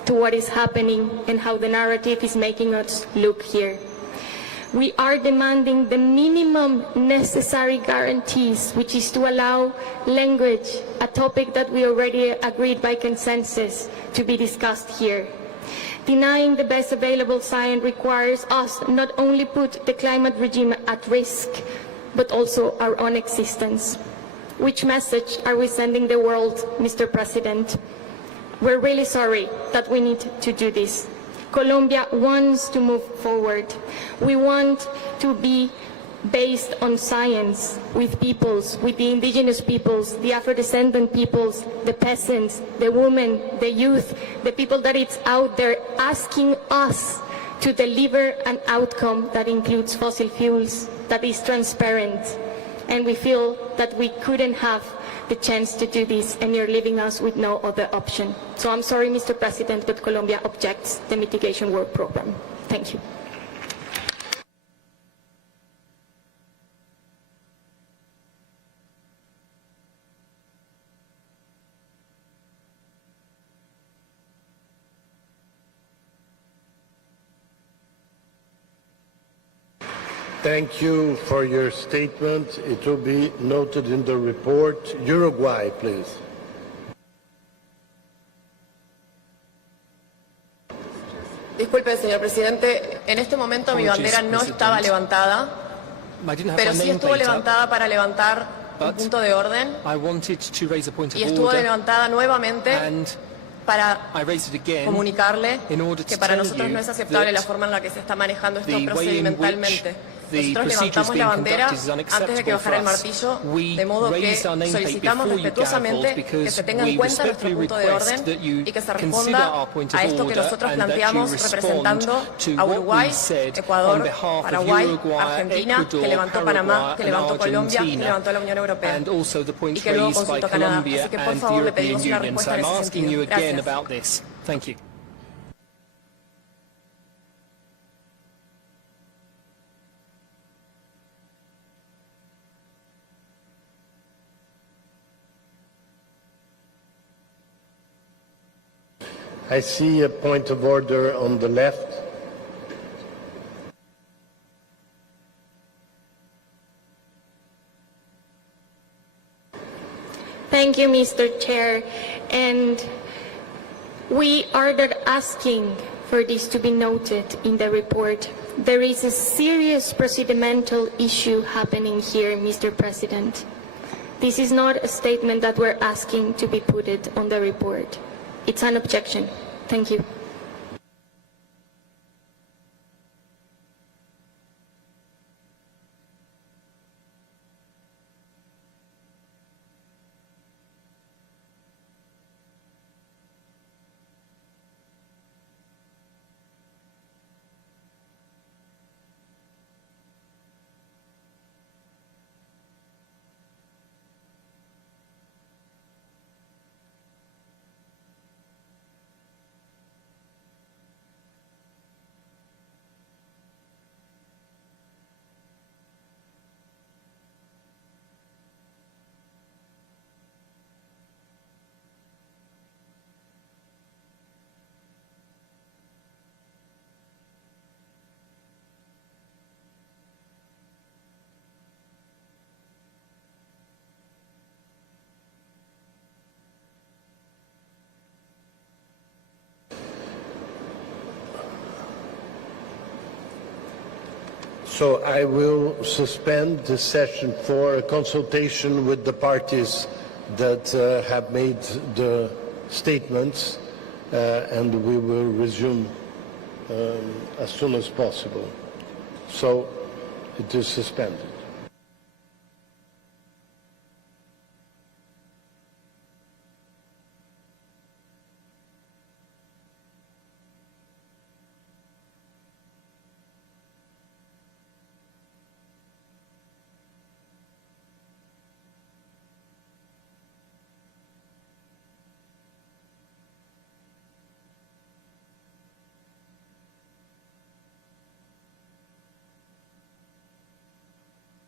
to what is happening and how the narrative is making us look here. We are demanding the minimum necessary guarantees, which is to allow language, a topic that we already agreed by consensus, to be discussed here. Denying the best available science requires us not only put the climate regime at risk, but also our own existence. Which message are we sending the world, Mr. President? We're really sorry that we need to do this. Colombia wants to move forward. We want to be based on science with peoples, with the indigenous peoples, the Afro-descendant peoples, the peasants, the women, the youth, the people that it's out there asking us to deliver an outcome that includes fossil fuels, that is transparent. And we feel that we couldn't have the chance to do this, and you're leaving us with no other option. So I'm sorry, Mr. President, but Colombia objects the mitigation work program. Thank you. Thank you for your statement. It will be noted in the report. Uruguay, please. Disculpe, señor presidente, en este momento mi bandera no estaba levantada, pero sí estuvo levantada para levantar un punto de orden y estuvo levantada nuevamente para comunicarle que para nosotros no es aceptable la forma en la que se está manejando esto procedimentalmente. Nosotros levantamos la bandera antes de que bajara el martillo, de modo que solicitamos respetuosamente que se tenga en cuenta nuestro punto de orden y que se responda a esto que nosotros planteamos representando a Uruguay, Ecuador, Paraguay, Argentina, que levantó Panamá, que levantó Colombia, que levantó la Unión Europea y que luego consultó Canadá. Así que por favor le pedimos una respuesta en ese sentido. Gracias. Thank you. I see a point of order on the left. Thank you, Mr. Chair. And we are not asking for this to be noted in the report. There is a serious procedimental issue happening here, Mr. President. This is not a statement that we're asking to be put on the report. It's an objection. Thank you. So I will suspend the session for a consultation with the parties that have made the statements, and we will resume as soon as possible. So it is suspended.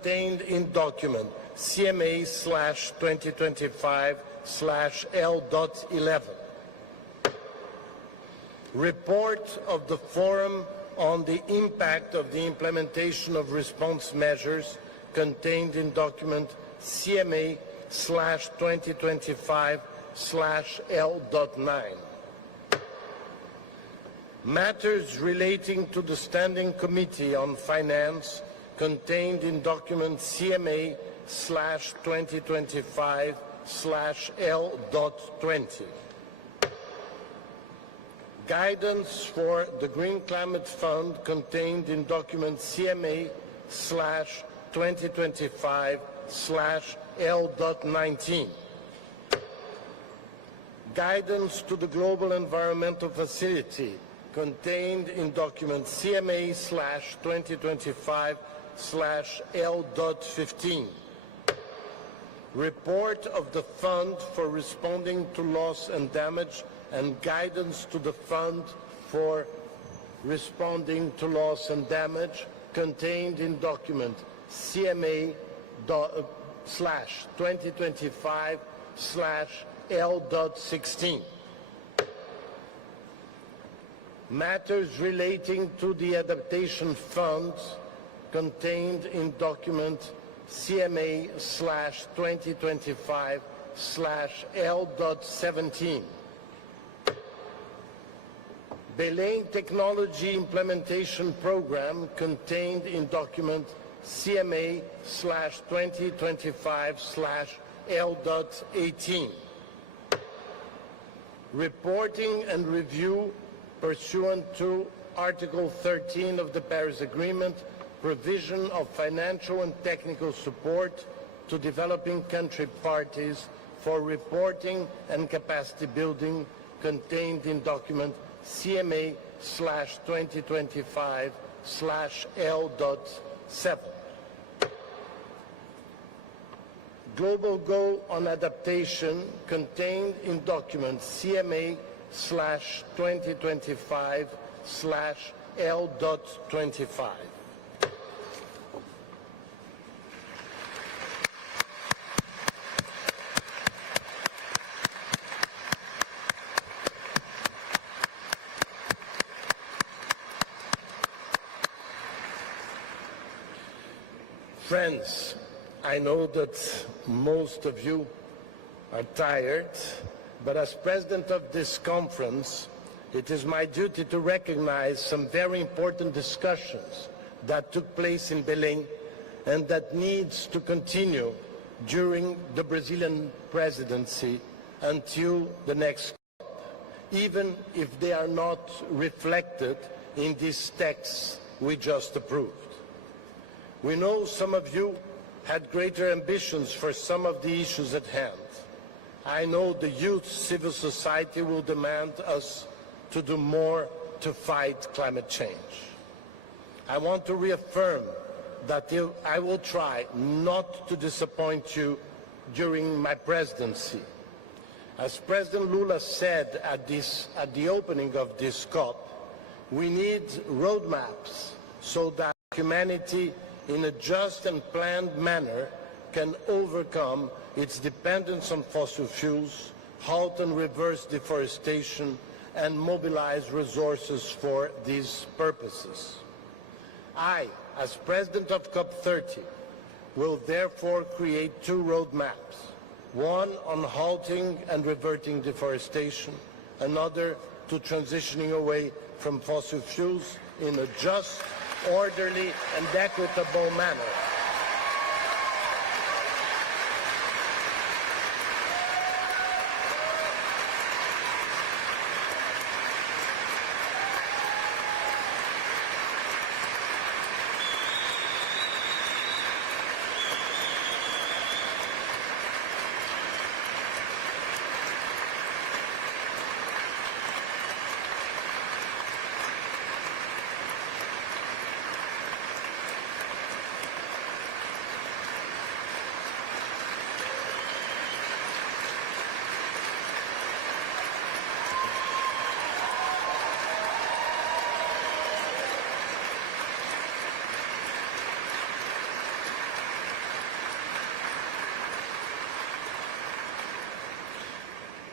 contained in document CMA/2025/L.11. Report of the Forum on the impact of the implementation of response measures contained in document CMA/2025/L.9. Matters relating to the Standing Committee on Finance contained in document CMA/2025/L.20. Guidance for the Green Climate Fund contained in document CMA/2025/L.19. Guidance to the Global Environmental Facility contained in document CMA/2025/L.15. Report of the Fund for Responding to Loss and Damage and guidance to the Fund for Responding to Loss and Damage contained in document CMA/2025/L.16. Matters relating to the Adaptation Fund contained in document CMA/2025/L.17. Belane Technology Implementation Program contained in document CMA/2025/L.18. Reporting and review pursuant to Article 13 of the Paris Agreement, provision of financial and technical support to developing country parties for reporting and capacity building contained in document CMA/2025/L.7. Global Goal on Adaptation contained in document CMA/2025/L.25. Friends, I know that most of you are tired, but as president of this conference, it is my duty to recognize some very important discussions that took place in Belém and that needs to continue during the Brazilian presidency until the next COP, even if they are not reflected in these texts we just approved. We know some of you had greater ambitions for some of the issues at hand. I know the youth civil society will demand us to do more to fight climate change. I want to reaffirm that I will try not to disappoint you during my presidency. As President Lula said at the opening of this COP, we need roadmaps so that humanity in a just and planned manner can overcome its dependence on fossil fuels, halt and reverse deforestation, and mobilize resources for these purposes. I, as President of COP30, will therefore create two roadmaps, one on halting and reverting deforestation, another to transitioning away from fossil fuels in a just, orderly, and equitable manner.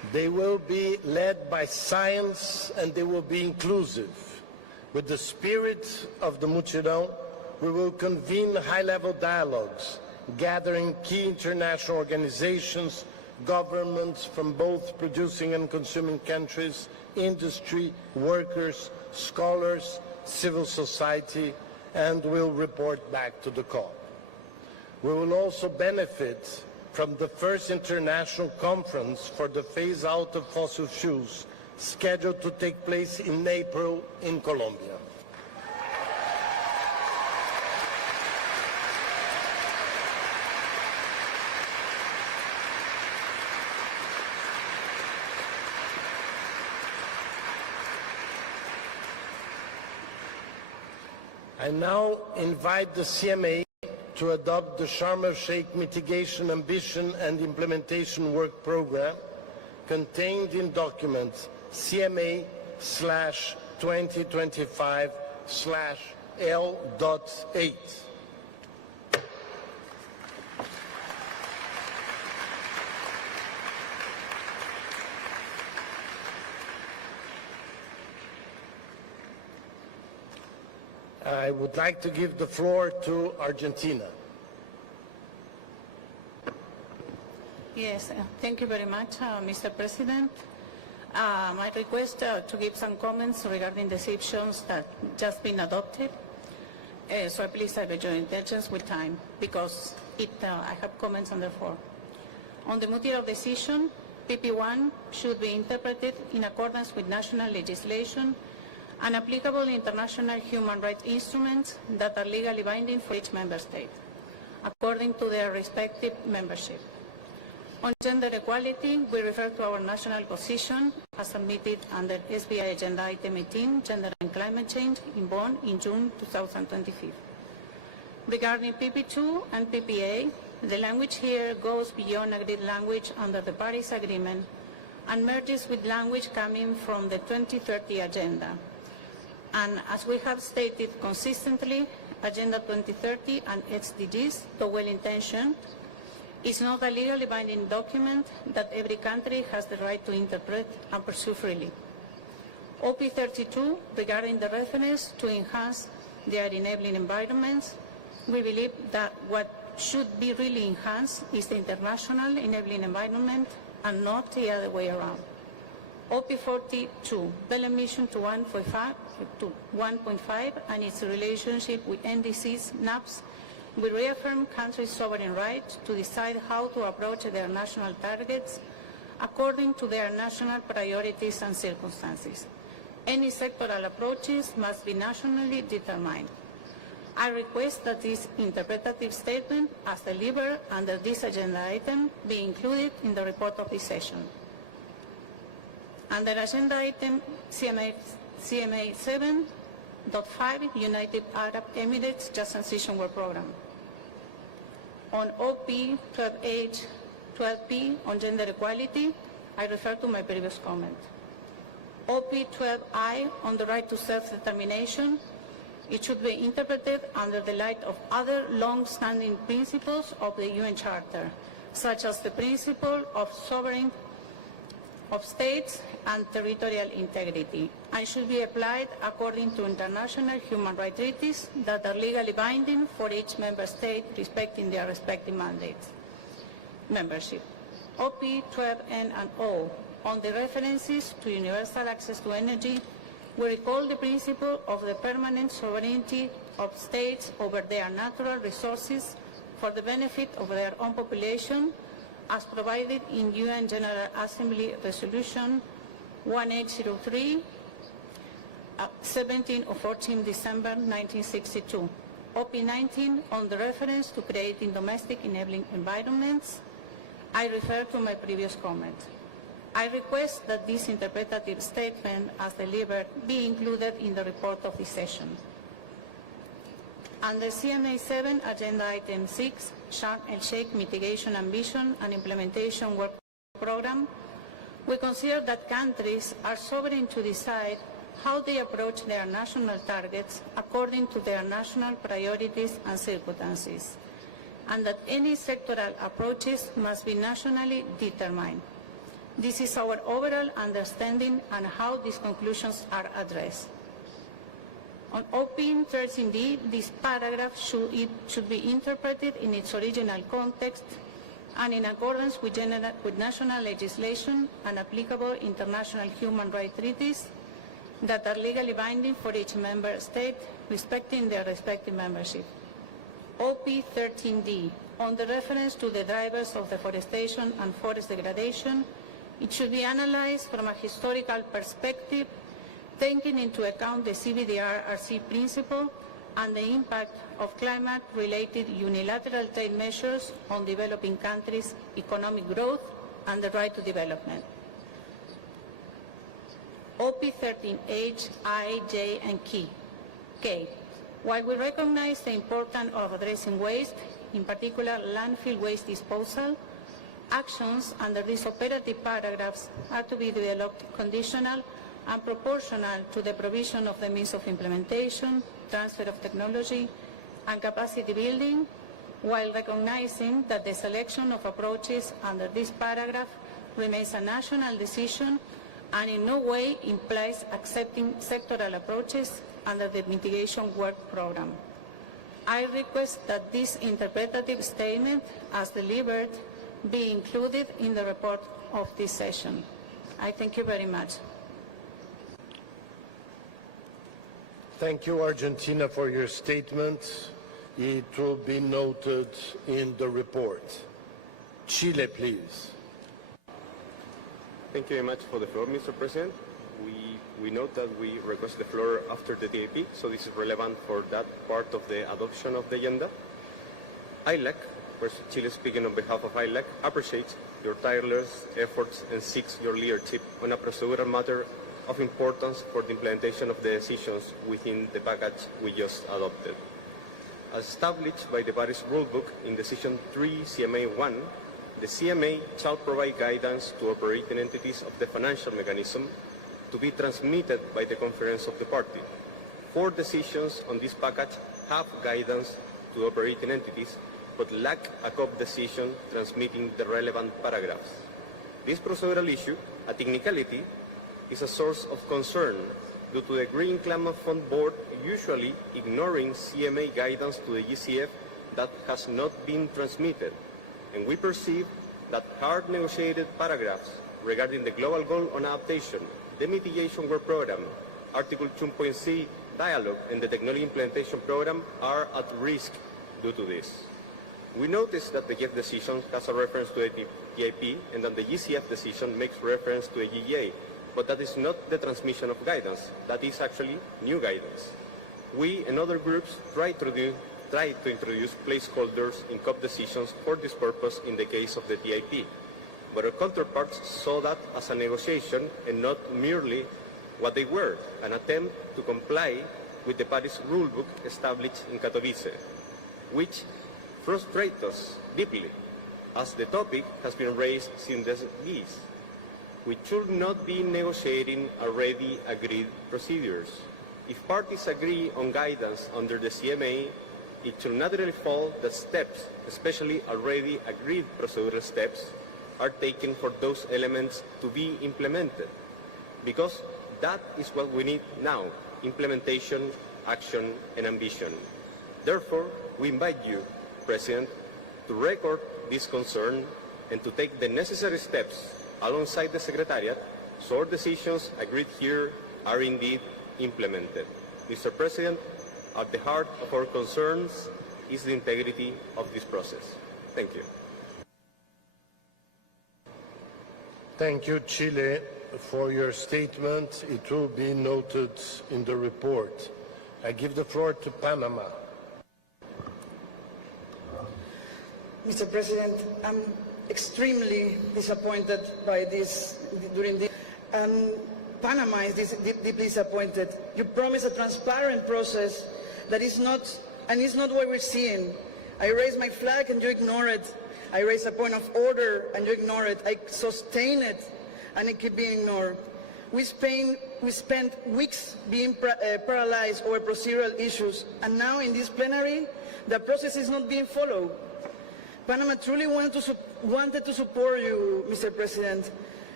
They will be led by science and they will be inclusive. With the spirit of the Mutirão, we will convene high-level dialogues, gathering key international organizations, governments from both producing and consuming countries, industry, workers, scholars, civil society, and will report back to the COP. We will also benefit from the first international conference for the phase-out of fossil fuels, scheduled to take place in April in Colombia. I now invite the CMA to adopt the Sharm el-Sheikh Mitigation Ambition and Implementation Work Program contained in document CMA/2025/L.8. I would like to give the floor to Argentina. Yes, thank you very much, Mr. President. I request to give some comments regarding the decisions that just been adopted. So please have your indulgence with time, because I have comments on the floor. On the Mutirão decision, PP1 should be interpreted in accordance with national legislation and applicable international human rights instruments that are legally binding for each member state, according to their respective membership. On gender equality, we refer to our national position as submitted under SBI Agenda Item 18, Gender and Climate Change, in Bonn in June 2025. Regarding PP2 and PPA, the language here goes beyond agreed language under the Paris Agreement and merges with language coming from the 2030 Agenda. And as we have stated consistently, Agenda 2030 and SDGs, though well-intentioned, is not a legally binding document that every country has the right to interpret and pursue freely. OP32, regarding the reference to enhance their enabling environments, we believe that what should be really enhanced is the international enabling environment and not the other way around. OP42, the emission to 1.5 and its relationship with NDCs, NAPs, we reaffirm countries' sovereign right to decide how to approach their national targets according to their national priorities and circumstances. Any sectoral approaches must be nationally determined. I request that this interpretative statement, as delivered under this agenda item, be included in the report of this session. Under agenda item CMA 7.5, United Arab Emirates Just Transition Work Program. On OP 12H, 12P on gender equality, I refer to my previous comment. OP 12I on the right to self-determination, it should be interpreted under the light of other long-standing principles of the UN Charter, such as the principle of sovereignty of states and territorial integrity, and should be applied according to international human rights treaties that are legally binding for each member state respecting their respective mandates. Membership. OP 12N and O on the references to universal access to energy, we recall the principle of the permanent sovereignty of states over their natural resources for the benefit of their own population, as provided in UN General Assembly Resolution 1803, 17 of 14 December 1962. OP19 on the reference to creating domestic enabling environments, I refer to my previous comment. I request that this interpretative statement, as delivered, be included in the report of this session. Under CMA 7, Agenda Item 6, Sharm el-Sheikh Mitigation Ambition and Implementation Work Program, we consider that countries are sovereign to decide how they approach their national targets according to their national priorities and circumstances, and that any sectoral approaches must be nationally determined. This is our overall understanding and how these conclusions are addressed. On OP13D, this paragraph should be interpreted in its original context and in accordance with national legislation and applicable international human rights treaties that are legally binding for each member state, respecting their respective membership. OP13D, on the reference to the drivers of deforestation and forest degradation, it should be analyzed from a historical perspective, taking into account the CBDR-RC principle and the impact of climate-related unilateral trade measures on developing countries' economic growth and the right to development. OP13H, I, J, and K. While we recognize the importance of addressing waste, in particular landfill waste disposal, actions under these operative paragraphs are to be developed conditional and proportional to the provision of the means of implementation, transfer of technology, and capacity building, while recognizing that the selection of approaches under this paragraph remains a national decision and in no way implies accepting sectoral approaches under the mitigation work program. I request that this interpretative statement, as delivered, be included in the report of this session. I thank you very much. Thank you, Argentina, for your statement. It will be noted in the report. Chile, please. Thank you very much for the floor, Mr. President. We note that we request the floor after the DAP, so this is relevant for that part of the adoption of the agenda. ILAC, Chile speaking on behalf of ILAC, appreciates your tireless efforts and seeks your leadership on a procedural matter of importance for the implementation of the decisions within the package we just adopted. As established by the Paris Rulebook in Decision 3 CMA 1, the CMA shall provide guidance to operating entities of the financial mechanism to be transmitted by the Conference of the Parties. 4 decisions on this package have guidance to operating entities, but lack a COP decision transmitting the relevant paragraphs. This procedural issue, a technicality, is a source of concern due to the Green Climate Fund Board usually ignoring CMA guidance to the GCF that has not been transmitted, and we perceive that hard negotiated paragraphs regarding the global goal on adaptation, the mitigation work program, Article 2.c dialogue, and the technology implementation program are at risk due to this. We notice that the GF decision has a reference to a TIP and that the GCF decision makes reference to a GEA, but that is not the transmission of guidance. That is actually new guidance. We and other groups try to introduce placeholders in COP decisions for this purpose in the case of the TIP, but our counterparts saw that as a negotiation and not merely what they were, an attempt to comply with the Paris Rulebook established in Katowice, which frustrates us deeply, as the topic has been raised since this. We should not be negotiating already agreed procedures. If parties agree on guidance under the CMA, it should naturally follow that steps, especially already agreed procedural steps, are taken for those elements to be implemented. Because that is what we need now, implementation, action, and ambition. Therefore, we invite you, President, to record this concern and to take the necessary steps alongside the Secretariat so our decisions agreed here are indeed implemented. Mr. President, at the heart of our concerns is the integrity of this process. Thank you. Thank you, Chile, for your statement. It will be noted in the report. I give the floor to Panama. Mr. President, I'm extremely disappointed by this during this. Panama is deeply disappointed. You promised a transparent process that is not, and it's not what we're seeing. I raised my flag and you ignore it. I raised a point of order and you ignore it. I sustain it and it keeps being ignored. We spent weeks being paralyzed over procedural issues, and now in this plenary, the process is not being followed. Panama truly wanted to support you, Mr. President,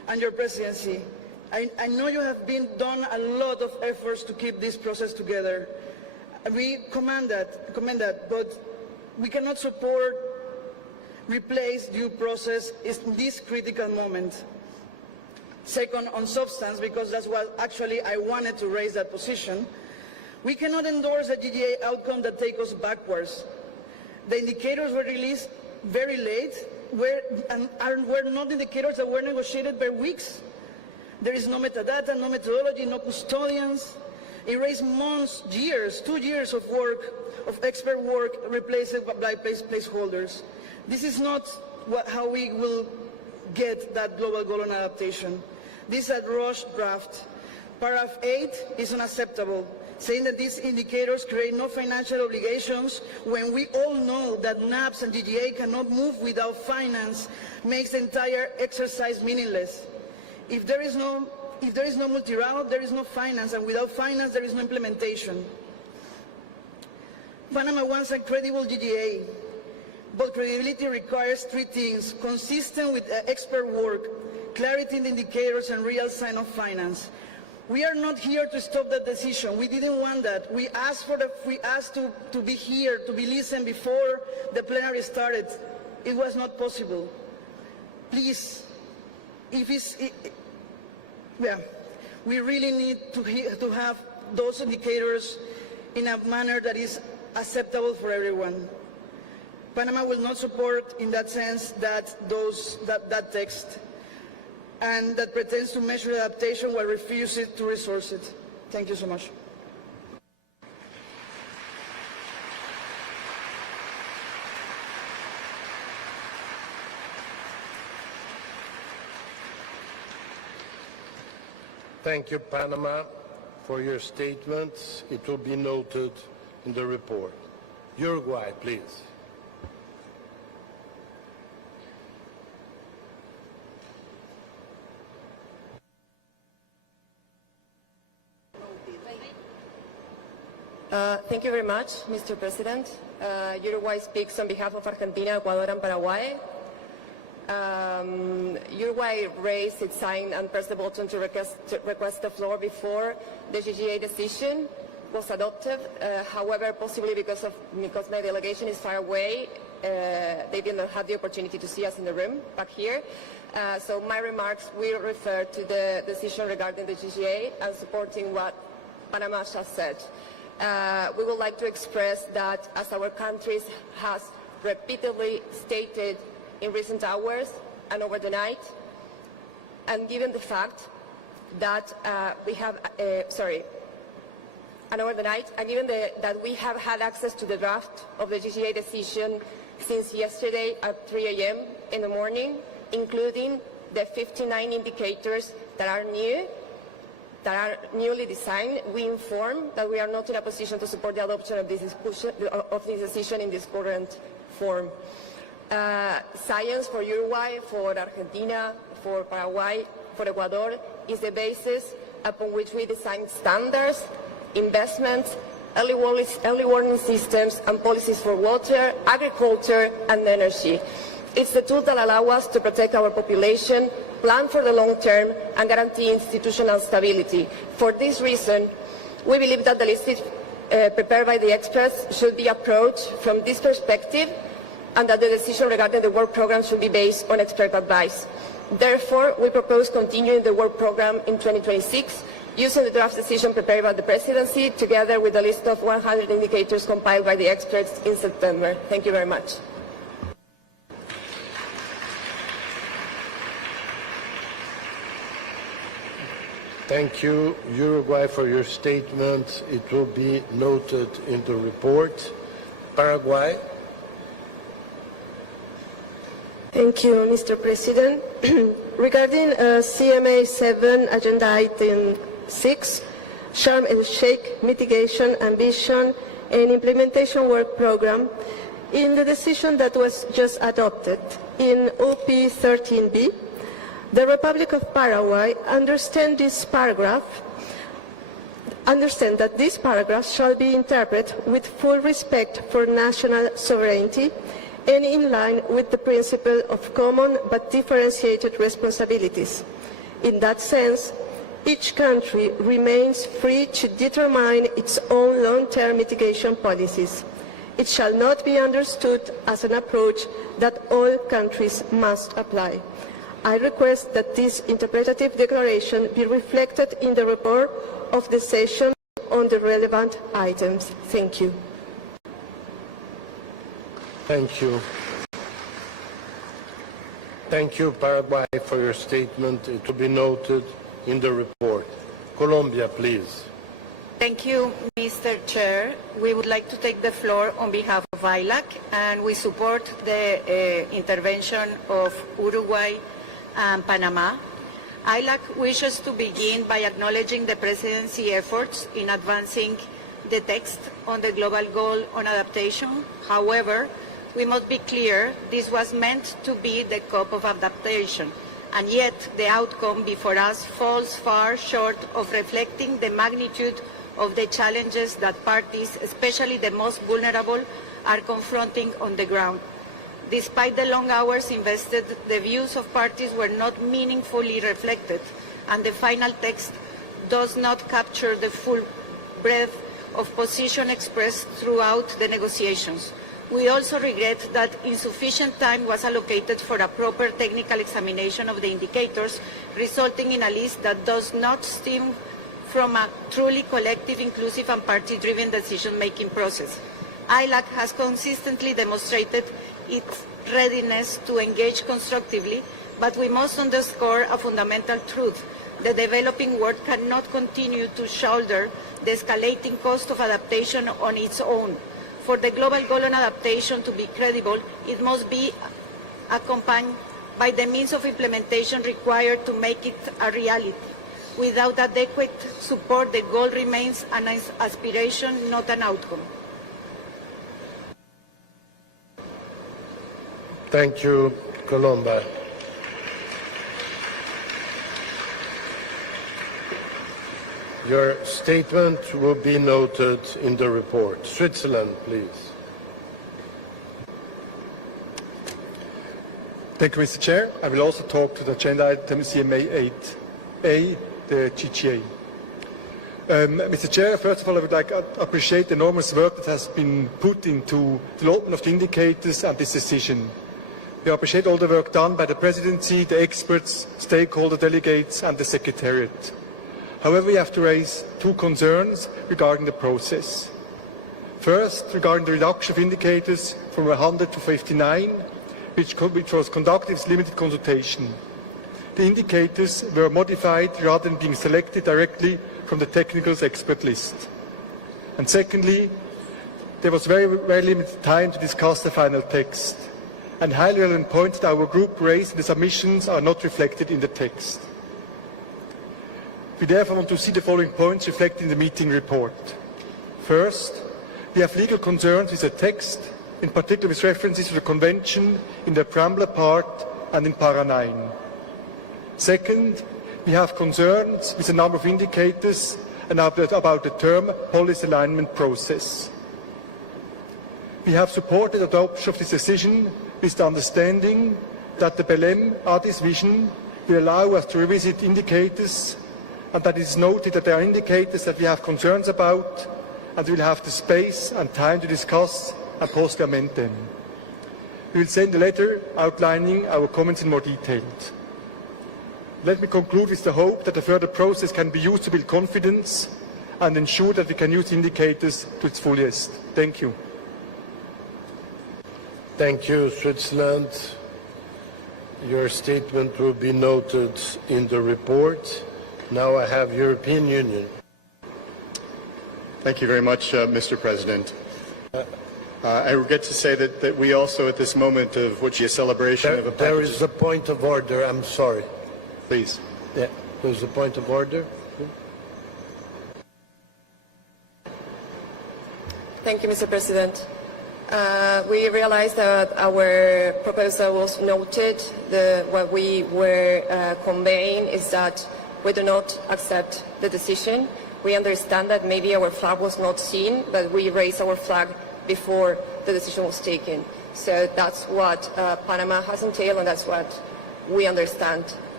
and your presidency. I know you have done a lot of efforts to keep this process together. We commend that, but we cannot support replace due process in this critical moment. Second, on substance, because that's what actually I wanted to raise that position, we cannot endorse a GGA outcome that takes us backwards. The indicators were released very late, and were not indicators that were negotiated by weeks. There is no metadata, no methodology, no custodians. It raised months, years, 2 years of work, of expert work, replaced by placeholders. This is not how we will get that global goal on adaptation. This is a rushed draft. Paragraph 8 is unacceptable, saying that these indicators create no financial obligations when we all know that NAPS and GGA cannot move without finance makes the entire exercise meaningless. If there is no multi-route, there is no finance, and without finance, there is no implementation. Panama wants a credible GGA, but credibility requires 3 things: consistent with expert work, clarity in the indicators, and real sign of finance. We are not here to stop that decision. We didn't want that. We asked to be here, to be listened before the plenary started. It was not possible. Please, we really need to have those indicators in a manner that is acceptable for everyone. Panama will not support, in that sense, that text, and that pretends to measure adaptation while refusing to resource it. Thank you so much. Thank you, Panama, for your statements. It will be noted in the report. Uruguay, please. Thank you very much, Mr. President. Uruguay speaks on behalf of Argentina, Ecuador, and Paraguay. Uruguay raised its sign and pressed the button to request the floor before the GGA decision was adopted. However, possibly because my delegation is far away, they did not have the opportunity to see us in the room back here. So my remarks will refer to the decision regarding the GGA and supporting what Panama just said. We would like to express that, as our country has repeatedly stated in recent hours and over the night, and given the fact that we have we have had access to the draft of the GGA decision since yesterday at 3 a.m. in the morning, including the 59 indicators that are newly designed, we inform that we are not in a position to support the adoption of this decision in this current form. Science for Uruguay, for Argentina, for Paraguay, for Ecuador is the basis upon which we design standards, investments, early warning systems, and policies for water, agriculture, and energy. It's the tool that allows us to protect our population, plan for the long term, and guarantee institutional stability. For this reason, we believe that the list prepared by the experts should be approached from this perspective, and that the decision regarding the work program should be based on expert advice. Therefore, we propose continuing the work program in 2026, using the draft decision prepared by the presidency, together with a list of 100 indicators compiled by the experts in September. Thank you very much. Thank you, Uruguay, for your statement. It will be noted in the report. Paraguay. Thank you, Mr. President. Regarding CMA 7, Agenda Item 6, Sharm el-Sheikh Mitigation, Ambition, and Implementation Work Program, in the decision that was just adopted in OP 13B, the Republic of Paraguay understand that this paragraph shall be interpreted with full respect for national sovereignty and in line with the principle of common but differentiated responsibilities. In that sense, each country remains free to determine its own long-term mitigation policies. It shall not be understood as an approach that all countries must apply. I request that this interpretative declaration be reflected in the report of the session on the relevant items. Thank you. Thank you. Thank you, Paraguay, for your statement. It will be noted in the report. Colombia, please. Thank you, Mr. Chair. We would like to take the floor on behalf of ILAC, and we support the intervention of Uruguay and Panama. ILAC wishes to begin by acknowledging the Presidency efforts in advancing the text on the global goal on adaptation. However, we must be clear this was meant to be the COP of adaptation, and yet the outcome before us falls far short of reflecting the magnitude of the challenges that parties, especially the most vulnerable, are confronting on the ground. Despite the long hours invested, the views of parties were not meaningfully reflected, and the final text does not capture the full breadth of position expressed throughout the negotiations. We also regret that insufficient time was allocated for a proper technical examination of the indicators, resulting in a list that does not stem from a truly collective, inclusive and party-driven decision-making process. ILAC has consistently demonstrated its readiness to engage constructively, but we must underscore a fundamental truth. The developing world cannot continue to shoulder the escalating cost of adaptation on its own. For the global goal on adaptation to be credible, it must be accompanied by the means of implementation required to make it a reality. Without adequate support, the goal remains an aspiration, not an outcome. Thank you, Colomba. Your statement will be noted in the report. Switzerland, please. Thank you, Mr. Chair. I will also talk to the agenda item CMA 8A, the GGA. Mr. Chair, first of all, I would like to appreciate the enormous work that has been put into development of the indicators and this decision. We appreciate all the work done by the Presidency, the experts, stakeholder delegates and the Secretariat. However, we have to raise two concerns regarding the process. First, regarding the reduction of indicators from 100 to 59, which was conducted with limited consultation. The indicators were modified rather than being selected directly from the technical expert list. And secondly, there was very limited time to discuss the final text, and highly relevant points that our group raised in the submissions are not reflected in the text. We therefore want to see the following points reflected in the meeting report. First, we have legal concerns with the text, in particular with references to the Convention in the preamble part and in para 9. Second, we have concerns with the number of indicators and about the term policy alignment process. We have supported adoption of this decision with the understanding that the Belém-Addis vision will allow us to revisit indicators, and that it is noted that there are indicators that we have concerns about, and we will have the space and time to discuss and possibly amend them. We will send a letter outlining our comments in more detail. Let me conclude with the hope that the further process can be used to build confidence and ensure that we can use indicators to its fullest. Thank you. Thank you, Switzerland. Your statement will be noted in the report. Now I have European Union. Thank you very much, Mr. President. I regret to say that we also, at this moment of which is a celebration of a package... There is a point of order. I'm sorry. Please. Yeah, there's a point of order. Thank you, Mr. President. We realized that our proposal was noted. What we were conveying is that we do not accept the decision. We understand that maybe our flag was not seen, but we raised our flag before the decision was taken. So that's what Panama has entailed, and that's what we understand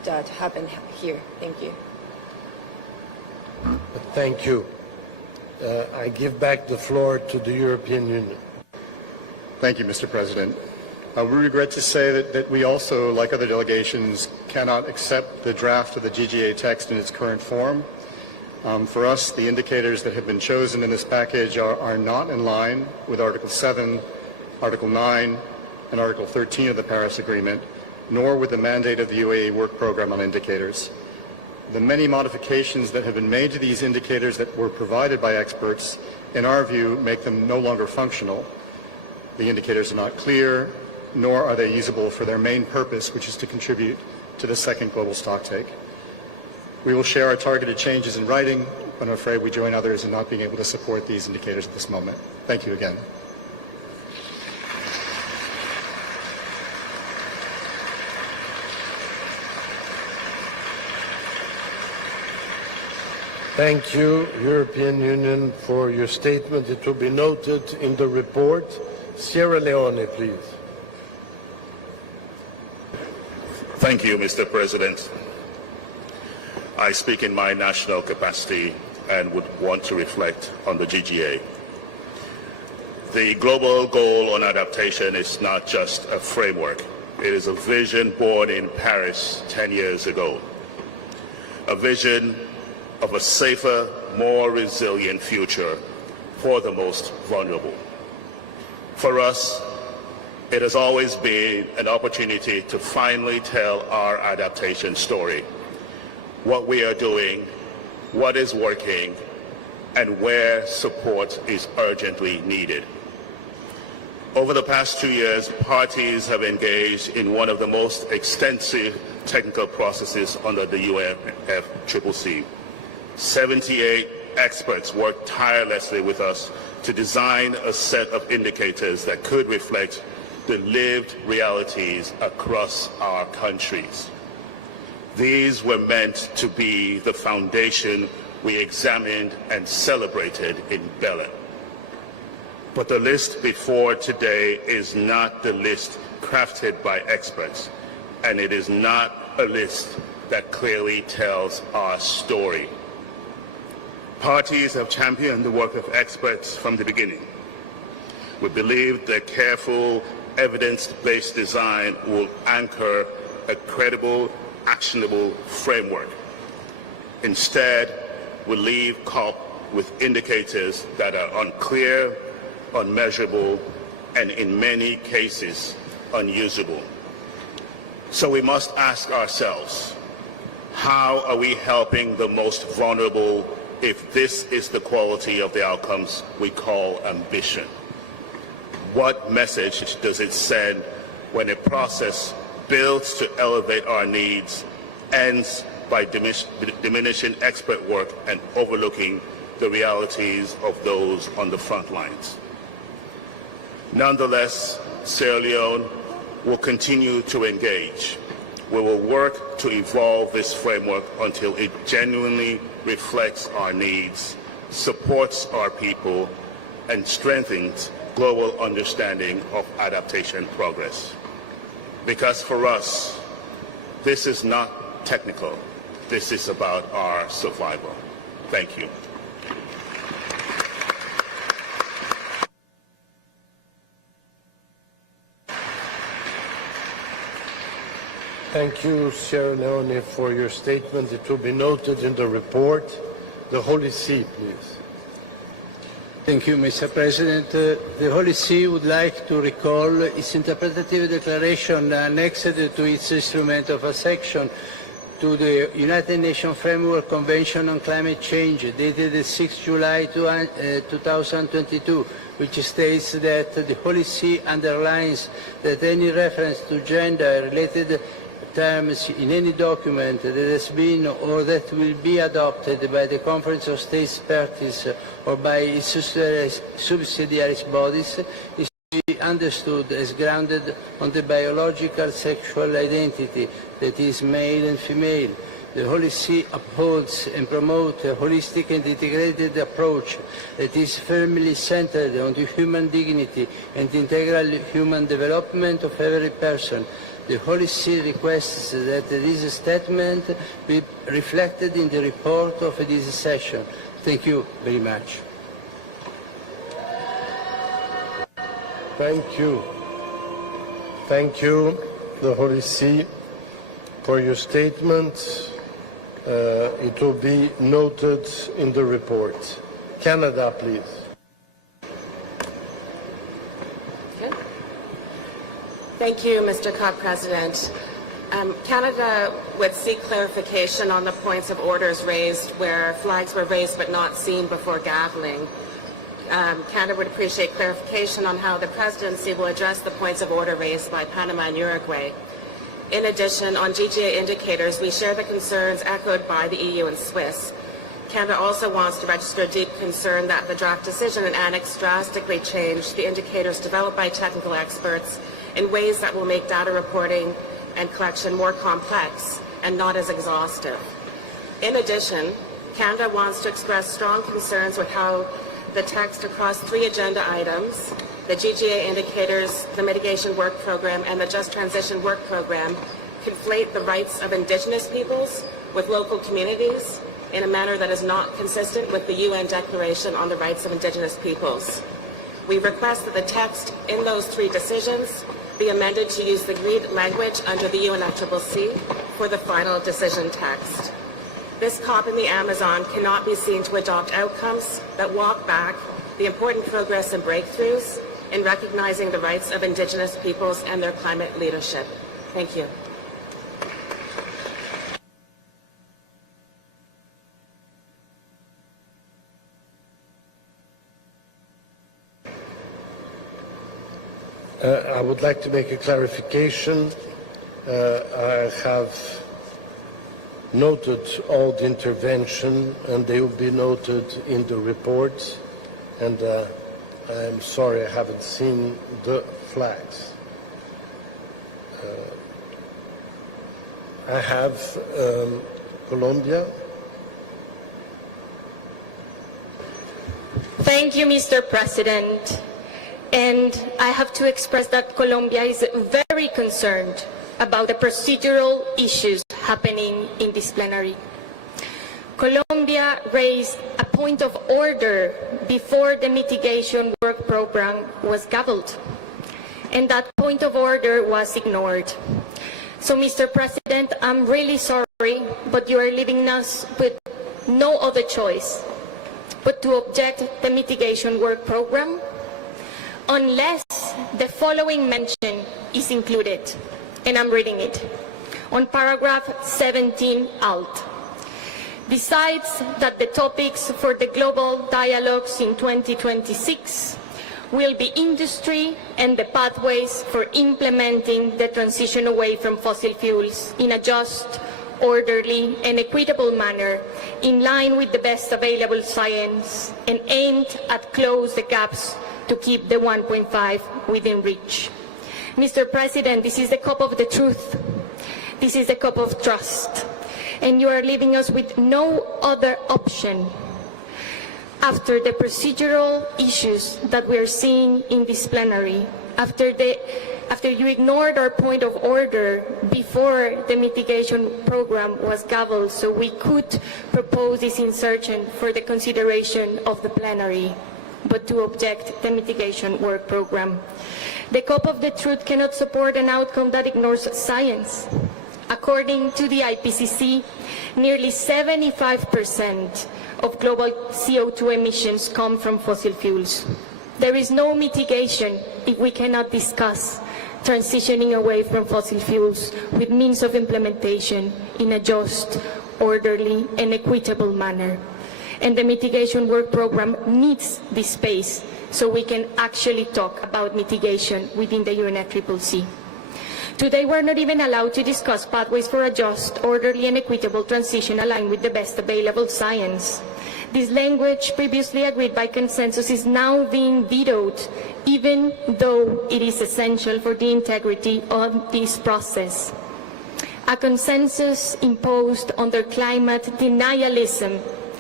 that happened here. Thank you. Thank you. I give back the floor to the European Union. Thank you, Mr. President. We regret to say that we also, like other delegations, cannot accept the draft of the GGA text in its current form. For us, the indicators that have been chosen in this package are not in line with Article 7, Article 9, and Article 13 of the Paris Agreement, nor with the mandate of the UAE Work Programme on Indicators. The many modifications that have been made to these indicators that were provided by experts, in our view, make them no longer functional. The indicators are not clear, nor are they usable for their main purpose, which is to contribute to the second global stocktake. We will share our targeted changes in writing, but I'm afraid we join others in not being able to support these indicators at this moment. Thank you again. Thank you, European Union, for your statement. It will be noted in the report. Sierra Leone, please. Thank you, Mr. President. I speak in my national capacity and would want to reflect on the GGA. The global goal on adaptation is not just a framework. It is a vision born in Paris 10 years ago. A vision of a safer, more resilient future for the most vulnerable. For us, it has always been an opportunity to finally tell our adaptation story. What we are doing, what is working, and where support is urgently needed. Over the past 2 years, parties have engaged in one of the most extensive technical processes under the UNFCCC. 78 experts worked tirelessly with us to design a set of indicators that could reflect the lived realities across our countries. These were meant to be the foundation we examined and celebrated in Berlin. But the list before today is not the list crafted by experts, and it is not a list that clearly tells our story. Parties have championed the work of experts from the beginning. We believe that careful, evidence-based design will anchor a credible, actionable framework. Instead, we leave COP with indicators that are unclear, unmeasurable, and in many cases, unusable. So we must ask ourselves, how are we helping the most vulnerable if this is the quality of the outcomes we call ambition? What message does it send when a process built to elevate our needs ends by diminishing expert work and overlooking the realities of those on the front lines? Nonetheless, Sierra Leone will continue to engage. We will work to evolve this framework until it genuinely reflects our needs, supports our people, and strengthens global understanding of adaptation progress. Because for us, this is not technical. This is about our survival. Thank you. Thank you, Sierra Leone, for your statement. It will be noted in the report. The Holy See, please. Thank you, Mr. President. The Holy See would like to recall its interpretative declaration annexed to its instrument of accession to the United Nations Framework Convention on Climate Change, dated 6 July 2022, which states that the Holy See underlines that any reference to gender-related terms in any document that has been or that will be adopted by the Conference of States Parties or by its subsidiary bodies is to be understood as grounded on the biological sexual identity that is male and female. The Holy See upholds and promotes a holistic and integrated approach that is firmly centered on the human dignity and integral human development of every person. the Holy See requests that this statement be reflected in the report of this session. Thank you very much. Thank you. Thank you, the Holy See, for your statement. It will be noted in the report. Canada, please. Okay. Thank you, Mr. COP President. Canada would seek clarification on the points of orders raised where flags were raised but not seen before gaveling. Canada would appreciate clarification on how the presidency will address the points of order raised by Panama and Uruguay. In addition, on GGA indicators, we share the concerns echoed by the EU and Swiss. Canada also wants to register deep concern that the draft decision and annex drastically change the indicators developed by technical experts in ways that will make data reporting and collection more complex and not as exhaustive. In addition, Canada wants to express strong concerns with how the text across 3 agenda items, the GGA indicators, the mitigation work program, and the Just Transition work program, conflate the rights of Indigenous peoples with local communities in a manner that is not consistent with the UN Declaration on the Rights of Indigenous Peoples. We request that the text in those 3 decisions be amended to use the agreed language under the UNFCCC for the final decision text. This COP in the Amazon cannot be seen to adopt outcomes that walk back the important progress and breakthroughs in recognizing the rights of Indigenous peoples and their climate leadership. Thank you. I would like to make a clarification. I have noted all the intervention and they will be noted in the report, and I'm sorry I haven't seen the flags. I have Colombia. Thank you, Mr. President. And I have to express that Colombia is very concerned about the procedural issues happening in this plenary. Colombia raised a point of order before the mitigation work program was gavelled, and that point of order was ignored. So, Mr. President, I'm really sorry, but you are leaving us with no other choice but to object the mitigation work program unless the following mention is included. And I'm reading it, on paragraph 17 alt. Besides that the topics for the global dialogues in 2026 will be industry and the pathways for implementing the transition away from fossil fuels in a just, orderly and equitable manner in line with the best available science and aimed at close the gaps to keep the 1.5 within reach. Mr. President, this is the cup of the truth. This is the cup of trust. And you are leaving us with no other option after the procedural issues that we are seeing in this plenary, after you ignored our point of order before the mitigation program was gavelled so we could propose this insertion for the consideration of the plenary, but to object the mitigation work program. The cup of the truth cannot support an outcome that ignores science. According to the IPCC, nearly 75% of global CO2 emissions come from fossil fuels. There is no mitigation if we cannot discuss transitioning away from fossil fuels with means of implementation in a just, orderly and equitable manner. And the mitigation work program needs this space so we can actually talk about mitigation within the UNFCCC. Today we're not even allowed to discuss pathways for a just, orderly and equitable transition aligned with the best available science. This language, previously agreed by consensus, is now being vetoed, even though it is essential for the integrity of this process. A consensus imposed under climate denialism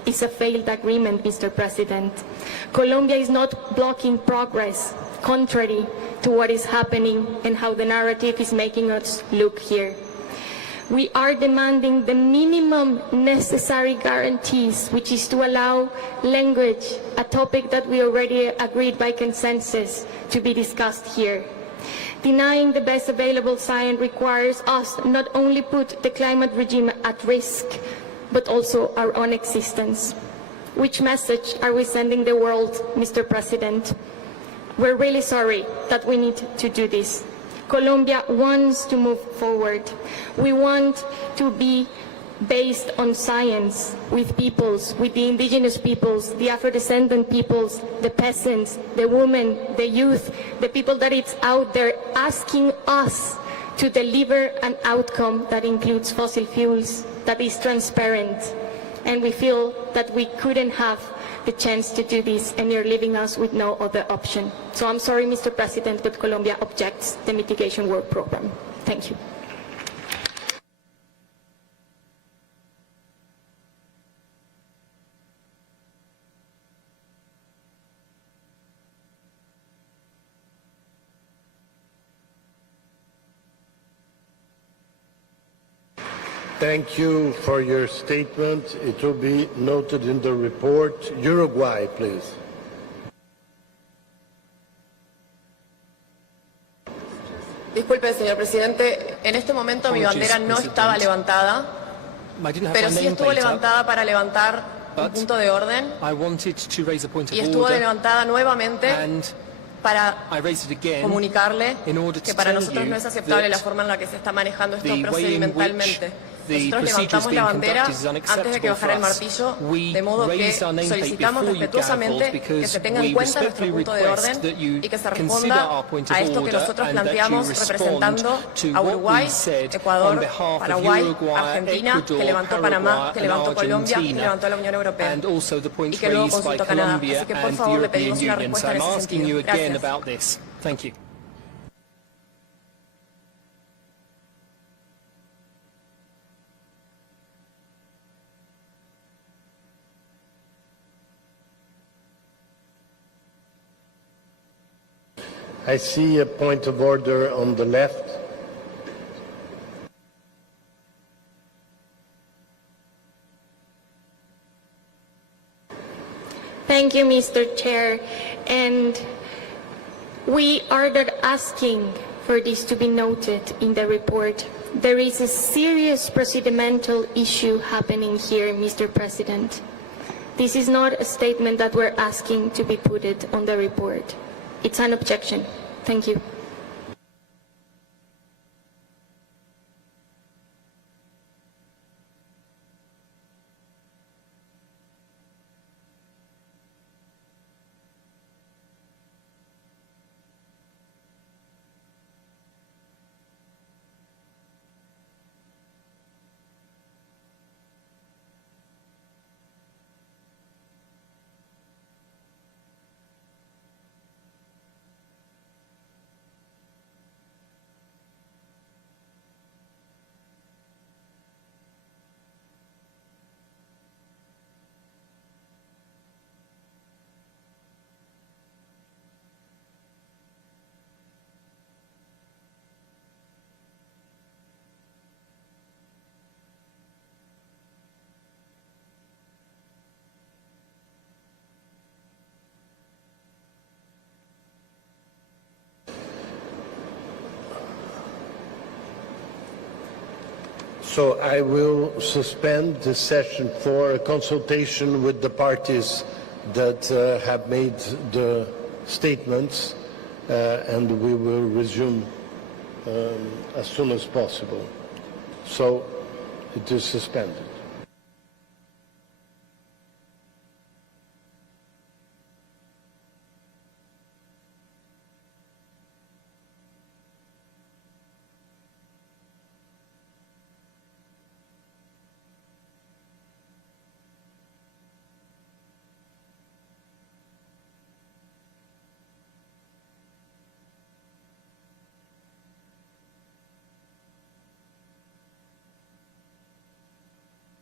is a failed agreement, Mr. President. Colombia is not blocking progress, contrary to what is happening and how the narrative is making us look here. We are demanding the minimum necessary guarantees, which is to allow language, a topic that we already agreed by consensus to be discussed here. Denying the best available science requires us not only put the climate regime at risk, but also our own existence. Which message are we sending the world, Mr. President? We're really sorry that we need to do this. Colombia wants to move forward. We want to be based on science with peoples, with the indigenous peoples, the Afro-descendant peoples, the peasants, the women, the youth, the people that it's out there asking us to deliver an outcome that includes fossil fuels, that is transparent. And we feel that we couldn't have the chance to do this, and you're leaving us with no other option. So I'm sorry, Mr. President, but Colombia objects the mitigation work program. Thank you. Thank you for your statement. It will be noted in the report. Uruguay, please. Disculpe, señor presidente, en este momento mi bandera no estaba levantada, pero sí estuvo levantada para levantar un punto de orden y estuvo levantada nuevamente para comunicarle que para nosotros no es aceptable la forma en la que se está manejando esto procedimentalmente. Nosotros levantamos la bandera antes de que bajara el martillo, de modo que solicitamos respetuosamente que se tenga en cuenta nuestro punto de orden y que se responda a esto que nosotros planteamos representando a Uruguay, Ecuador, Paraguay, Argentina, que levantó Panamá, que levantó Colombia, que levantó la Unión Europea y que luego consultó Canadá. Así que por favor le pedimos una respuesta en ese sentido. Gracias. I see a point of order on the left. Thank you, Mr. Chair. And we are not asking for this to be noted in the report. There is a serious procedimental issue happening here, Mr. President. This is not a statement that we're asking to be put on the report. It's an objection. Thank you. So I will suspend the session for a consultation with the parties that have made the statements, and we will resume as soon as possible. So it is suspended.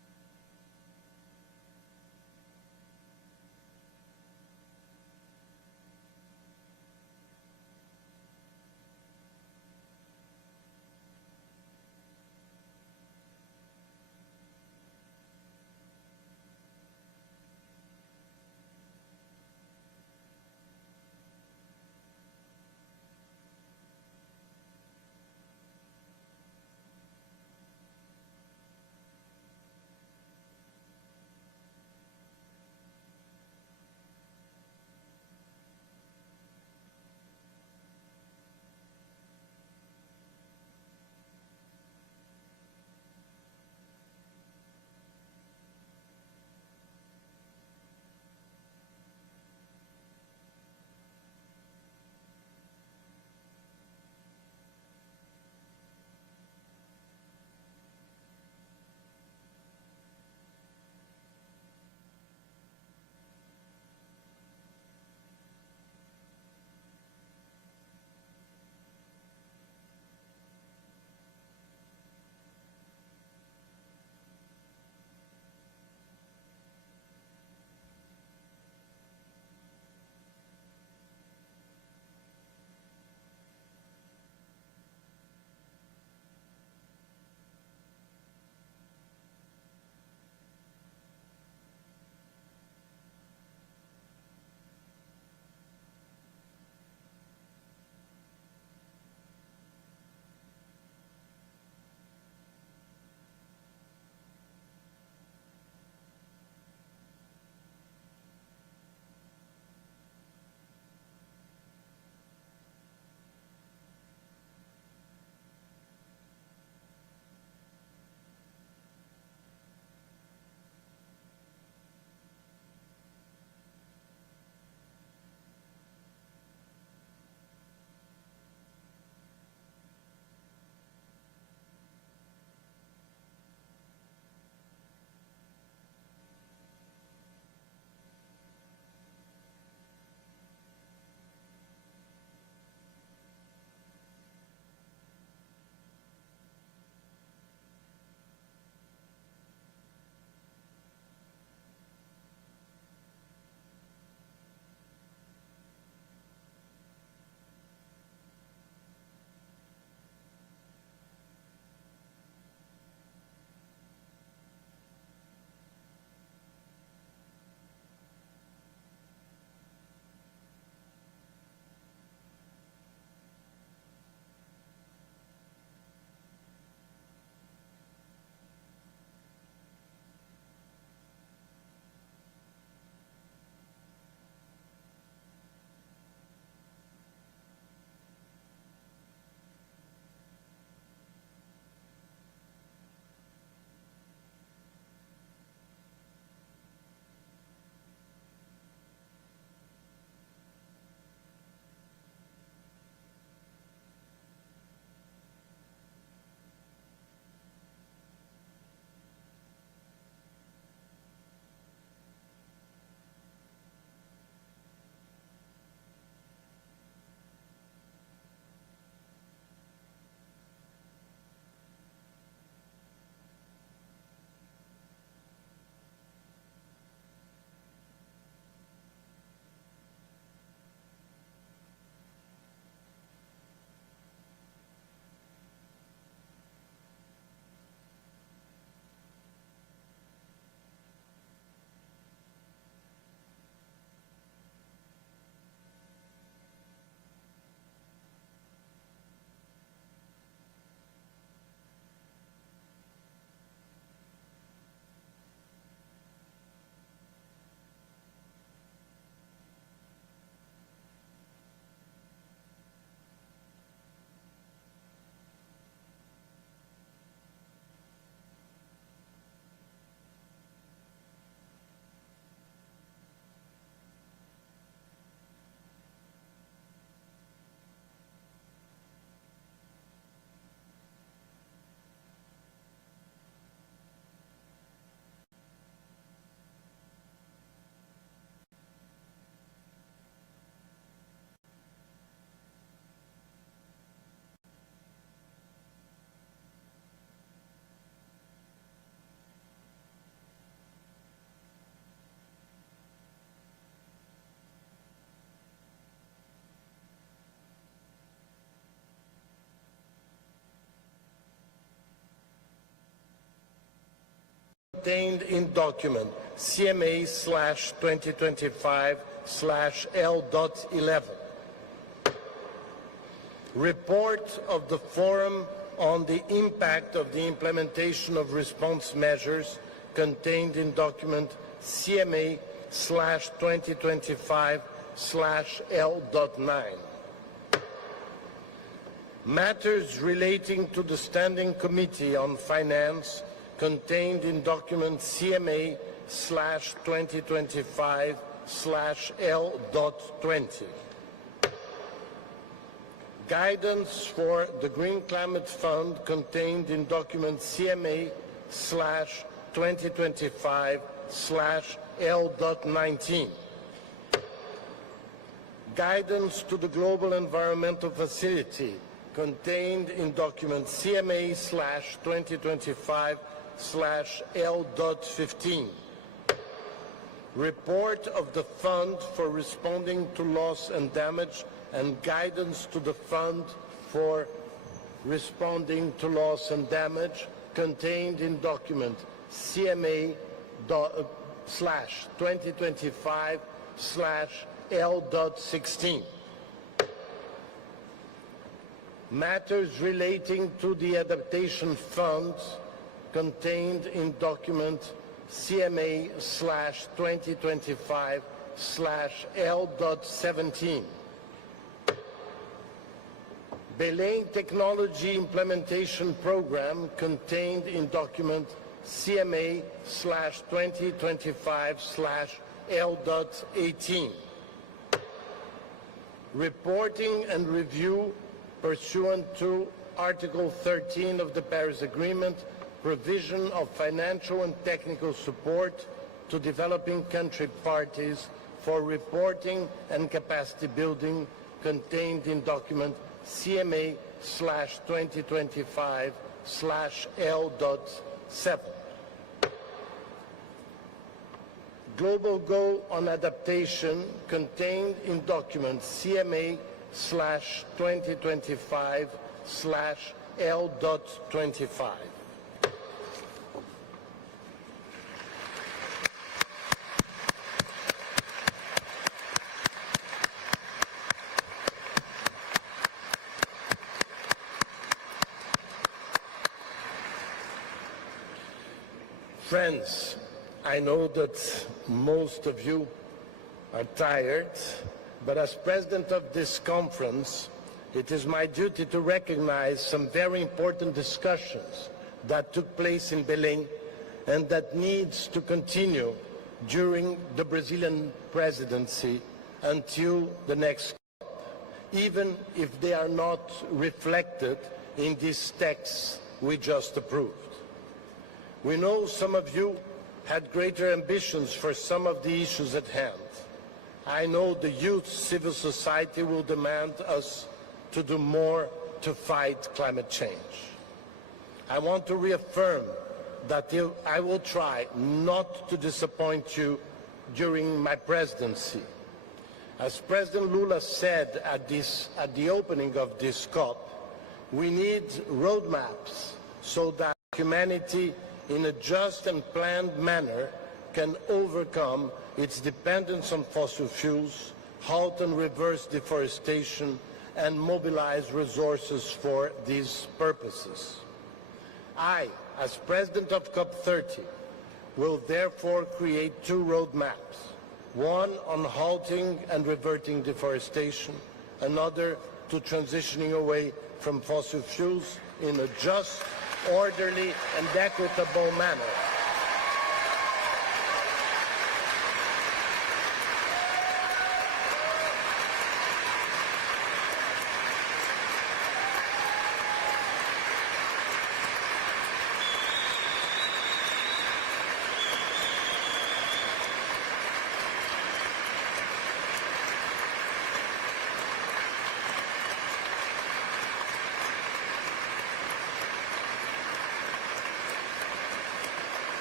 contained in document CMA/2025/L.11. Report of the Forum on the impact of the implementation of response measures contained in document CMA/2025/L.9. Matters relating to the Standing Committee on Finance contained in document CMA/2025/L.20. Guidance for the Green Climate Fund contained in document CMA/2025/L.19. Guidance to the Global Environmental Facility contained in document CMA/2025/L.15. Report of the Fund for Responding to Loss and Damage and guidance to the Fund for Responding to Loss and Damage contained in document CMA/2025/L.16. Matters relating to the Adaptation Fund contained in document CMA/2025/L.17. Belane Technology Implementation Program contained in document CMA/2025/L.18. Reporting and review pursuant to Article 13 of the Paris Agreement, provision of financial and technical support to developing country parties for reporting and capacity building contained in document CMA/2025/L.7. Global Goal on Adaptation contained in document CMA/2025/L.25. Friends, I know that most of you are tired, but as president of this conference, it is my duty to recognize some very important discussions that took place in Belém and that needs to continue during the Brazilian presidency until the next COP, even if they are not reflected in these texts we just approved. We know some of you had greater ambitions for some of the issues at hand. I know the youth civil society will demand us to do more to fight climate change. I want to reaffirm that I will try not to disappoint you during my presidency. As President Lula said at the opening of this COP, we need roadmaps so that humanity in a just and planned manner can overcome its dependence on fossil fuels, halt and reverse deforestation, and mobilize resources for these purposes. I, as President of COP30, will therefore create two roadmaps, one on halting and reverting deforestation, another to transitioning away from fossil fuels in a just, orderly, and equitable manner.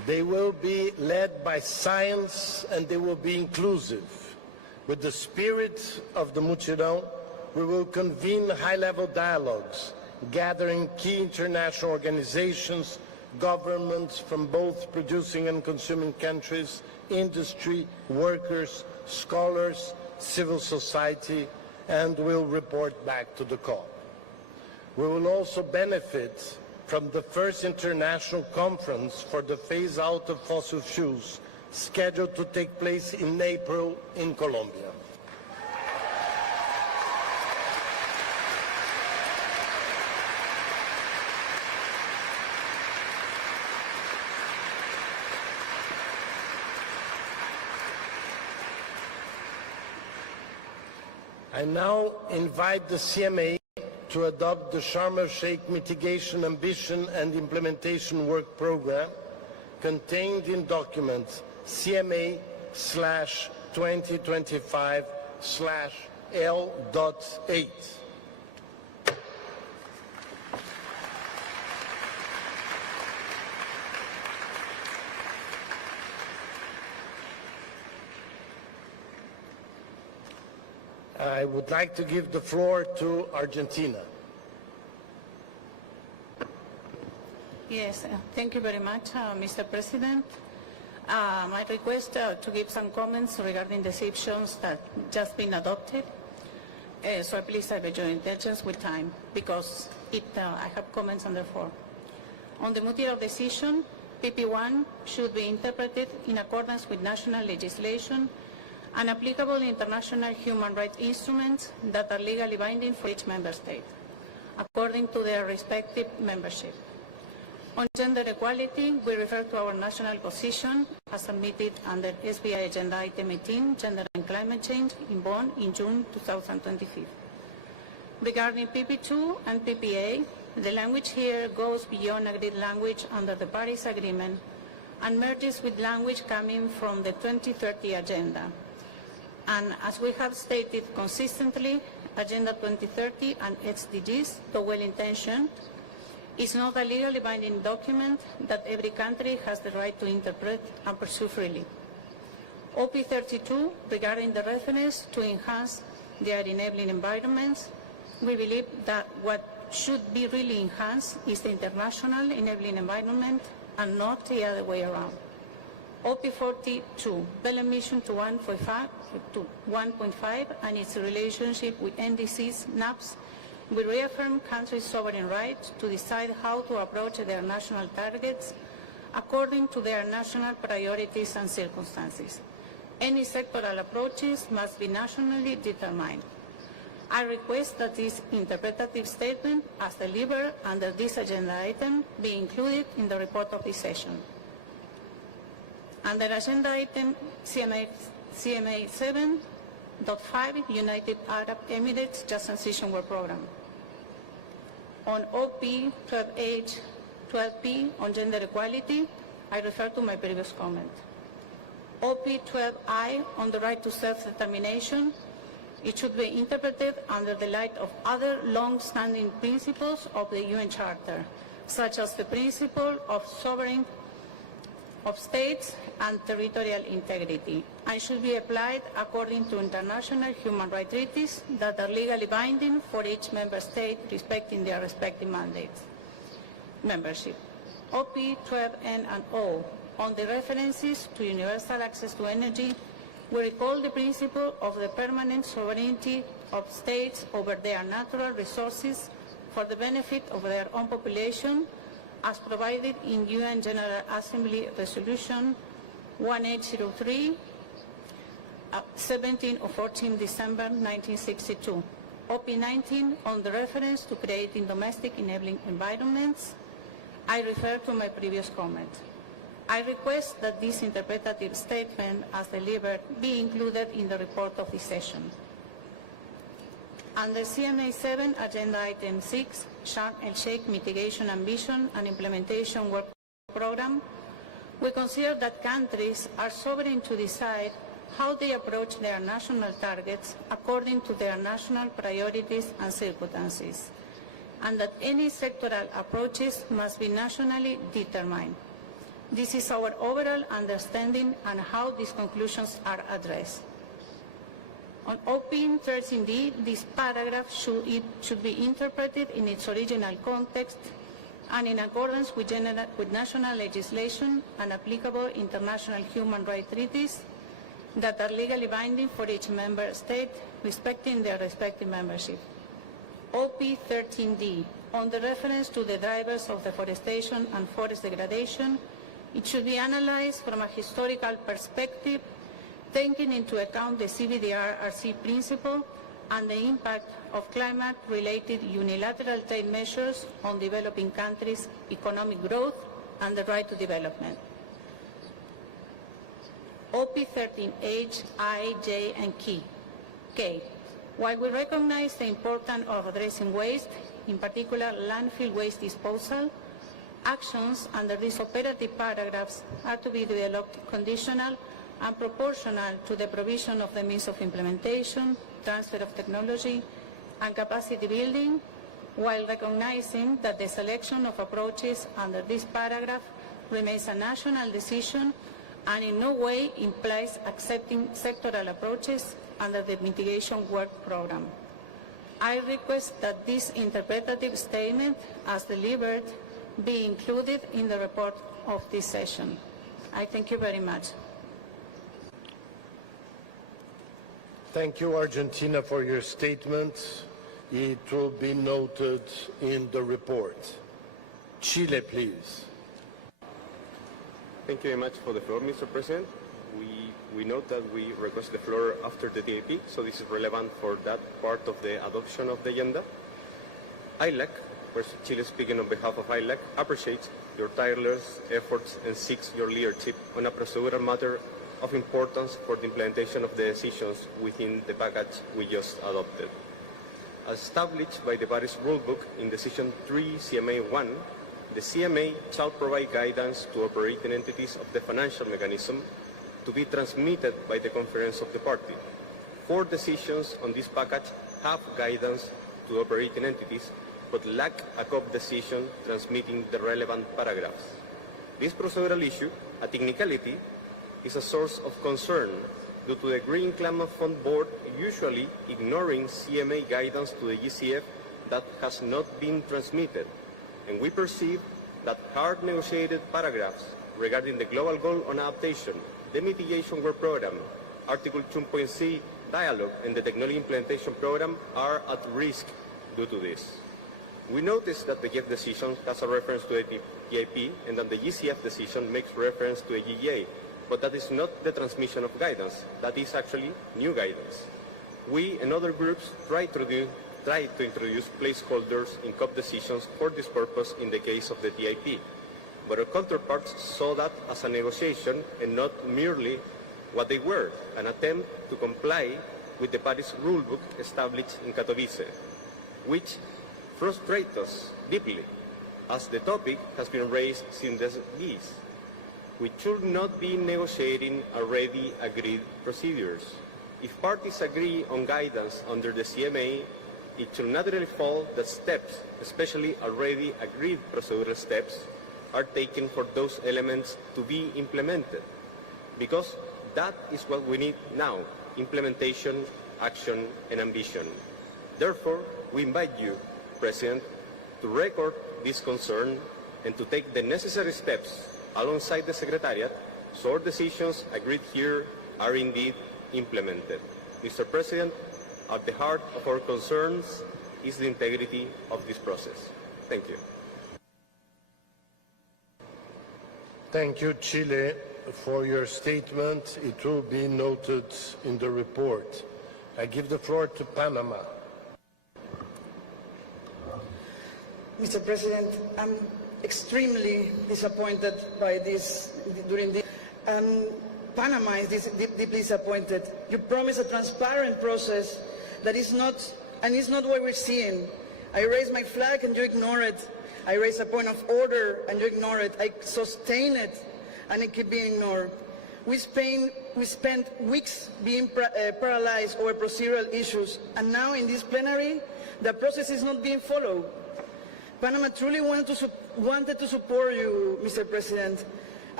They will be led by science and they will be inclusive. With the spirit of the Mutirão, we will convene high-level dialogues, gathering key international organizations, governments from both producing and consuming countries, industry, workers, scholars, civil society, and will report back to the COP. We will also benefit from the first international conference for the phase-out of fossil fuels, scheduled to take place in April in Colombia. I now invite the CMA to adopt the Sharm el-Sheikh Mitigation Ambition and Implementation Work Program contained in document CMA/2025/L.8. I would like to give the floor to Argentina. Yes, thank you very much, Mr. President. I request to give some comments regarding the decisions that just been adopted. So please have your indulgence with time, because I have comments on the floor. On the Mutirão decision, PP1 should be interpreted in accordance with national legislation and applicable international human rights instruments that are legally binding for each member state, according to their respective membership. On gender equality, we refer to our national position as submitted under SBI Agenda Item 18, Gender and Climate Change, in Bonn in June 2025. Regarding PP2 and PPA, the language here goes beyond agreed language under the Paris Agreement and merges with language coming from the 2030 Agenda. And as we have stated consistently, Agenda 2030 and SDGs, though well-intentioned, is not a legally binding document that every country has the right to interpret and pursue freely. OP32, regarding the reference to enhance their enabling environments, we believe that what should be really enhanced is the international enabling environment and not the other way around. OP42, the mission to 1.5 and its relationship with NDCs, NAPs, will reaffirm countries' sovereign right to decide how to approach their national targets according to their national priorities and circumstances. Any sectoral approaches must be nationally determined. I request that this interpretative statement, as delivered under this agenda item, be included in the report of this session. Under agenda item CMA 7.5, United Arab Emirates Just Transition Work Program. On OP 12H, 12P on gender equality, I refer to my previous comment. OP 12I on the right to self-determination, it should be interpreted under the light of other long-standing principles of the UN Charter, such as the principle of sovereignty of states and territorial integrity, and should be applied according to international human rights treaties that are legally binding for each member state respecting their respective mandates. Membership. OP 12N and O on the references to universal access to energy, we recall the principle of the permanent sovereignty of states over their natural resources for the benefit of their own population, as provided in UN General Assembly Resolution 1803, 17 of 14 December 1962. OP19 on the reference to creating domestic enabling environments, I refer to my previous comment. I request that this interpretative statement, as delivered, be included in the report of this session. Under CMA 7, Agenda Item 6, Sharm el-Sheikh Mitigation Ambition and Implementation Work Program, we consider that countries are sovereign to decide how they approach their national targets according to their national priorities and circumstances, and that any sectoral approaches must be nationally determined. This is our overall understanding and how these conclusions are addressed. On OP13D, this paragraph should be interpreted in its original context and in accordance with national legislation and applicable international human rights treaties that are legally binding for each member state, respecting their respective membership. OP13D, on the reference to the drivers of deforestation and forest degradation, it should be analyzed from a historical perspective, taking into account the CBDR-RC principle and the impact of climate-related unilateral trade measures on developing countries' economic growth and the right to development. OP13H, I, J, and K. While we recognize the importance of addressing waste, in particular landfill waste disposal, actions under these operative paragraphs are to be developed conditional and proportional to the provision of the means of implementation, transfer of technology, and capacity building, while recognizing that the selection of approaches under this paragraph remains a national decision and in no way implies accepting sectoral approaches under the mitigation work program. I request that this interpretative statement, as delivered, be included in the report of this session. I thank you very much. Thank you, Argentina, for your statement. It will be noted in the report. Chile, please. Thank you very much for the floor, Mr. President. We note that we request the floor after the DAP, so this is relevant for that part of the adoption of the agenda. ILAC, Chile speaking on behalf of ILAC, appreciates your tireless efforts and seeks your leadership on a procedural matter of importance for the implementation of the decisions within the package we just adopted. As established by the Paris Rulebook in Decision 3 CMA 1, the CMA shall provide guidance to operating entities of the financial mechanism to be transmitted by the Conference of the Parties. 4 decisions on this package have guidance to operating entities, but lack a COP decision transmitting the relevant paragraphs. This procedural issue, a technicality, is a source of concern due to the Green Climate Fund Board usually ignoring CMA guidance to the GCF that has not been transmitted, and we perceive that hard negotiated paragraphs regarding the Global Goal on Adaptation, the Mitigation Work Program, Article 2.c Dialogue, and the Technology Implementation Program are at risk due to this. We notice that the GF decision has a reference to a TIP and that the GCF decision makes reference to a GGA, but that is not the transmission of guidance. That is actually new guidance. We and other groups try to introduce placeholders in COP decisions for this purpose in the case of the TIP, but our counterparts saw that as a negotiation and not merely what they were, an attempt to comply with the Paris Rulebook established in Katowice, which frustrates us deeply, as the topic has been raised since this. We should not be negotiating already agreed procedures. If parties agree on guidance under the CMA, it should naturally follow that steps, especially already agreed procedural steps, are taken for those elements to be implemented. Because that is what we need now, implementation, action, and ambition. Therefore, we invite you, President, to record this concern and to take the necessary steps alongside the Secretariat so our decisions agreed here are indeed implemented. Mr. President, at the heart of our concerns is the integrity of this process. Thank you. Thank you, Chile, for your statement. It will be noted in the report. I give the floor to Panama. Mr. President, I'm extremely disappointed by this Panama is deeply disappointed. You promised a transparent process that is not, and it's not what we're seeing. I raise my flag and you ignore it. I raise a point of order and you ignore it. I sustain it and it keeps being ignored. We spent weeks being paralyzed over procedural issues, and now in this plenary, the process is not being followed. Panama truly wanted to support you, Mr. President,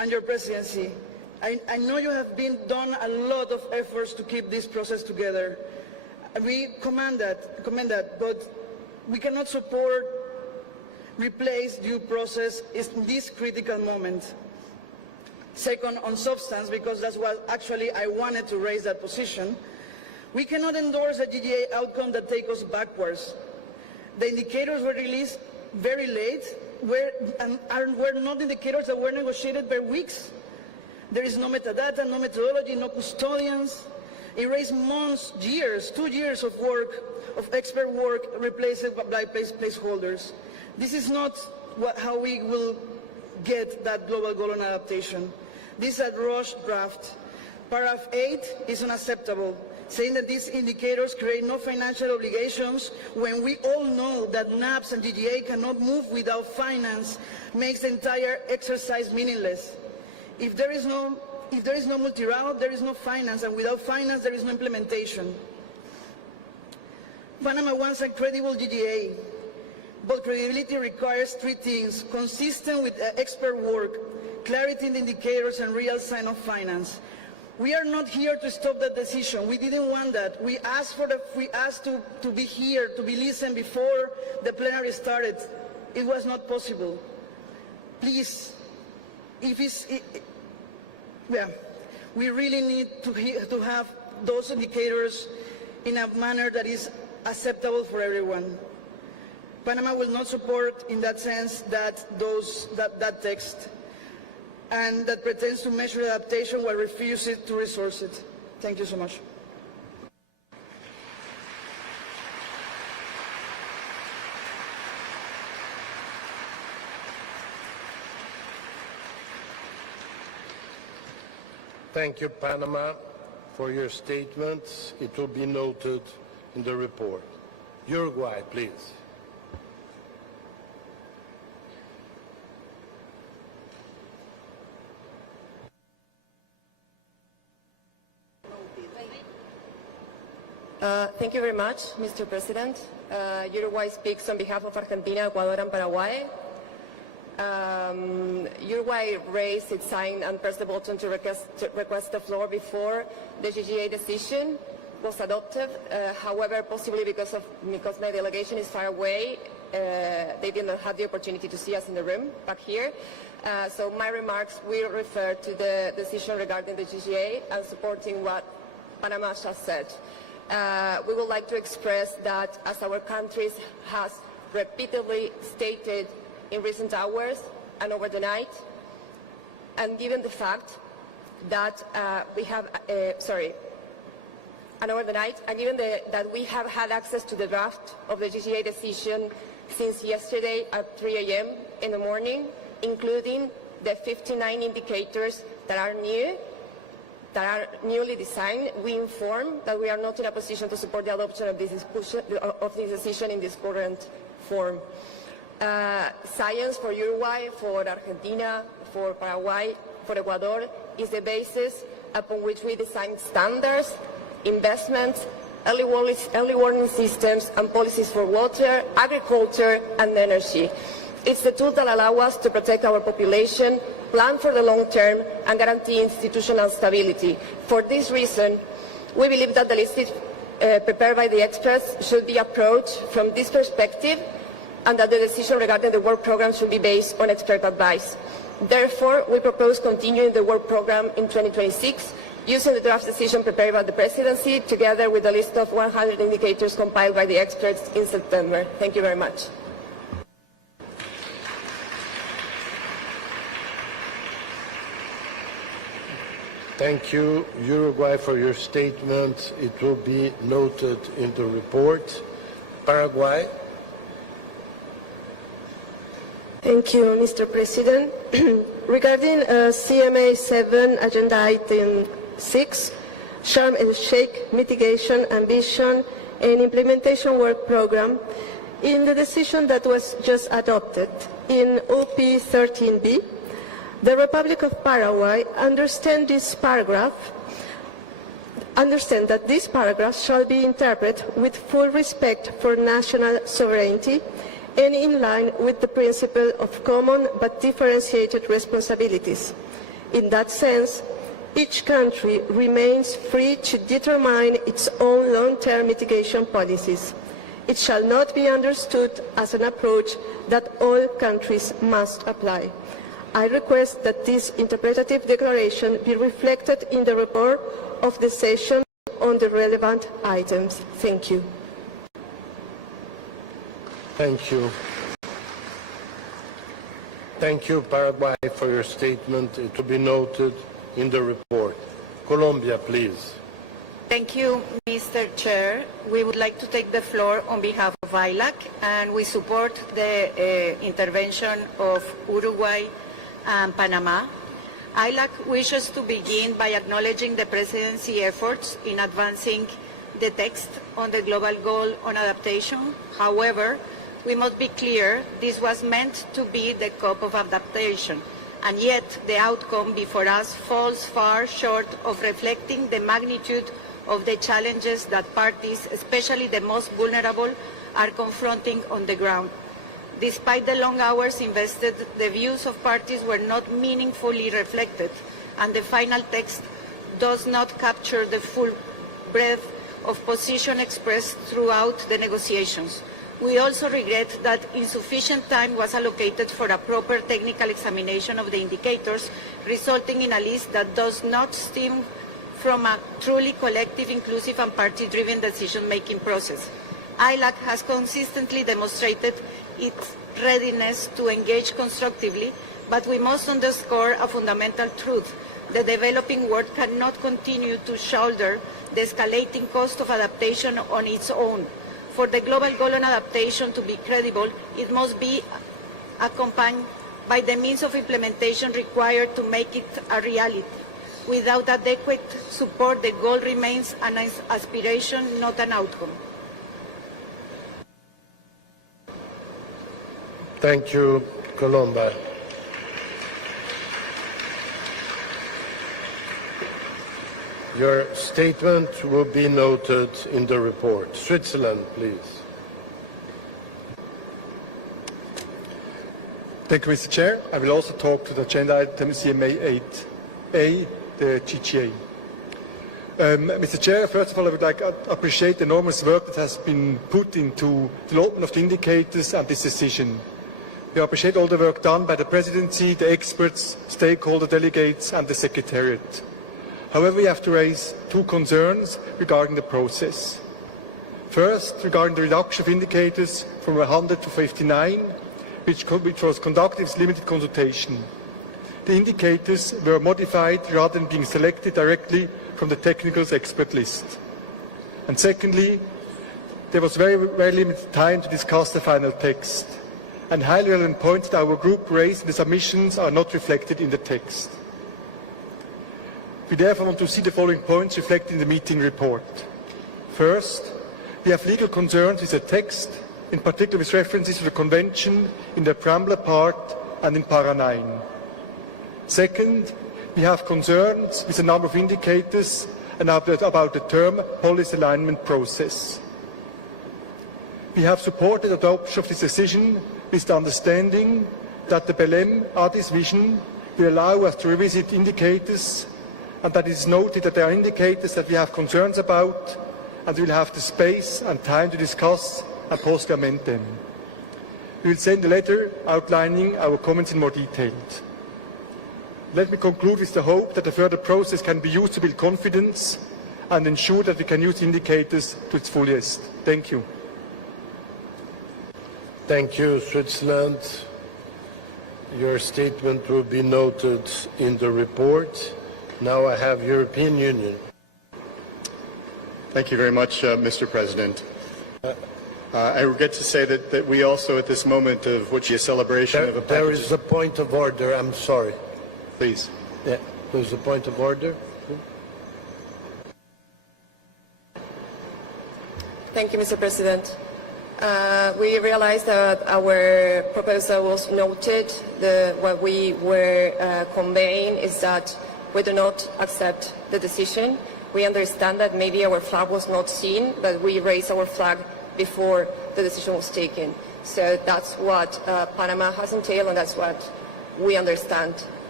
and your presidency. I know you have done a lot of efforts to keep this process together. We commend that, but we cannot support replace due process in this critical moment. Second, on substance, because that's what actually I wanted to raise that position, we cannot endorse a GGA outcome that takes us backwards. The indicators were released very late, and were not indicators that were negotiated by weeks. There is no metadata, no methodology, no custodians. It raised months, years, 2 years of work, of expert work, replaced by placeholders. This is not how we will get that global goal on adaptation. This is a rush draft. Paragraph 8 is unacceptable, saying that these indicators create no financial obligations when we all know that NAPS and GGA cannot move without finance, makes the entire exercise meaningless. If there is no multi-route, there is no finance, and without finance, there is no implementation. Panama wants a credible GGA, but credibility requires 3 things: consistent with expert work, clarity in the indicators, and real sign of finance. We are not here to stop that decision. We didn't want that. We asked to be here, to be listened before the plenary started. It was not possible. Please, we really need to have those indicators in a manner that is acceptable for everyone. Panama will not support, in that sense, that text, and that pretends to measure adaptation while refusing to resource it. Thank you so much. Thank you, Panama, for your statements. It will be noted in the report. Uruguay, please. Thank you very much, Mr. President. Uruguay speaks on behalf of Argentina, Ecuador, and Paraguay. Uruguay raised its sign and pressed the button to request the floor before the GGA decision was adopted. However, possibly because my delegation is far away, they did not have the opportunity to see us in the room back here. So my remarks will refer to the decision regarding the GGA and supporting what Panama just said. We would like to express that, as our country has repeatedly stated in recent hours and over the night, and given the fact that that we have had access to the draft of the GGA decision since yesterday at 3 a.m. in the morning, including the 59 indicators that are newly designed, we inform that we are not in a position to support the adoption of this decision in this current form. Science for Uruguay, for Argentina, for Paraguay, for Ecuador is the basis upon which we design standards, investments, early warning systems, and policies for water, agriculture, and energy. It's the tool that allows us to protect our population, plan for the long term, and guarantee institutional stability. For this reason, we believe that the list prepared by the experts should be approached from this perspective, and that the decision regarding the work program should be based on expert advice. Therefore, we propose continuing the work program in 2026, using the draft decision prepared by the presidency, together with a list of 100 indicators compiled by the experts in September. Thank you very much. Thank you, Uruguay, for your statement. It will be noted in the report. Paraguay. Thank you, Mr. President. Regarding CMA 7, Agenda Item 6, Sharm el-Sheikh Mitigation, Ambition, and Implementation Work Program, in the decision that was just adopted in OP 13B, the Republic of Paraguay understand that this paragraph shall be interpreted with full respect for national sovereignty and in line with the principle of common but differentiated responsibilities. In that sense, each country remains free to determine its own long-term mitigation policies. It shall not be understood as an approach that all countries must apply. I request that this interpretative declaration be reflected in the report of the session on the relevant items. Thank you. Thank you. Thank you, Paraguay, for your statement. It will be noted in the report. Colombia, please. Thank you, Mr. Chair. We would like to take the floor on behalf of ILAC, and we support the intervention of Uruguay and Panama. ILAC wishes to begin by acknowledging the Presidency efforts in advancing the text on the global goal on adaptation. However, we must be clear this was meant to be the COP of adaptation, and yet the outcome before us falls far short of reflecting the magnitude of the challenges that parties, especially the most vulnerable, are confronting on the ground. Despite the long hours invested, the views of parties were not meaningfully reflected, and the final text does not capture the full breadth of position expressed throughout the negotiations. We also regret that insufficient time was allocated for a proper technical examination of the indicators, resulting in a list that does not stem from a truly collective, inclusive and party-driven decision-making process. ILAC has consistently demonstrated its readiness to engage constructively, but we must underscore a fundamental truth. The developing world cannot continue to shoulder the escalating cost of adaptation on its own. For the global goal on adaptation to be credible, it must be accompanied by the means of implementation required to make it a reality. Without adequate support, the goal remains an aspiration, not an outcome. Thank you, Colomba. Your statement will be noted in the report. Switzerland, please. Thank you, Mr. Chair. I will also talk to the agenda item CMA 8A, the GGA. Mr. Chair, first of all, I would like to appreciate the enormous work that has been put into development of the indicators and this decision. We appreciate all the work done by the Presidency, the experts, stakeholder delegates and the Secretariat. However, we have to raise two concerns regarding the process. First, regarding the reduction of indicators from 100 to 59, which was conducted with limited consultation. The indicators were modified rather than being selected directly from the technicals expert list. And secondly, there was very limited time to discuss the final text, and highly relevant points that our group raised in the submissions are not reflected in the text. We therefore want to see the following points reflected in the meeting report. First, we have legal concerns with the text, in particular with references to the Convention in the preamble part and in para 9. Second, we have concerns with a number of indicators and about the term policy alignment process. We have supported adoption of this decision with the understanding that the Belém-Addis vision will allow us to revisit indicators, and that it is noted that there are indicators that we have concerns about, and we will have the space and time to discuss and possibly amend them. We will send a letter outlining our comments in more detail. Let me conclude with the hope that the further process can be used to build confidence and ensure that we can use indicators to its fullest. Thank you. Thank you, Switzerland. Your statement will be noted in the report. Now I have European Union. Thank you very much, Mr. President. I regret to say that we also, at this moment of which is a celebration of a package... There is a point of order, I'm sorry. Please. Yeah, there's a point of order. Thank you, Mr. President. We realized that our proposal was noted. What we were conveying is that we do not accept the decision. We understand that maybe our flag was not seen, but we raised our flag before the decision was taken. So that's what Panama has entailed, and that's what we understand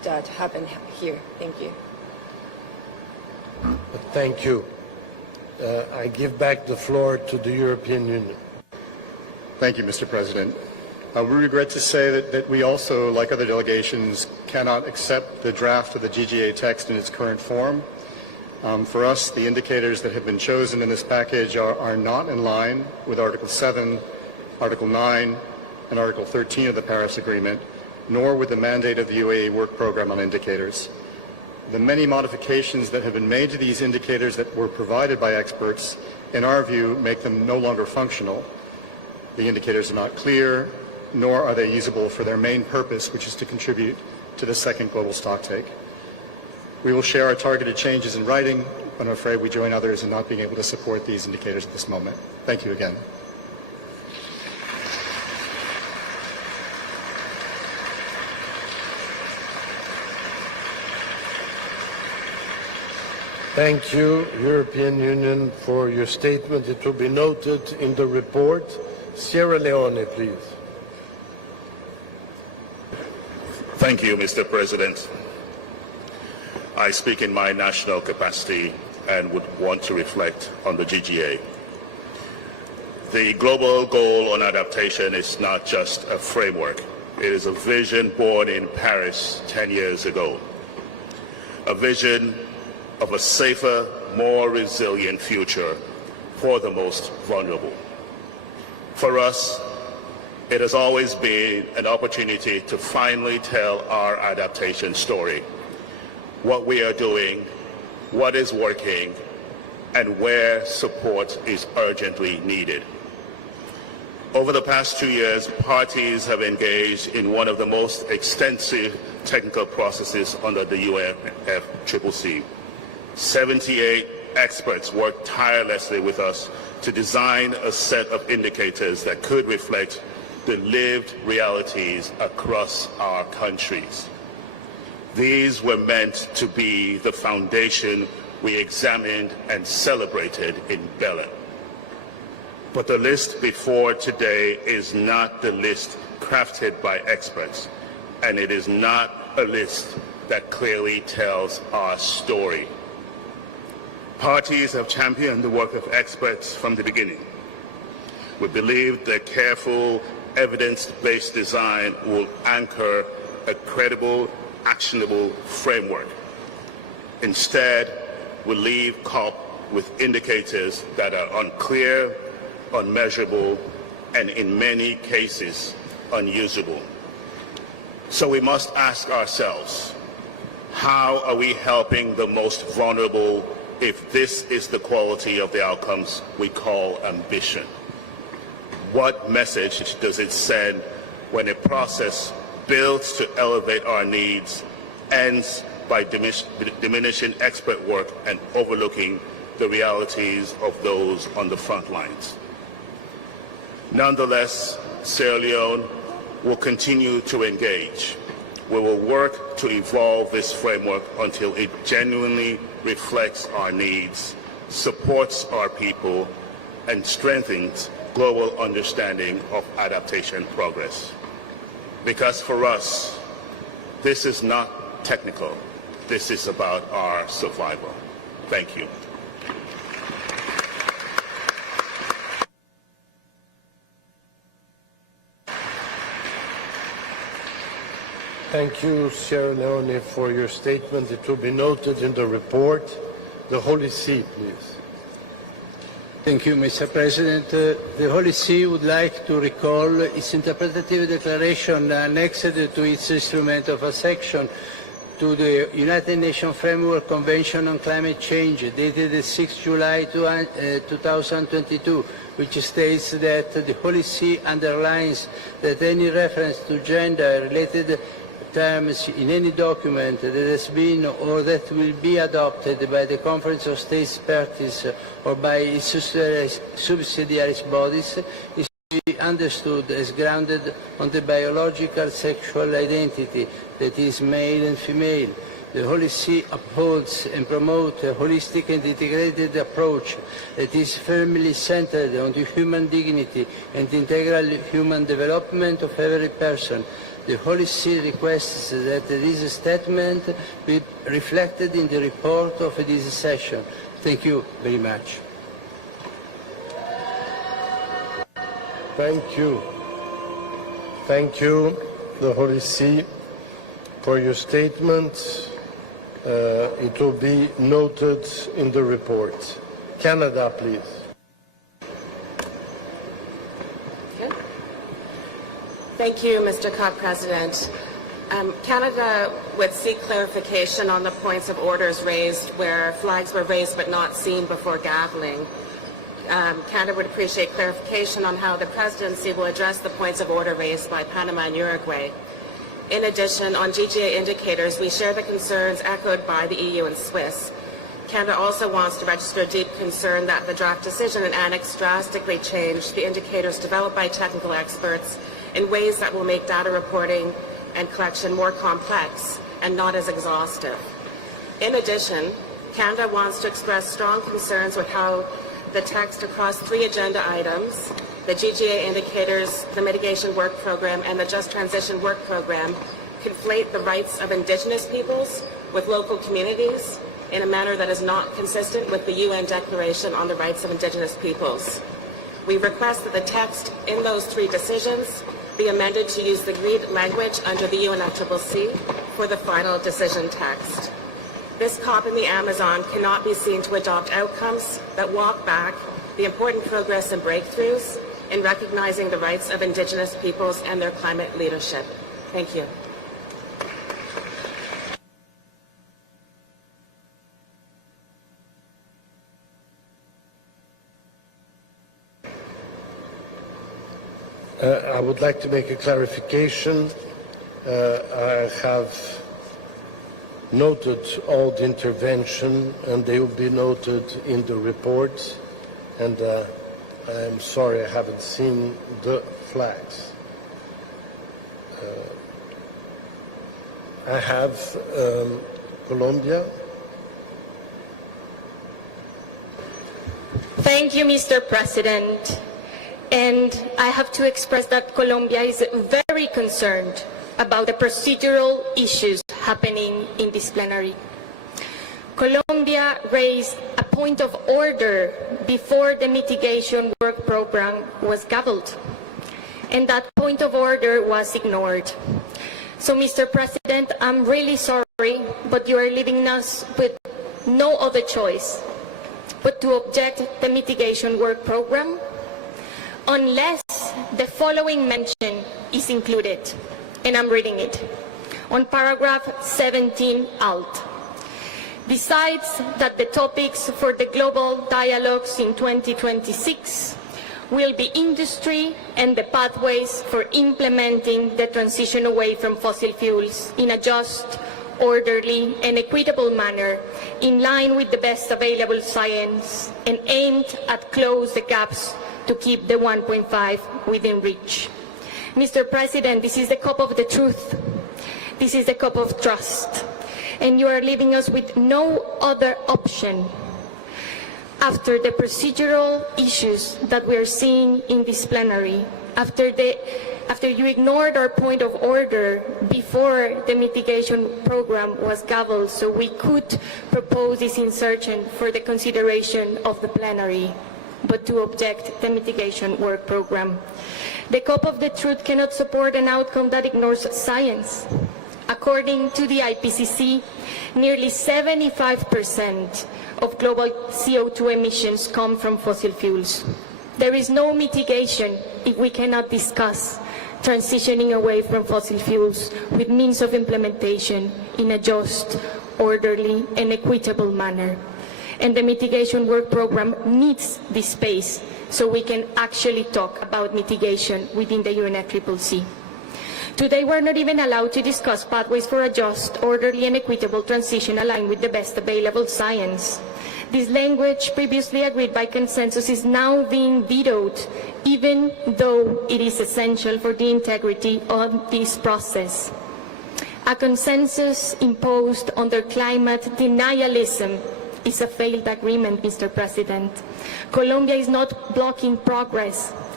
that happened here. Thank you. Thank you. I give back the floor to the European Union. Thank you, Mr. President. We regret to say that we also, like other delegations, cannot accept the draft of the GGA text in its current form. For us, the indicators that have been chosen in this package are not in line with Article 7, Article 9, and Article 13 of the Paris Agreement, nor with the mandate of the UAE Work Programme on Indicators. The many modifications that have been made to these indicators that were provided by experts, in our view, make them no longer functional. The indicators are not clear, nor are they usable for their main purpose, which is to contribute to the second global stocktake. We will share our targeted changes in writing, but I'm afraid we join others in not being able to support these indicators at this moment. Thank you again. Thank you, European Union, for your statement. It will be noted in the report. Sierra Leone, please. Thank you, Mr. President. I speak in my national capacity and would want to reflect on the GGA. The global goal on adaptation is not just a framework. It is a vision born in Paris 10 years ago. A vision of a safer, more resilient future for the most vulnerable. For us, it has always been an opportunity to finally tell our adaptation story. What we are doing, what is working, and where support is urgently needed. Over the past 2 years, parties have engaged in one of the most extensive technical processes under the UNFCCC. 78 experts worked tirelessly with us to design a set of indicators that could reflect the lived realities across our countries. These were meant to be the foundation we examined and celebrated in Berlin. But the list before today is not the list crafted by experts, and it is not a list that clearly tells our story. Parties have championed the work of experts from the beginning. We believe that careful, evidence-based design will anchor a credible, actionable framework. Instead, we leave COP with indicators that are unclear, unmeasurable, and in many cases, unusable. So we must ask ourselves, how are we helping the most vulnerable if this is the quality of the outcomes we call ambition? What message does it send when a process built to elevate our needs ends by diminishing expert work and overlooking the realities of those on the front lines? Nonetheless, Sierra Leone will continue to engage. We will work to evolve this framework until it genuinely reflects our needs, supports our people, and strengthens global understanding of adaptation progress. Because for us, this is not technical. This is about our survival. Thank you. Thank you, Sierra Leone, for your statement. It will be noted in the report. The Holy See, please. Thank you, Mr. President. The Holy See would like to recall its interpretative declaration annexed to its instrument of accession to the United Nations Framework Convention on Climate Change, dated 6 July 2022, which states that the Holy See underlines that any reference to gender-related terms in any document that has been or that will be adopted by the Conference of States Parties or by its subsidiary bodies is to be understood as grounded on the biological sexual identity that is male and female. The Holy See upholds and promotes a holistic and integrated approach that is firmly centered on the human dignity and integral human development of every person, the Holy See requests that this statement be reflected in the report of this session. Thank you very much. Thank you. Thank you, the Holy See, for your statement. It will be noted in the report. Canada, please. Okay. Thank you, Mr. COP President. Canada would seek clarification on the points of orders raised where flags were raised but not seen before gaveling. Canada would appreciate clarification on how the presidency will address the points of order raised by Panama and Uruguay. In addition, on GGA indicators, we share the concerns echoed by the EU and Swiss. Canada also wants to register deep concern that the draft decision and annex drastically change the indicators developed by technical experts in ways that will make data reporting and collection more complex and not as exhaustive. In addition, Canada wants to express strong concerns with how the text across 3 agenda items, the GGA indicators, the mitigation work program, and the Just Transition work program, conflate the rights of Indigenous peoples with local communities in a manner that is not consistent with the UN Declaration on the Rights of Indigenous Peoples. We request that the text in those 3 decisions be amended to use the agreed language under the UNFCCC for the final decision text. This COP in the Amazon cannot be seen to adopt outcomes that walk back the important progress and breakthroughs in recognizing the rights of Indigenous peoples and their climate leadership. Thank you. I would like to make a clarification. I have noted all the intervention and they will be noted in the report, and I'm sorry I haven't seen the flags. I have Colombia. Thank you, Mr. President. And I have to express that Colombia is very concerned about the procedural issues happening in this plenary. Colombia raised a point of order before the mitigation work program was gavelled, and that point of order was ignored. So, Mr. President, I'm really sorry, but you are leaving us with no other choice but to object the mitigation work program unless the following mention is included, and I'm reading it, on paragraph 17 alt. Besides that the topics for the global dialogues in 2026 will be industry and the pathways for implementing the transition away from fossil fuels in a just, orderly and equitable manner in line with the best available science and aimed at close the gaps to keep the 1.5 within reach. Mr. President, this is the cup of the truth. This is the cup of trust. And you are leaving us with no other option after the procedural issues that we are seeing in this plenary, after you ignored our point of order before the mitigation program was gavelled so we could propose this insertion for the consideration of the plenary, but to object the mitigation work program. The cup of the truth cannot support an outcome that ignores science. According to the IPCC, nearly 75% of global CO2 emissions come from fossil fuels. There is no mitigation if we cannot discuss transitioning away from fossil fuels with means of implementation in a just, orderly, and equitable manner. And the mitigation work program needs this space so we can actually talk about mitigation within the UNFCCC. Today, we're not even allowed to discuss pathways for a just, orderly, and equitable transition aligned with the best available science. This language, previously agreed by consensus, is now being vetoed, even though it is essential for the integrity of this process. A consensus imposed under climate denialism is a failed agreement, Mr. President. Colombia is not blocking progress.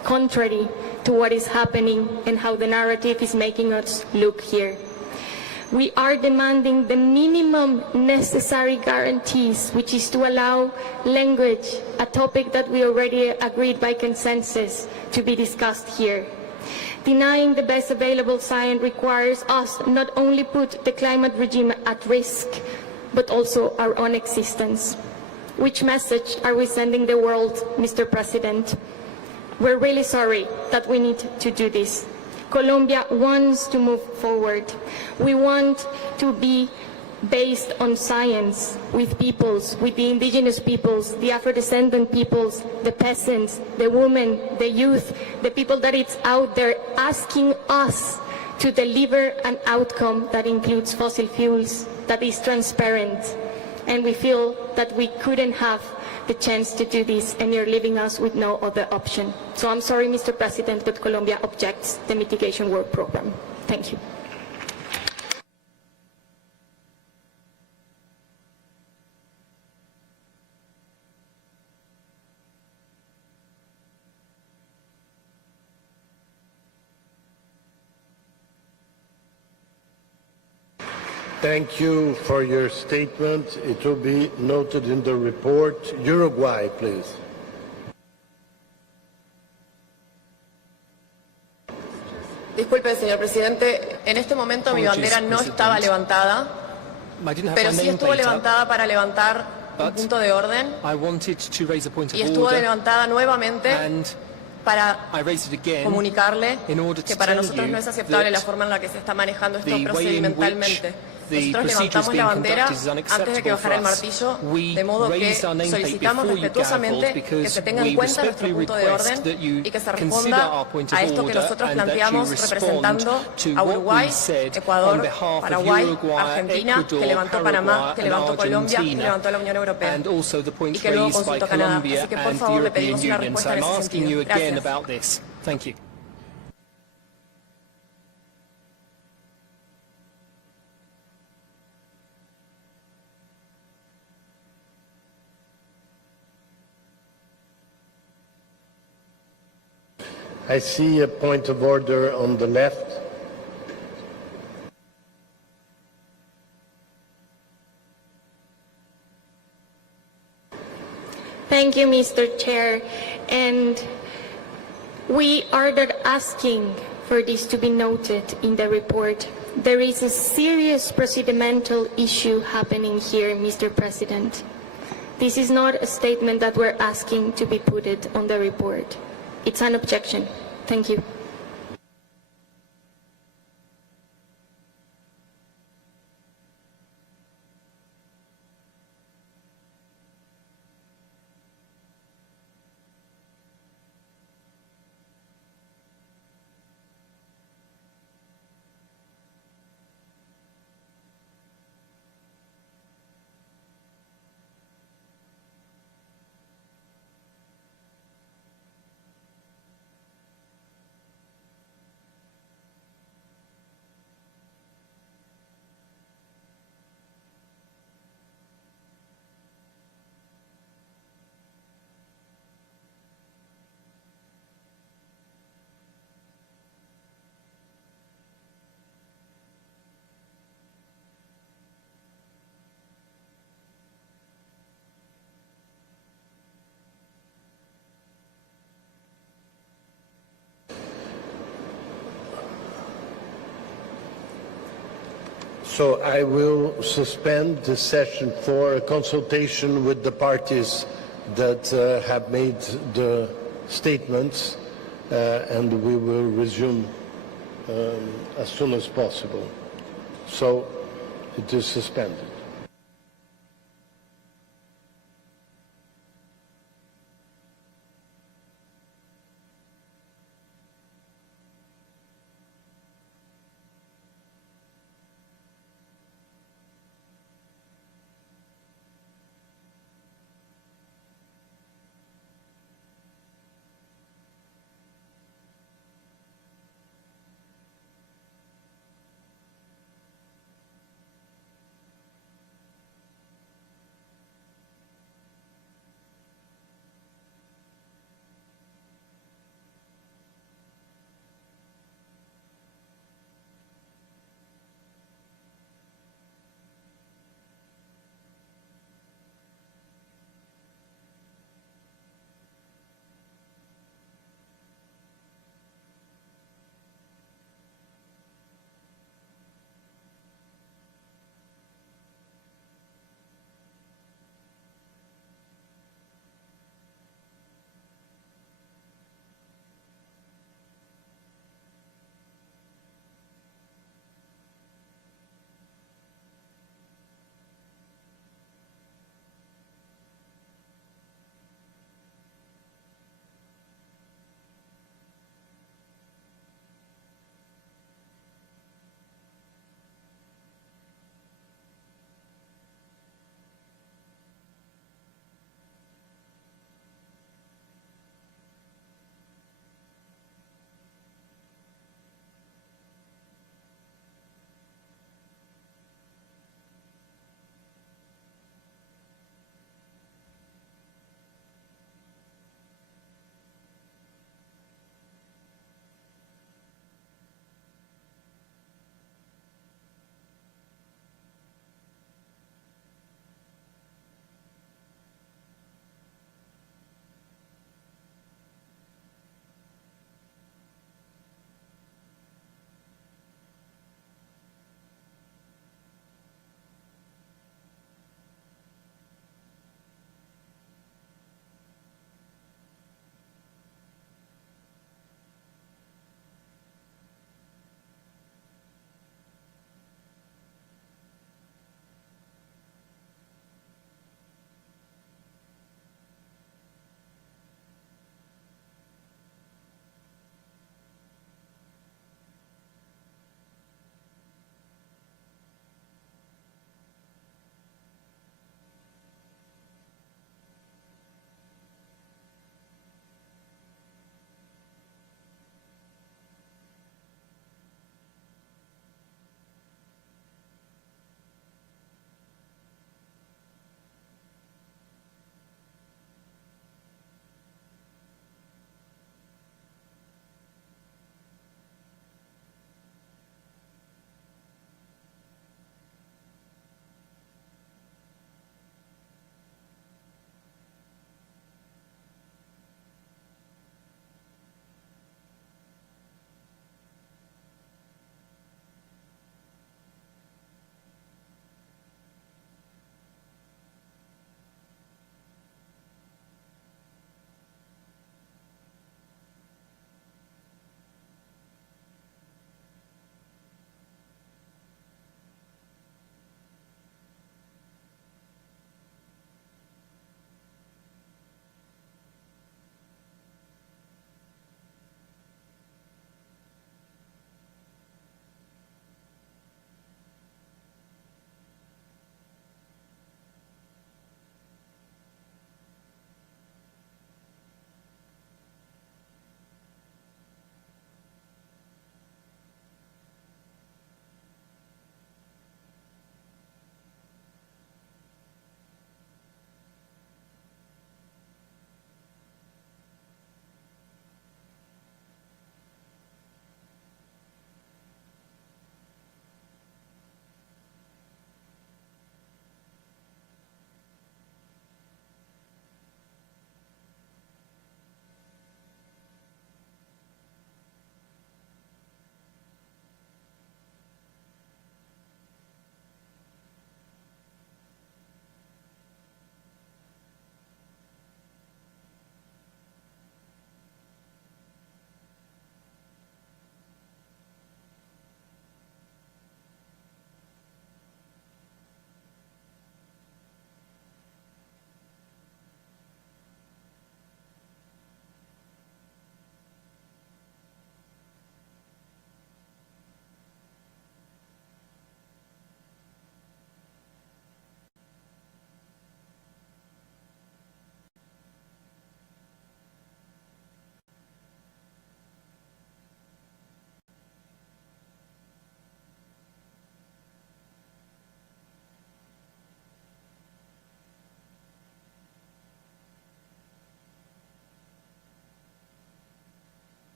contrary to what is happening and how the narrative is making us look here. We are demanding the minimum necessary guarantees, which is to allow language, a topic that we already agreed by consensus to be discussed here. Denying the best available science requires us not only put the climate regime at risk, but also our own existence. Which message are we sending the world, Mr. President? We're really sorry that we need to do this. Colombia wants to move forward. We want to be based on science with peoples, with the indigenous peoples, the Afro-descendant peoples, the peasants, the women, the youth, the people that it's out there asking us to deliver an outcome that includes fossil fuels, that is transparent. And we feel that we couldn't have the chance to do this, and you're leaving us with no other option. So I'm sorry, Mr. President, but Colombia objects the mitigation work program. Thank you. Thank you for your statement. It will be noted in the report. Uruguay, please. Disculpe, señor presidente, en este momento mi bandera no estaba levantada, pero sí estuvo levantada para levantar un punto de orden y estuvo levantada nuevamente para comunicarle que para nosotros no es aceptable la forma en la que se está manejando esto procedimentalmente. Nosotros levantamos la bandera antes de que bajara el martillo, de modo que solicitamos respetuosamente que se tenga en cuenta nuestro punto de orden y que se responda a esto que nosotros planteamos representando a Uruguay, Ecuador, Paraguay, Argentina, que levantó Panamá, que levantó Colombia, que levantó la Unión Europea y que luego consultó Canadá. Así que por favor le pedimos una respuesta en ese sentido. Gracias. Thank you. I see a point of order on the left. Thank you, Mr. Chair. And we are not asking for this to be noted in the report. There is a serious procedimental issue happening here, Mr. President. This is not a statement that we're asking to be put on the report. It's an objection. Thank you. So I will suspend the session for a consultation with the parties that have made the statements, and we will resume as soon as possible. So it is suspended.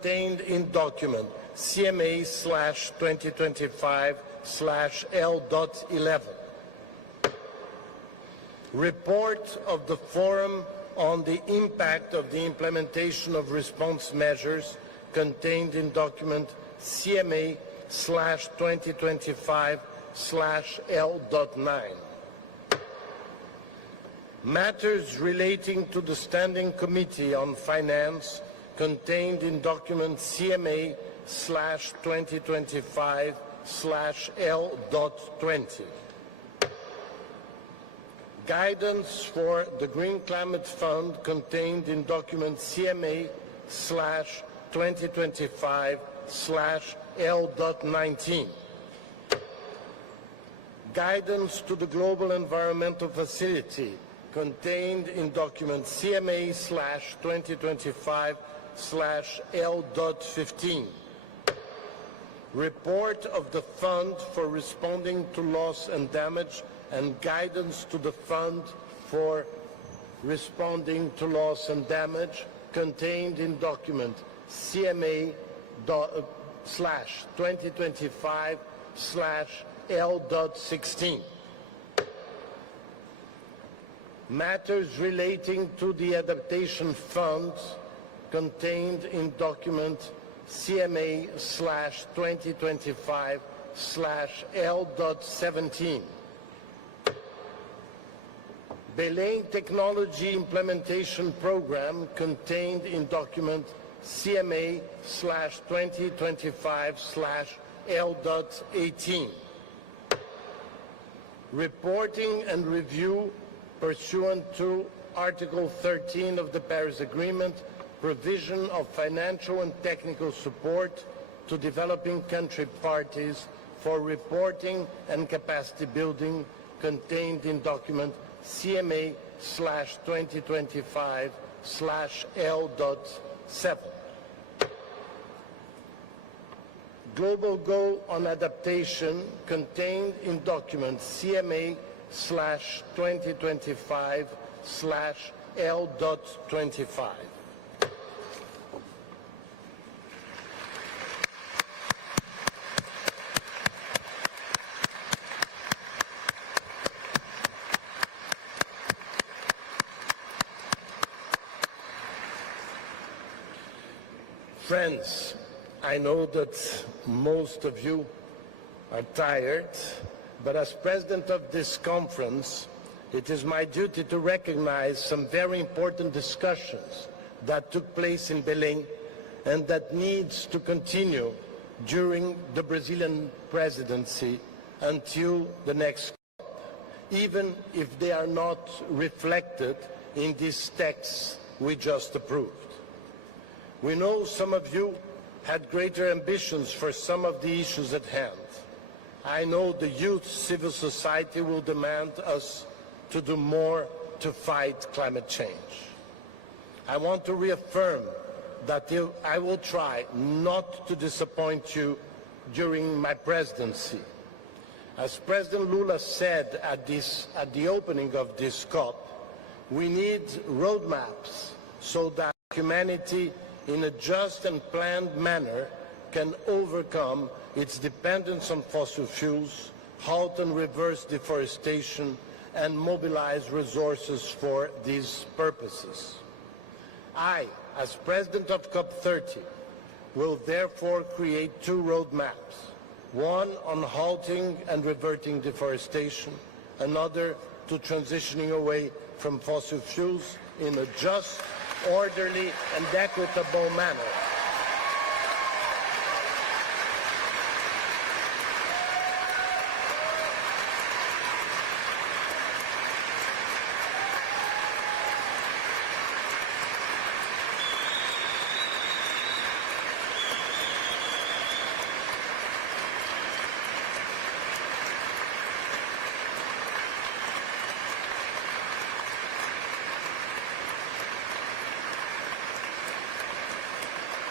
contained in document CMA/2025/L.11. Report of the Forum on the impact of the implementation of response measures contained in document CMA/2025/L.9. Matters relating to the Standing Committee on Finance contained in document CMA/2025/L.20. Guidance for the Green Climate Fund contained in document CMA/2025/L.19. Guidance to the Global Environmental Facility contained in document CMA/2025/L.15. Report of the Fund for Responding to Loss and Damage and guidance to the Fund for Responding to Loss and Damage contained in document CMA/2025/L.16. Matters relating to the Adaptation Fund contained in document CMA/2025/L.17. Belane Technology Implementation Program contained in document CMA/2025/L.18. Reporting and review pursuant to Article 13 of the Paris Agreement, provision of financial and technical support to developing country parties for reporting and capacity building contained in document CMA/2025/L.7. Global Goal on Adaptation contained in document CMA/2025/L.25. Friends, I know that most of you are tired, but as president of this conference, it is my duty to recognize some very important discussions that took place in Belém and that needs to continue during the Brazilian presidency until the next COP, even if they are not reflected in these texts we just approved. We know some of you had greater ambitions for some of the issues at hand. I know the youth civil society will demand us to do more to fight climate change. I want to reaffirm that I will try not to disappoint you during my presidency. As President Lula said at the opening of this COP, we need roadmaps so that humanity in a just and planned manner can overcome its dependence on fossil fuels, halt and reverse deforestation, and mobilize resources for these purposes. I, as President of COP30, will therefore create two roadmaps, one on halting and reverting deforestation, another to transitioning away from fossil fuels in a just, orderly and equitable manner.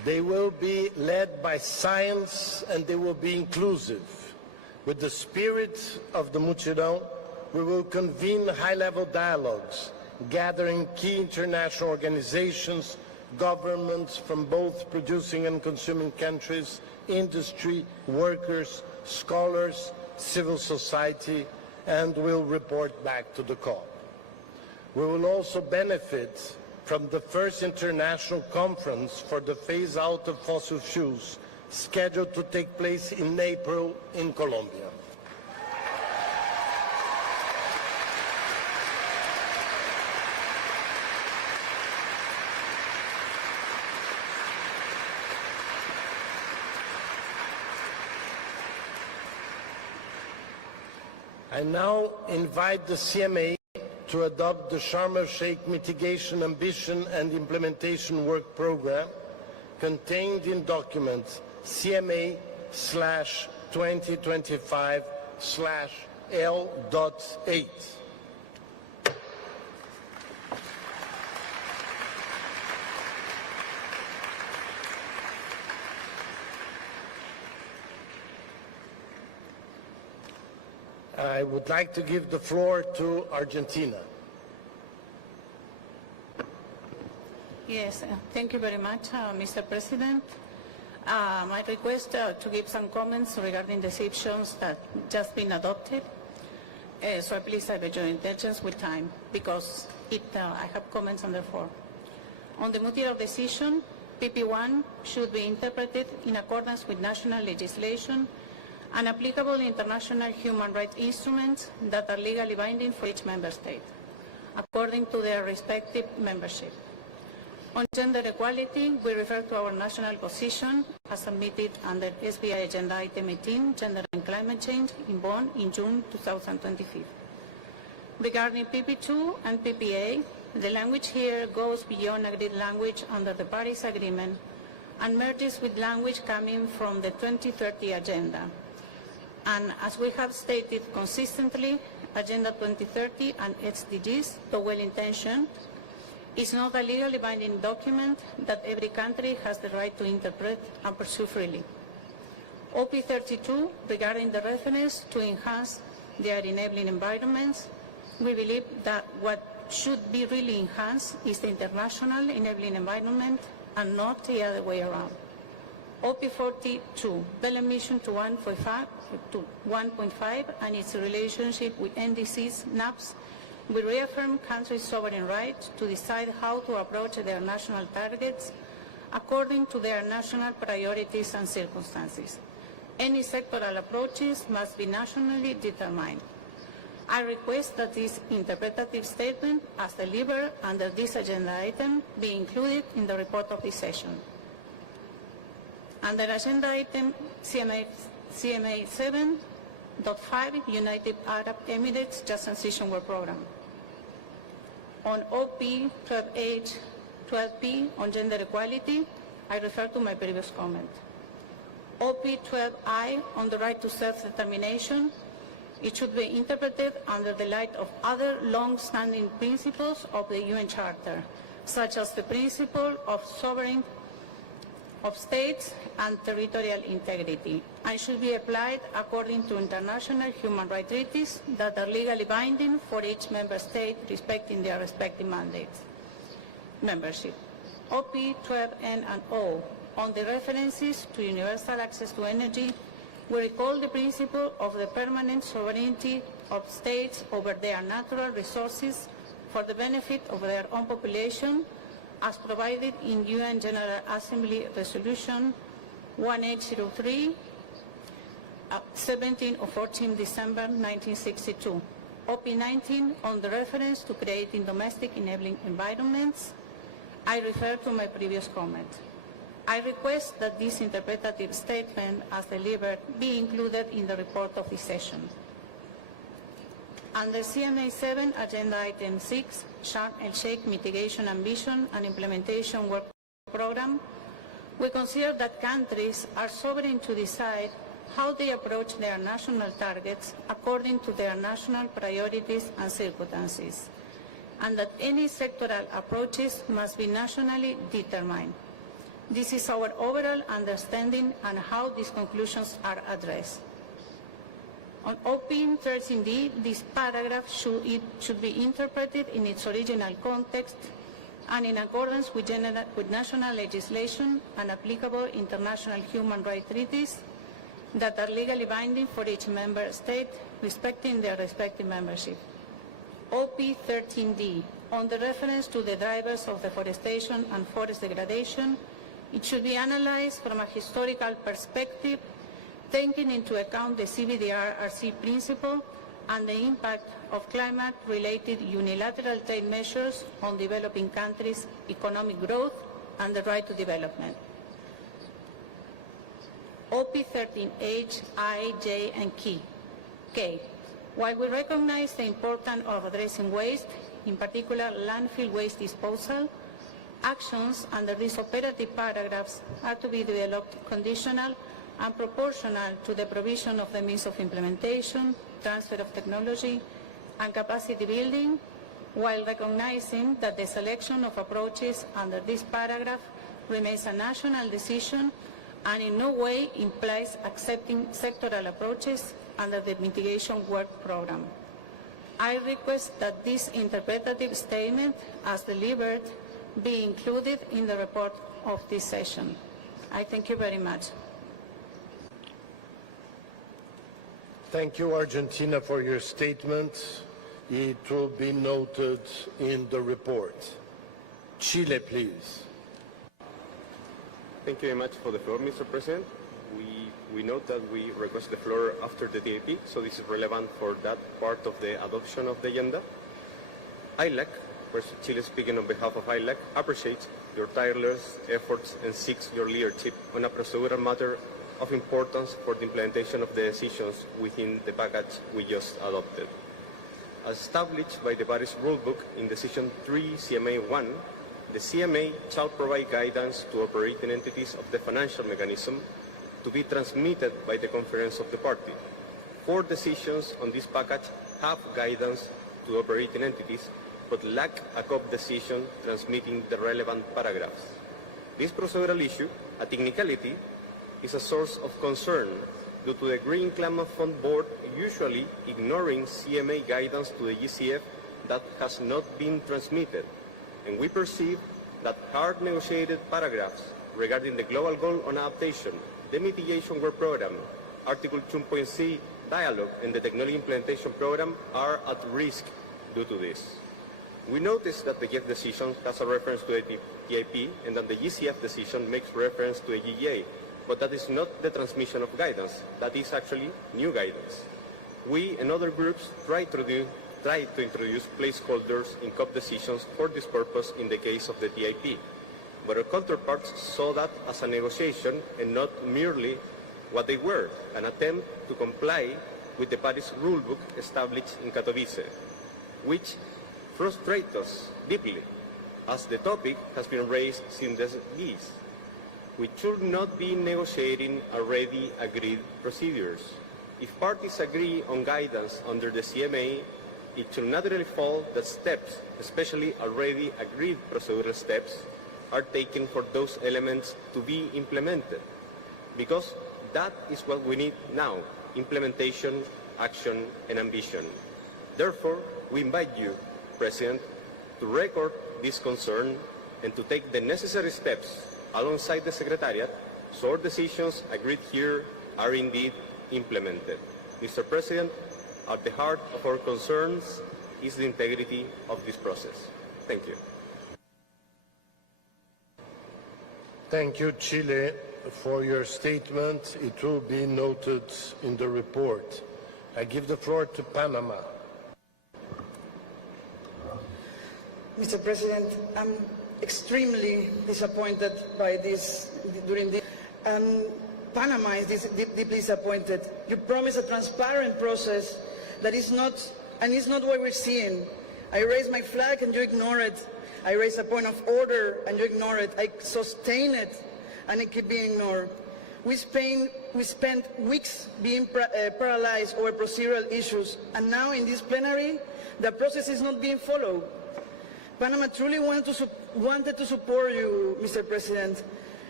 They will be led by science and they will be inclusive. With the spirit of the Mutirão, we will convene high-level dialogues, gathering key international organizations, governments from both producing and consuming countries, industry, workers, scholars, civil society, and will report back to the COP. We will also benefit from the first international conference for the phase-out of fossil fuels, scheduled to take place in April in Colombia. I now invite the CMA to adopt the Sharm el-Sheikh Mitigation Ambition and Implementation Work Program contained in document CMA/2025/L.8. I would like to give the floor to Argentina. Yes, thank you very much, Mr. President. My request to give some comments regarding the decisions that just been adopted. So please have your intentions with time, because I have comments on the floor. On the Mutirão decision, PP1 should be interpreted in accordance with national legislation and applicable international human rights instruments that are legally binding for each member state, according to their respective membership. On gender equality, we refer to our national position as submitted under SBI Agenda Item 18, Gender and Climate Change, in Bonn in June 2025. Regarding PP2 and PPA, the language here goes beyond agreed language under the Paris Agreement and merges with language coming from the 2030 Agenda. And as we have stated consistently, Agenda 2030 and SDGs, though well-intentioned, is not a legally binding document that every country has the right to interpret and pursue freely. OP32, regarding the reference to enhance their enabling environments, we believe that what should be really enhanced is the international enabling environment and not the other way around. OP42, Belém mission to 1.5 and its relationship with NDCs, NAPs, we reaffirm countries' sovereign right to decide how to approach their national targets according to their national priorities and circumstances. Any sectoral approaches must be nationally determined. I request that this interpretative statement, as delivered under this agenda item, be included in the report of this session. Under agenda item CMA 7.5, United Arab Emirates Just Transition Work Program. On OP 12H, 12P on gender equality, I refer to my previous comment. OP 12I on the right to self-determination, it should be interpreted under the light of other long-standing principles of the UN Charter, such as the principle of sovereignty of states and territorial integrity, and should be applied according to international human rights treaties that are legally binding for each member state respecting their respective mandates. Membership. OP 12N and O on the references to universal access to energy, we recall the principle of the permanent sovereignty of states over their natural resources for the benefit of their own population, as provided in UN General Assembly Resolution 1803, 17 of 14 December 1962. OP19 on the reference to creating domestic enabling environments, I refer to my previous comment. I request that this interpretative statement, as delivered, be included in the report of this session. Under CMA 7, Agenda Item 6, Sharm el-Sheikh Mitigation Ambition and Implementation Work Program, we consider that countries are sovereign to decide how they approach their national targets according to their national priorities and circumstances, and that any sectoral approaches must be nationally determined. This is our overall understanding and how these conclusions are addressed. On OP13D, this paragraph should be interpreted in its original context and in accordance with national legislation and applicable international human rights treaties that are legally binding for each member state, respecting their respective membership. OP13D, on the reference to the drivers of deforestation and forest degradation, it should be analyzed from a historical perspective, taking into account the CBDR-RC principle and the impact of climate-related unilateral trade measures on developing countries' economic growth and the right to development. OP13H, I, J, and K. While we recognize the importance of addressing waste, in particular landfill waste disposal, actions under these operative paragraphs are to be developed conditional and proportional to the provision of the means of implementation, transfer of technology, and capacity building, while recognizing that the selection of approaches under this paragraph remains a national decision and in no way implies accepting sectoral approaches under the mitigation work program. I request that this interpretative statement, as delivered, be included in the report of this session. I thank you very much. Thank you, Argentina, for your statement. It will be noted in the report. Chile, please. Thank you very much for the floor, Mr. President. We note that we request the floor after the DAP, so this is relevant for that part of the adoption of the agenda. ILAC, Chile speaking on behalf of ILAC, appreciates your tireless efforts and seeks your leadership on a procedural matter of importance for the implementation of the decisions within the package we just adopted. As established by the Paris Rulebook in Decision 3 CMA 1, the CMA shall provide guidance to operating entities of the financial mechanism to be transmitted by the Conference of the Parties. 4 decisions on this package have guidance to operating entities but lack a COP decision transmitting the relevant paragraphs. This procedural issue, a technicality, is a source of concern due to the Green Climate Fund Board usually ignoring CMA guidance to the GCF that has not been transmitted, and we perceive that hard negotiated paragraphs regarding the Global Goal on Adaptation, the Mitigation Work Program, Article 2.c Dialogue, and the Technology Implementation Program are at risk due to this. We notice that the GF decision has a reference to a TIP and that the GCF decision makes reference to a GGA, but that is not the transmission of guidance. That is actually new guidance. We and other groups try to introduce placeholders in COP decisions for this purpose in the case of the TIP, but our counterparts saw that as a negotiation and not merely what they were, an attempt to comply with the Paris Rulebook established in Katowice, which frustrates us deeply, as the topic has been raised since the 70s. We should not be negotiating already agreed procedures. If parties agree on guidance under the CMA, it should naturally follow that steps, especially already agreed procedural steps, are taken for those elements to be implemented. Because that is what we need now, implementation, action, and ambition. Therefore, we invite you, President, to record this concern and to take the necessary steps alongside the Secretariat so our decisions agreed here are indeed implemented. Mr. President, at the heart of our concerns is the integrity of this process. Thank you. Thank you, Chile, for your statement. It will be noted in the report. I give the floor to Panama. Mr. President, I'm extremely disappointed by this Panama is deeply disappointed. You promised a transparent process that is not, and it's not what we're seeing. I raised my flag and you ignore it. I raised a point of order and you ignore it. I sustain it and it keeps being ignored. We spent weeks being paralyzed over procedural issues, and now in this plenary, the process is not being followed. Panama truly wanted to support you, Mr. President,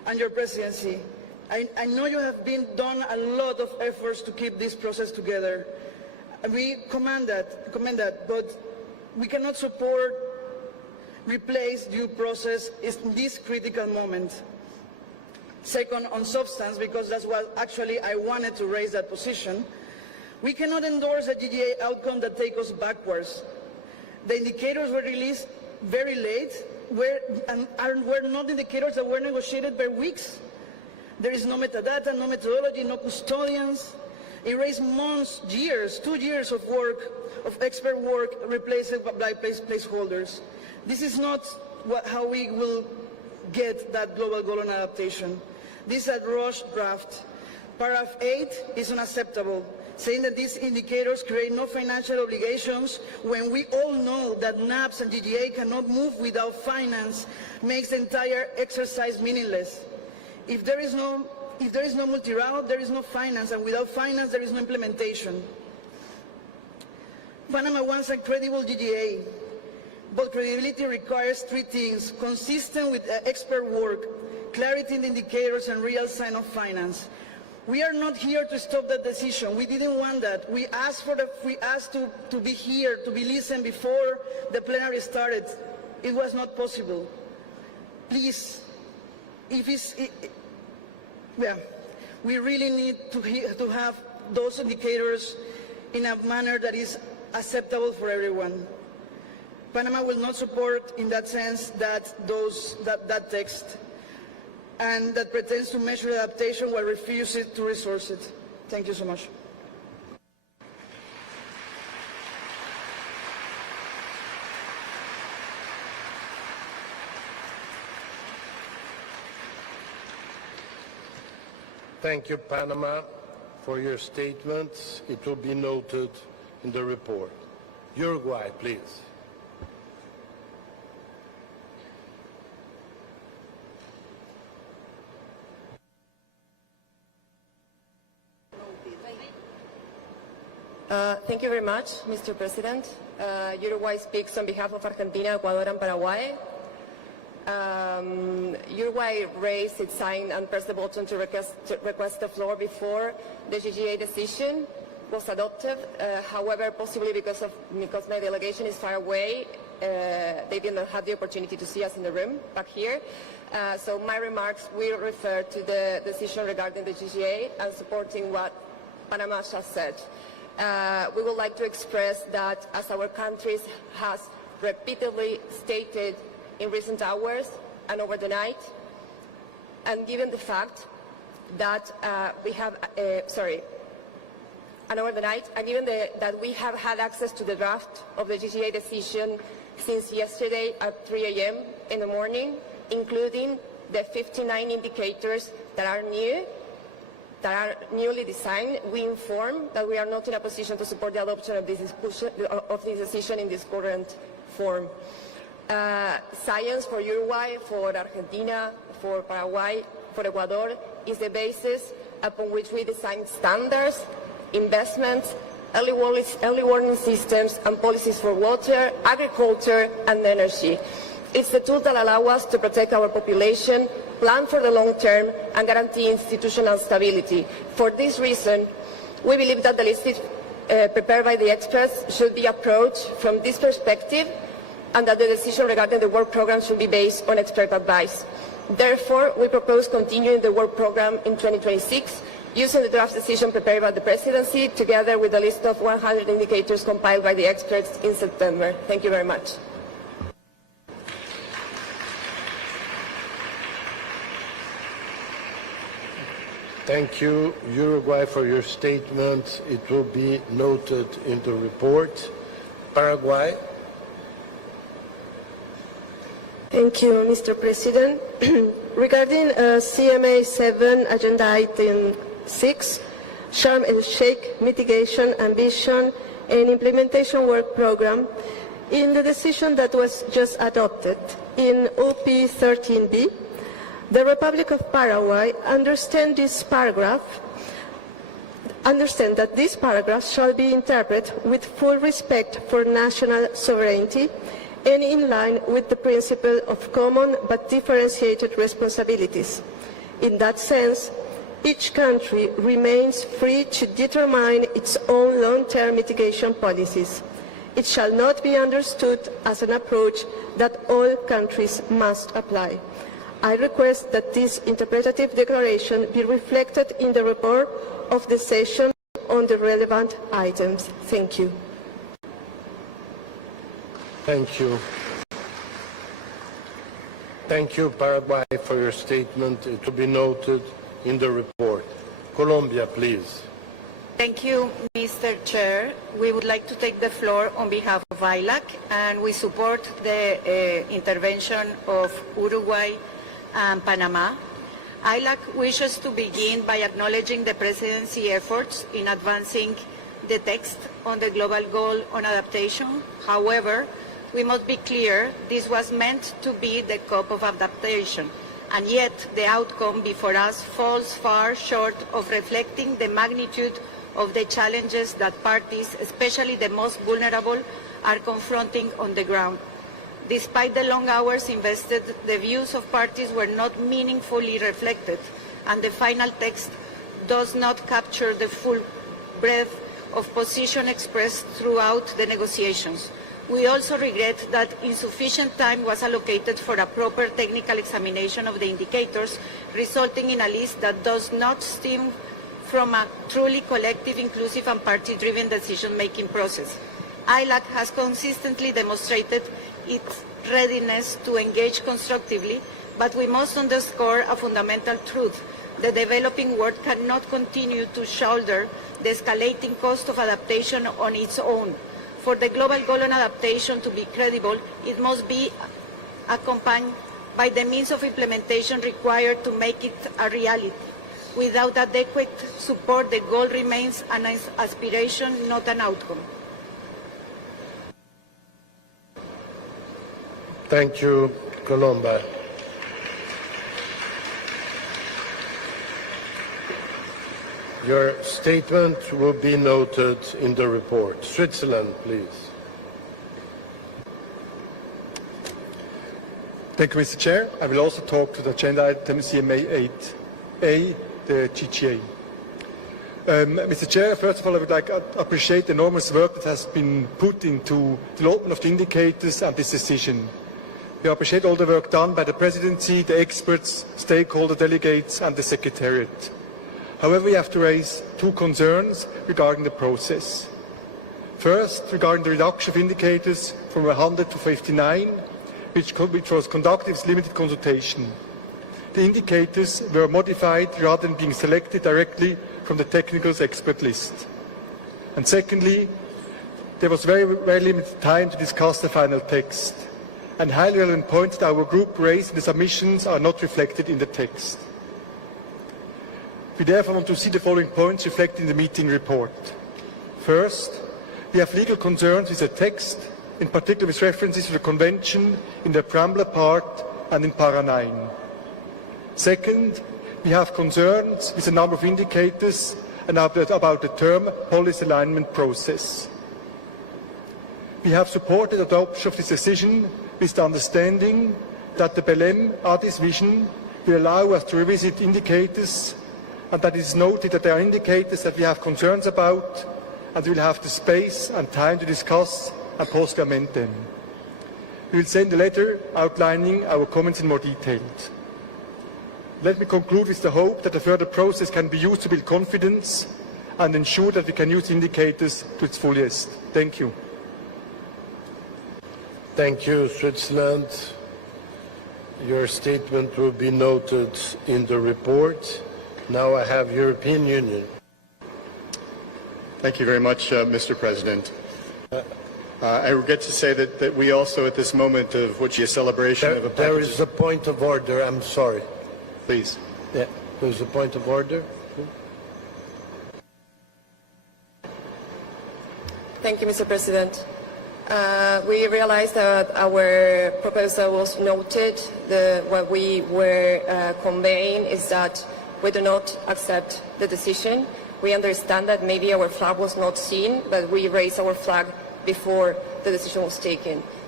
and your presidency. I know you have done a lot of efforts to keep this process together. We commend that, but we cannot support replace due process in this critical moment. Second, on substance, because that's what actually I wanted to raise that position, we cannot endorse a GGA outcome that takes us backwards. The indicators were released very late, and were not indicators that were negotiated by weeks. There is no metadata, no methodology, no custodians. It raised months, years, 2 years of work, of expert work, replaced by placeholders. This is not how we will get that global goal on adaptation. This is a rush draft. Paragraph 8 is unacceptable, saying that these indicators create no financial obligations when we all know that NAPS and GGA cannot move without finance makes the entire exercise meaningless. If there is no multi-route, there is no finance, and without finance, there is no implementation. Panama wants a credible GGA, but credibility requires 3 things: consistent with expert work, clarity in the indicators, and real sign of finance. We are not here to stop that decision. We didn't want that. We asked to be here, to be listened before the plenary started. It was not possible. Please, we really need to have those indicators in a manner that is acceptable for everyone. Panama will not support, in that sense, that text, and that pretends to measure adaptation while refusing to resource it. Thank you so much. Thank you, Panama, for your statements. It will be noted in the report. Uruguay, please. Thank you very much, Mr. President. Uruguay speaks on behalf of Argentina, Ecuador, and Paraguay. Uruguay raised its sign and pressed the button to request the floor before the GGA decision was adopted. However, possibly because my delegation is far away, they did not have the opportunity to see us in the room back here. So my remarks will refer to the decision regarding the GGA and supporting what Panama just said. We would like to express that, as our country has repeatedly stated in recent hours and over the night, and given the fact that that we have had access to the draft of the GGA decision since yesterday at 3 a.m. in the morning, including the 59 indicators that are newly designed, we inform that we are not in a position to support the adoption of this decision in this current form. Science for Uruguay, for Argentina, for Paraguay, for Ecuador is the basis upon which we design standards, investments, early warning systems, and policies for water, agriculture, and energy. It's the tool that allows us to protect our population, plan for the long term, and guarantee institutional stability. For this reason, we believe that the list prepared by the experts should be approached from this perspective, and that the decision regarding the work program should be based on expert advice. Therefore, we propose continuing the work program in 2026, using the draft decision prepared by the presidency, together with a list of 100 indicators compiled by the experts in September. Thank you very much. Thank you, Uruguay, for your statement. It will be noted in the report. Paraguay. Thank you, Mr. President. Regarding CMA 7, Agenda Item 6, Sharm el-Sheikh Mitigation, Ambition, and Implementation Work Program, in the decision that was just adopted in OP 13B, the Republic of Paraguay understand that this paragraph shall be interpreted with full respect for national sovereignty and in line with the principle of common but differentiated responsibilities. In that sense, each country remains free to determine its own long-term mitigation policies. It shall not be understood as an approach that all countries must apply. I request that this interpretative declaration be reflected in the report of the session on the relevant items. Thank you. Thank you. Thank you, Paraguay, for your statement. It will be noted in the report. Colombia, please. Thank you, Mr. Chair. We would like to take the floor on behalf of ILAC, and we support the intervention of Uruguay and Panama. ILAC wishes to begin by acknowledging the Presidency efforts in advancing the text on the global goal on adaptation. However, we must be clear this was meant to be the COP of adaptation, and yet the outcome before us falls far short of reflecting the magnitude of the challenges that parties, especially the most vulnerable, are confronting on the ground. Despite the long hours invested, the views of parties were not meaningfully reflected, and the final text does not capture the full breadth of position expressed throughout the negotiations. We also regret that insufficient time was allocated for a proper technical examination of the indicators, resulting in a list that does not stem from a truly collective, inclusive and party-driven decision-making process. ILAC has consistently demonstrated its readiness to engage constructively, but we must underscore a fundamental truth. The developing world cannot continue to shoulder the escalating cost of adaptation on its own. For the global goal on adaptation to be credible, it must be accompanied by the means of implementation required to make it a reality. Without adequate support, the goal remains an aspiration, not an outcome. Thank you, Colomba. Your statement will be noted in the report. Switzerland, please. Thank you, Mr. Chair. I will also talk to the agenda item CMA 8A, the GGA. Mr. Chair, first of all, I would like to appreciate the enormous work that has been put into the development of the indicators and this decision. We appreciate all the work done by the Presidency, the experts, stakeholder delegates and the Secretariat. However, we have to raise two concerns regarding the process. First, regarding the reduction of indicators from 100 to 59, which was conducted with limited consultation. The indicators were modified rather than being selected directly from the technical expert list. And secondly, there was very limited time to discuss the final text, and highly relevant points that our group raised in the submissions are not reflected in the text. We therefore want to see the following points reflected in the meeting report. First, we have legal concerns with the text, in particular with references to the Convention in the preamble part and in para 9. Second, we have concerns with the number of indicators and about the term policy alignment process. We have supported adoption of this decision with the understanding that the Belém-Addis vision will allow us to revisit indicators, and that it is noted that there are indicators that we have concerns about, and we will have the space and time to discuss and possibly amend them. We will send a letter outlining our comments in more detail. Let me conclude with the hope that the further process can be used to build confidence and ensure that we can use indicators to its fullest. Thank you. Thank you, Switzerland. Your statement will be noted in the report. Now I have European Union. Thank you very much, Mr. President. I regret to say that we also, at this moment of which is a celebration of a There is a point of order. I'm sorry. Please. Yeah, there's a point of order. Thank you, Mr. President. We realized that our proposal was noted. What we were conveying is that we do not accept the decision. We understand that maybe our flag was not seen, but we raised our flag before the decision was taken.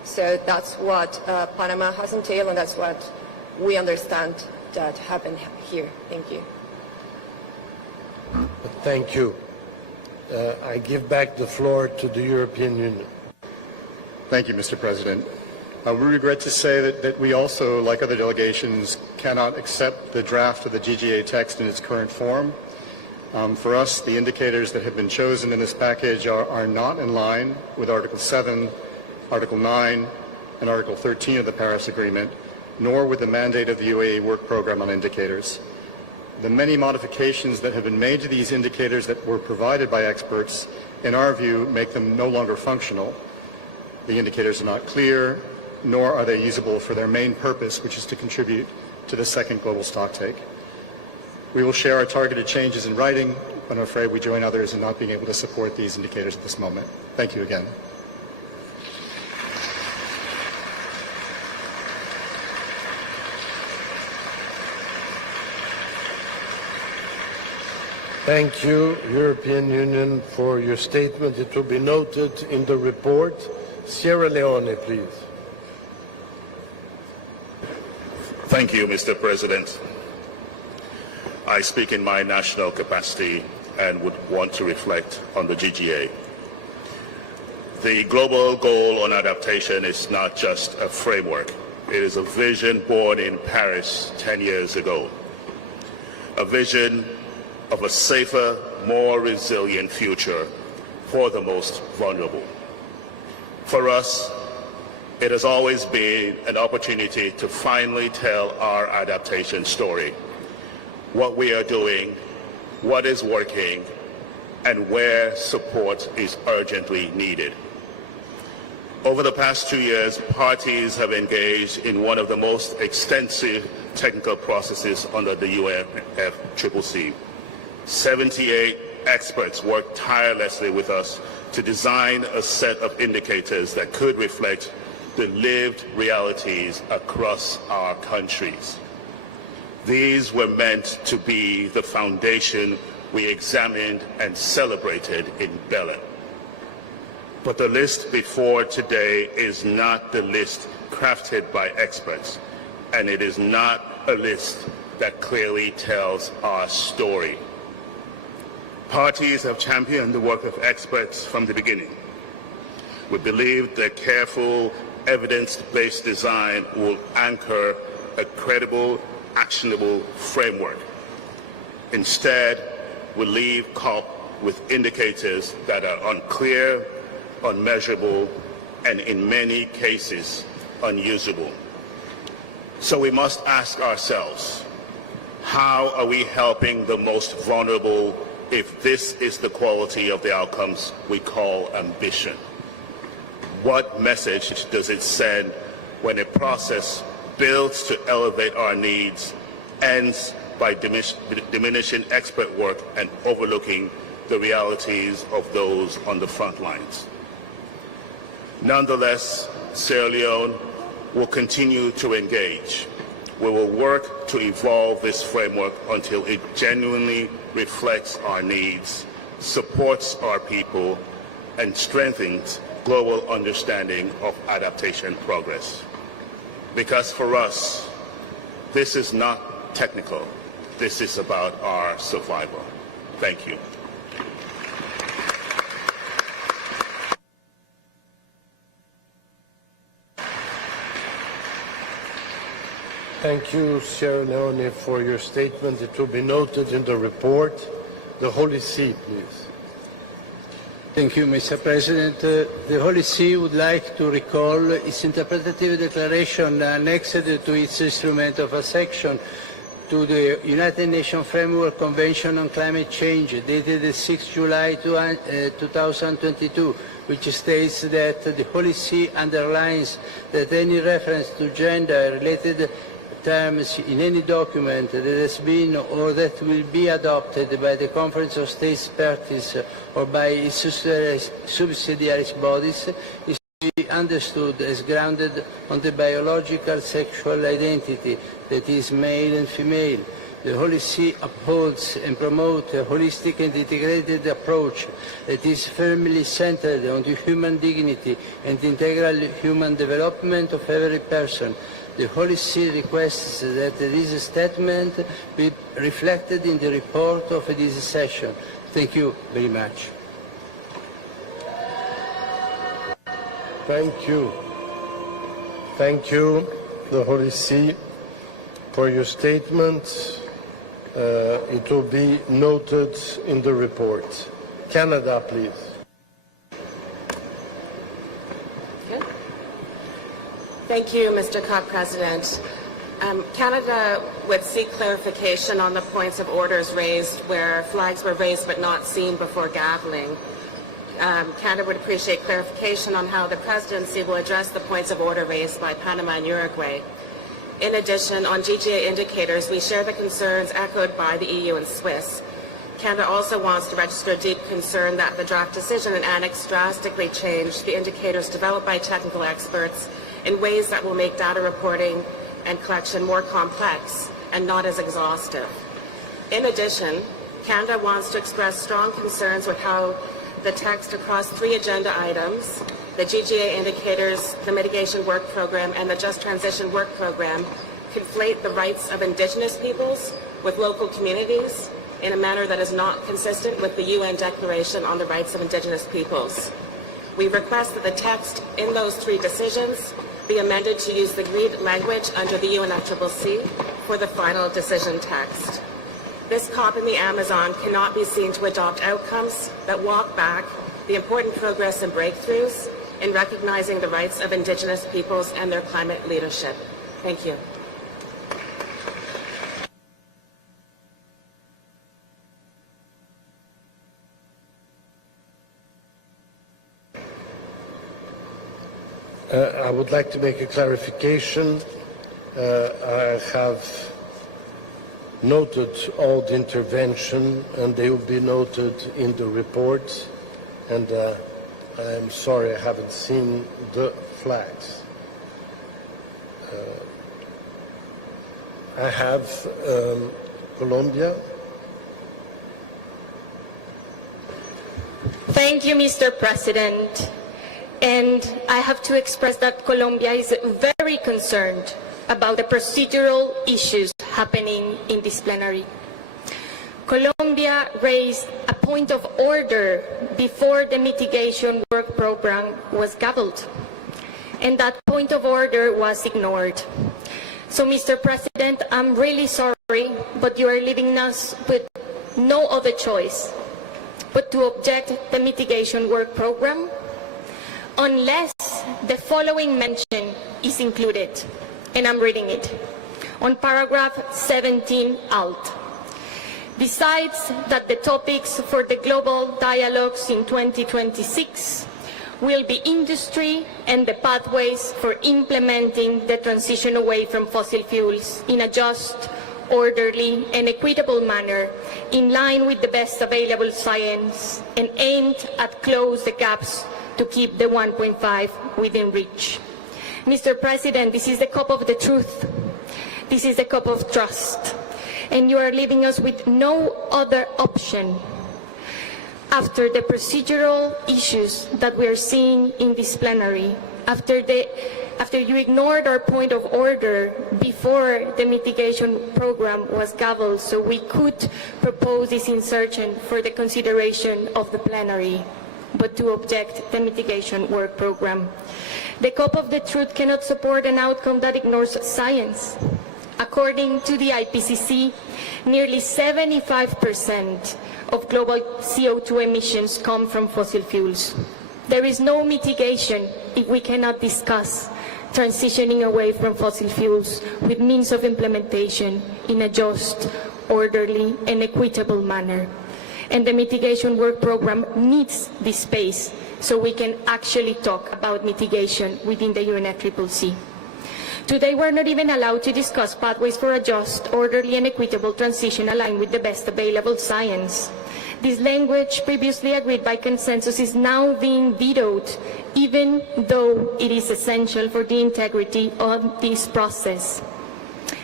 So that's what Panama has entailed, and that's what we understand that happened here. Thank you. Thank you. I give back the floor to the European Union. Thank you, Mr. President. We regret to say that we also, like other delegations, cannot accept the draft of the GGA text in its current form. For us, the indicators that have been chosen in this package are not in line with Article 7, Article 9, and Article 13 of the Paris Agreement, nor with the mandate of the UAE Work Programme on Indicators. The many modifications that have been made to these indicators that were provided by experts, in our view, make them no longer functional. The indicators are not clear, nor are they usable for their main purpose, which is to contribute to the second global stocktake. We will share our targeted changes in writing, but I'm afraid we join others in not being able to support these indicators at this moment. Thank you again. Thank you, European Union, for your statement. It will be noted in the report. Sierra Leone, please. Thank you, Mr. President. I speak in my national capacity and would want to reflect on the GGA. The global goal on adaptation is not just a framework. It is a vision born in Paris 10 years ago. A vision of a safer, more resilient future for the most vulnerable. For us, it has always been an opportunity to finally tell our adaptation story, what we are doing, what is working, and where support is urgently needed. Over the past 2 years, parties have engaged in one of the most extensive technical processes under the UNFCCC. 78 experts worked tirelessly with us to design a set of indicators that could reflect the lived realities across our countries. These were meant to be the foundation we examined and celebrated in Berlin. But the list before today is not the list crafted by experts, and it is not a list that clearly tells our story. Parties have championed the work of experts from the beginning. We believe that careful, evidence-based design will anchor a credible, actionable framework. Instead, we leave COP with indicators that are unclear, unmeasurable, and in many cases, unusable. So we must ask ourselves, how are we helping the most vulnerable if this is the quality of the outcomes we call ambition? What message does it send when a process built to elevate our needs ends by diminishing expert work and overlooking the realities of those on the front lines? Nonetheless, Sierra Leone will continue to engage. We will work to evolve this framework until it genuinely reflects our needs, supports our people, and strengthens global understanding of adaptation progress. Because for us, this is not technical. This is about our survival. Thank you. Thank you, Sierra Leone, for your statement. It will be noted in the report. The Holy See, please. Thank you, Mr. President. The Holy See would like to recall its interpretative declaration annexed to its instrument of accession to the United Nations Framework Convention on Climate Change, dated 6 July 2022, which states that the Holy See underlines that any reference to gender-related terms in any document that has been or that will be adopted by the Conference of States Parties or by its subsidiary bodies is to be understood as grounded on the biological sexual identity, that is male and female, The Holy See upholds and promotes a holistic and integrated approach that is firmly centered on the human dignity and integral human development of every person. The Holy See requests that this statement be reflected in the report of this session. Thank you very much. Thank you. Thank you, the Holy See, for your statement. It will be noted in the report. Canada, please. Okay. Thank you, Mr. President. Canada would seek clarification on the points of orders raised where flags were raised but not seen before gaveling. Canada would appreciate clarification on how the presidency will address the points of order raised by Panama and Uruguay. In addition, on GGA indicators, we share the concerns echoed by the EU and Swiss. Canada also wants to register a deep concern that the draft decision and annex drastically change the indicators developed by technical experts in ways that will make data reporting and collection more complex and not as exhaustive. In addition, Canada wants to express strong concerns with how the text across 3 agenda items, the GGA indicators, the mitigation work program, and the Just Transition work program, conflate the rights of Indigenous peoples with local communities in a manner that is not consistent with the UN Declaration on the Rights of Indigenous Peoples. We request that the text in those 3 decisions be amended to use the agreed language under the UNFCCC for the final decision text. This COP in the Amazon cannot be seen to adopt outcomes that walk back the important progress and breakthroughs in recognizing the rights of Indigenous peoples and their climate leadership. Thank you. I would like to make a clarification. I have noted all the intervention and they will be noted in the report, and I'm sorry I haven't seen the flags. I have Colombia. Thank you, Mr. President. And I have to express that Colombia is very concerned about the procedural issues happening in this plenary. Colombia raised a point of order before the mitigation work program was gavelled, and that point of order was ignored. So, Mr. President, I'm really sorry, but you are leaving us with no other choice but to object the mitigation work program unless the following mention is included, and I'm reading it, on paragraph 17 alt. Besides that the topics for the global dialogues in 2026 will be industry and the pathways for implementing the transition away from fossil fuels in a just, orderly and equitable manner in line with the best available science and aimed at close the gaps to keep the 1.5 within reach. Mr. President, this is the cup of the truth. This is the cup of trust. And you are leaving us with no other option after the procedural issues that we are seeing in this plenary, after you ignored our point of order before the mitigation program was gavelled so we could propose this insertion for the consideration of the plenary, but to object the mitigation work program. The cup of the truth cannot support an outcome that ignores science. According to the IPCC, nearly 75% of global CO2 emissions come from fossil fuels. There is no mitigation if we cannot discuss transitioning away from fossil fuels with means of implementation in a just, orderly, and equitable manner. And the mitigation work program needs this space so we can actually talk about mitigation within the UNFCCC. Today, we're not even allowed to discuss pathways for a just, orderly, and equitable transition aligned with the best available science. This language, previously agreed by consensus, is now being vetoed, even though it is essential for the integrity of this process.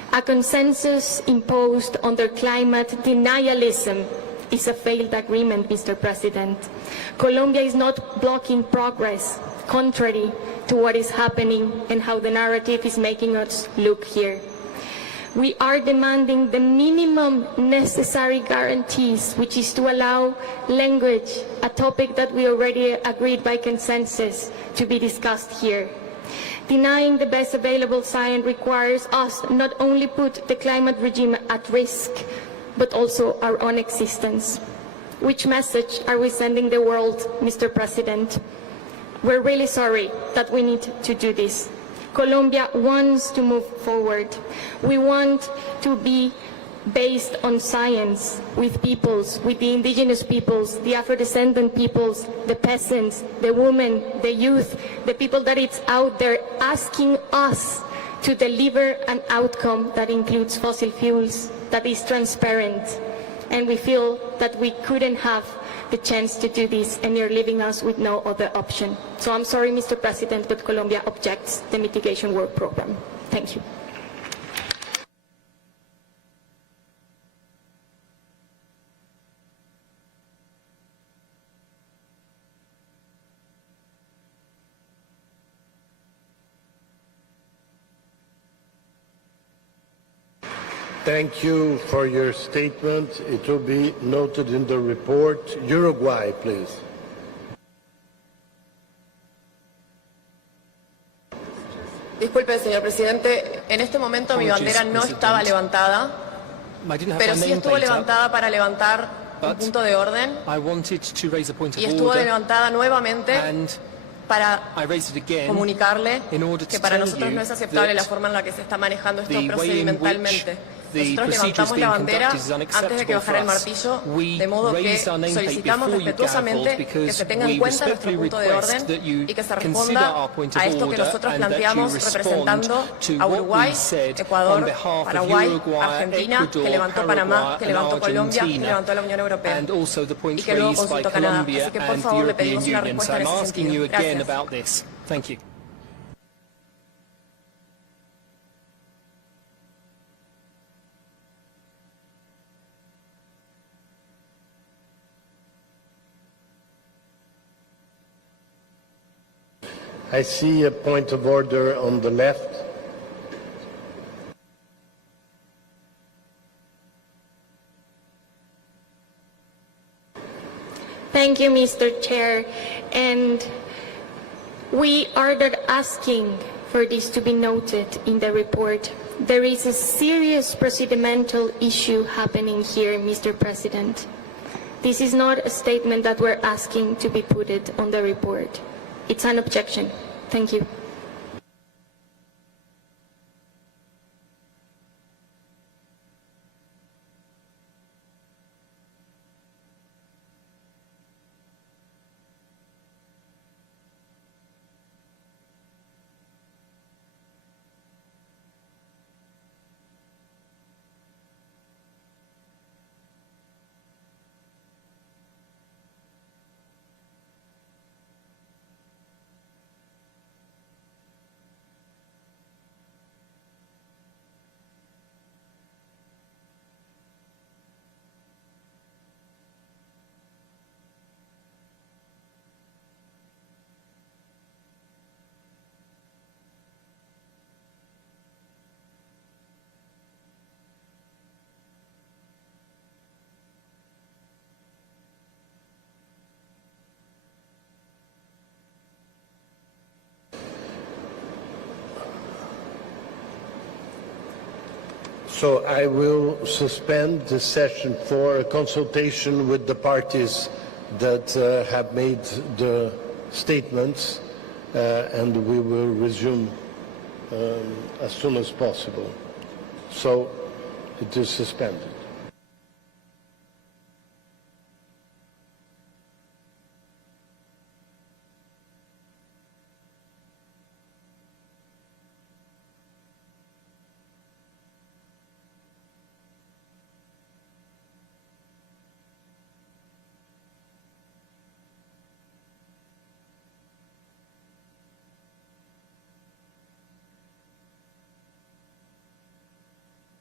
A consensus imposed under climate denialism is a failed agreement, Mr. President. Colombia is not blocking progress, contrary to what is happening and how the narrative is making us look here. We are demanding the minimum necessary guarantees, which is to allow language, a topic that we already agreed by consensus, to be discussed here. Denying the best available science requires us not only put the climate regime at risk, but also our own existence. Which message are we sending the world, Mr. President? We're really sorry that we need to do this. Colombia wants to move forward. We want to be based on science with peoples, with the indigenous peoples, the Afro-descendant peoples, the peasants, the women, the youth, the people that it's out there asking us to deliver an outcome that includes fossil fuels, that is transparent. And we feel that we couldn't have the chance to do this, and you're leaving us with no other option. So I'm sorry, Mr. President, but Colombia objects the mitigation work program. Thank you. Thank you for your statement. It will be noted in the report. Uruguay, please. Disculpe, señor presidente, en este momento mi bandera no estaba levantada, pero sí estuvo levantada para levantar un punto de orden y estuvo levantada nuevamente para comunicarle que para nosotros no es aceptable la forma en la que se está manejando esto procedimentalmente. Nosotros levantamos la bandera antes de que bajara el martillo, de modo que solicitamos respetuosamente que se tenga en cuenta nuestro punto de orden y que se responda a esto que nosotros planteamos representando a Uruguay, Ecuador, Paraguay, Argentina, que levantó Panamá, que levantó Colombia, que levantó la Unión Europea y que luego consultó Canadá. Así que por favor le pedimos una respuesta en ese sentido. Gracias. I see a point of order on the left. Thank you, Mr. Chair. And we are not asking for this to be noted in the report. There is a serious procedimental issue happening here, Mr. President. This is not a statement that we're asking to be put on the report. It's an objection. Thank you. So I will suspend the session for a consultation with the parties that have made the statements, and we will resume as soon as possible. So it is suspended.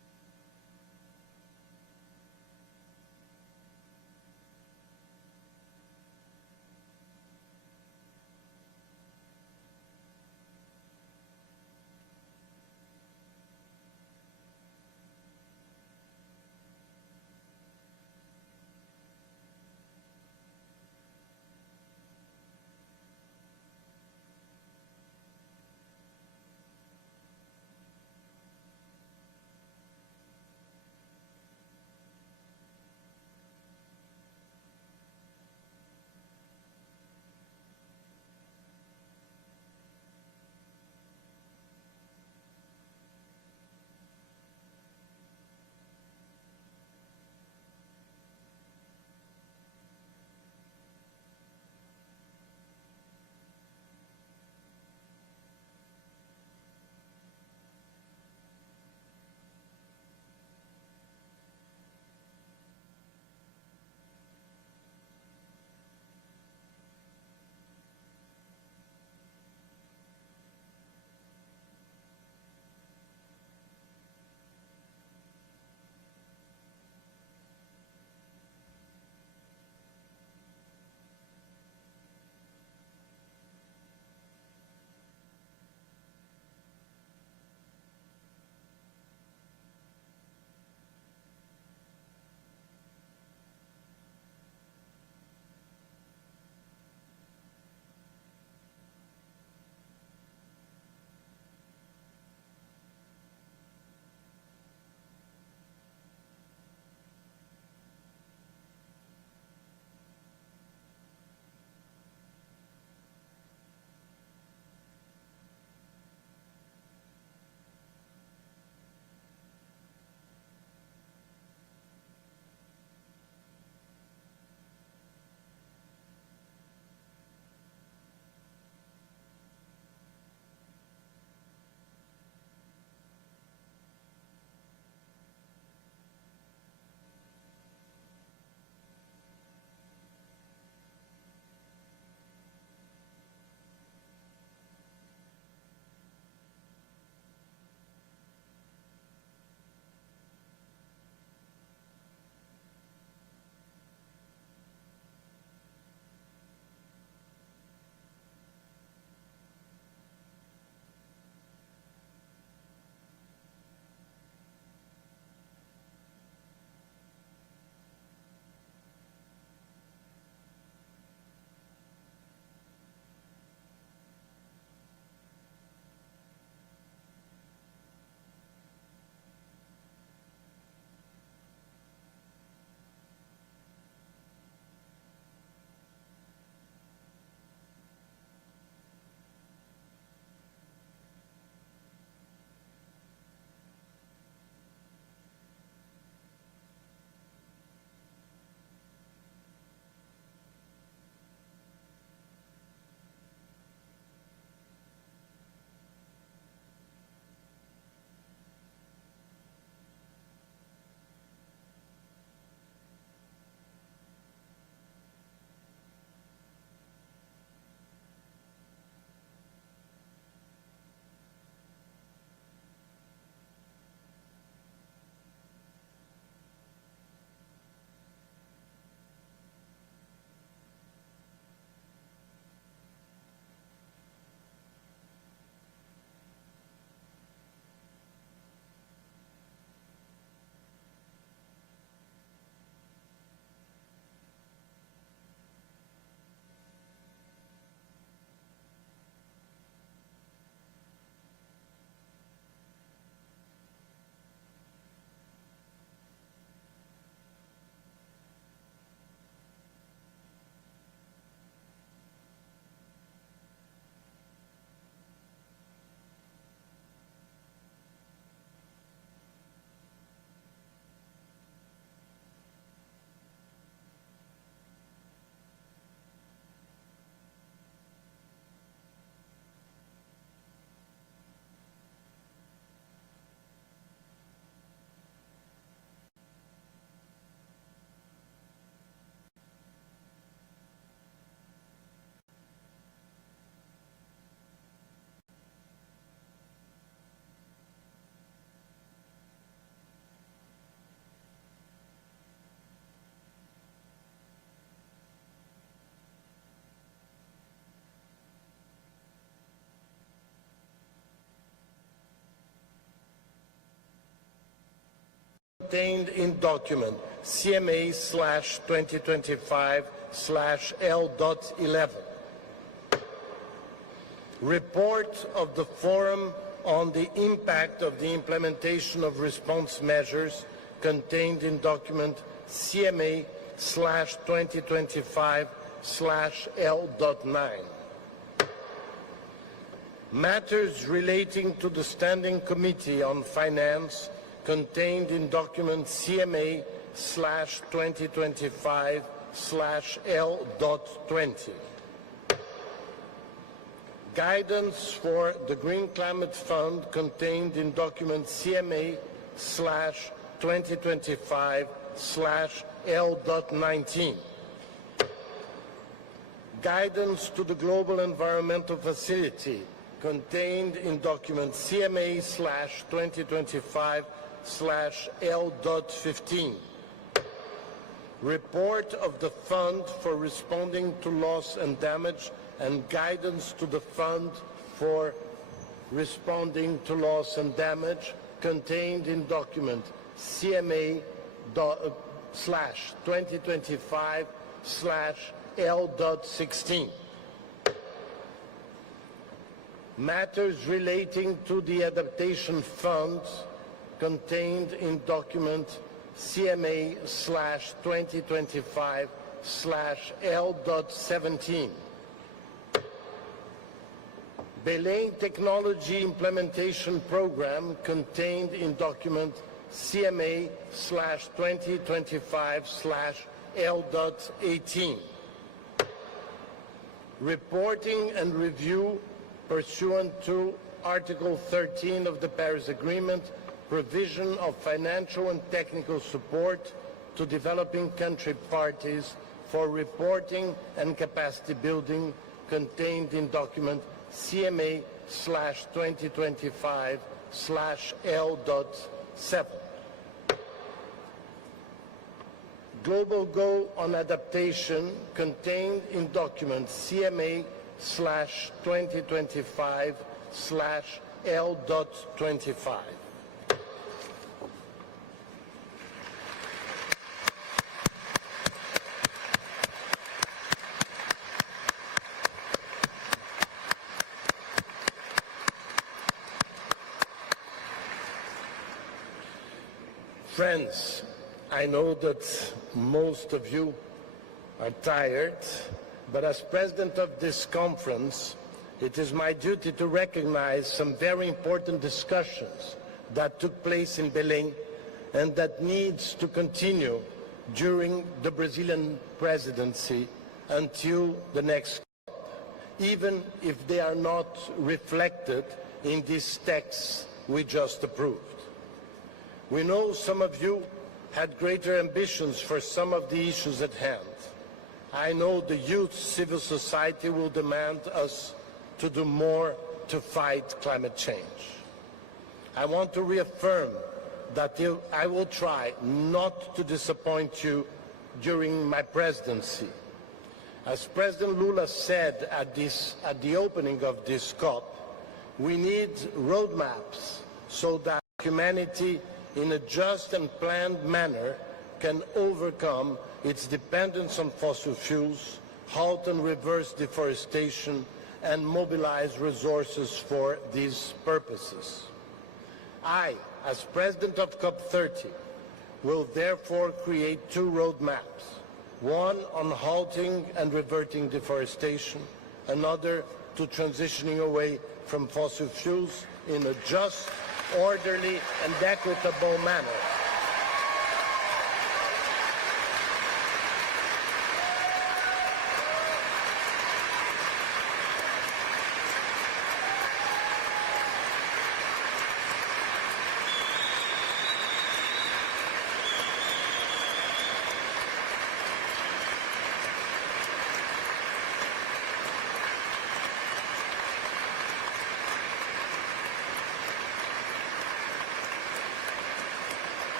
contained in document CMA/2025/L.11. Report of the Forum on the impact of the implementation of response measures contained in document CMA/2025/L.9. Matters relating to the Standing Committee on Finance contained in document CMA/2025/L.20. Guidance for the Green Climate Fund contained in document CMA/2025/L.19. Guidance to the Global Environmental Facility contained in document CMA/2025/L.15. Report of the Fund for Responding to Loss and Damage and guidance to the Fund for Responding to Loss and Damage contained in document CMA/2025/L.16. Matters relating to the Adaptation Fund contained in document CMA/2025/L.17. Belay Technology Implementation Program contained in document CMA/2025/L.18. Reporting and review pursuant to Article 13 of the Paris Agreement, provision of financial and technical support to developing country parties for reporting and capacity building contained in document CMA/2025/L.7. Global Goal on Adaptation contained in document CMA/2025/L.25. Friends, I know that most of you are tired, but as president of this conference, it is my duty to recognize some very important discussions that took place in Belém and that needs to continue during the Brazilian presidency until the next COP, even if they are not reflected in these texts we just approved. We know some of you had greater ambitions for some of the issues at hand. I know the youth civil society will demand us to do more to fight climate change. I want to reaffirm that I will try not to disappoint you during my presidency. As President Lula said at the opening of this COP, we need roadmaps so that humanity in a just and planned manner can overcome its dependence on fossil fuels, halt and reverse deforestation, and mobilize resources for these purposes. I, as President of COP30, will therefore create two roadmaps, one on halting and reverting deforestation, another to transitioning away from fossil fuels in a just, orderly, and equitable manner.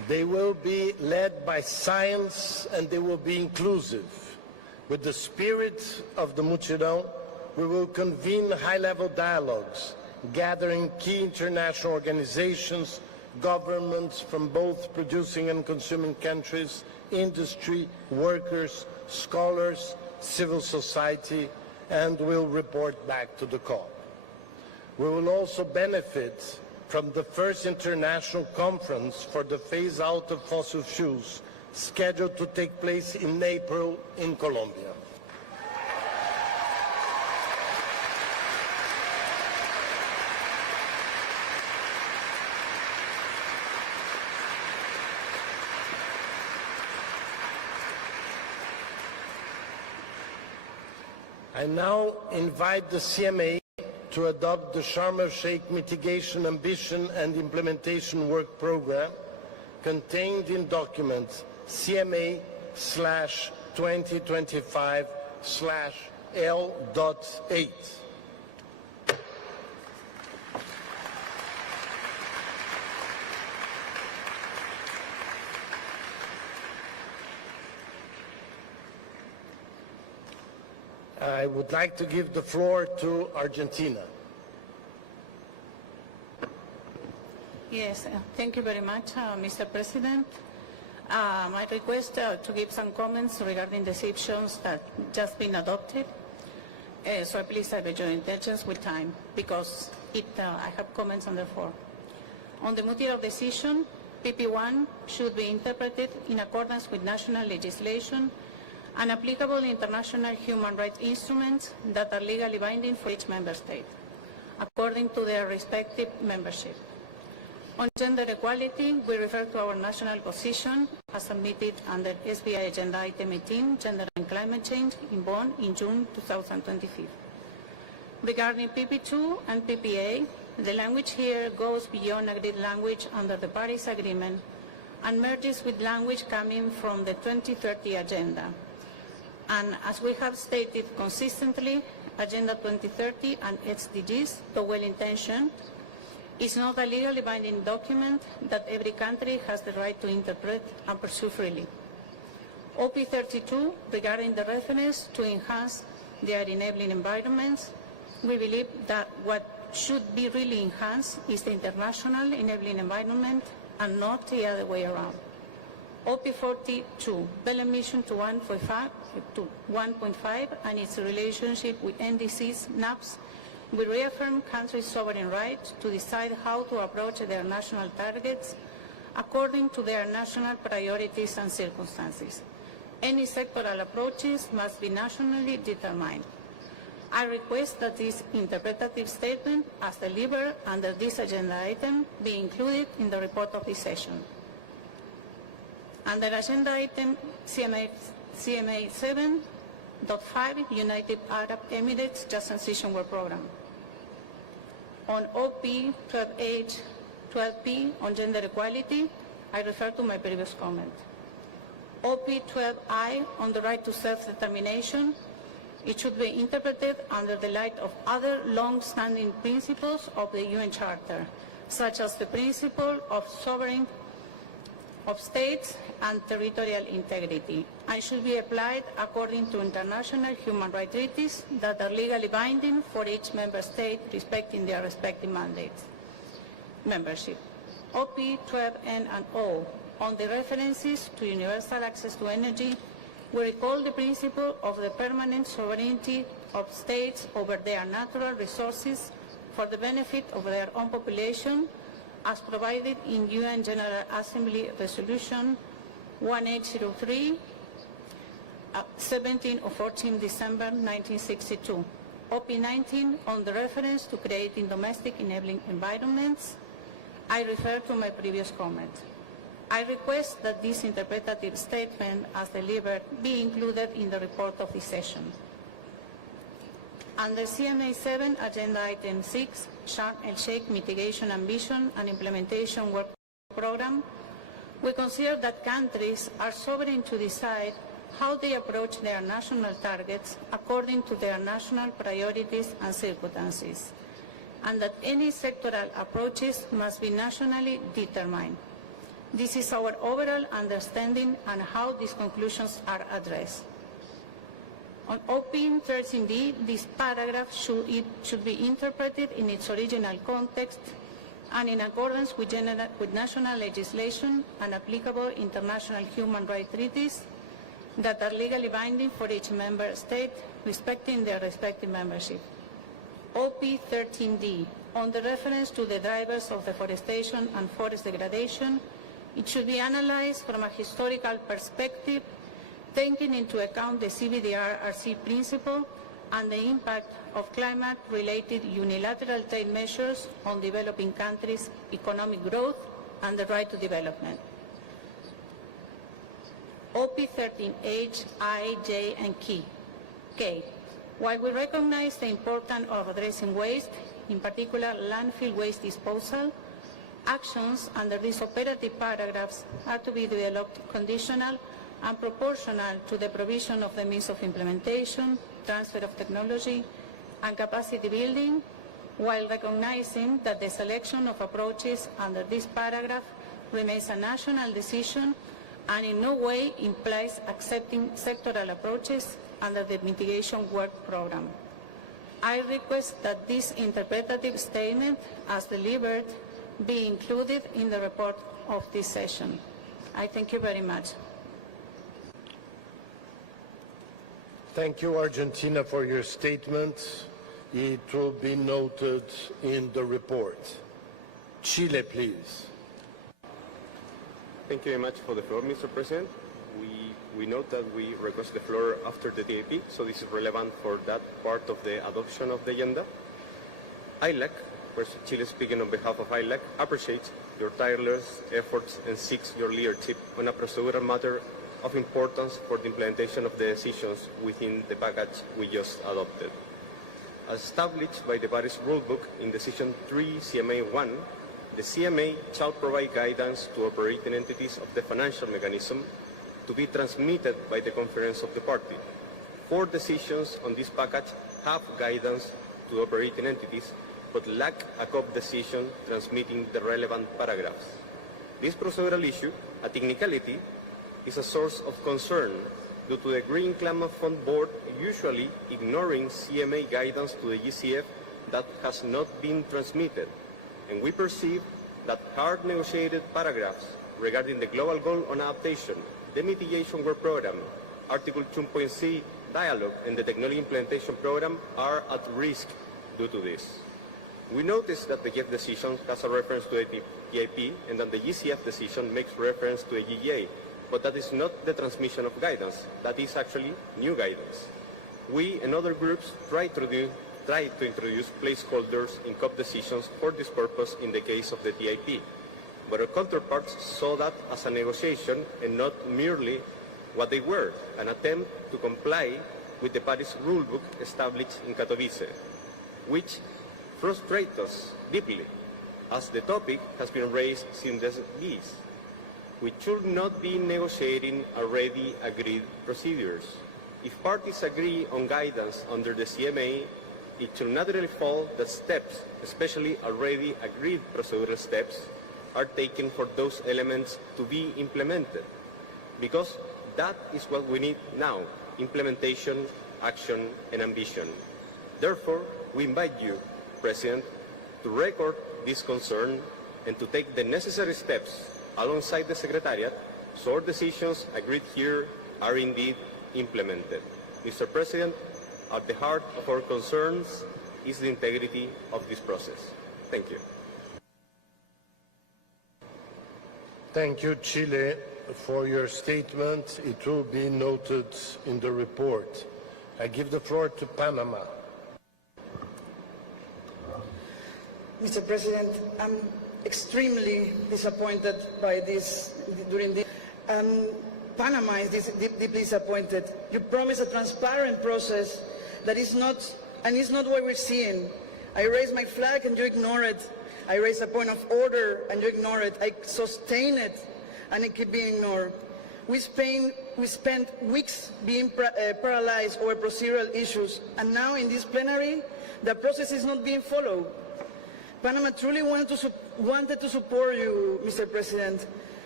They will be led by science and they will be inclusive. With the spirit of the Mutirão, we will convene high-level dialogues, gathering key international organizations, governments from both producing and consuming countries, industry, workers, scholars, civil society, and will report back to the COP. We will also benefit from the first international conference for the phase-out of fossil fuels, scheduled to take place in April in Colombia. I now invite the CMA to adopt the Sharm el-Sheikh Mitigation Ambition and Implementation Work Program contained in document CMA/2025/L.8. I would like to give the floor to Argentina. Yes, thank you very much, Mr. President. I request to give some comments regarding the decisions that just been adopted. So please have your intentions with time, because I have comments on the floor. On the Mutirão decision, PP1 should be interpreted in accordance with national legislation and applicable international human rights instruments that are legally binding for each member state, according to their respective membership. On gender equality, we refer to our national position as submitted under SBI Agenda Item 18, Gender and Climate Change, in Bonn in June 2025. Regarding PP2 and PPA, the language here goes beyond agreed language under the Paris Agreement and merges with language coming from the 2030 Agenda. And as we have stated consistently, Agenda 2030 and SDGs, though well-intentioned, is not a legally binding document that every country has the right to interpret and pursue freely. OP32, regarding the reference to enhance their enabling environments, we believe that what should be really enhanced is the international enabling environment and not the other way around. OP42, Belém Mission to 1.5 and its relationship with NDCs, NAPs, will reaffirm countries' sovereign right to decide how to approach their national targets according to their national priorities and circumstances. Any sectoral approaches must be nationally determined. I request that this interpretative statement, as delivered under this agenda item, be included in the report of this session. Under agenda item CMA 7.5, United Arab Emirates Just Transition Work Program. On OP 12H, 12P on gender equality, I refer to my previous comment. OP 12I on the right to self-determination, it should be interpreted under the light of other long-standing principles of the UN Charter, such as the principle of sovereignty of states and territorial integrity, and should be applied according to international human rights treaties that are legally binding for each member state respecting their respective mandates. Membership. OP 12N and O on the references to universal access to energy, we recall the principle of the permanent sovereignty of states over their natural resources for the benefit of their own population, as provided in UN General Assembly Resolution 1803, 17 or 14 December 1962. OP19 on the reference to creating domestic enabling environments, I refer to my previous comment. I request that this interpretative statement, as delivered, be included in the report of this session. Under CMA 7, Agenda Item 6, Sharm el-Sheikh Mitigation Ambition and Implementation Work Program, we consider that countries are sovereign to decide how they approach their national targets according to their national priorities and circumstances, and that any sectoral approaches must be nationally determined. This is our overall understanding and how these conclusions are addressed. On OP13D, this paragraph should be interpreted in its original context and in accordance with national legislation and applicable international human rights treaties that are legally binding for each member state respecting their respective membership. OP13D, on the reference to the drivers of deforestation and forest degradation, it should be analyzed from a historical perspective, taking into account the CBDR-RC principle and the impact of climate-related unilateral trade measures on developing countries' economic growth and the right to development. OP13H, I, J, and K. While we recognize the importance of addressing waste, in particular landfill waste disposal, actions under these operative paragraphs are to be developed conditional and proportional to the provision of the means of implementation, transfer of technology, and capacity building, while recognizing that the selection of approaches under this paragraph remains a national decision and in no way implies accepting sectoral approaches under the mitigation work program. I request that this interpretative statement, as delivered, be included in the report of this session. I thank you very much. Thank you, Argentina, for your statement. It will be noted in the report. Chile, please. Thank you very much for the floor, Mr. President. We note that we request the floor after the DAP, so this is relevant for that part of the adoption of the agenda. ILAC, Chile speaking on behalf of ILAC, appreciates your tireless efforts and seeks your leadership on a procedural matter of importance for the implementation of the decisions within the package we just adopted. As established by the Paris Rulebook in Decision 3 CMA 1, the CMA shall provide guidance to operating entities of the financial mechanism to be transmitted by the Conference of the Party. 4 decisions on this package have guidance to operating entities, but lack a COP decision transmitting the relevant paragraphs. This procedural issue, a technicality, is a source of concern due to the Green Climate Fund Board usually ignoring CMA guidance to the GCF that has not been transmitted, and we perceive that hard negotiated paragraphs regarding the Global Goal on Adaptation, the Mitigation Work Program, Article 2.c Dialogue, and the Technology Implementation Program are at risk due to this. We notice that the GF decision has a reference to a TIP and that the GCF decision makes reference to a GGA, but that is not the transmission of guidance. That is actually new guidance. We and other groups try to introduce placeholders in COP decisions for this purpose in the case of the TIP, but our counterparts saw that as a negotiation and not merely what they were, an attempt to comply with the Paris Rulebook established in Katowice, which frustrates us deeply, as the topic has been raised since this. We should not be negotiating already agreed procedures. If parties agree on guidance under the CMA, it should naturally follow that steps, especially already agreed procedural steps, are taken for those elements to be implemented. Because that is what we need now, implementation, action, and ambition. Therefore, we invite you, President, to record this concern and to take the necessary steps alongside the Secretariat so our decisions agreed here are indeed implemented. Mr. President, at the heart of our concerns is the integrity of this process. Thank you. Thank you, Chile, for your statement. It will be noted in the report. I give the floor to Panama. Mr. President, I'm extremely disappointed by this during the Panama is deeply disappointed. You promised a transparent process that is not, and is not what we're seeing. I raised my flag and you ignore it. I raised a point of order and you ignore it. I sustain it and it keep being ignored. We spent weeks being paralyzed over procedural issues, and now in this plenary, the process is not being followed. Panama truly wanted to support you, Mr. President,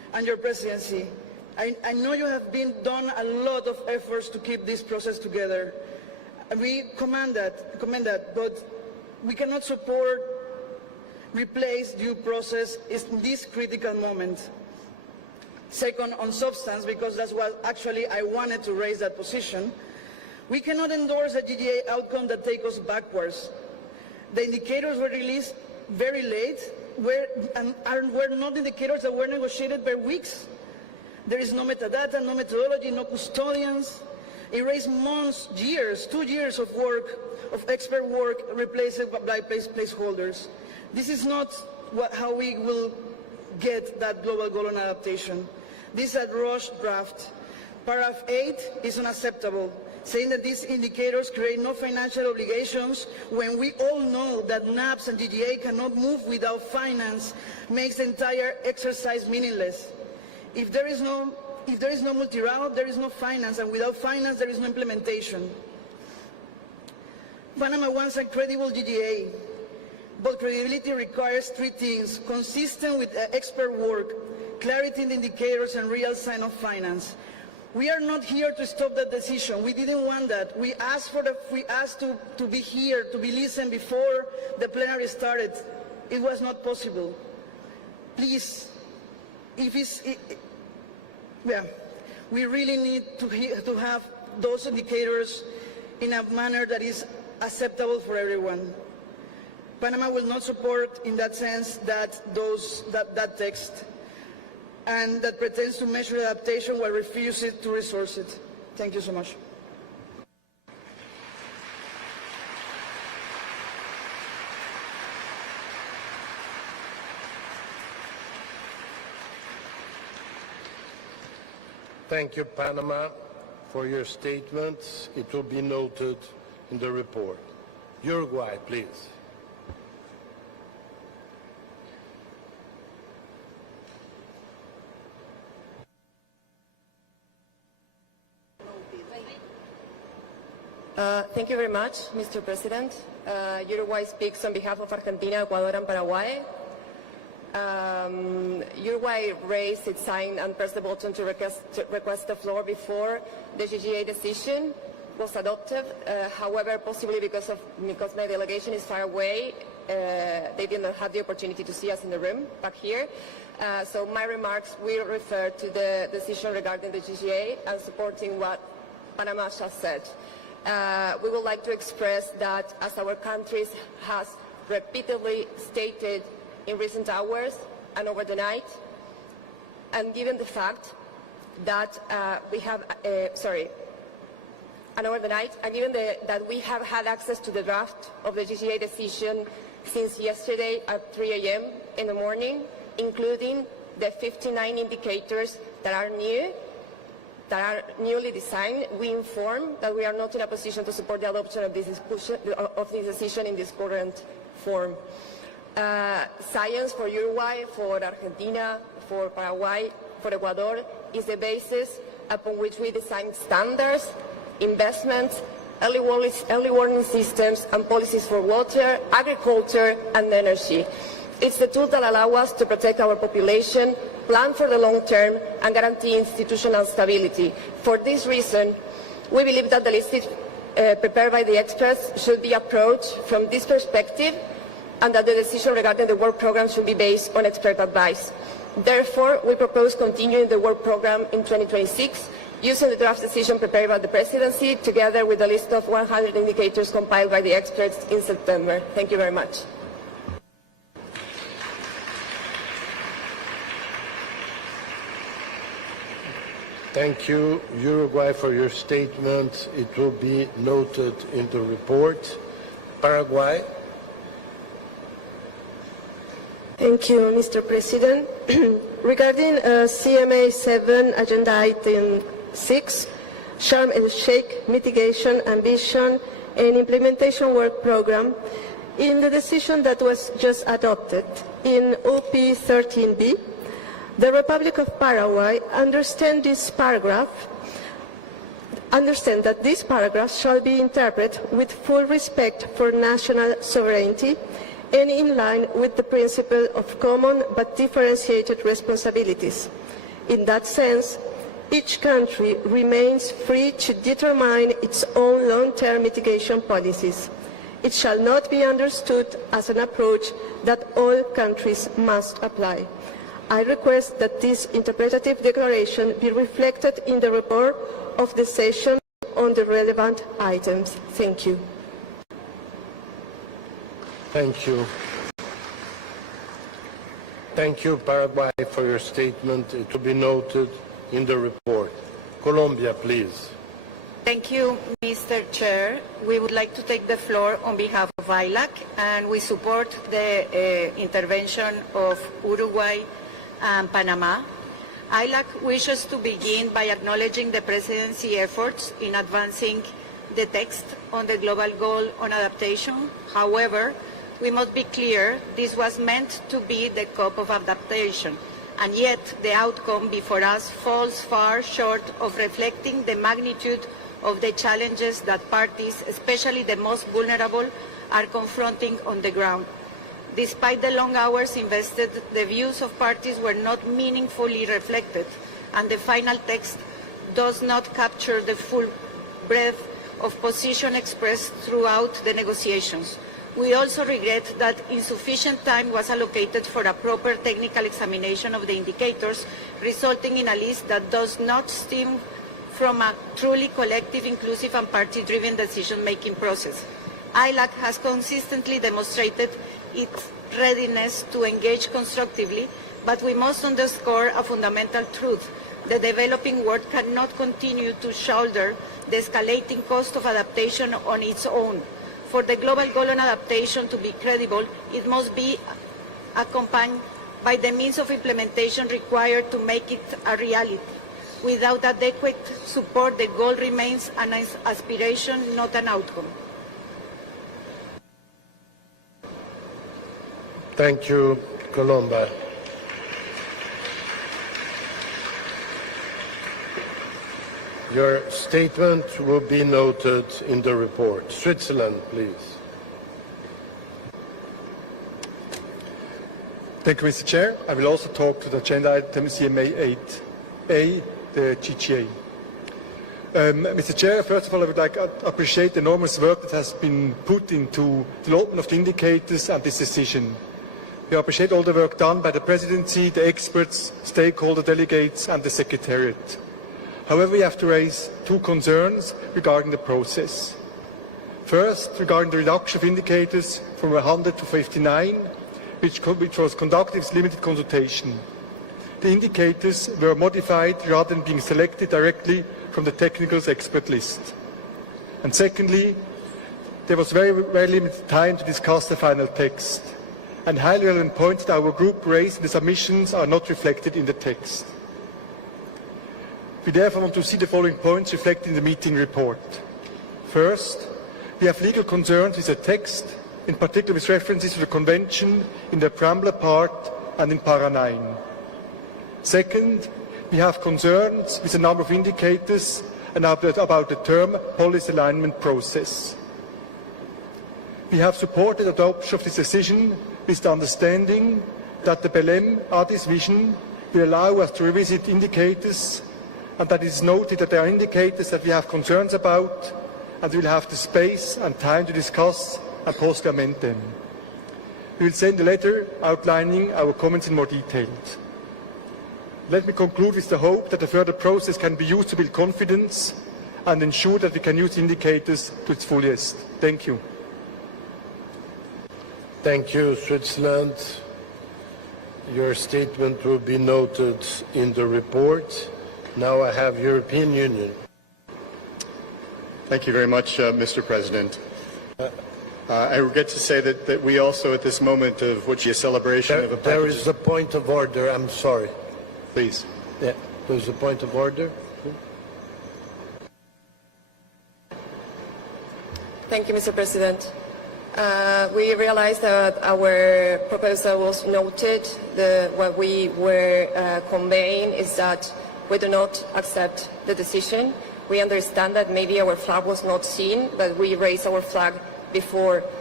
and your presidency. I know you have done a lot of efforts to keep this process together. We commend that, but we cannot support replace due process in this critical moment. Second, on substance, because that's what actually I wanted to raise that position, we cannot endorse a GGA outcome that takes us backwards. The indicators were released very late, and were not indicators that were negotiated by weeks. There is no metadata, no methodology, no custodians. It raised months, years, 2 years of work, of expert work, replaced by placeholders. This is not how we will get that global goal on adaptation. This is a rushed draft. Paragraph 8 is unacceptable, saying that these indicators create no financial obligations when we all know that NAPS and GGA cannot move without finance, makes the entire exercise meaningless. If there is no multi-round, there is no finance, and without finance, there is no implementation. Panama wants a credible GGA, but credibility requires 3 things: consistent with expert work, clarity in the indicators, and real sign of finance. We are not here to stop that decision. We didn't want that. We asked to be here, to be listened before the plenary started. It was not possible. Please, we really need to have those indicators in a manner that is acceptable for everyone. Panama will not support, in that sense, that text, and that pretends to measure adaptation while refusing to resource it. Thank you so much. Thank you, Panama, for your statements. It will be noted in the report. Uruguay, please. Thank you very much, Mr. President. Uruguay speaks on behalf of Argentina, Ecuador, and Paraguay. Uruguay raised its sign and pressed the button to request the floor before the GGA decision was adopted. However, possibly because my delegation is far away, they did not have the opportunity to see us in the room back here. So my remarks will refer to the decision regarding the GGA and supporting what Panama just said. We would like to express that, as our country has repeatedly stated in recent hours and over the night, and given the fact that we have had access to the draft of the GGA decision since yesterday at 3 a.m. in the morning, including the 59 indicators that are newly designed, we inform that we are not in a position to support the adoption of this decision in this current form. Science for Uruguay, for Argentina, for Paraguay, for Ecuador is the basis upon which we design standards, investments, early warning systems, and policies for water, agriculture, and energy. It's the tool that allows us to protect our population, plan for the long term, and guarantee institutional stability. For this reason, we believe that the list prepared by the experts should be approached from this perspective, and that the decision regarding the work program should be based on expert advice. Therefore, we propose continuing the work program in 2026, using the draft decision prepared by the presidency, together with a list of 100 indicators compiled by the experts in September. Thank you very much. Thank you, Uruguay, for your statement. It will be noted in the report. Paraguay. Thank you, Mr. President. Regarding CMA 7, Agenda Item 6, Sharm el-Sheikh Mitigation, Ambition, and Implementation Work Program, in the decision that was just adopted in OP 13B, the Republic of Paraguay understand that this paragraph shall be interpreted with full respect for national sovereignty and in line with the principle of common but differentiated responsibilities. In that sense, each country remains free to determine its own long-term mitigation policies. It shall not be understood as an approach that all countries must apply. I request that this interpretative declaration be reflected in the report of the session on the relevant items. Thank you. Thank you. Thank you, Paraguay, for your statement. It will be noted in the report. Colombia, please. Thank you, Mr. Chair. We would like to take the floor on behalf of ILAC, and we support the intervention of Uruguay and Panama. ILAC wishes to begin by acknowledging the Presidency efforts in advancing the text on the global goal on adaptation. However, we must be clear this was meant to be the COP of adaptation, and yet the outcome before us falls far short of reflecting the magnitude of the challenges that parties, especially the most vulnerable, are confronting on the ground. Despite the long hours invested, the views of parties were not meaningfully reflected, and the final text does not capture the full breadth of position expressed throughout the negotiations. We also regret that insufficient time was allocated for a proper technical examination of the indicators, resulting in a list that does not stem from a truly collective, inclusive and party-driven decision-making process. ILAC has consistently demonstrated its readiness to engage constructively, but we must underscore a fundamental truth. The developing world cannot continue to shoulder the escalating cost of adaptation on its own. For the global goal on adaptation to be credible, it must be accompanied by the means of implementation required to make it a reality. Without adequate support, the goal remains an aspiration, not an outcome. Thank you, Colomba. Your statement will be noted in the report. Switzerland, please. Thank you, Mr. Chair. I will also talk to the agenda item CMA 8A, the GGA. Mr. Chair, first of all, I would like to appreciate the enormous work that has been put into development of the indicators and this decision. We appreciate all the work done by the Presidency, the experts, stakeholder delegates and the Secretariat. However, we have to raise two concerns regarding the process. First, regarding the reduction of indicators from 100 to 59, which was conducted with limited consultation. The indicators were modified rather than being selected directly from the technical expert list. And secondly, there was very limited time to discuss the final text, and highly relevant points that our group raised in the submissions are not reflected in the text. We therefore want to see the following points reflected in the meeting report. First, we have legal concerns with the text, in particular with references to the Convention in the preamble part and in para 9. Second, we have concerns with a number of indicators and about the term policy alignment process. We have supported adoption of this decision with the understanding that the Belém-Addis vision will allow us to revisit indicators, and that it is noted that there are indicators that we have concerns about, and we will have the space and time to discuss and possibly amend them. We will send a letter outlining our comments in more detail. Let me conclude with the hope that the further process can be used to build confidence and ensure that we can use indicators to its fullest. Thank you. Thank you, Switzerland. Your statement will be noted in the report. Now I have European Union. Thank you very much, Mr. President. I regret to say that we also, at this moment of which is a celebration of a package... There is a point of order, I'm sorry. Please. Yeah, there's a point of order. Thank you, Mr. President. We realized that our proposal was noted. What we were conveying is that we do not accept the decision. We understand that maybe our flag was not seen, but we raised our flag before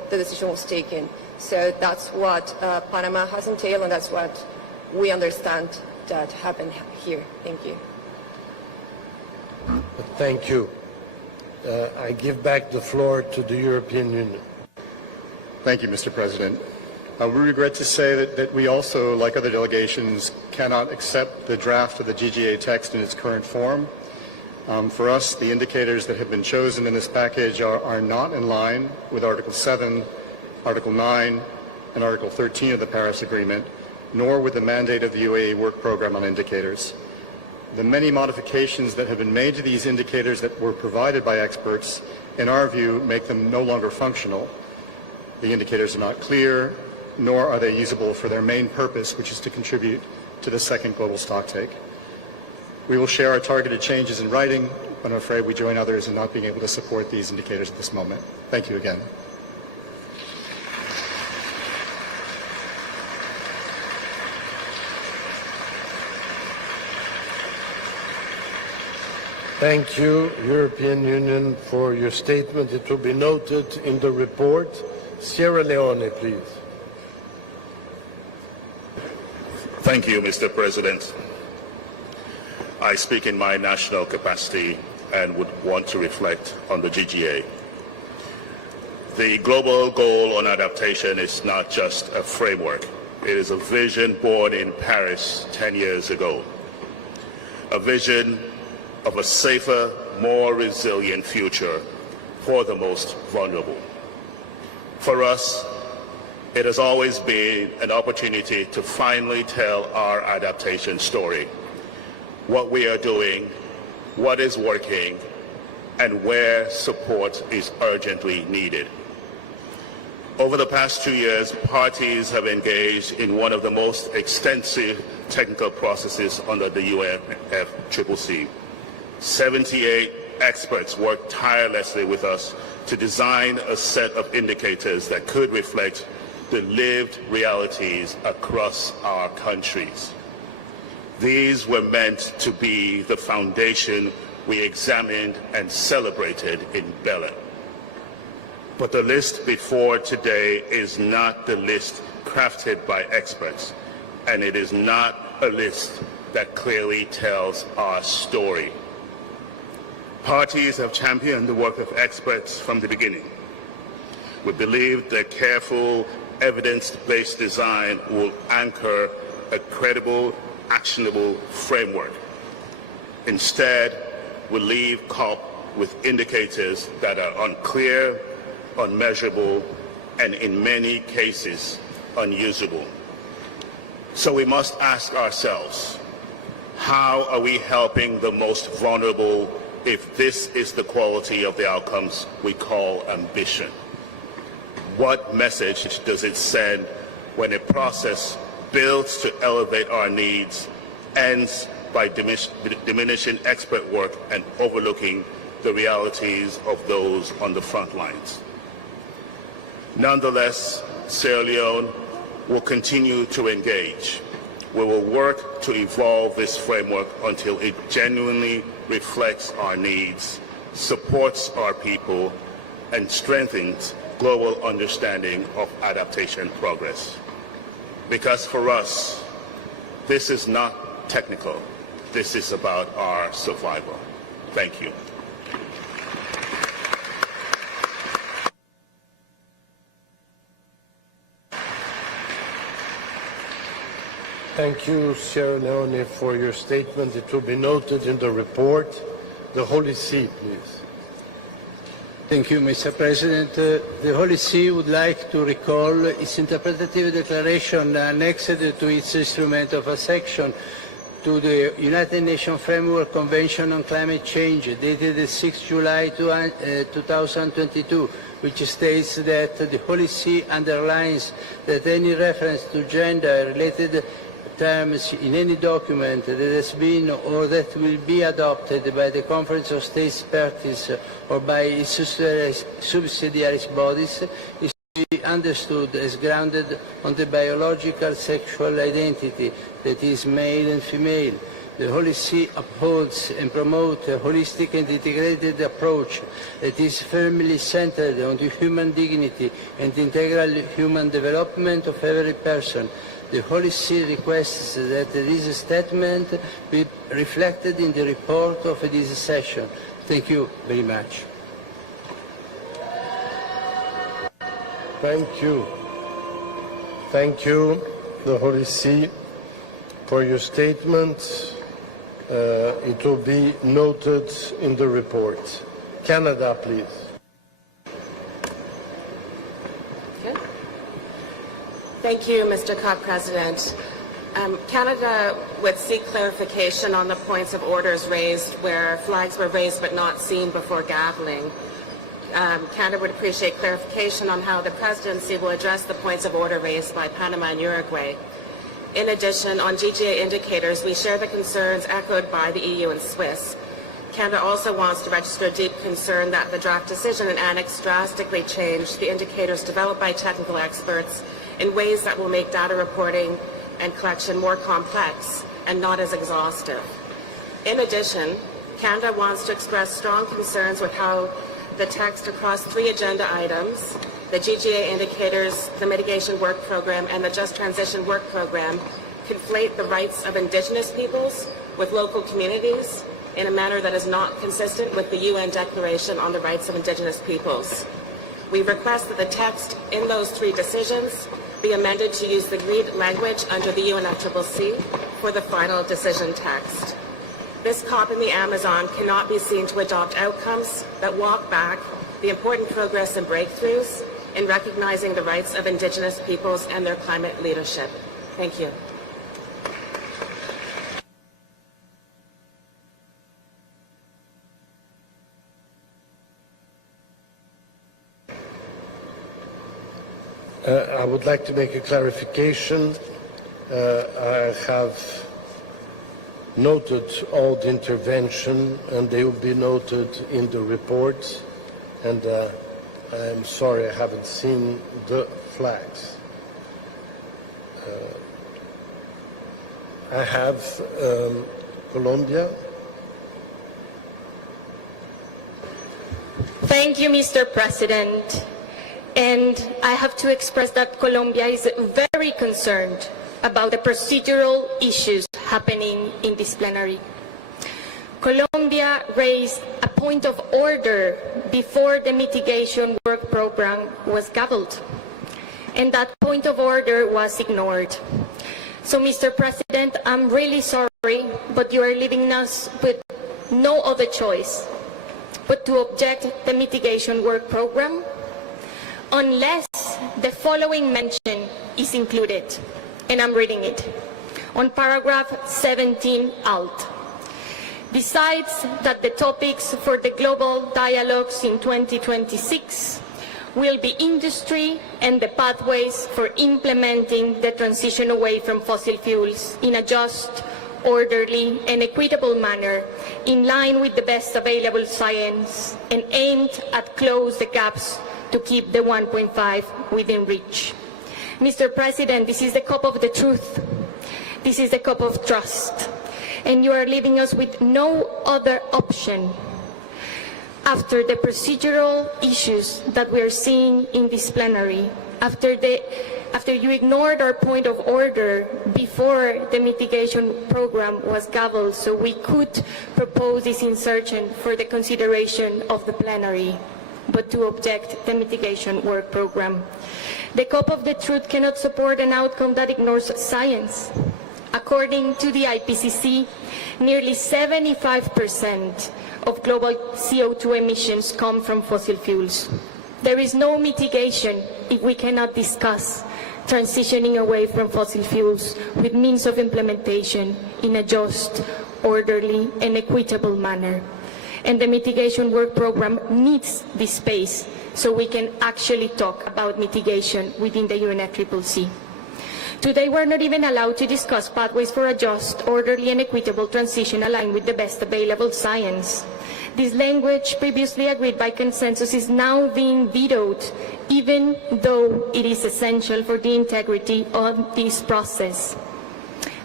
the decision was taken. So that's what Panama has entailed, and that's what we understand that happened here. Thank you. Thank you. I give back the floor to the European Union. Thank you, Mr. President. We regret to say that we also, like other delegations, cannot accept the draft of the GGA text in its current form. For us, the indicators that have been chosen in this package are not in line with Article 7, Article 9, and Article 13 of the Paris Agreement, nor with the mandate of the UAE Work Programme on Indicators. The many modifications that have been made to these indicators that were provided by experts, in our view, make them no longer functional. The indicators are not clear, nor are they usable for their main purpose, which is to contribute to the second global stocktake. We will share our targeted changes in writing, but I'm afraid we join others in not being able to support these indicators at this moment. Thank you again. Thank you, European Union, for your statement. It will be noted in the report. Sierra Leone, please. Thank you, Mr. President. I speak in my national capacity and would want to reflect on the GGA. The global goal on adaptation is not just a framework. It is a vision born in Paris 10 years ago. A vision of a safer, more resilient future for the most vulnerable. For us, it has always been an opportunity to finally tell our adaptation story. What we are doing, what is working, and where support is urgently needed. Over the past 2 years, parties have engaged in one of the most extensive technical processes under the UNFCCC. 78 experts worked tirelessly with us to design a set of indicators that could reflect the lived realities across our countries. These were meant to be the foundation we examined and celebrated in Berlin. But the list before today is not the list crafted by experts, and it is not a list that clearly tells our story. Parties have championed the work of experts from the beginning. We believe that careful, evidence-based design will anchor a credible, actionable framework. Instead, we leave COP with indicators that are unclear, unmeasurable, and in many cases, unusable. So we must ask ourselves, how are we helping the most vulnerable if this is the quality of the outcomes we call ambition? What message does it send when a process built to elevate our needs ends by diminishing expert work and overlooking the realities of those on the front lines? Nonetheless, Sierra Leone will continue to engage. We will work to evolve this framework until it genuinely reflects our needs, supports our people, and strengthens global understanding of adaptation progress. Because for us, this is not technical. This is about our survival. Thank you. Thank you, Sierra Leone, for your statement. It will be noted in the report. The Holy See, please. Thank you, Mr. President. The Holy See would like to recall its interpretative declaration annexed to its instrument of accession to the United Nations Framework Convention on Climate Change, dated 6 July 2022, which states that the Holy See underlines that any reference to gender-related terms in any document that has been or that will be adopted by the Conference of States Parties or by its subsidiary bodies is to be understood as grounded on the biological sexual identity, that is male and female, the Holy See upholds and promotes a holistic and integrated approach that is firmly centered on the human dignity and integral human development of every person. The Holy See requests that this statement be reflected in the report of this session. Thank you very much. Thank you. Thank you, the Holy See, for your statement. It will be noted in the report. Canada, please. Okay. Thank you, Mr. COP President. Canada would seek clarification on the points of orders raised where flags were raised but not seen before gaveling. Canada would appreciate clarification on how the presidency will address the points of order raised by Panama and Uruguay. In addition, on GGA indicators, we share the concerns echoed by the EU and Swiss. Canada also wants to register deep concern that the draft decision and annex drastically change the indicators developed by technical experts in ways that will make data reporting and collection more complex and not as exhaustive. In addition, Canada wants to express strong concerns with how the text across 3 agenda items, the GGA indicators, the mitigation work program, and the Just Transition work program, conflate the rights of Indigenous peoples with local communities in a manner that is not consistent with the UN Declaration on the Rights of Indigenous Peoples. We request that the text in those 3 decisions be amended to use the agreed language under the UNFCCC for the final decision text. This COP in the Amazon cannot be seen to adopt outcomes that walk back the important progress and breakthroughs in recognizing the rights of Indigenous peoples and their climate leadership. Thank you. I would like to make a clarification. I have noted all the intervention and they will be noted in the report, and I'm sorry I haven't seen the flags. I have Colombia. Thank you, Mr. President. And I have to express that Colombia is very concerned about the procedural issues happening in this plenary. Colombia raised a point of order before the mitigation work program was gavelled, and that point of order was ignored. So, Mr. President, I'm really sorry, but you are leaving us with no other choice but to object the mitigation work program unless the following mention is included. And I'm reading it, on paragraph 17 alt. Besides that the topics for the global dialogues in 2026 will be industry and the pathways for implementing the transition away from fossil fuels in a just, orderly and equitable manner in line with the best available science and aimed at close the gaps to keep the 1.5 within reach. Mr. President, this is the cup of the truth. This is the cup of trust. And you are leaving us with no other option after the procedural issues that we are seeing in this plenary, after you ignored our point of order before the mitigation program was gavelled so we could propose this insertion for the consideration of the plenary, but to object the mitigation work program. The cup of the truth cannot support an outcome that ignores science. According to the IPCC, nearly 75% of global CO2 emissions come from fossil fuels. There is no mitigation if we cannot discuss transitioning away from fossil fuels with means of implementation in a just, orderly, and equitable manner. And the mitigation work program needs this space so we can actually talk about mitigation within the UNFCCC. Today, we're not even allowed to discuss pathways for a just, orderly, and equitable transition aligned with the best available science. This language, previously agreed by consensus, is now being vetoed, even though it is essential for the integrity of this process.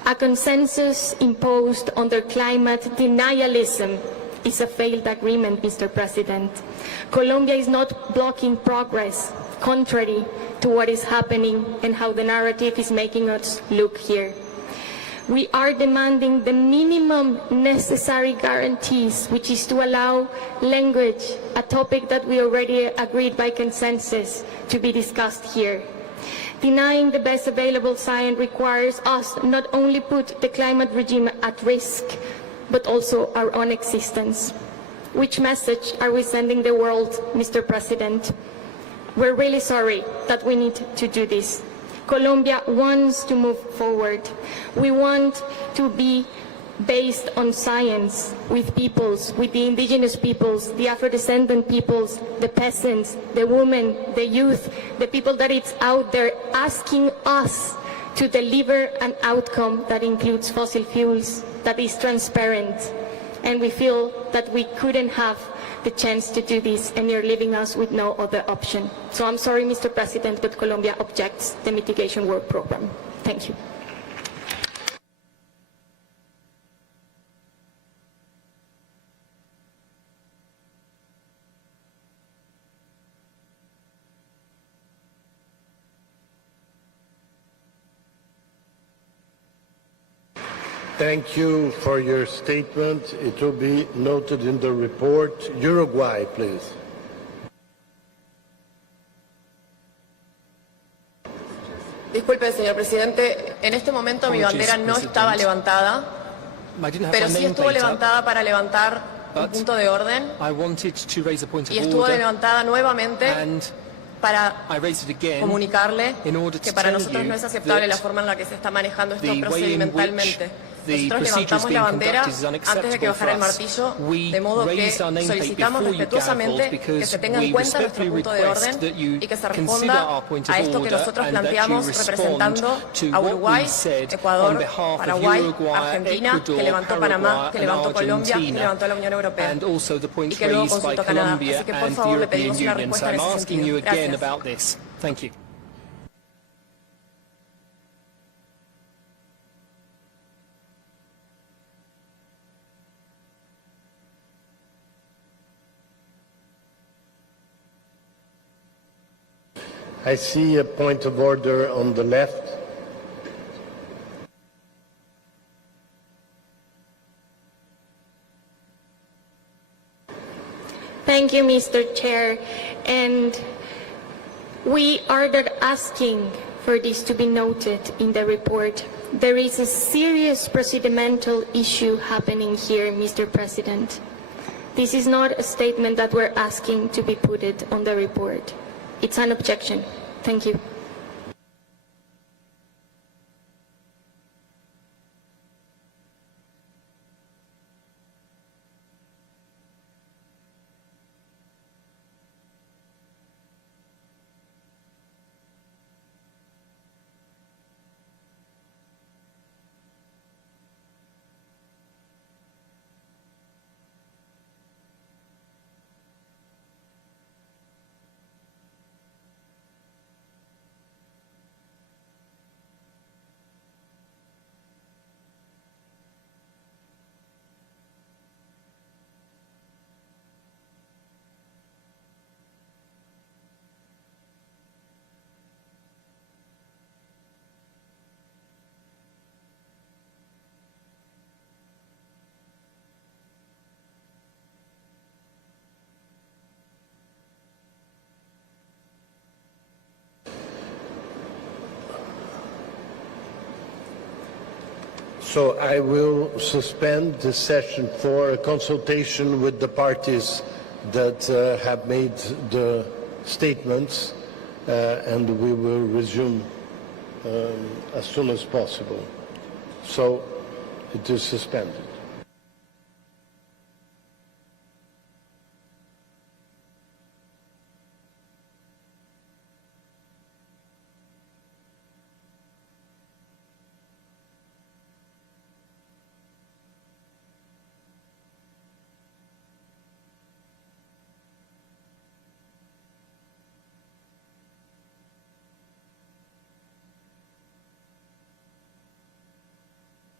A consensus imposed under climate denialism is a failed agreement, Mr. President. Colombia is not blocking progress, contrary to what is happening and how the narrative is making us look here. We are demanding the minimum necessary guarantees, which is to allow language, a topic that we already agreed by consensus, to be discussed here. Denying the best available science requires us not only put the climate regime at risk, but also our own existence. Which message are we sending the world, Mr. President? We're really sorry that we need to do this. Colombia wants to move forward. We want to be based on science with peoples, with the indigenous peoples, the Afro-descendant peoples, the peasants, the women, the youth, the people that it's out there asking us to deliver an outcome that includes fossil fuels, that is transparent. And we feel that we couldn't have the chance to do this, and you're leaving us with no other option. So I'm sorry, Mr. President, but Colombia objects the mitigation work program. Thank you. Thank you for your statement. It will be noted in the report. Uruguay, please. Disculpe, señor presidente, en este momento mi bandera no estaba levantada, pero sí estuvo levantada para levantar un punto de orden y estuvo levantada nuevamente para comunicarle que para nosotros no es aceptable la forma en la que se está manejando esto procedimentalmente. Nosotros levantamos la bandera antes de que bajara el martillo, de modo que solicitamos respetuosamente que se tenga en cuenta nuestro punto de orden y que se responda a esto que nosotros planteamos representando a Uruguay, Ecuador, Paraguay, Argentina, que levantó Panamá, que levantó Colombia, que levantó la Unión Europea y que luego consultó Canadá. Así que por favor le pedimos una respuesta en ese sentido. Gracias. Thank you. I see a point of order on the left. Thank you, Mr. Chair. And we are not asking for this to be noted in the report. There is a serious procedimental issue happening here, Mr. President. This is not a statement that we're asking to be put on the report. It's an objection. Thank you. So I will suspend the session for a consultation with the parties that have made the statements, and we will resume as soon as possible. So it is suspended.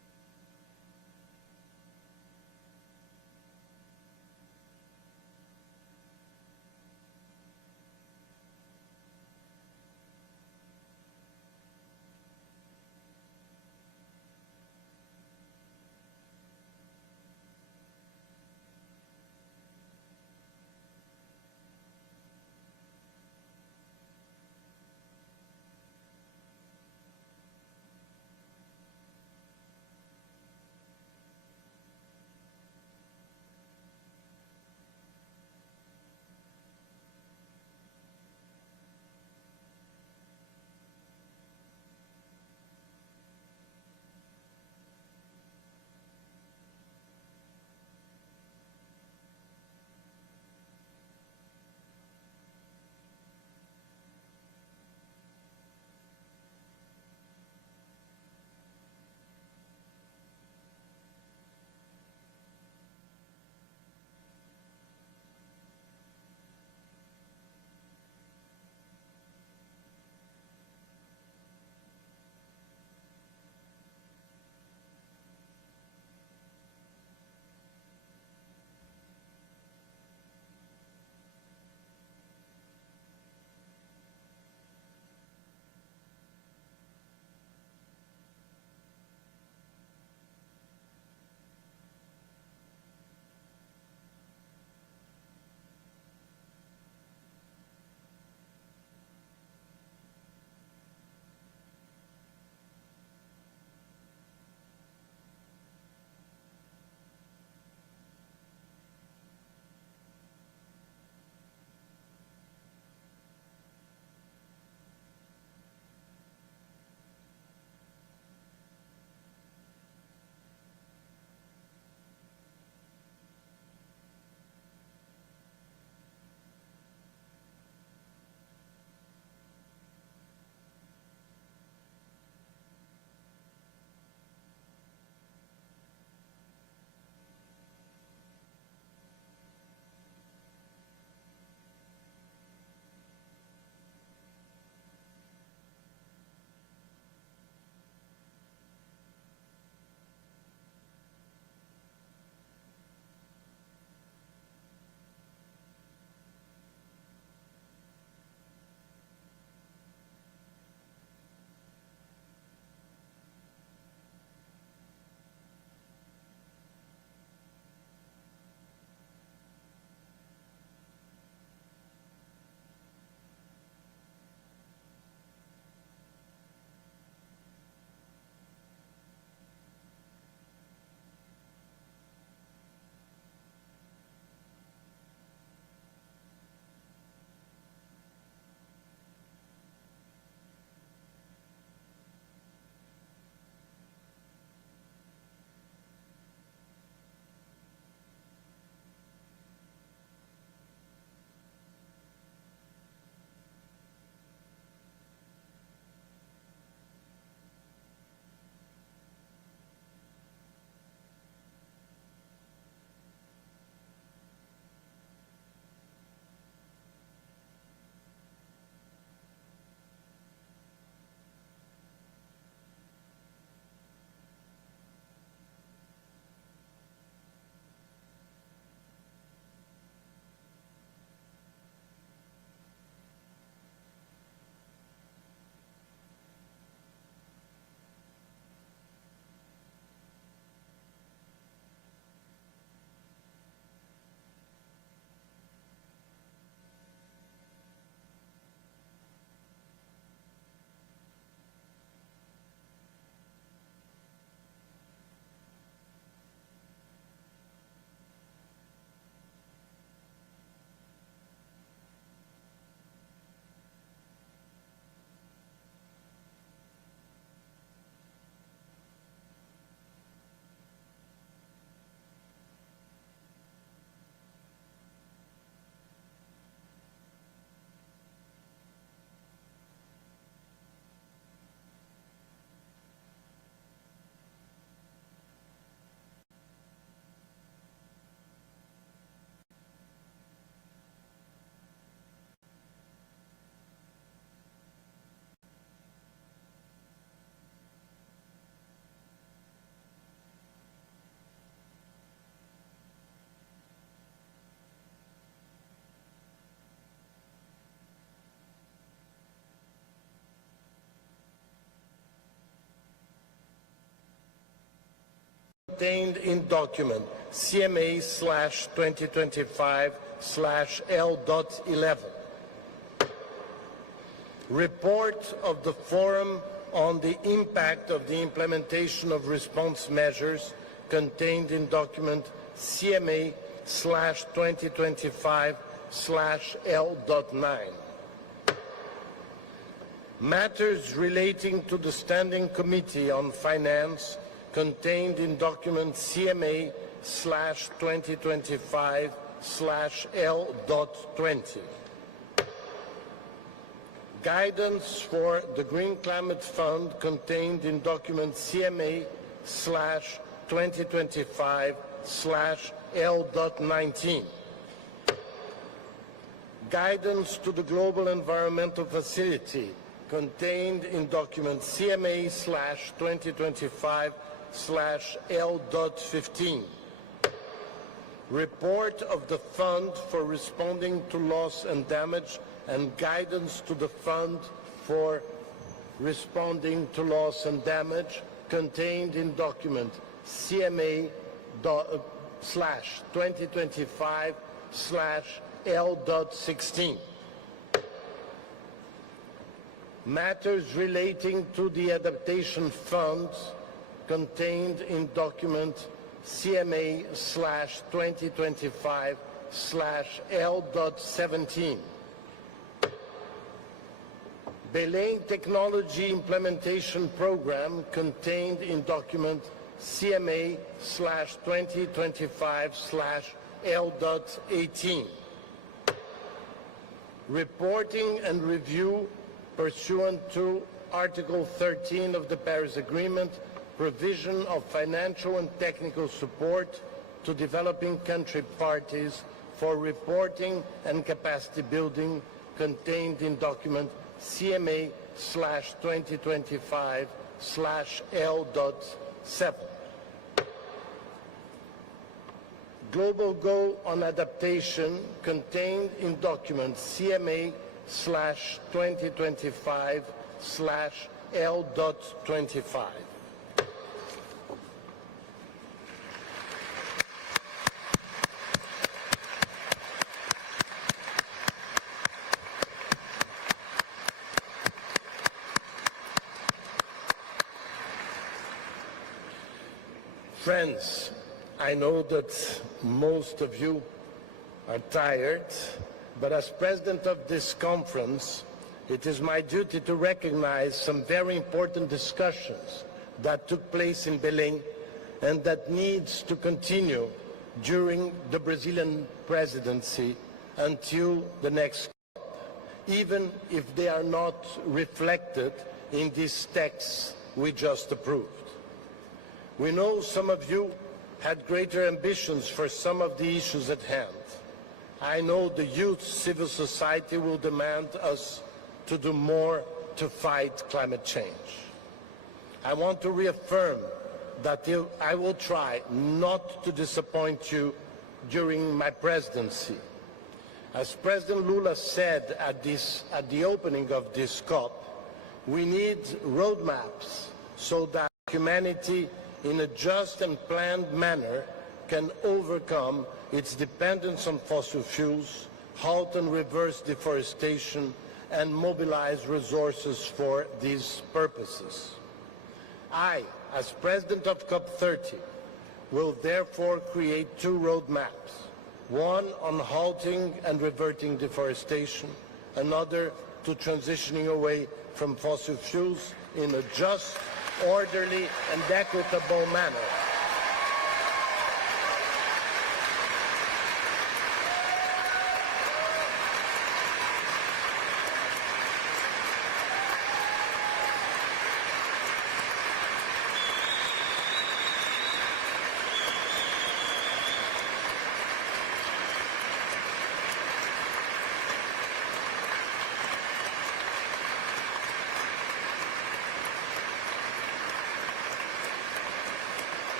contained in document CMA/2025/L.11. Report of the Forum on the impact of the implementation of response measures contained in document CMA/2025/L.9. Matters relating to the Standing Committee on Finance contained in document CMA/2025/L.20. Guidance for the Green Climate Fund contained in document CMA/2025/L.19. Guidance to the Global Environmental Facility contained in document CMA/2025/L.15. Report of the Fund for Responding to Loss and Damage and guidance to the Fund for Responding to Loss and Damage contained in document CMA/2025/L.16. Matters relating to the Adaptation Fund contained in document CMA/2025/L.17. Belane Technology Implementation Program contained in document CMA/2025/L.18. Reporting and review pursuant to Article 13 of the Paris Agreement, provision of financial and technical support to developing country parties for reporting and capacity building contained in document CMA/2025/L.7. Global Goal on Adaptation contained in document CMA/2025/L.25. Friends, I know that most of you are tired, but as president of this conference, it is my duty to recognize some very important discussions that took place in Belém and that needs to continue during the Brazilian presidency until the next COP, even if they are not reflected in these texts we just approved. We know some of you had greater ambitions for some of the issues at hand. I know the youth civil society will demand us to do more to fight climate change. I want to reaffirm that I will try not to disappoint you during my presidency. As President Lula said at the opening of this COP, we need roadmaps so that humanity in a just and planned manner can overcome its dependence on fossil fuels, halt and reverse deforestation, and mobilize resources for these purposes. I, as President of COP30, will therefore create two roadmaps, one on halting and reverting deforestation, another to transitioning away from fossil fuels in a just, orderly, and equitable manner.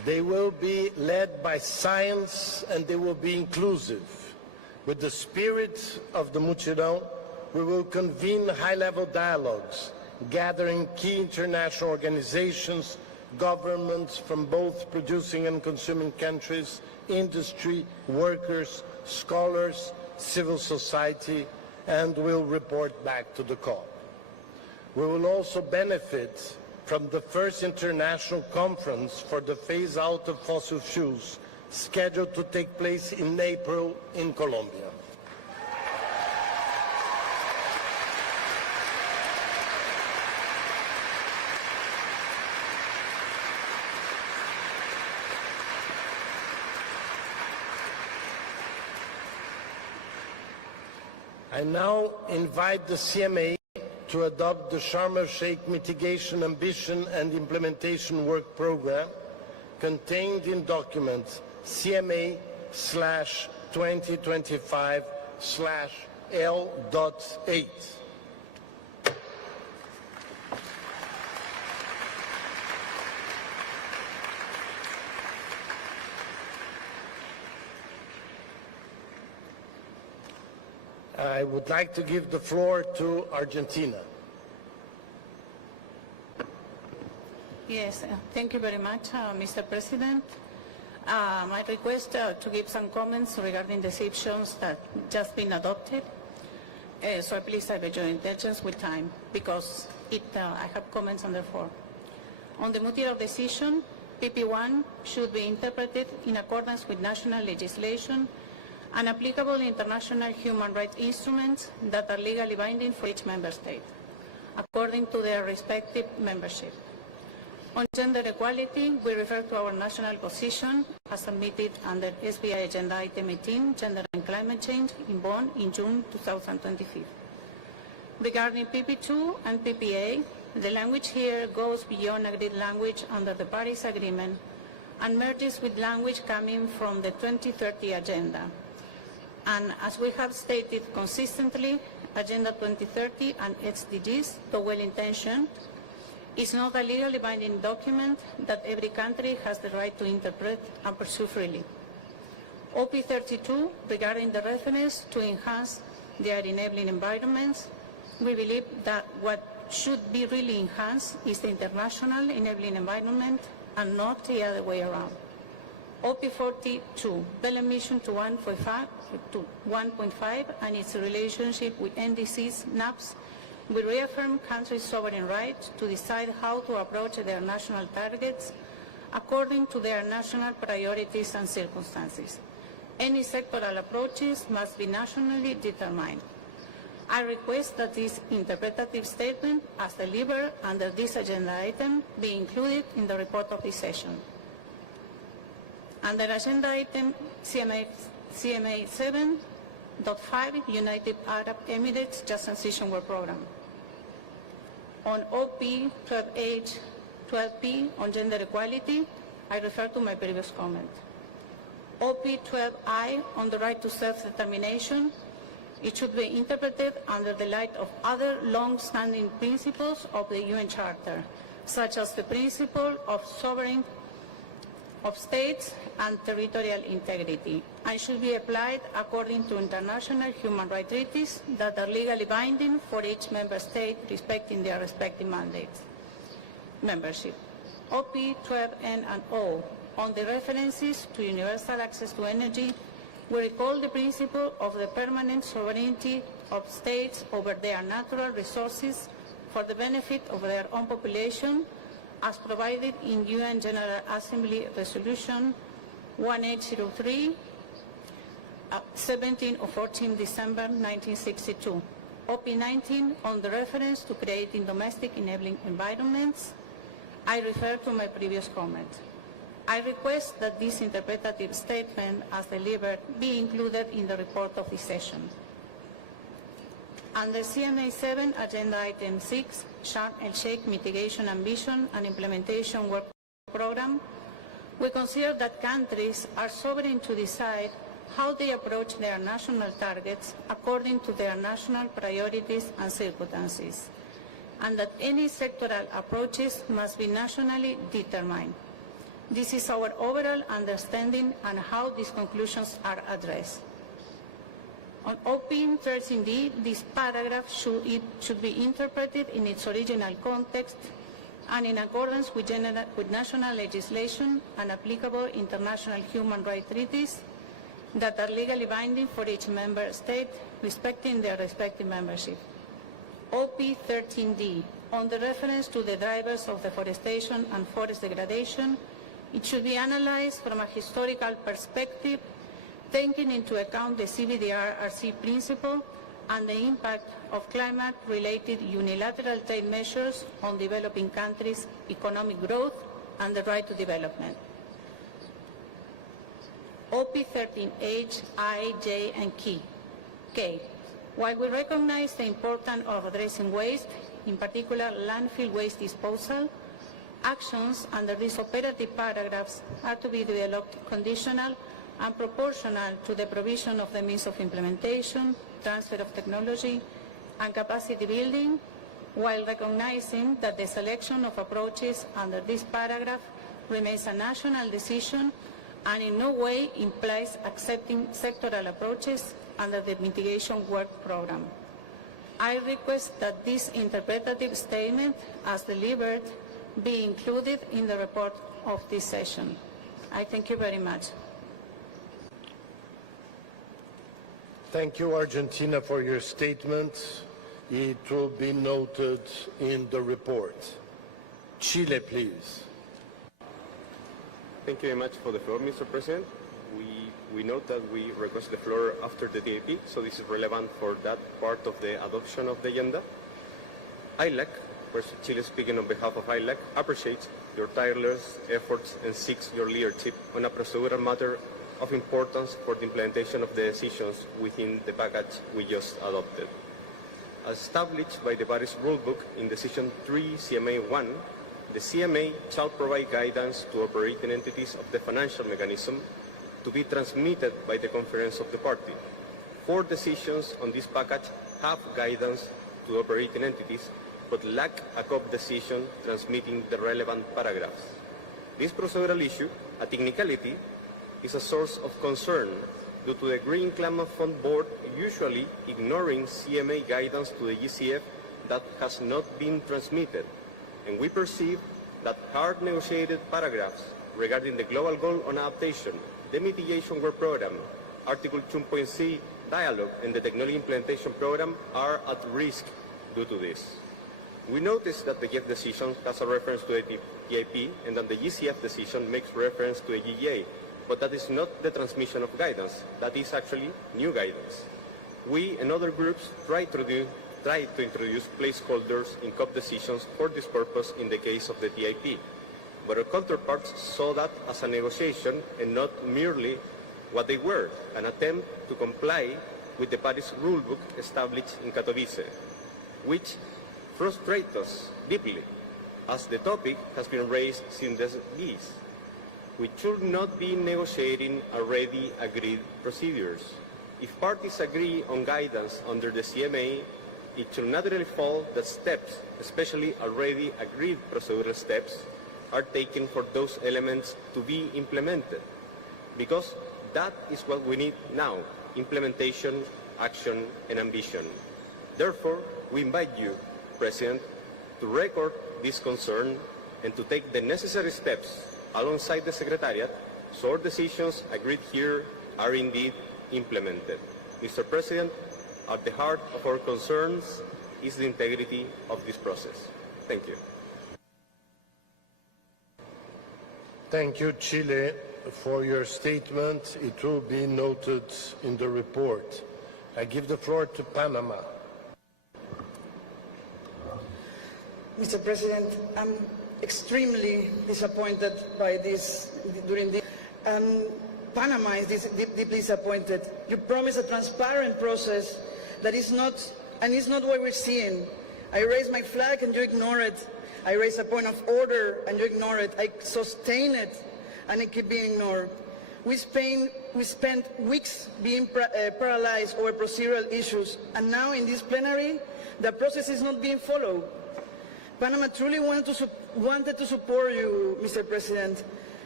They will be led by science and they will be inclusive. With the spirit of the Mutirão, we will convene high-level dialogues, gathering key international organizations, governments from both producing and consuming countries, industry, workers, scholars, civil society, and will report back to the COP. We will also benefit from the first international conference for the phase-out of fossil fuels, scheduled to take place in April in Colombia. I now invite the CMA to adopt the Sharm el-Sheikh Mitigation Ambition and Implementation Work Program contained in document CMA/2025/L.8. I would like to give the floor to Argentina. Yes, thank you very much, Mr. President. I request to give some comments regarding the decisions that just been adopted. So please have your indulgence with time, because I have comments on the floor. On the Mutirão decision, PP1 should be interpreted in accordance with national legislation and applicable international human rights instruments that are legally binding for each member state, according to their respective membership. On gender equality, we refer to our national position as submitted under SBI Agenda Item 18, Gender and Climate Change, in Bonn in June 2025. Regarding PP2 and PPA, the language here goes beyond agreed language under the Paris Agreement and merges with language coming from the 2030 Agenda. And as we have stated consistently, Agenda 2030 and SDGs, though well-intentioned, is not a legally binding document that every country has the right to interpret and pursue freely. OP32, regarding the reference to enhance their enabling environments, we believe that what should be really enhanced is the international enabling environment and not the other way around. OP42, the emission to 1.5 and its relationship with NDCs, NAPs, we reaffirm countries' sovereign right to decide how to approach their national targets according to their national priorities and circumstances. Any sectoral approaches must be nationally determined. I request that this interpretative statement, as delivered under this agenda item, be included in the report of this session. Under agenda item CMA 7.5, United Arab Emirates Just Transition Work Program. On OP 12H, 12P on gender equality, I refer to my previous comment. OP 12I on the right to self-determination, it should be interpreted under the light of other long-standing principles of the UN Charter, such as the principle of sovereignty of states and territorial integrity, and should be applied according to international human rights treaties that are legally binding for each member state respecting their respective mandates. Membership. OP 12N and O on the references to universal access to energy, we recall the principle of the permanent sovereignty of states over their natural resources for the benefit of their own population, as provided in UN General Assembly Resolution 1803, 17 of 14 December 1962. OP19 on the reference to creating domestic enabling environments, I refer to my previous comment. I request that this interpretative statement, as delivered, be included in the report of this session. Under CMA 7, Agenda Item 6, Sharm el-Sheikh Mitigation Ambition and Implementation Work Program, we consider that countries are sovereign to decide how they approach their national targets according to their national priorities and circumstances, and that any sectoral approaches must be nationally determined. This is our overall understanding and how these conclusions are addressed. On OP13D, this paragraph should be interpreted in its original context and in accordance with national legislation and applicable international human rights treaties that are legally binding for each member state, respecting their respective membership. OP13D, on the reference to the drivers of deforestation and forest degradation, it should be analyzed from a historical perspective, taking into account the CBDR-RC principle and the impact of climate-related unilateral trade measures on developing countries' economic growth and the right to development. OP13H, I, J, and K. While we recognize the importance of addressing waste, in particular landfill waste disposal, actions under these operative paragraphs are to be developed conditional and proportional to the provision of the means of implementation, transfer of technology, and capacity building, while recognizing that the selection of approaches under this paragraph remains a national decision and in no way implies accepting sectoral approaches under the mitigation work program. I request that this interpretative statement, as delivered, be included in the report of this session. I thank you very much. Thank you, Argentina, for your statement. It will be noted in the report. Chile, please. Thank you very much for the floor, Mr. President. We note that we request the floor after the DAP, so this is relevant for that part of the adoption of the agenda. ILAC, Chile speaking on behalf of ILAC, appreciates your tireless efforts and seeks your leadership on a procedural matter of importance for the implementation of the decisions within the package we just adopted. As established by the Paris Rulebook in Decision 3 CMA 1, the CMA shall provide guidance to operating entities of the financial mechanism to be transmitted by the Conference of the Party. 4 decisions on this package have guidance to operating entities, but lack a COP decision transmitting the relevant paragraphs. This procedural issue, a technicality, is a source of concern due to the Green Climate Fund Board usually ignoring CMA guidance to the GCF that has not been transmitted, and we perceive that hard negotiated paragraphs regarding the Global Goal on Adaptation, the Mitigation Work Program, Article 2.c Dialogue, and the Technology Implementation Program are at risk due to this. We notice that the GF decision has a reference to the TIP and that the GCF decision makes reference to a GEA, but that is not the transmission of guidance. That is actually new guidance. We and other groups try to introduce placeholders in COP decisions for this purpose in the case of the TIP, but our counterparts saw that as a negotiation and not merely what they were, an attempt to comply with the Paris Rulebook established in Katowice, which frustrates us deeply, as the topic has been raised since the 70s. We should not be negotiating already agreed procedures. If parties agree on guidance under the CMA, it should naturally follow that steps, especially already agreed procedural steps, are taken for those elements to be implemented, because that is what we need now: implementation, action, and ambition. Therefore, we invite you, President, to record this concern and to take the necessary steps alongside the Secretariat so our decisions agreed here are indeed implemented. Mr. President, at the heart of our concerns is the integrity of this process. Thank you. Thank you, Chile, for your statement. It will be noted in the report. I give the floor to Panama. Mr. President, I'm extremely disappointed by this Panama is deeply disappointed. You promised a transparent process that is not, and it's not what we're seeing. I raise my flag and you ignore it. I raise a point of order and you ignore it. I sustain it and it keeps being ignored. We spent weeks being paralyzed over procedural issues, and now in this plenary, the process is not being followed. Panama truly wanted to support you, Mr. President,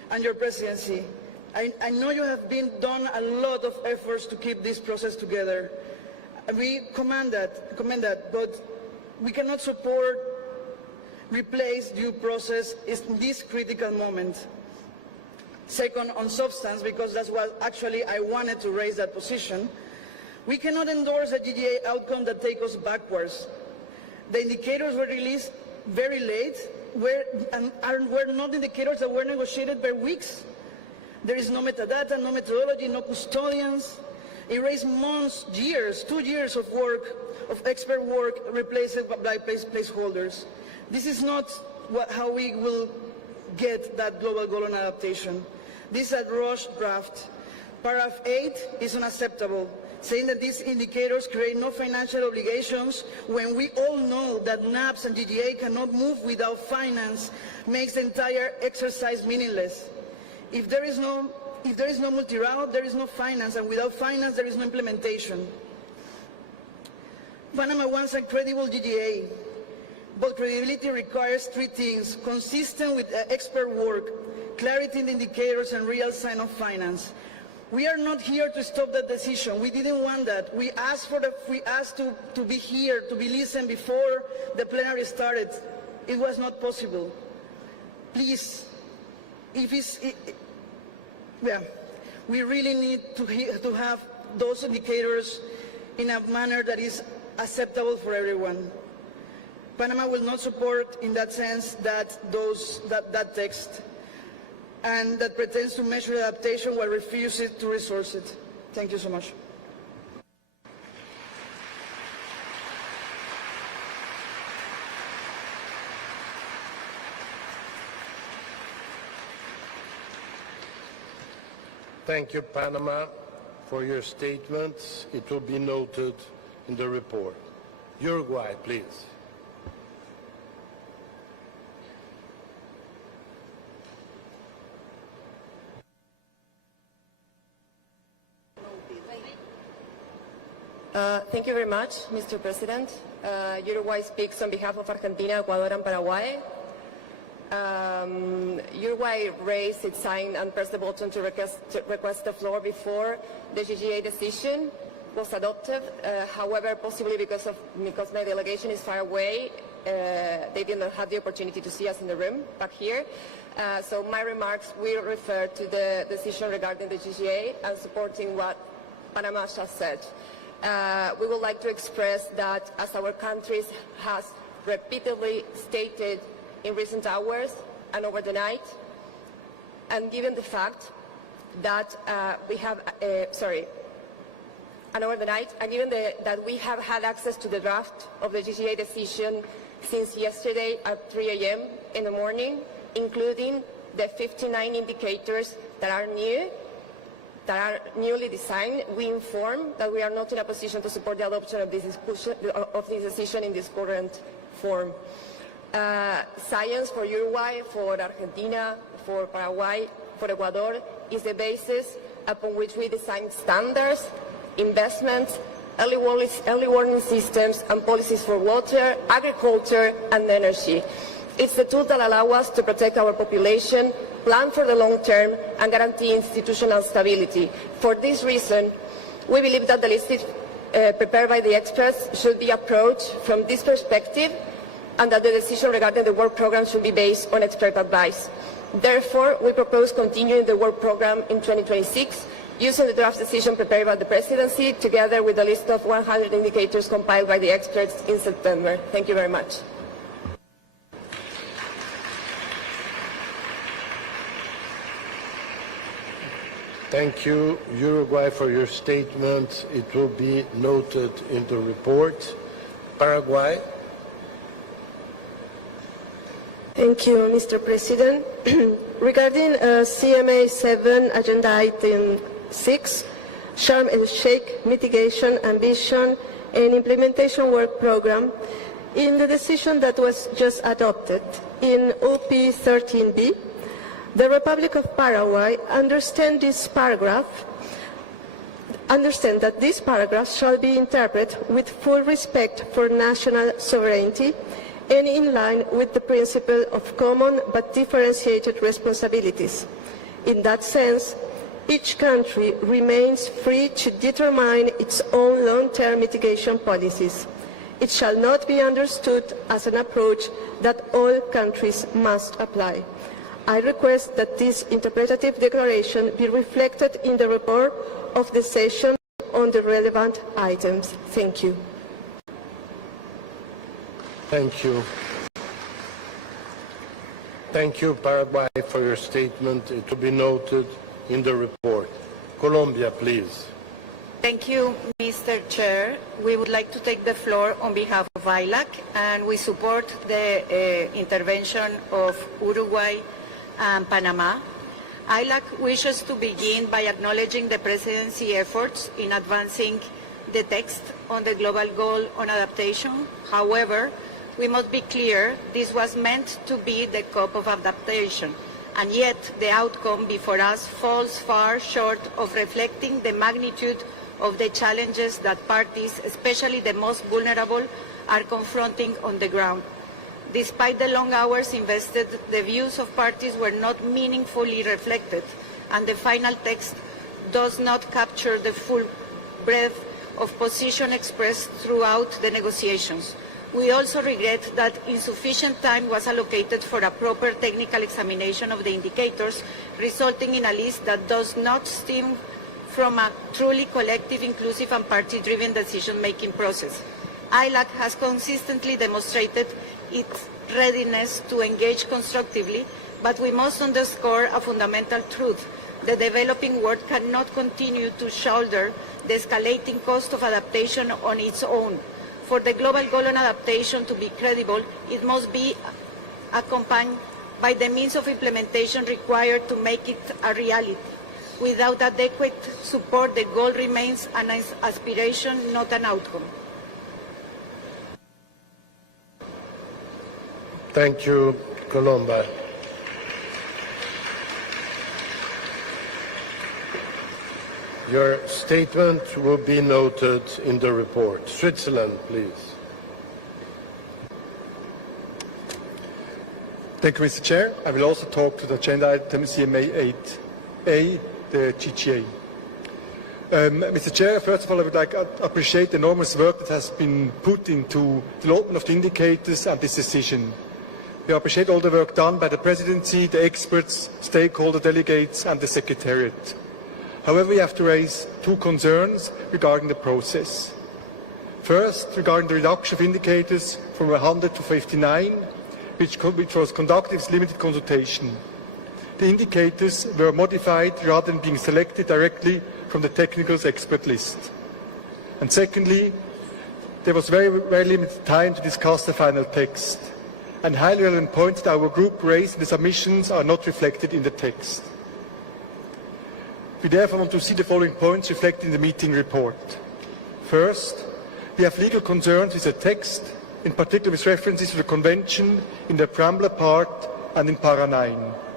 and your presidency. I know you have done a lot of efforts to keep this process together. We commend that, but we cannot support replace due process in this critical moment. Second, on substance, because that's what actually I wanted to raise that position, we cannot endorse a GGA outcome that takes us backwards. The indicators were released very late, were not indicators that were negotiated by weeks. There is no metadata, no methodology, no custodians. It raised months, years, 2 years of work, of expert work, replaced by placeholders. This is not how we will get that global goal on adaptation. This is a rushed draft. Paragraph 8 is unacceptable, saying that these indicators create no financial obligations when we all know that NAPS and GGA cannot move without finance makes the entire exercise meaningless. If there is no multi-route, there is no finance, and without finance, there is no implementation. Panama wants a credible GGA, but credibility requires 3 things: consistent with expert work, clarity in the indicators, and real sign of finance. We are not here to stop that decision. We didn't want that. We asked to be here, to be listened before the plenary started. It was not possible. Please, we really need to have those indicators in a manner that is acceptable for everyone. Panama will not support, in that sense, that text, and that pretends to measure adaptation while refusing to resource it. Thank you so much. Thank you, Panama, for your statements. It will be noted in the report. Uruguay, please. Thank you very much, Mr. President. Uruguay speaks on behalf of Argentina, Ecuador, and Paraguay. Uruguay raised its sign and pressed the button to request the floor before the GGA decision was adopted. However, possibly because my delegation is far away, they did not have the opportunity to see us in the room back here. So my remarks will refer to the decision regarding the GGA and supporting what Panama just said. We would like to express that, as our country has repeatedly stated in recent hours and over the night, and given the fact that that we have had access to the draft of the GGA decision since yesterday at 3 a.m. in the morning, including the 59 indicators that are newly designed, we inform that we are not in a position to support the adoption of this decision in this current form. Science for Uruguay, for Argentina, for Paraguay, for Ecuador is the basis upon which we design standards, investments, early warning systems, and policies for water, agriculture, and energy. It's the tool that allows us to protect our population, plan for the long term, and guarantee institutional stability. For this reason, we believe that the list prepared by the experts should be approached from this perspective, and that the decision regarding the work program should be based on expert advice. Therefore, we propose continuing the work program in 2026, using the draft decision prepared by the presidency, together with a list of 100 indicators compiled by the experts in September. Thank you very much. Thank you, Uruguay, for your statement. It will be noted in the report. Paraguay. Thank you, Mr. President. Regarding CMA 7, Agenda Item 6, Sharm el-Sheikh Mitigation, Ambition, and Implementation Work Program, in the decision that was just adopted in OP13B, the Republic of Paraguay understand that this paragraph shall be interpreted with full respect for national sovereignty and in line with the principle of common but differentiated responsibilities. In that sense, each country remains free to determine its own long-term mitigation policies. It shall not be understood as an approach that all countries must apply. I request that this interpretative declaration be reflected in the report of the session on the relevant items. Thank you. Thank you. Thank you, Paraguay, for your statement. It will be noted in the report. Colombia, please. Thank you, Mr. Chair. We would like to take the floor on behalf of ILAC, and we support the intervention of Uruguay and Panama. ILAC wishes to begin by acknowledging the presidency efforts in advancing the text on the global goal on adaptation. However, we must be clear this was meant to be the COP of adaptation, and yet the outcome before us falls far short of reflecting the magnitude of the challenges that parties, especially the most vulnerable, are confronting on the ground. Despite the long hours invested, the views of parties were not meaningfully reflected, and the final text does not capture the full breadth of position expressed throughout the negotiations. We also regret that insufficient time was allocated for a proper technical examination of the indicators, resulting in a list that does not stem from a truly collective, inclusive and party-driven decision-making process. ILAC has consistently demonstrated its readiness to engage constructively, but we must underscore a fundamental truth. The developing world cannot continue to shoulder the escalating cost of adaptation on its own. For the global goal on adaptation to be credible, it must be accompanied by the means of implementation required to make it a reality. Without adequate support, the goal remains an aspiration, not an outcome. Thank you, Colomba. Your statement will be noted in the report. Switzerland, please. Thank you, Mr. Chair. I will also talk to the agenda item CMA 8A, the GGA. Mr. Chair, first of all, I would like to appreciate the enormous work that has been put into the development of the indicators and this decision. We appreciate all the work done by the Presidency, the experts, stakeholder delegates and the Secretariat. However, we have to raise two concerns regarding the process. First, regarding the reduction of indicators from 100 to 59, which was conducted with limited consultation. The indicators were modified rather than being selected directly from the technicals expert list. And secondly, there was very limited time to discuss the final text, and highly relevant points that our group raised in the submissions are not reflected in the text. We therefore want to see the following points reflected in the meeting report. First, we have legal concerns with the text, in particular with references to the Convention in the preamble part and in para 9.